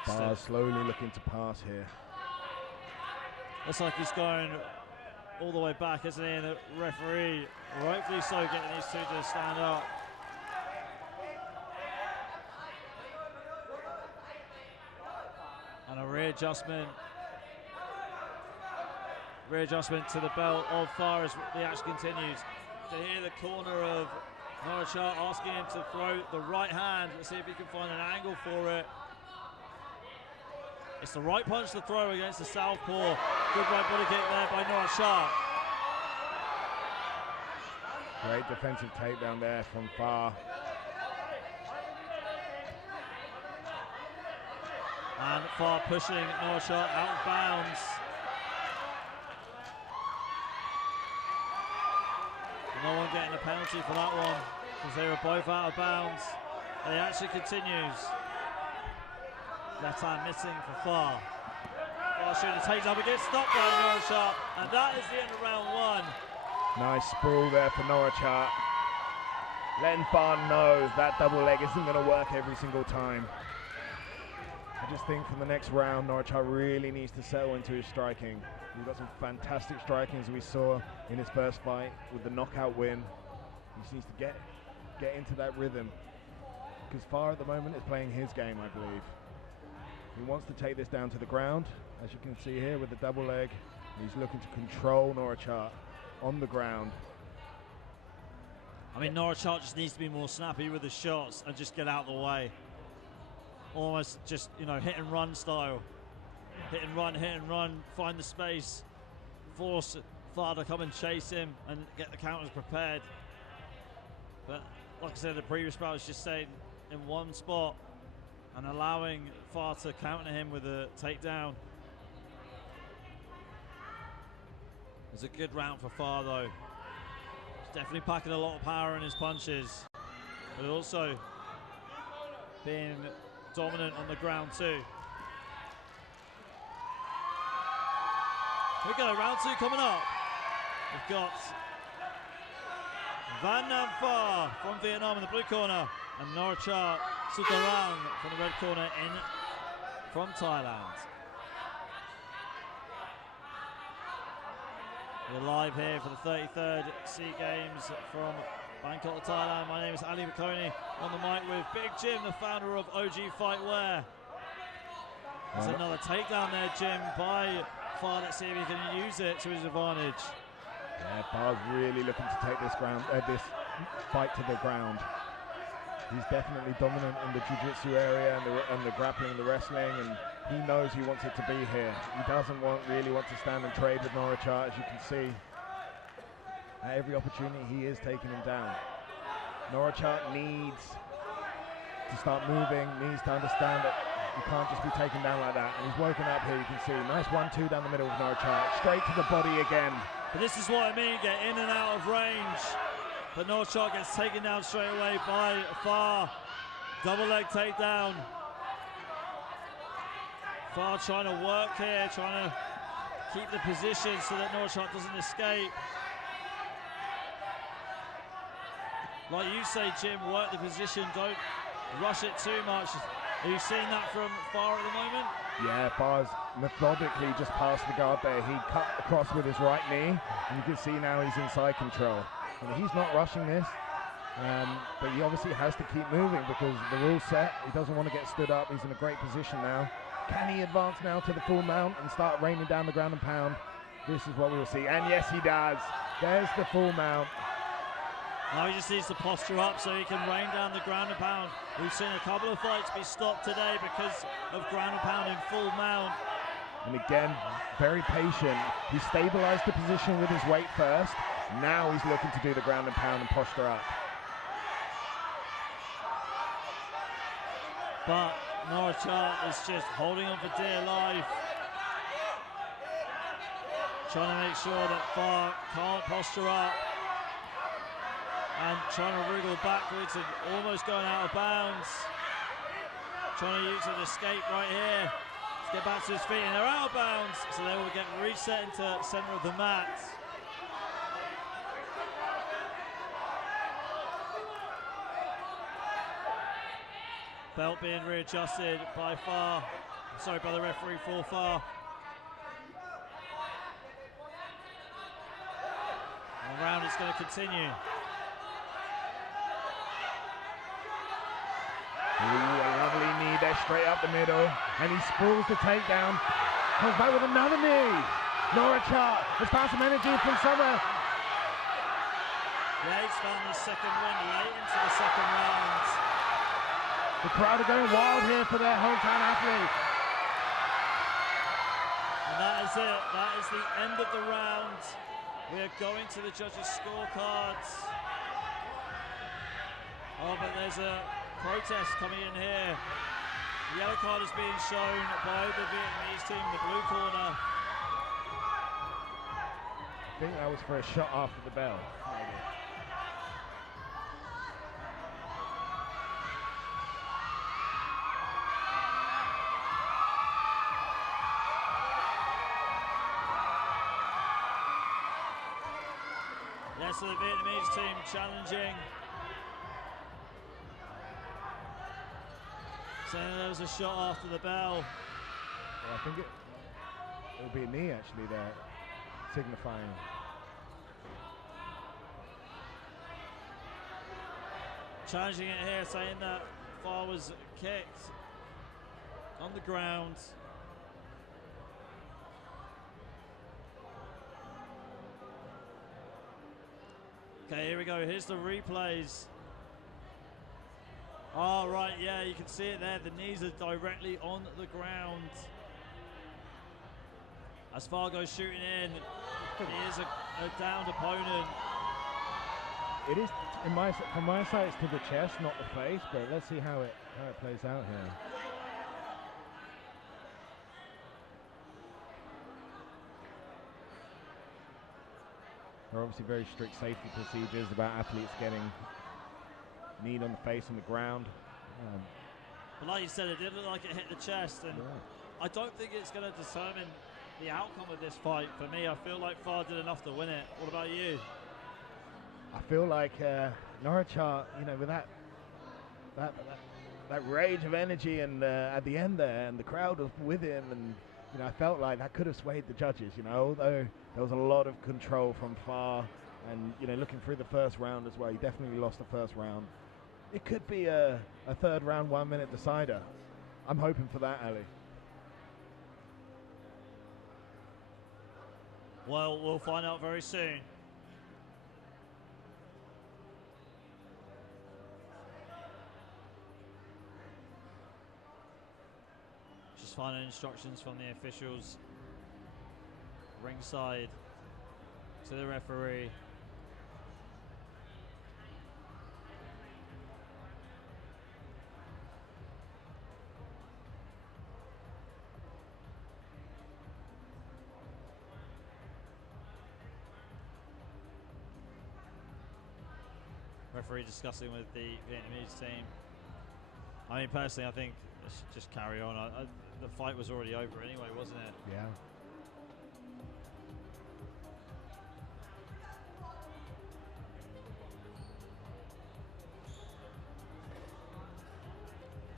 Far slowly looking to pass here. Looks like he's going all the way back, isn't he? And the referee, rightfully so, getting these two to stand up. And a readjustment to the belt of Far as the action continues. To hear the corner of Norachart asking him to throw the right hand. Let's see if he can find an angle for it. It's the right punch to throw against the southpaw. Good right body kick there by Norachart. Great defensive takedown there from Far. And Far pushing Norachart out of bounds. No one getting a penalty for that one because they were both out of bounds. And the action continues. Left hand missing for Far. Far shooting a takedown, but gets stopped by Norachart. And that is the end of round one. Nice sprawl there for Norachart. Letting Far know that double leg isn't going to work every single time. I just think for the next round, Norachart really needs to settle into his striking. He's got some fantastic striking as we saw in his first fight with the knockout win. He just needs to get into that rhythm because Far at the moment is playing his game, I believe. He wants to take this down to the ground, as you can see here with the double leg. He's looking to control Norachart on the ground. I mean, Norachart just needs to be more snappy with the shots and just get out of the way. Almost just, you know, hit and run style. Hit and run, find the space, force Far to come and chase him and get the counters prepared. But like I said, the previous bout was just staying in one spot and allowing Far to counter him with a takedown. It was a good round for Far though. He's definitely packing a lot of power in his punches, but also being dominant on the ground too. Here we go, round two coming up. We've got Van Nam Far from Vietnam in the blue corner and Norachart Sutarang from the red corner in from Thailand. We're live here for the 33rd SEA Games from Bangkok, Thailand. My name is Ali McConey, on the mic with Big Jim, the founder of OG Fightwear. There's another takedown there, Jim, by Far. Let's see if he can use it to his advantage. Yeah, Far's really looking to take this fight to the ground. He's definitely dominant in the jiu-jitsu area and the grappling and the wrestling, and he knows he wants it to be here. He doesn't really want to stand and trade with Norachart, as you can see. At every opportunity, he is taking him down. Norachart needs to start moving, needs to understand that you can't just be taken down like that. And he's woken up here, you can see. Nice 1-2 down the middle of Norachart. Straight to the body again. But this is what I mean, get in and out of range. But Norachart gets taken down straight away by Far. Double leg takedown. Far trying to work here, trying to keep the position so that Norachart doesn't escape. Like you say, Jim, work the position, don't rush it too much. Are you seeing that from Far at the moment? Yeah, Far's methodically just passed the guard there. He cut across with his right knee, and you can see now he's in side control. And he's not rushing this. But he obviously has to keep moving because the rule's set. He doesn't want to get stood up. He's in a great position now. Can he advance now to the full mount and start raining down the ground and pound? This is what we will see. And yes, he does. There's the full mount. Now he just needs to posture up so he can rain down the ground and pound. We've seen a couple of fights be stopped today because of ground and pound in full mount. And again, very patient. He stabilized the position with his weight first. Now he's looking to do the ground and pound and posture up. But Ngamwongwan is just holding on for dear life. Trying to make sure that Far can't posture up. And trying to wriggle backwards and almost going out of bounds. Trying to use an escape right here to get back to his feet, and they're out of bounds, so they will get reset into center of the mat. Belt being readjusted by the referee for Far. And the round is going to continue. Ooh, a lovely knee there, straight up the middle, and he sprawls the takedown. Comes back with another knee. Ngamwongwan has found some energy from somewhere. Yeah, he's found his second win late into the second round. The crowd are going wild here for their hometown athlete. And that is it. That is the end of the round. We are going to the judges' scorecards. Oh, but there's a protest coming in here. The yellow card is being shown by the Vietnamese team in the blue corner. I think that was for a shot after the bell. Maybe. Yes, so the Vietnamese team challenging. Saying there was a shot after the bell. Well, I think it'll be a knee actually there, signifying. Challenging it here, saying that Far was kicked on the ground. Okay, here we go. Here's the replays. Oh, right, yeah, you can see it there. The knees are directly on the ground. As Fargo's shooting in, he is a downed opponent. It is, from my side, it's to the chest, not the face, but let's see how it plays out here. There are obviously very strict safety procedures about athletes getting kneed on the face on the ground. But like you said, it did look like it hit the chest, and I don't think it's going to determine the outcome of this fight. For me, I feel like Far did enough to win it. What about you? I feel like Ngamwongwan, with that rage of energy, and at the end there, and the crowd was with him, and I felt like that could have swayed the judges. Although there was a lot of control from Far, and looking through the first round as well, he definitely lost the first round. It could be a third round 1 minute decider. I'm hoping for that, Ali. Well, we'll find out very soon. Just final instructions from the officials ringside to the referee. Referee discussing with the Vietnamese team. I mean, personally, I think let's just carry on. The fight was already over anyway, wasn't it? Yeah.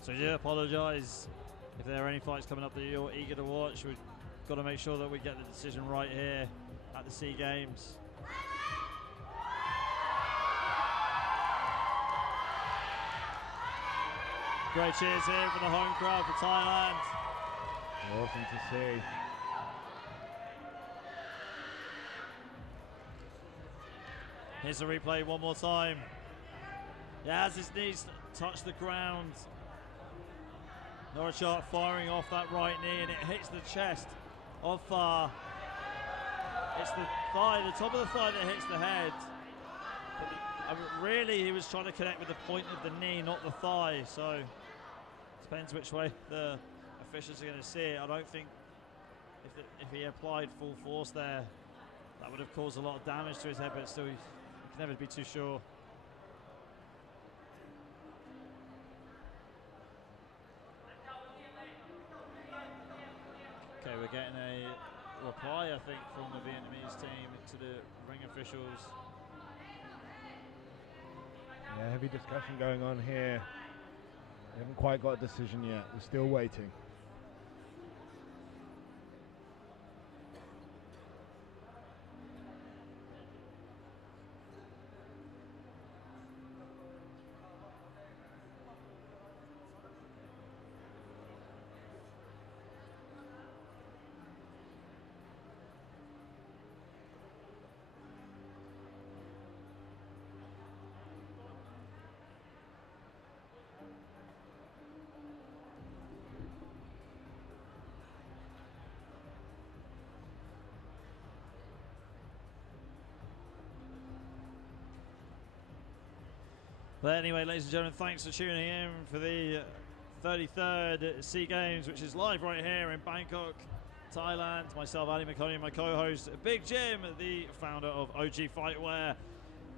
So I do apologise if there are any fights coming up that you're eager to watch. We've got to make sure that we get the decision right here at the SEA Games. Great cheers here for the home crowd for Thailand. Awesome to see. Here's the replay one more time. Yeah, as his knees touch the ground, Norachart firing off that right knee and it hits the chest of Far. It's the thigh, the top of the thigh that hits the head. But really, he was trying to connect with the point of the knee, not the thigh. So depends which way the officials are going to see it. I don't think if he applied full force there, that would have caused a lot of damage to his head, but still, you can never be too sure. Okay, we're getting a reply, I think, from the Vietnamese team to the ring officials. Yeah, heavy discussion going on here. We haven't quite got a decision yet. We're still waiting. But anyway, ladies and gentlemen, thanks for tuning in for the 33rd SEA Games, which is live right here in Bangkok, Thailand. Myself, Ali McConey, and my co-host, Big Jim, the founder of OG Fightwear.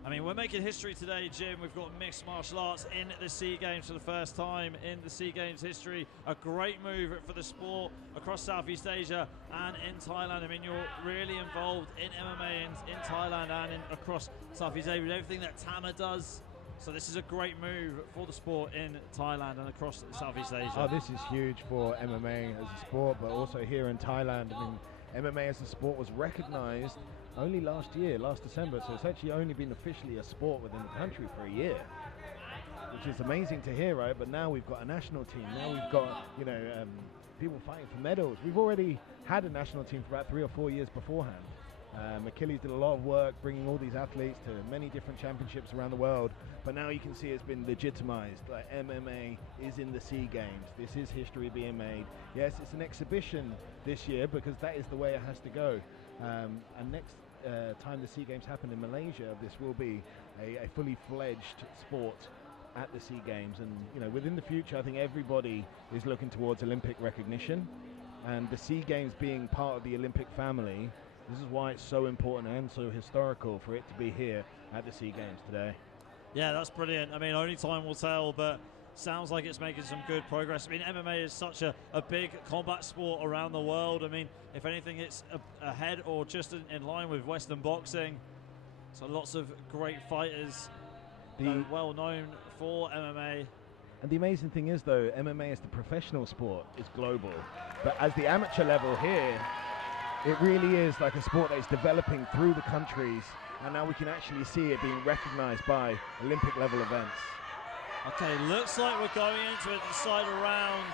I mean, we're making history today, Jim. We've got mixed martial arts in the SEA Games for the first time in the SEA Games history. A great move for the sport across Southeast Asia and in Thailand. I mean, you're really involved in MMA in Thailand and across Southeast Asia with everything that Tama does. So this is a great move for the sport in Thailand and across Southeast Asia. Oh, this is huge for MMA as a sport, but also here in Thailand. I mean, MMA as a sport was recognized only last year, last December, so it's actually only been officially a sport within the country for a year, which is amazing to hear, right? But now we've got a national team. Now we've got, people fighting for medals. We've already had a national team for about 3 or 4 years beforehand. Achilles did a lot of work bringing all these athletes to many different championships around the world, but now you can see it's been legitimized. Like, MMA is in the SEA Games. This is history being made. Yes, it's an exhibition this year because that is the way it has to go. And next time the SEA Games happen in Malaysia, this will be a fully fledged sport at the SEA Games. And within the future, I think everybody is looking towards Olympic recognition, and the SEA Games being part of the Olympic family. This is why it's so important and so historical for it to be here at the SEA Games today. Yeah, that's brilliant. I mean, only time will tell, but sounds like it's making some good progress. I mean, MMA is such a big combat sport around the world. I mean, if anything, it's ahead or just in line with Western boxing. So lots of great fighters well known for MMA. And the amazing thing is, though, MMA as the professional sport is global. But as the amateur level here, it really is like a sport that is developing through the countries, and now we can actually see it being recognized by Olympic level events. Okay, looks like we're going into a decider round.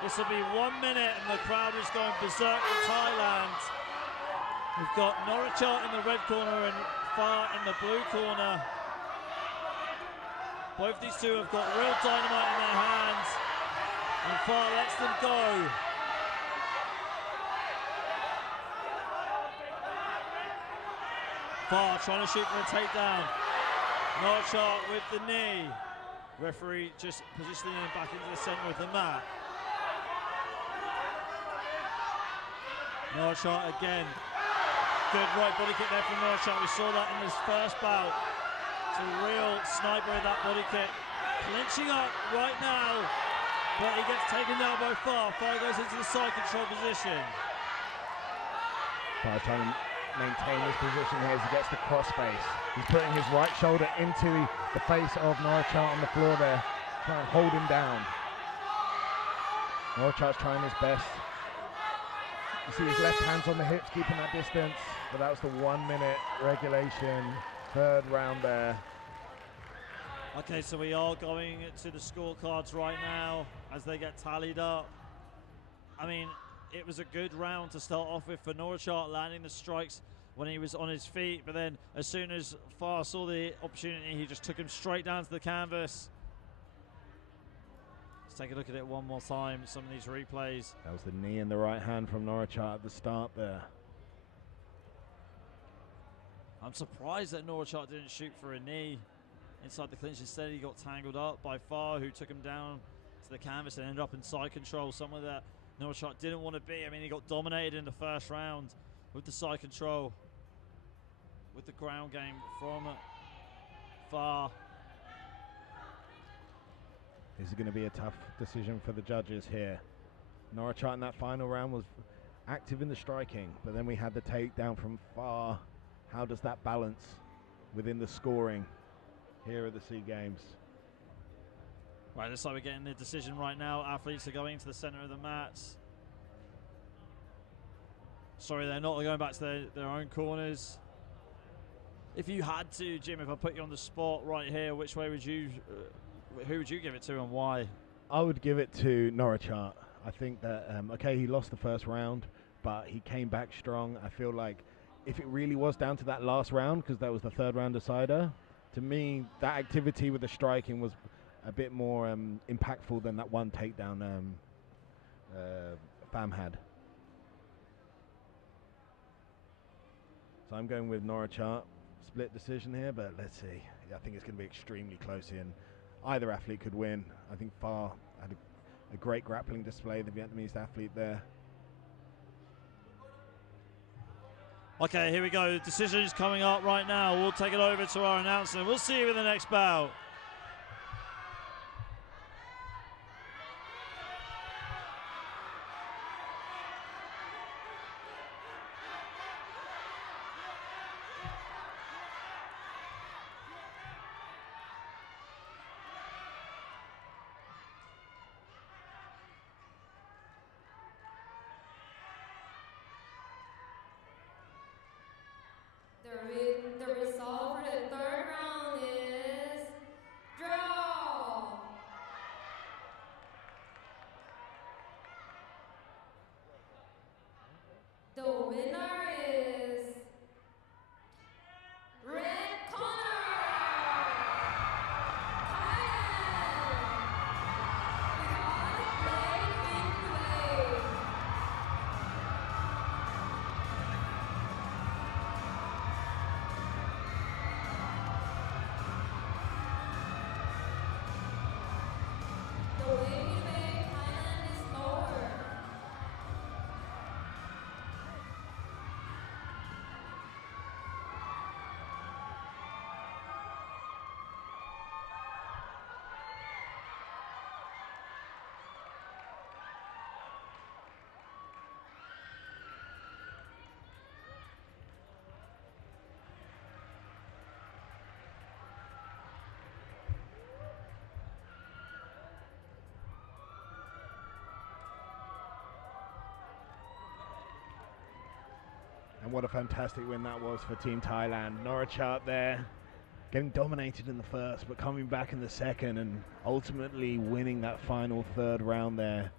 This will be 1 minute and the crowd is going berserk in Thailand. We've got Norachart in the red corner and Far in the blue corner. Both these two have got real dynamite in their hands, and Far lets them go. Far trying to shoot for a takedown. Norachart with the knee. Referee just positioning him back into the center of the mat. Norachart again. Good right body kick there from Norachart. We saw that in his first bout. It's a real sniper with that body kick. Clinching up right now, but he gets taken down by Far. Far goes into the side control position. Far trying to maintain his position here as he gets the crossface. He's putting his right shoulder into the face of Norachart on the floor there, trying to hold him down. Norachart's trying his best. You see his left hand's on the hips, keeping that distance, but that was the 1 minute regulation, third round there. Okay, so we are going to the scorecards right now as they get tallied up. I mean, it was a good round to start off with for Norchart, landing the strikes when he was on his feet, but then as soon as Farr saw the opportunity, he just took him straight down to the canvas. Let's take a look at it one more time, some of these replays. That was the knee in the right hand from Norchart at the start there. I'm surprised that Norchart didn't shoot for a knee inside the clinch. Instead, he got tangled up by Farr, who took him down to the canvas and ended up in side control, somewhere that Norchart didn't want to be. I mean, he got dominated in the first round with the side control, with the ground game from Farr. This is going to be a tough decision for the judges here. Norchart in that final round was active in the striking, but then we had the takedown from Farr. How does that balance within the scoring here at the SEA Games? Right, looks like we're getting the decision right now. Athletes are going to the center of the mats. Sorry, they're not going back to their own corners. If you had to, Jim, if I put you on the spot right here, which way would you, who would you give it to and why? I would give it to Norchart. I think that, okay, he lost the first round, but he came back strong. I feel like if it really was down to that last round, because that was the third round decider, to me, that activity with the striking was a bit more impactful than that one takedown Pham had. So I'm going with Norchart. Split decision here, but let's see. I think it's going to be extremely close here, and either athlete could win. I think Farr had a great grappling display, the Vietnamese athlete there. Okay, here we go. Decision is coming up right now. We'll take it over to our announcer. We'll see you in the next bout. The result for the third round is draw. The winner is Red Corner, Thailand. Because late in play. The weight in Thailand is lower. And what a fantastic win that was for Team Thailand. Norchart there, getting dominated in the first, but coming back in the second and ultimately winning that final third round there,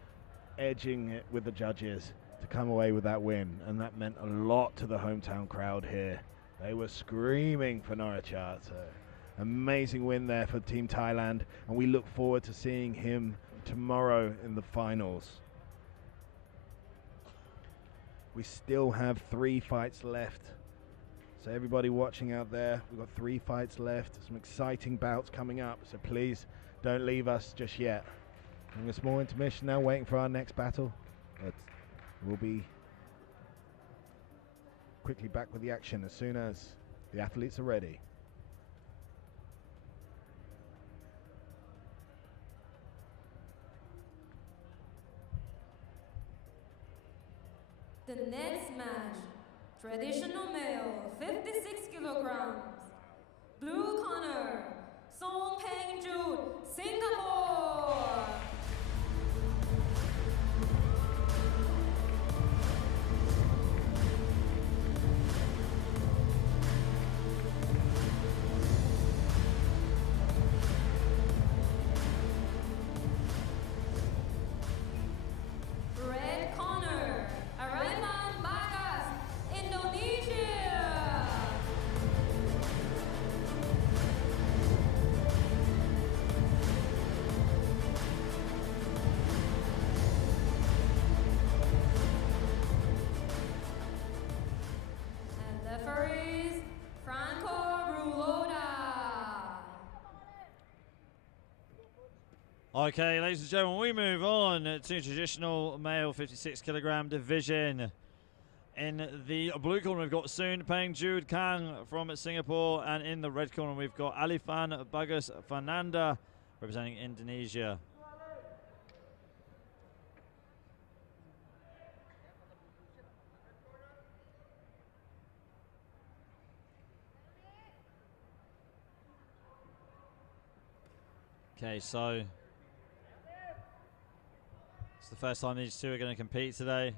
edging it with the judges to come away with that win. And that meant a lot to the hometown crowd here. They were screaming for Norchart. So amazing win there for Team Thailand, and we look forward to seeing him tomorrow in the finals. We still have 3 fights left. So everybody watching out there, we've got 3 fights left. Some exciting bouts coming up. So please don't leave us just yet. Having a small intermission now, waiting for our next battle. But we'll be quickly back with the action as soon as the athletes are ready. The next match, traditional male, 56 kilograms. Blue corner, Song Peng Jude, Singapore. Okay, ladies and gentlemen, we move on to traditional male 56 kilogram division. In the blue corner, we've got Soon Peng Jude Kang from Singapore, and in the red corner, we've got Alifan Bagus Fernanda representing Indonesia. Okay, so it's the first time these two are going to compete today.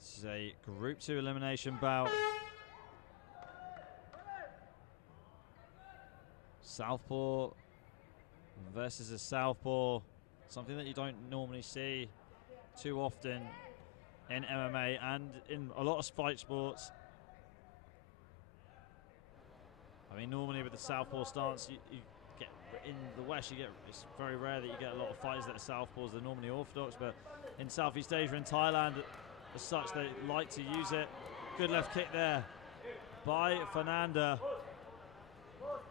This is a Group 2 elimination bout. Southpaw versus a Southpaw. Something that you don't normally see too often in MMA and in a lot of fight sports. I mean, normally with the Southpaw stance, you get in the West, it's very rare that you get a lot of fighters that are Southpaws. They're normally orthodox, but in Southeast Asia and Thailand, as such, they like to use it. Good left kick there by Fernanda.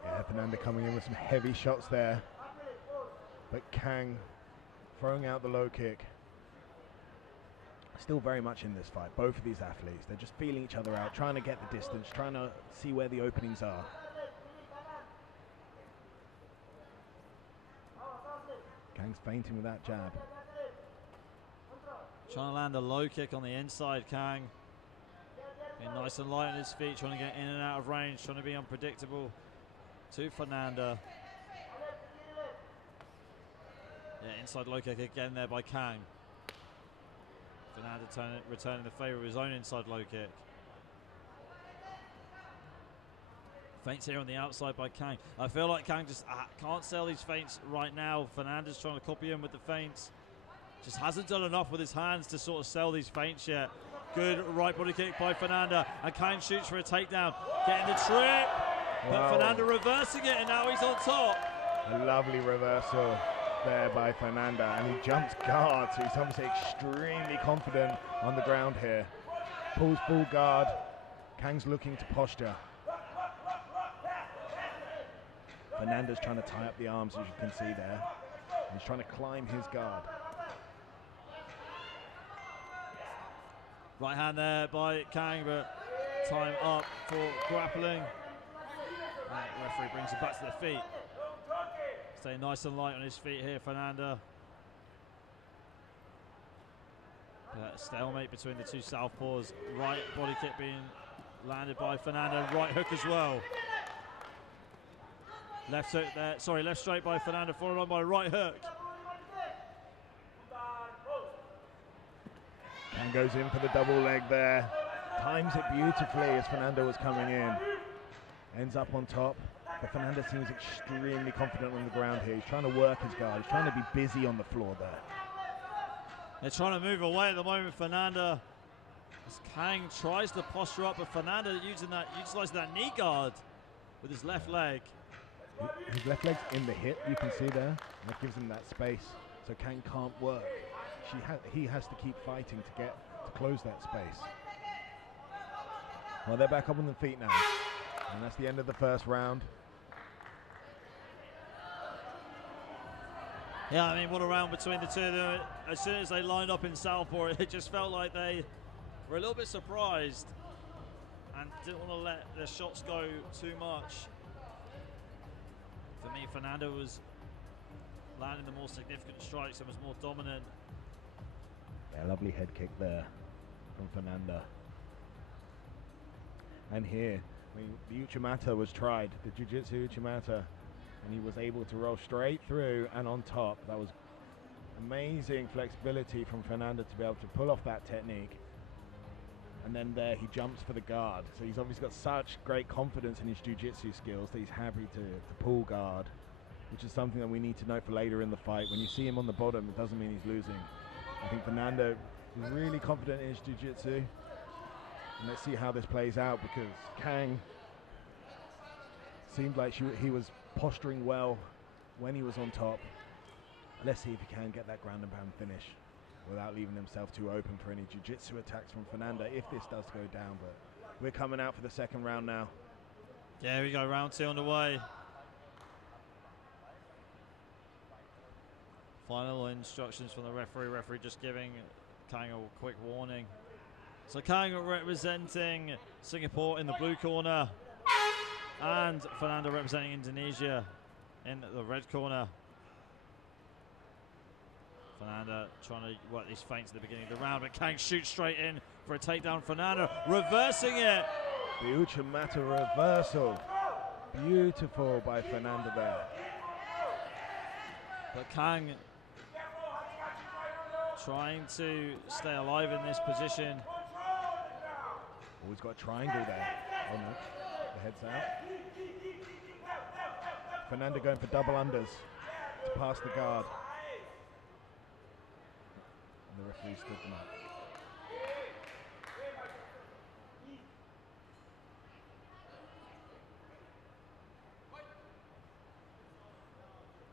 Yeah, Fernanda coming in with some heavy shots there, but Kang throwing out the low kick. Still very much in this fight, both of these athletes. They're just feeling each other out, trying to get the distance, trying to see where the openings are. Kang's fainting with that jab. Trying to land a low kick on the inside, Kang. Being nice and light on his feet, trying to get in and out of range, trying to be unpredictable to Fernanda. Yeah, inside low kick again there by Kang. Fernanda returning the favour of his own inside low kick. Feints here on the outside by Kang. I feel like Kang just can't sell these feints right now. Fernanda's trying to copy him with the feints. Just hasn't done enough with his hands to sort of sell these feints yet. Good right body kick by Fernanda, and Kang shoots for a takedown. Getting the trip, but Fernanda reversing it, and now he's on top. A lovely reversal there by Fernanda, and he jumps guard, so he's obviously extremely confident on the ground here. Pulls full guard. Kang's looking to posture. Fernanda's trying to tie up the arms, as you can see there. He's trying to climb his guard. Right hand there by Kang, but time up for grappling. Referee brings him back to their feet. Staying nice and light on his feet here, Fernanda. Stalemate between the two Southpaws. Right body kick being landed by Fernanda, right hook as well. Left hook there, sorry, left straight by Fernanda, followed on by right hook. Kang goes in for the double leg there. Times it beautifully as Fernanda was coming in. Ends up on top, but Fernanda seems extremely confident on the ground here. He's trying to work his guard. He's trying to be busy on the floor there. They're trying to move away at the moment, Fernanda. As Kang tries to posture up, but Fernanda utilizing that knee guard with his left leg. His left leg's in the hip, you can see there. That gives him that space, so Kang can't work. He has to keep fighting to close that space. Well, they're back up on the feet now, and that's the end of the first round. Yeah, I mean, what a round between the two of them. As soon as they lined up in Southpaw, it just felt like they were a little bit surprised and didn't want to let their shots go too much. For me, Fernanda was landing the more significant strikes and was more dominant. Yeah, lovely head kick there from Fernanda. And here, I mean, the Uchimata was tried, the Jiu-Jitsu Uchimata, and he was able to roll straight through and on top. That was amazing flexibility from Fernanda to be able to pull off that technique. And then there he jumps for the guard. So he's obviously got such great confidence in his jiu-jitsu skills that he's happy to pull guard, which is something that we need to note for later in the fight. When you see him on the bottom, it doesn't mean he's losing. I think Fernanda is really confident in his jiu-jitsu. And let's see how this plays out, because Kang seemed like he was posturing well when he was on top. Let's see if he can get that ground and pound finish without leaving himself too open for any jiu-jitsu attacks from Fernanda if this does go down. But we're coming out for the second round now. Yeah, here we go, round 2 on the way. Final instructions from the referee. Referee just giving Kang a quick warning. So Kang representing Singapore in the blue corner, and Fernanda representing Indonesia in the red corner. Fernanda trying to work these feints at the beginning of the round, but Kang shoots straight in for a takedown. Fernanda reversing it. The Uchimata reversal. Beautiful by Fernanda there. But Kang trying to stay alive in this position. Always got a triangle there. Oh no, the head's out. Fernanda going for double unders to pass the guard. And the referee stood them up.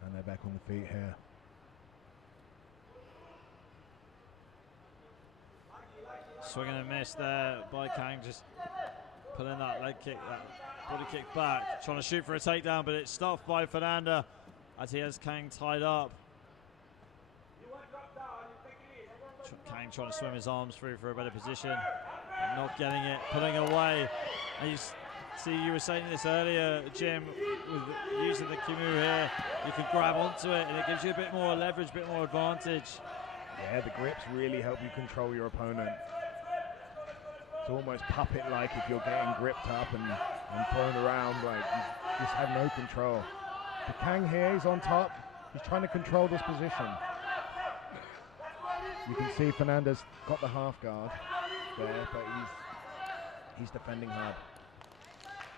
And they're back on the feet here. Swing and a miss there by Kang, just pulling that leg kick, that body kick back, trying to shoot for a takedown, but it's stopped by Fernanda as he has Kang tied up. Kang trying to swim his arms through for a better position, but not getting it, pulling away. And you see, you were saying this earlier, Jim, with using the Kimu here, you can grab onto it and it gives you a bit more leverage, a bit more advantage. Yeah, the grips really help you control your opponent. It's almost puppet-like if you're getting gripped up and thrown around, like you just have no control. The Kang here, he's on top. He's trying to control this position. You can see Fernanda's got the half guard there, but he's defending hard.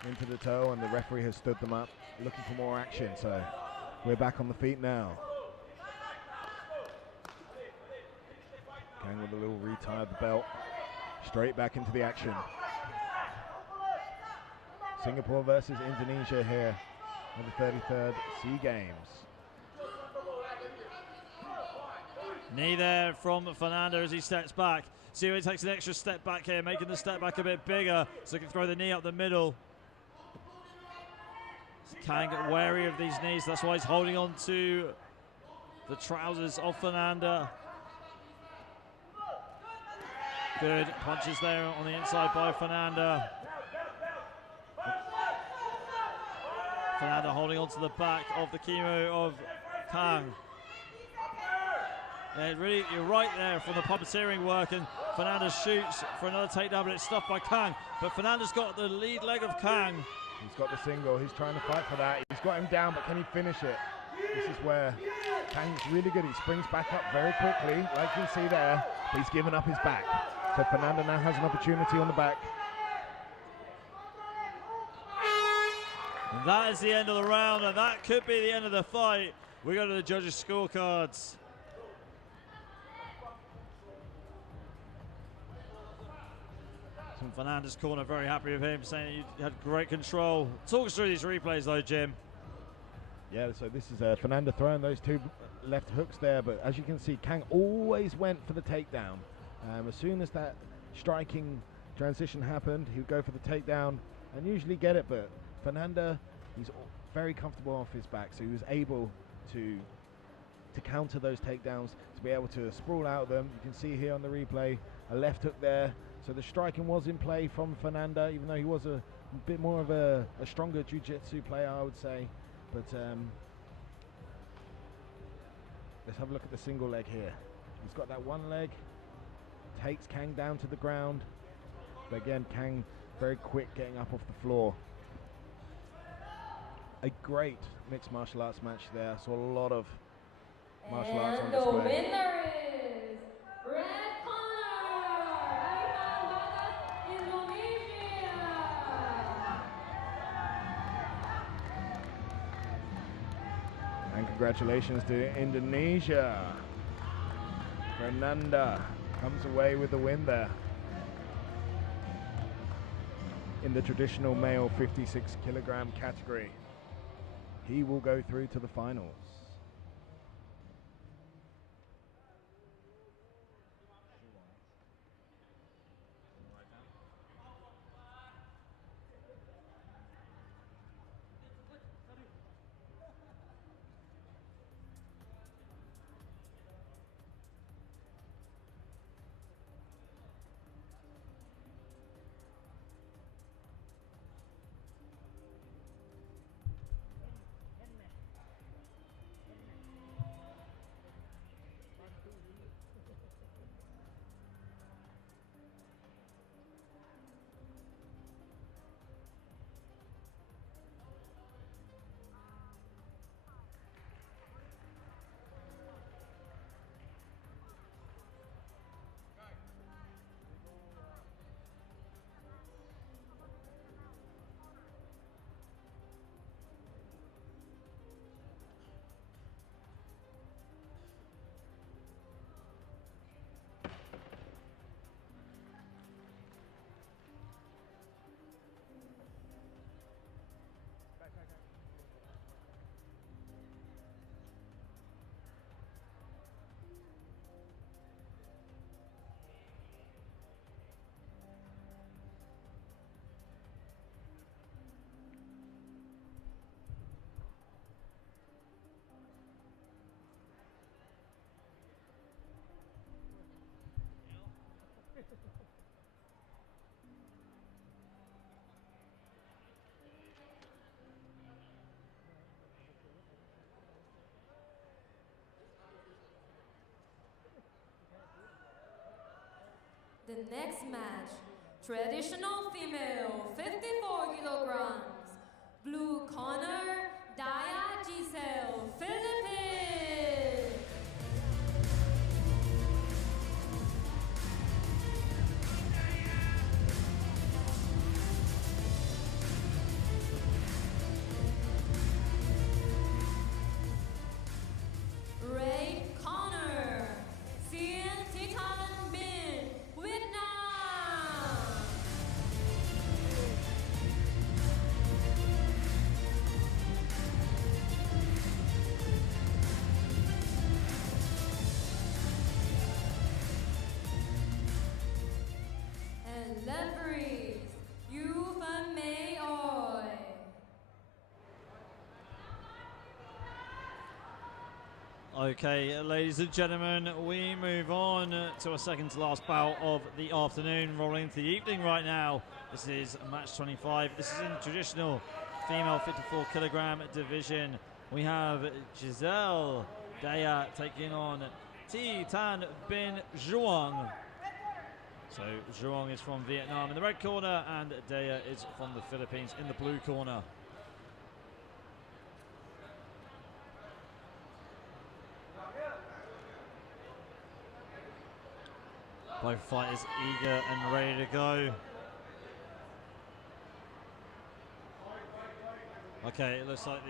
Into the toe, and the referee has stood them up, looking for more action. So we're back on the feet now. Kang with a little retie of the belt. Straight back into the action. Singapore versus Indonesia here on the 33rd SEA Games. Knee there from Fernanda as he steps back. Siwe takes an extra step back here, making the step back a bit bigger so he can throw the knee up the middle. Kang wary of these knees, that's why he's holding on to the trousers of Fernanda. Good punches there on the inside by Fernanda. Fernanda holding onto the back of the Kimu of Kang. Yeah, really, you're right there from the puppeteering work, and Fernanda shoots for another takedown, but it's stopped by Kang. But Fernanda's got the lead leg of Kang. He's got the single, he's trying to fight for that. He's got him down, but can he finish it? This is where Kang's really good. He springs back up very quickly, like you can see there, but he's given up his back. So Fernanda now has an opportunity on the back. And that is the end of the round, and that could be the end of the fight. We go to the judges' scorecards. From Fernanda's corner, very happy with him, saying he had great control. Talk us through these replays though, Jim. Yeah, so this is Fernanda throwing those two left hooks there, but as you can see, Kang always went for the takedown. As soon as that striking transition happened, he would go for the takedown and usually get it, but Fernanda, he's very comfortable off his back, so he was able to counter those takedowns, to be able to sprawl out of them. You can see here on the replay, a left hook there, so the striking was in play from Fernanda, even though he was a bit more of a stronger jiu-jitsu player, I would say. But let's have a look at the single leg here. He's got that one leg, takes Kang down to the ground, but again, Kang very quick getting up off the floor. A great mixed martial arts match there. Saw a lot of martial arts on And the display. winner is red corner, Indonesia. And congratulations to Indonesia. Fernanda comes away with the win there in the traditional male 56 kilogram category. He will go through to the finals. The next match, traditional female, 54 kilograms. Blue corner, Daya Giselle, Philippines. Red corner, Sien Titan Bin, Vietnam. And referees, Yu Fan Mei Oi. Okay, ladies and gentlemen, we move on to a second to last bout of the afternoon, rolling into the evening right now. This is match 25. This is in traditional female 54 kilogram division. We have Giselle Daya taking on Tan Bin Zhuang. So Zhuang is from Vietnam in the red corner and Daya is from the Philippines in the blue corner. Both fighters eager and ready to go. Okay, it looks like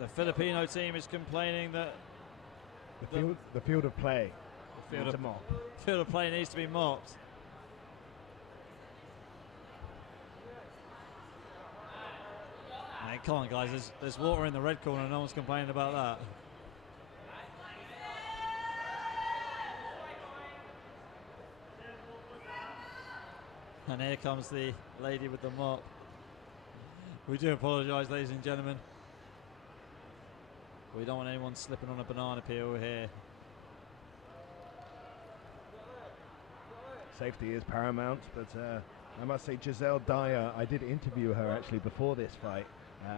the Filipino team is complaining that The field of play. the field needs of, a mop. field of play needs to be mopped. Hey, come on, guys. There's water in the red corner. No one's complaining about that. And here comes the lady with the mop. We do apologise, ladies and gentlemen. We don't want anyone slipping on a banana peel here. Safety is paramount, but I must say Giselle Daya, I did interview her actually before this fight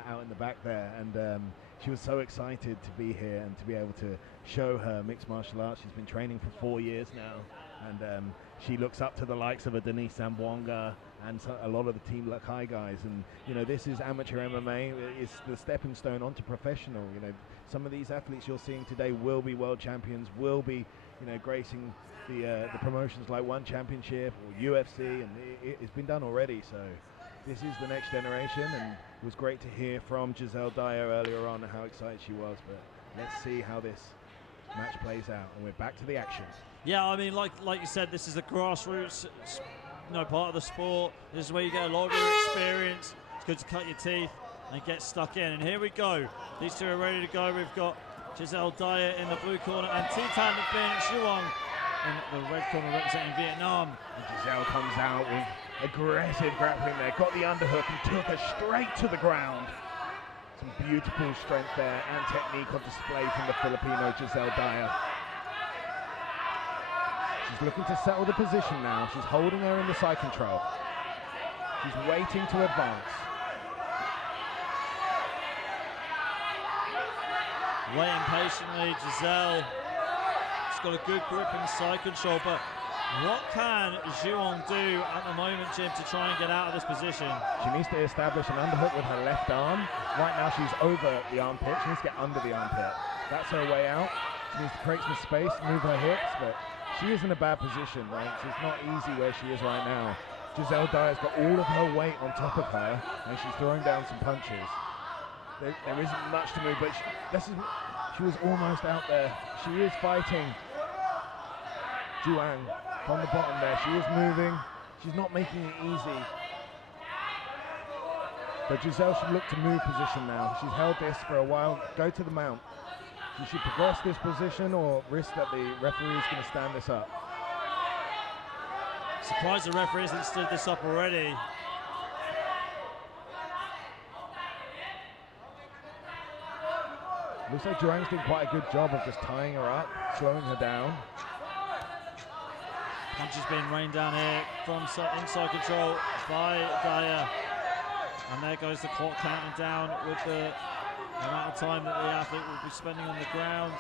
out in the back there, and she was so excited to be here and to be able to show her mixed martial arts. She's been training for 4 years now, and she looks up to the likes of a Denise Ngamwongwan and a lot of the Team Lakai guys, and you know, this is amateur MMA. It's the stepping stone onto professional. You know, some of these athletes you're seeing today will be world champions, will be, you know, gracing the promotions like One Championship or UFC, and it's been done already. So this is the next generation, and it was great to hear from Giselle Daya earlier on how excited she was. But let's see how this match plays out, and we're back to the action. Yeah, I mean, like you said, this is the grassroots, part of the sport. This is where you get a lot of your experience. It's good to cut your teeth and get stuck in. And here we go. These two are ready to go. We've got Giselle Daya in the blue corner and Tan Bin Zhuang in the red corner representing Vietnam. And Giselle comes out with aggressive grappling there, got the underhook and took her straight to the ground. Some beautiful strength there and technique on display from the Filipino Giselle Daya. She's looking to settle the position now. She's holding her in the side control. She's waiting to advance. Waiting patiently, Giselle. She's got a good grip in the side control, but what can Zhuang do at the moment, Jim, to try and get out of this position? She needs to establish an underhook with her left arm. Right now she's over the armpit. She needs to get under the armpit. That's her way out. She needs to create some space, move her hips, but she is in a bad position, right? It's not easy where she is right now. Giselle Daya's got all of her weight on top of her, and she's throwing down some punches. There isn't much to move, but she was almost out there. She is fighting Zhuang from the bottom there. She is moving. She's not making it easy. But Giselle should look to move position now. She's held this for a while. Go to the mount. She should progress this position or risk that the referee is going to stand this up. Surprised the referee hasn't stood this up already. Looks like Zhuang's doing quite a good job of just tying her up, slowing her down. Punches being rained down here from inside control by Dyer. And there goes the clock counting down with the amount of time that the athlete will be spending on the ground.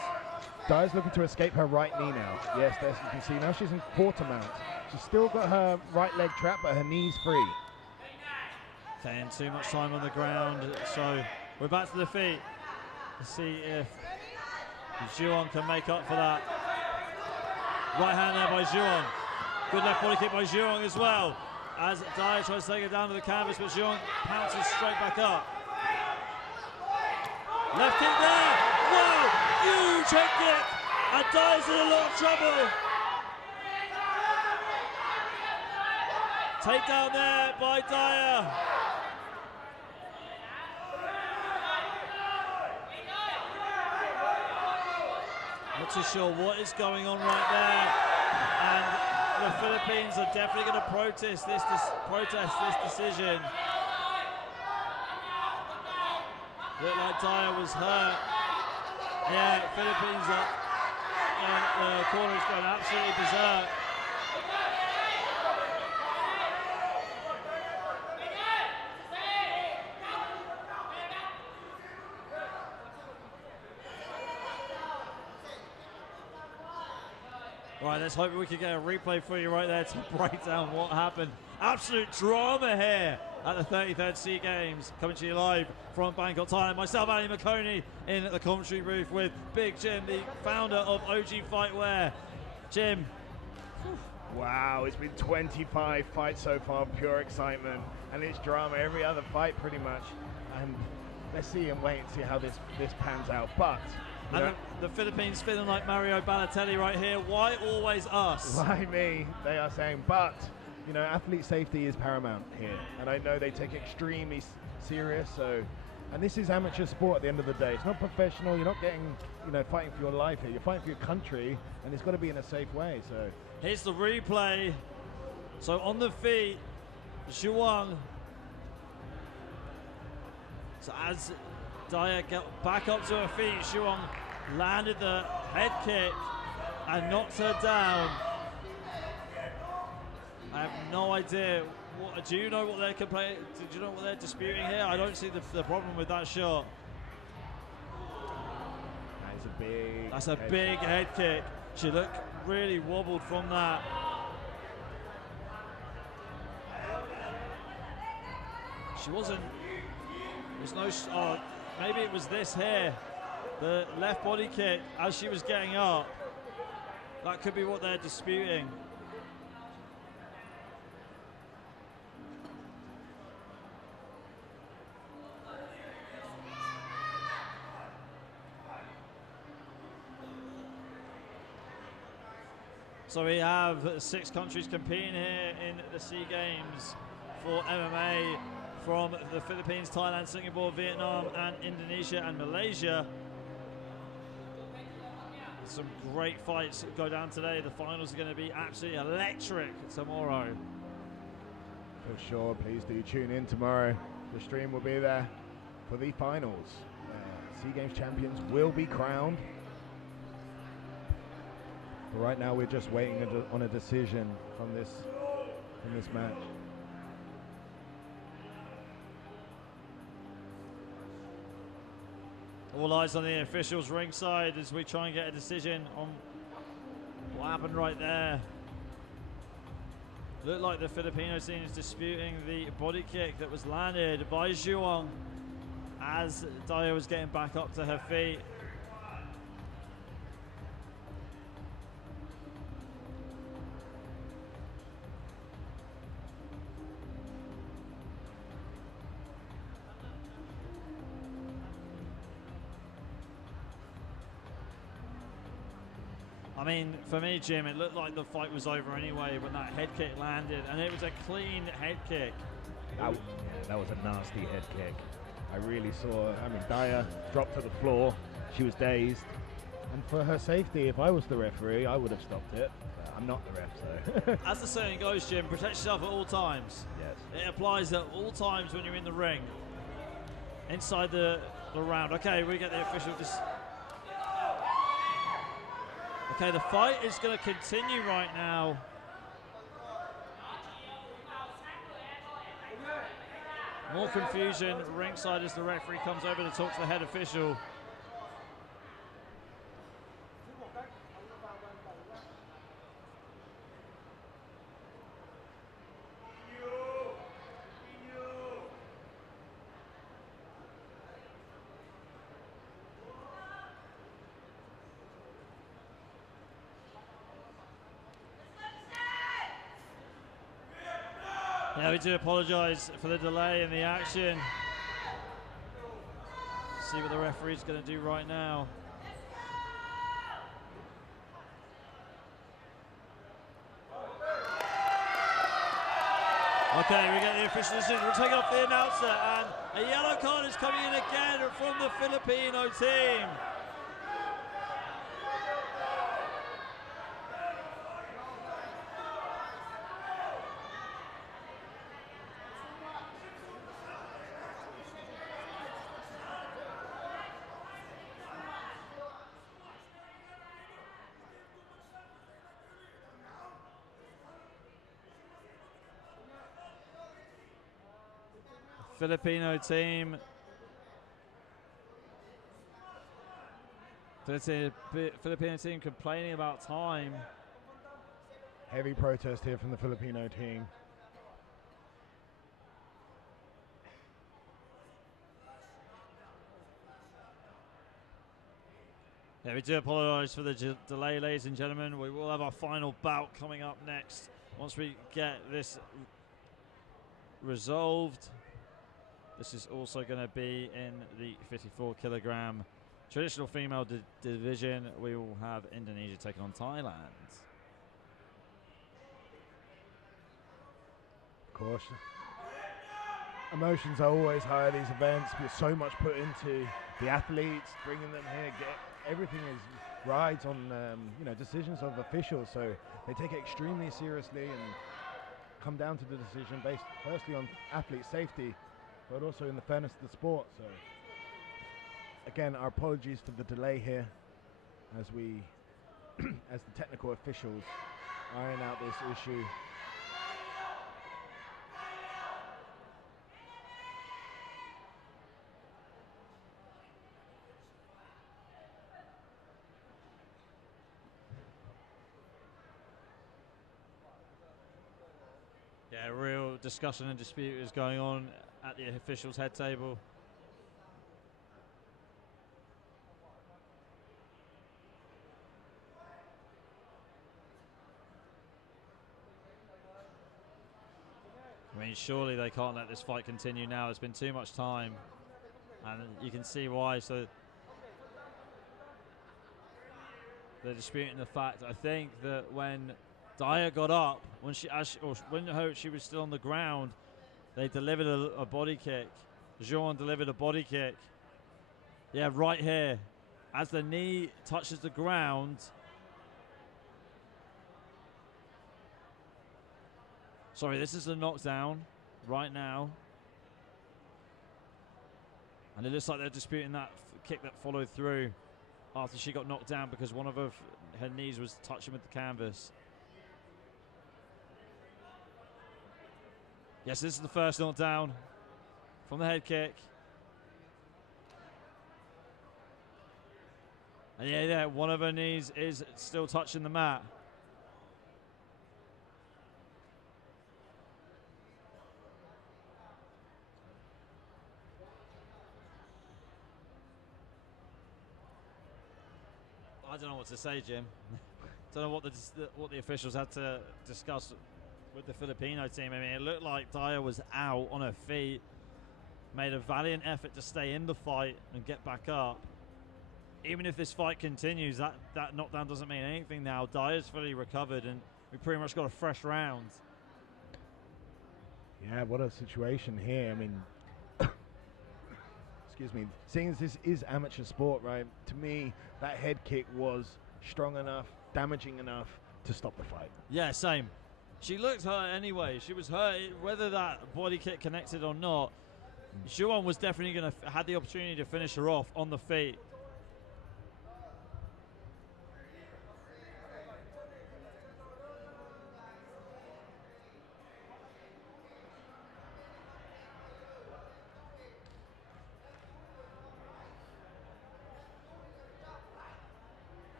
Dyer's looking to escape her right knee now. Yes, as you can see, now she's in quarter mount. She's still got her right leg trapped, but her knee's free. Staying too much time on the ground, so we're back to the feet to see if Zhuang can make up for that. Right hand there by Zhuang. Good left body kick by Zhuang as well, as Dyer tries to take it down to the canvas, but Zhuang pounces straight back up. Left kick there. Wow, huge head kick, and Dyer's in a lot of trouble. Takedown there by Dyer. Not too sure what is going on right there, and the Philippines are definitely going to protest this decision. Looked like Dyer was hurt. Yeah, Philippines are, the corner is going absolutely berserk. Right, let's hope we can get a replay for you right there to break down what happened. Absolute drama here at the 33rd SEA Games, coming to you live from Bangkok, Thailand. Myself, Ali McConey, in the commentary booth with Big Jim, the founder of OG Fightwear. Jim. Wow, it's been 25 fights so far, pure excitement, and it's drama every other fight pretty much. And let's see and wait and see how this pans out. But and the Philippines feeling like Mario Balotelli right here. Why always us? Why me? They are saying, but you know, athlete safety is paramount here, and I know they take it extremely serious. So, and this is amateur sport at the end of the day. It's not professional. You're not getting, you know, fighting for your life here. You're fighting for your country, and it's got to be in a safe way. So here's the replay. So on the feet, Zhuang. So as Dyer got back up to her feet, Zhuang landed the head kick and knocked her down. I have no idea. Do you know what they're complaining? Do you know what they're disputing here? I don't see the problem with that shot. That's a big head kick. She looked really wobbled from that. She wasn't. There's no. Oh, maybe it was this here, the left body kick as she was getting up. That could be what they're disputing. So we have 6 countries competing here in the SEA Games for MMA, from the Philippines, Thailand, Singapore, Vietnam, and Indonesia and Malaysia. Some great fights go down today. The finals are going to be absolutely electric tomorrow. For sure, please do tune in tomorrow. The stream will be there for the finals. SEA Games champions will be crowned. But right now we're just waiting on a decision from this match. All eyes on the officials ringside as we try and get a decision on what happened right there. Looked like the Filipino team is disputing the body kick that was landed by Zhuang as Dyer was getting back up to her feet. I mean, for me, Jim, it looked like the fight was over anyway when that head kick landed, and it was a clean head kick. That was a nasty head kick. I really saw, I mean, Dyer dropped to the floor. She was dazed. And for her safety, if I was the referee, I would have stopped it. I'm not the ref, so. As the saying goes, Jim, protect yourself at all times. Yes. It applies at all times when you're in the ring. Inside the round. Okay, we get the official Okay, the fight is going to continue right now. More confusion ringside as the referee comes over to talk to the head official. Yeah, we do apologise for the delay in the action. See what the referee's going to do right now. Okay, we get the official decision. We'll take off the announcer, and a yellow card is coming in again from the Filipino team. Filipino team. Filipino team complaining about time. Heavy protest here from the Filipino team. Yeah, we do apologise for the delay, ladies and gentlemen. We will have our final bout coming up next once we get this resolved. This is also going to be in the 54 kilogram traditional female division. We will have Indonesia taking on Thailand. Of course, emotions are always high at these events. There's so much put into the athletes, bringing them here. Everything is rides on decisions of officials, so they take it extremely seriously and come down to the decision based firstly on athlete safety, but also in the fairness of the sport. So again, our apologies for the delay here as we as the technical officials iron out this issue. Yeah, real discussion and dispute is going on at the officials' head table. I mean, surely they can't let this fight continue now. There's been too much time, and you can see why. So they're disputing the fact. I think that when Daya got up, when she was still on the ground, they delivered a body kick. Jean delivered a body kick. Yeah, right here, as the knee touches the ground. Sorry, this is a knockdown right now. And it looks like they're disputing that kick that followed through after she got knocked down because one of her knees was touching with the canvas. Yes, this is the first knockdown from the head kick. And yeah, one of her knees is still touching the mat. I don't know what to say, Jim. Don't know what the officials had to discuss with the Filipino team. I mean, it looked like Daya was out on her feet, made a valiant effort to stay in the fight and get back up. Even if this fight continues, that knockdown doesn't mean anything now. Daya's fully recovered and we pretty much got a fresh round. Yeah, what a situation here. I mean, excuse me, seeing as this is amateur sport, right, to me, that head kick was strong enough, damaging enough to stop the fight. Yeah, same. She looked hurt anyway. She was hurt, whether that body kick connected or not. Juan was definitely going to had the opportunity to finish her off on the feet.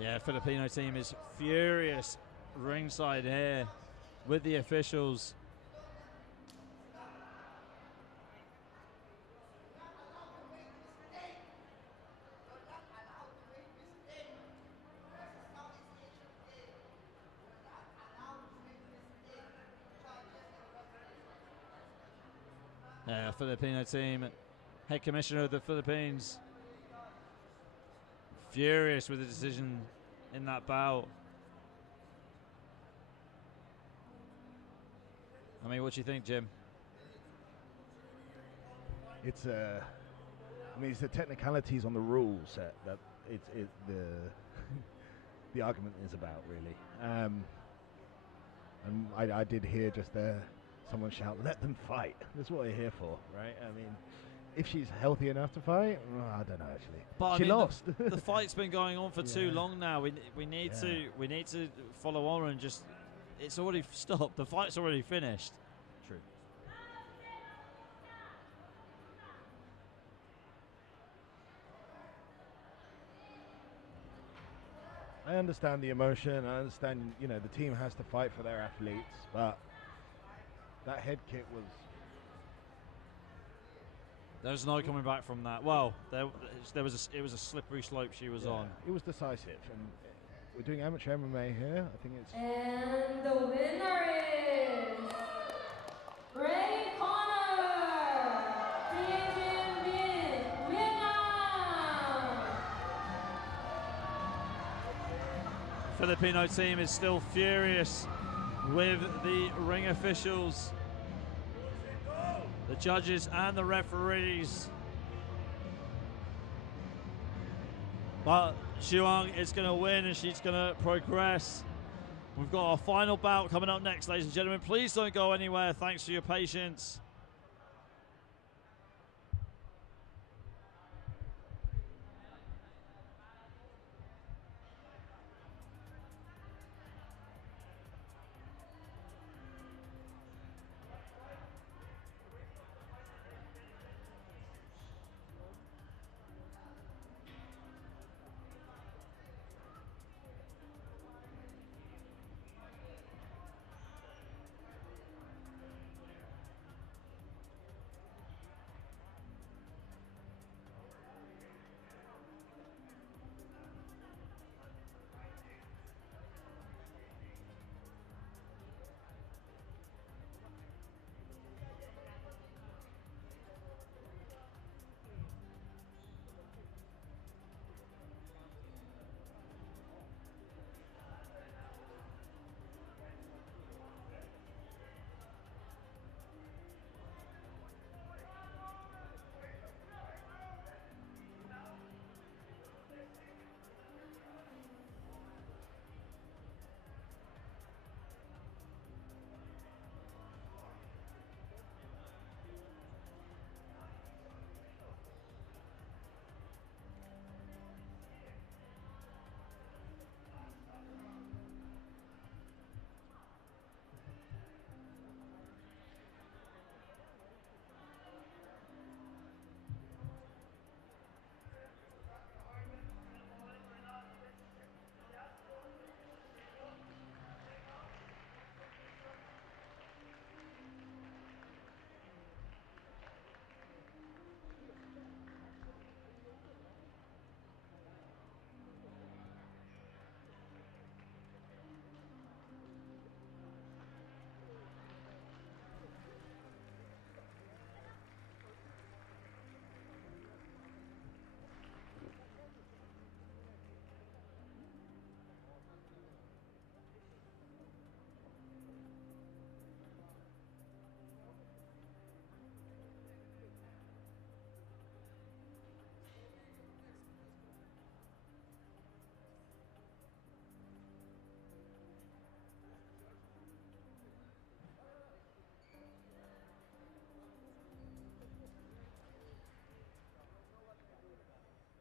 Yeah, Filipino team is furious ringside here with the officials. Filipino team, head commissioner of the Philippines, furious with the decision in that bout. I mean, what do you think, Jim? It's I mean, it's the technicalities on the rules that the the argument is about, really. And I did hear just there someone shout, "Let them fight." That's what we're here for, right? I mean, if she's healthy enough to fight, I don't know actually. But She I mean, lost. The fight's been going on for too Yeah. long now. We need to follow on and just. It's already stopped. The fight's already finished. True. I understand the emotion. I understand, the team has to fight for their athletes, but that head kick was. There's no coming back from that. Well, it was a slippery slope she was on. It was decisive, and we're doing amateur MMA here. I think it's. And the winner is Ray Connor, Tianjin Min, Vietnam. Filipino team is still furious with the ring officials, the judges and the referees. But Shuang is going to win and she's going to progress. We've got our final bout coming up next, ladies and gentlemen. Please don't go anywhere. Thanks for your patience.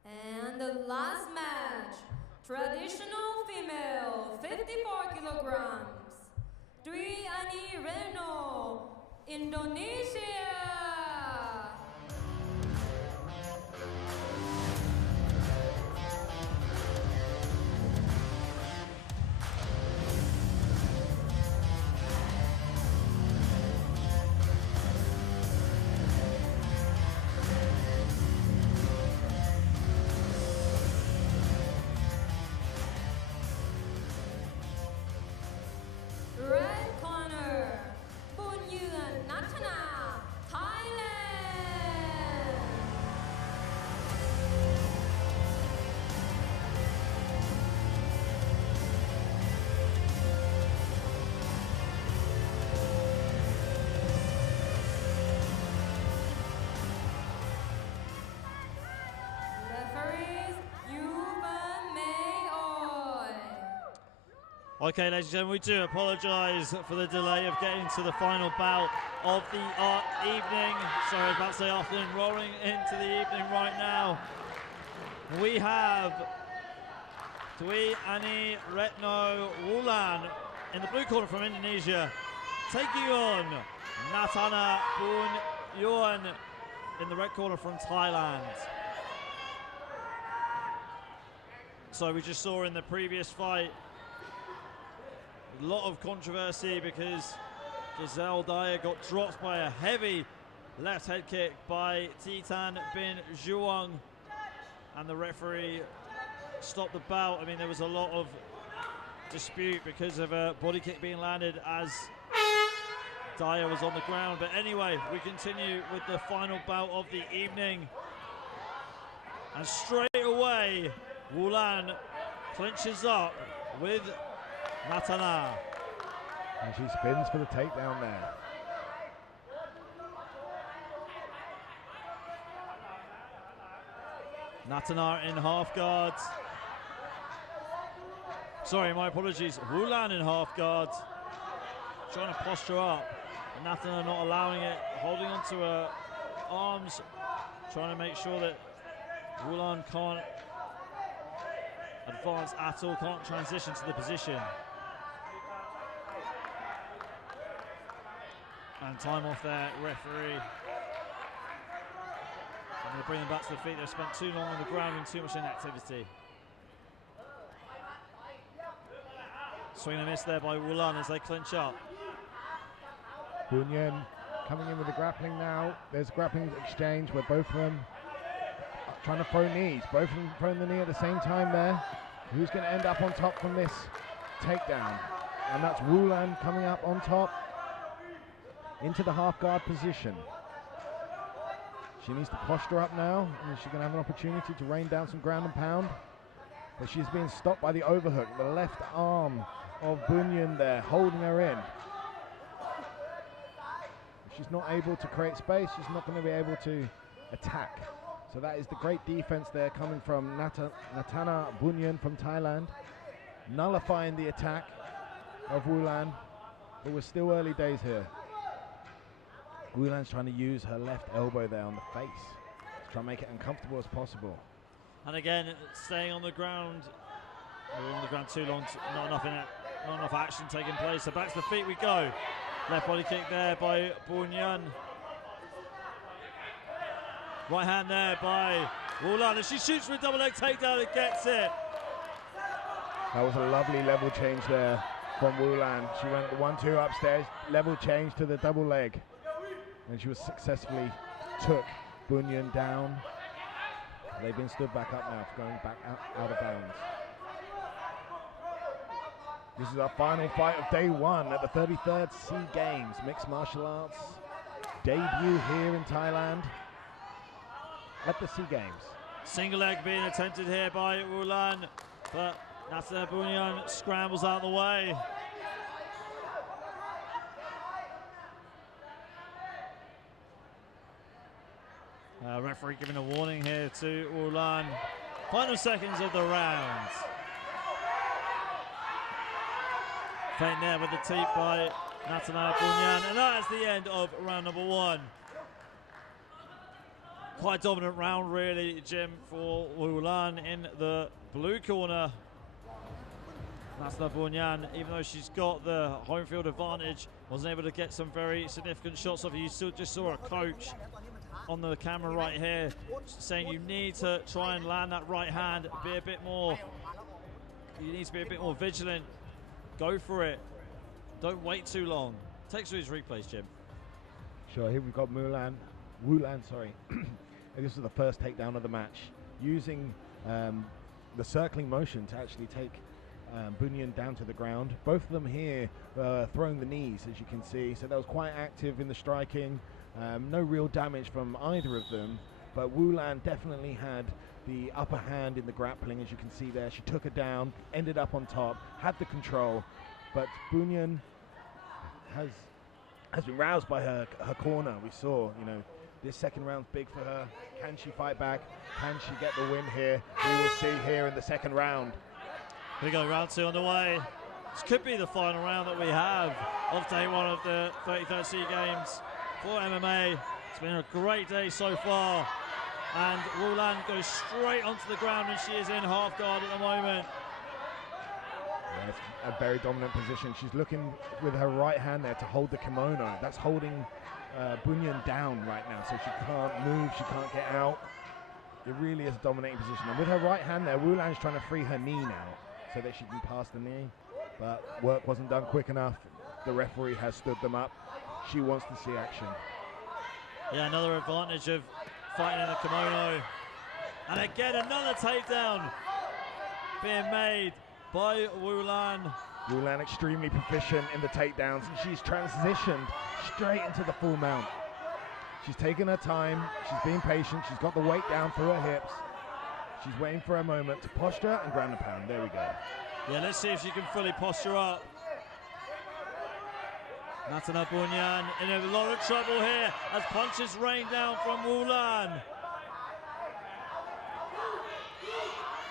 And the last match, traditional female, 54 kilograms, Dwi Ani Reno, Indonesia. Okay, ladies and gentlemen, we do apologise for the delay of getting to the final bout of the evening. Sorry, I was about to say afternoon, rolling into the evening right now. We have Dwi Ani Retno Wulan in the blue corner from Indonesia, taking on Natana Boon Yuan in the red corner from Thailand. So we just saw in the previous fight a lot of controversy because Giselle Dyer got dropped by a heavy left head kick by Titan Bin Zhuang, and the referee stopped the bout. I mean, there was a lot of dispute because of a body kick being landed as Dyer was on the ground. But anyway, we continue with the final bout of the evening, and straight away Wulan clinches up with Natana. And she spins for the takedown there. Natana in half guard. Sorry, my apologies. Wulan in half guard. Trying to posture up. And Natana not allowing it. Holding onto her arms. Trying to make sure that Wulan can't advance at all, can't transition to the position. And time off there, referee. I'm going to bring them back to the feet. They've spent too long on the ground and too much inactivity. Swing and a miss there by Wulan as they clinch up. Bunyan coming in with the grappling now. There's a grappling exchange where both of them are trying to throw knees. Both of them throwing the knee at the same time there. Who's going to end up on top from this takedown? And that's Wulan coming up on top into the half guard position. She needs to posture up now, and she's going to have an opportunity to rain down some ground and pound. But she's being stopped by the overhook, the left arm of Bunyan there, holding her in. If she's not able to create space, she's not going to be able to attack. So that is the great defense there coming from Natana Bunyan from Thailand, nullifying the attack of Wulan, but we're still early days here. Wulan's trying to use her left elbow there on the face to try and make it uncomfortable as possible. And again, staying on the ground. We're on the ground too long, not enough action taking place. So back to the feet we go. Left body kick there by Bunyan. Right hand there by Wulan, and she shoots for a double leg takedown and gets it. That was a lovely level change there from Wulan. She went the 1-2 upstairs, level change to the double leg. And she was successfully took Bunyan down. They've been stood back up now for going back out of bounds. This is our final fight of day one at the 33rd SEA Games, Mixed Martial Arts. Debut here in Thailand at the SEA Games. Single leg being attempted here by Wulan, but Natana Bunyan scrambles out of the way. Referee giving a warning here to Wulan. Final seconds of the round. Feint there with the teep by Natana Bunyan, and that is the end of round number one. Quite dominant round really, Jim, for Wulan in the blue corner. Natana Bunyan, even though she's got the home field advantage, wasn't able to get some very significant shots off. You still just saw a coach on the camera right here saying you need to try and land that right hand, be a bit more, you need to be a bit more vigilant, go for it, don't wait too long. Takes through his replays, Jim. Sure, here we've got Wulan, sorry. This is the first takedown of the match, using the circling motion to actually take Bunyan down to the ground. Both of them here throwing the knees, as you can see, so that was quite active in the striking. No real damage from either of them, but Wulan definitely had the upper hand in the grappling, as you can see there. She took her down, ended up on top, had the control, but Bunyan has been roused by her corner. We saw, you know, this second round's big for her. Can she fight back? Can she get the win here? We will see here in the second round. Here we go, round two on the way. This could be the final round that we have of day one of the 33rd SEA Games for MMA. It's been a great day so far. And Wu Lan goes straight onto the ground and she is in half guard at the moment. Yeah, it's a very dominant position. She's looking with her right hand there to hold the kimono. That's holding Bunyan down right now, so she can't move, she can't get out. It really is a dominating position. And with her right hand there, Wu Lan's trying to free her knee now so that she can pass the knee. But work wasn't done quick enough. The referee has stood them up. She wants to see action. Yeah, another advantage of fighting in the kimono. And again, another takedown being made by Wu Lan. Wu Lan extremely proficient in the takedowns, and she's transitioned straight into the full mount. She's taken her time, she's being patient, she's got the weight down through her hips. She's waiting for a moment to posture and ground and pound. There we go. Yeah, let's see if she can fully posture up. Ngamwongwan in a lot of trouble here as punches rain down from Wu Lan.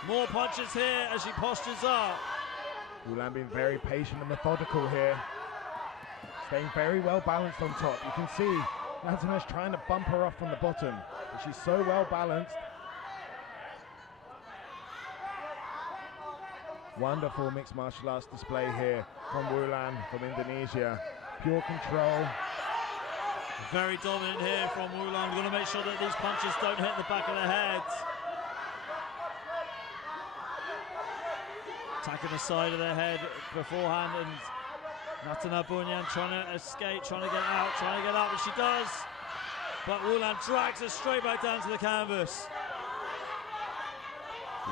More punches here as she postures up. Wu Lan being very patient and methodical here. Staying very well balanced on top. You can see Ngamwongwan's trying to bump her off from the bottom, but she's so well balanced. Wonderful mixed martial arts display here from Wu Lan from Indonesia. Pure control. Very dominant here from Wu Lan. We're going to make sure that these punches don't hit the back of the head. Attacking the side of their head beforehand, and Ngamwongwan trying to escape, trying to get out, but she does. But Wu Lan drags her straight back down to the canvas.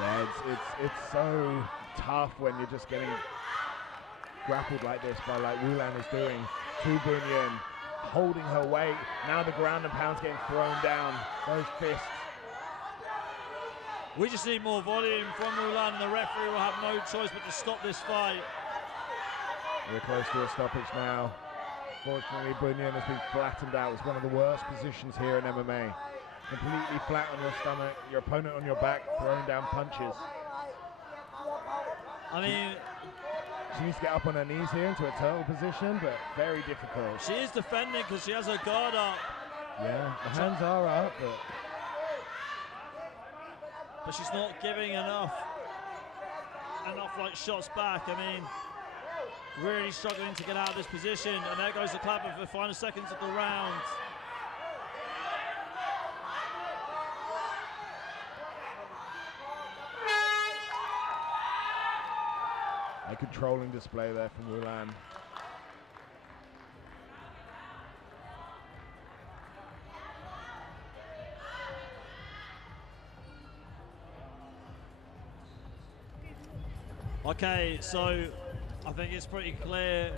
Yeah, it's so tough when you're just getting grappled like this by like Wu Lan is doing to Bunyan, holding her weight. Now the ground and pound's getting thrown down. Those fists. We just need more volume from Wu Lan, and the referee will have no choice but to stop this fight. We're close to a stoppage now. Fortunately, Bunyan has been flattened out. It's one of the worst positions here in MMA. Completely flat on your stomach, your opponent on your back, throwing down punches. I mean, she needs to get up on her knees here into a turtle position, but very difficult. She is defending because she has her guard up. Yeah, the hands are up, but she's not giving enough like shots back. I mean, really struggling to get out of this position, and there goes the clap of the final seconds of the round. a controlling display there from Wu Lan. Okay, so I think it's pretty clear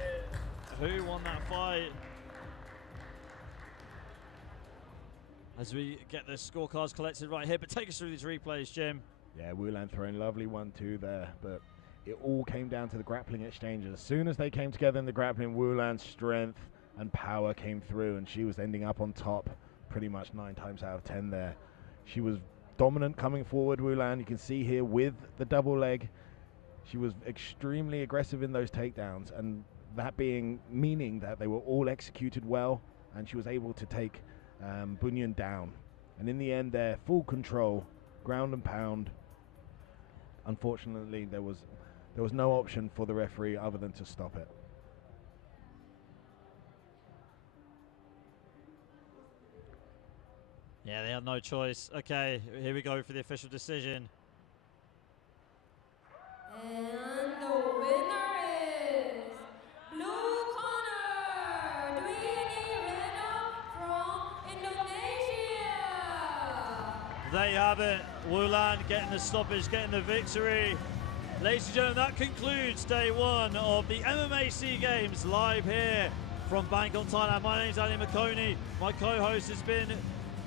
who won that fight. As we get the scorecards collected right here, but take us through these replays, Jim. Yeah, Wu Lan throwing lovely 1-2 there, but it all came down to the grappling exchanges. As soon as they came together in the grappling, Wu Lan's strength and power came through, and she was ending up on top pretty much 9 times out of 10 there. She was dominant coming forward, Wu Lan. You can see here with the double leg, she was extremely aggressive in those takedowns, and that meaning that they were all executed well, and she was able to take Bunyan down. And in the end there, full control, ground and pound. Unfortunately, there was no option for the referee other than to stop it. Yeah, they had no choice. Okay, here we go for the official decision. And the winner is blue corner, Dwi Reno from Indonesia. There you have it. Wu Lan getting the stoppage, getting the victory. Ladies and gentlemen, that concludes day 1 of the MMA SEA Games live here from Bangkok, Thailand. My name's Ali Makoni. My co-host has been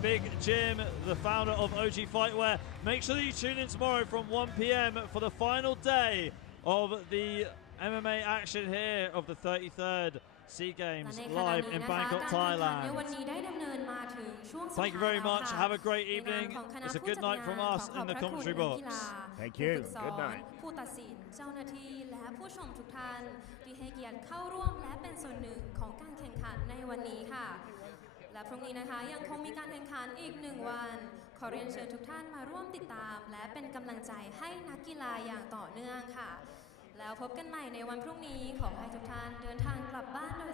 Big Jim, the founder of OG Fightwear. Make sure that you tune in tomorrow from 1 p.m. for the final day of the MMA action here of the 33rd SEA และ Games ในขณะ live นี้ in นะคะ Bangkok, การแข่งขันใน Thailand. วันนี้ได้ดำเนินมาถึงช่วงสุด Thank you ท้าย very แล้ว much. ค่ะ Have a great ในนาม evening. ของคณะ It's a ผู้ good จัด night งาน from ขอ us ขอบ in พ the ระคุณ commentary นัก box. กีฬา Thank ผู้ you. ฝึกสอ Good น night. ผู้ตัดสินเจ้าหน้าที่และผู้ชมทุกท่านที่ให้เกียรติเข้าร่วมและเป็นส่วนหนึ่งของการแข่งขันในวันนี้ค่ะ และพรุ่งนี้นะคะยังคงมีการแข่งขันอีก1 วัน ขอเรียนเชิญทุกท่านมาร่วมติดตาม และเป็นกำลังใจให้นักกีฬาอย่างต่อเนื่องค่ะ แล้วพบกันใหม่ในวันพรุ่งนี้ขอให้ทุกท่านเดินทางกลับบ้านโดย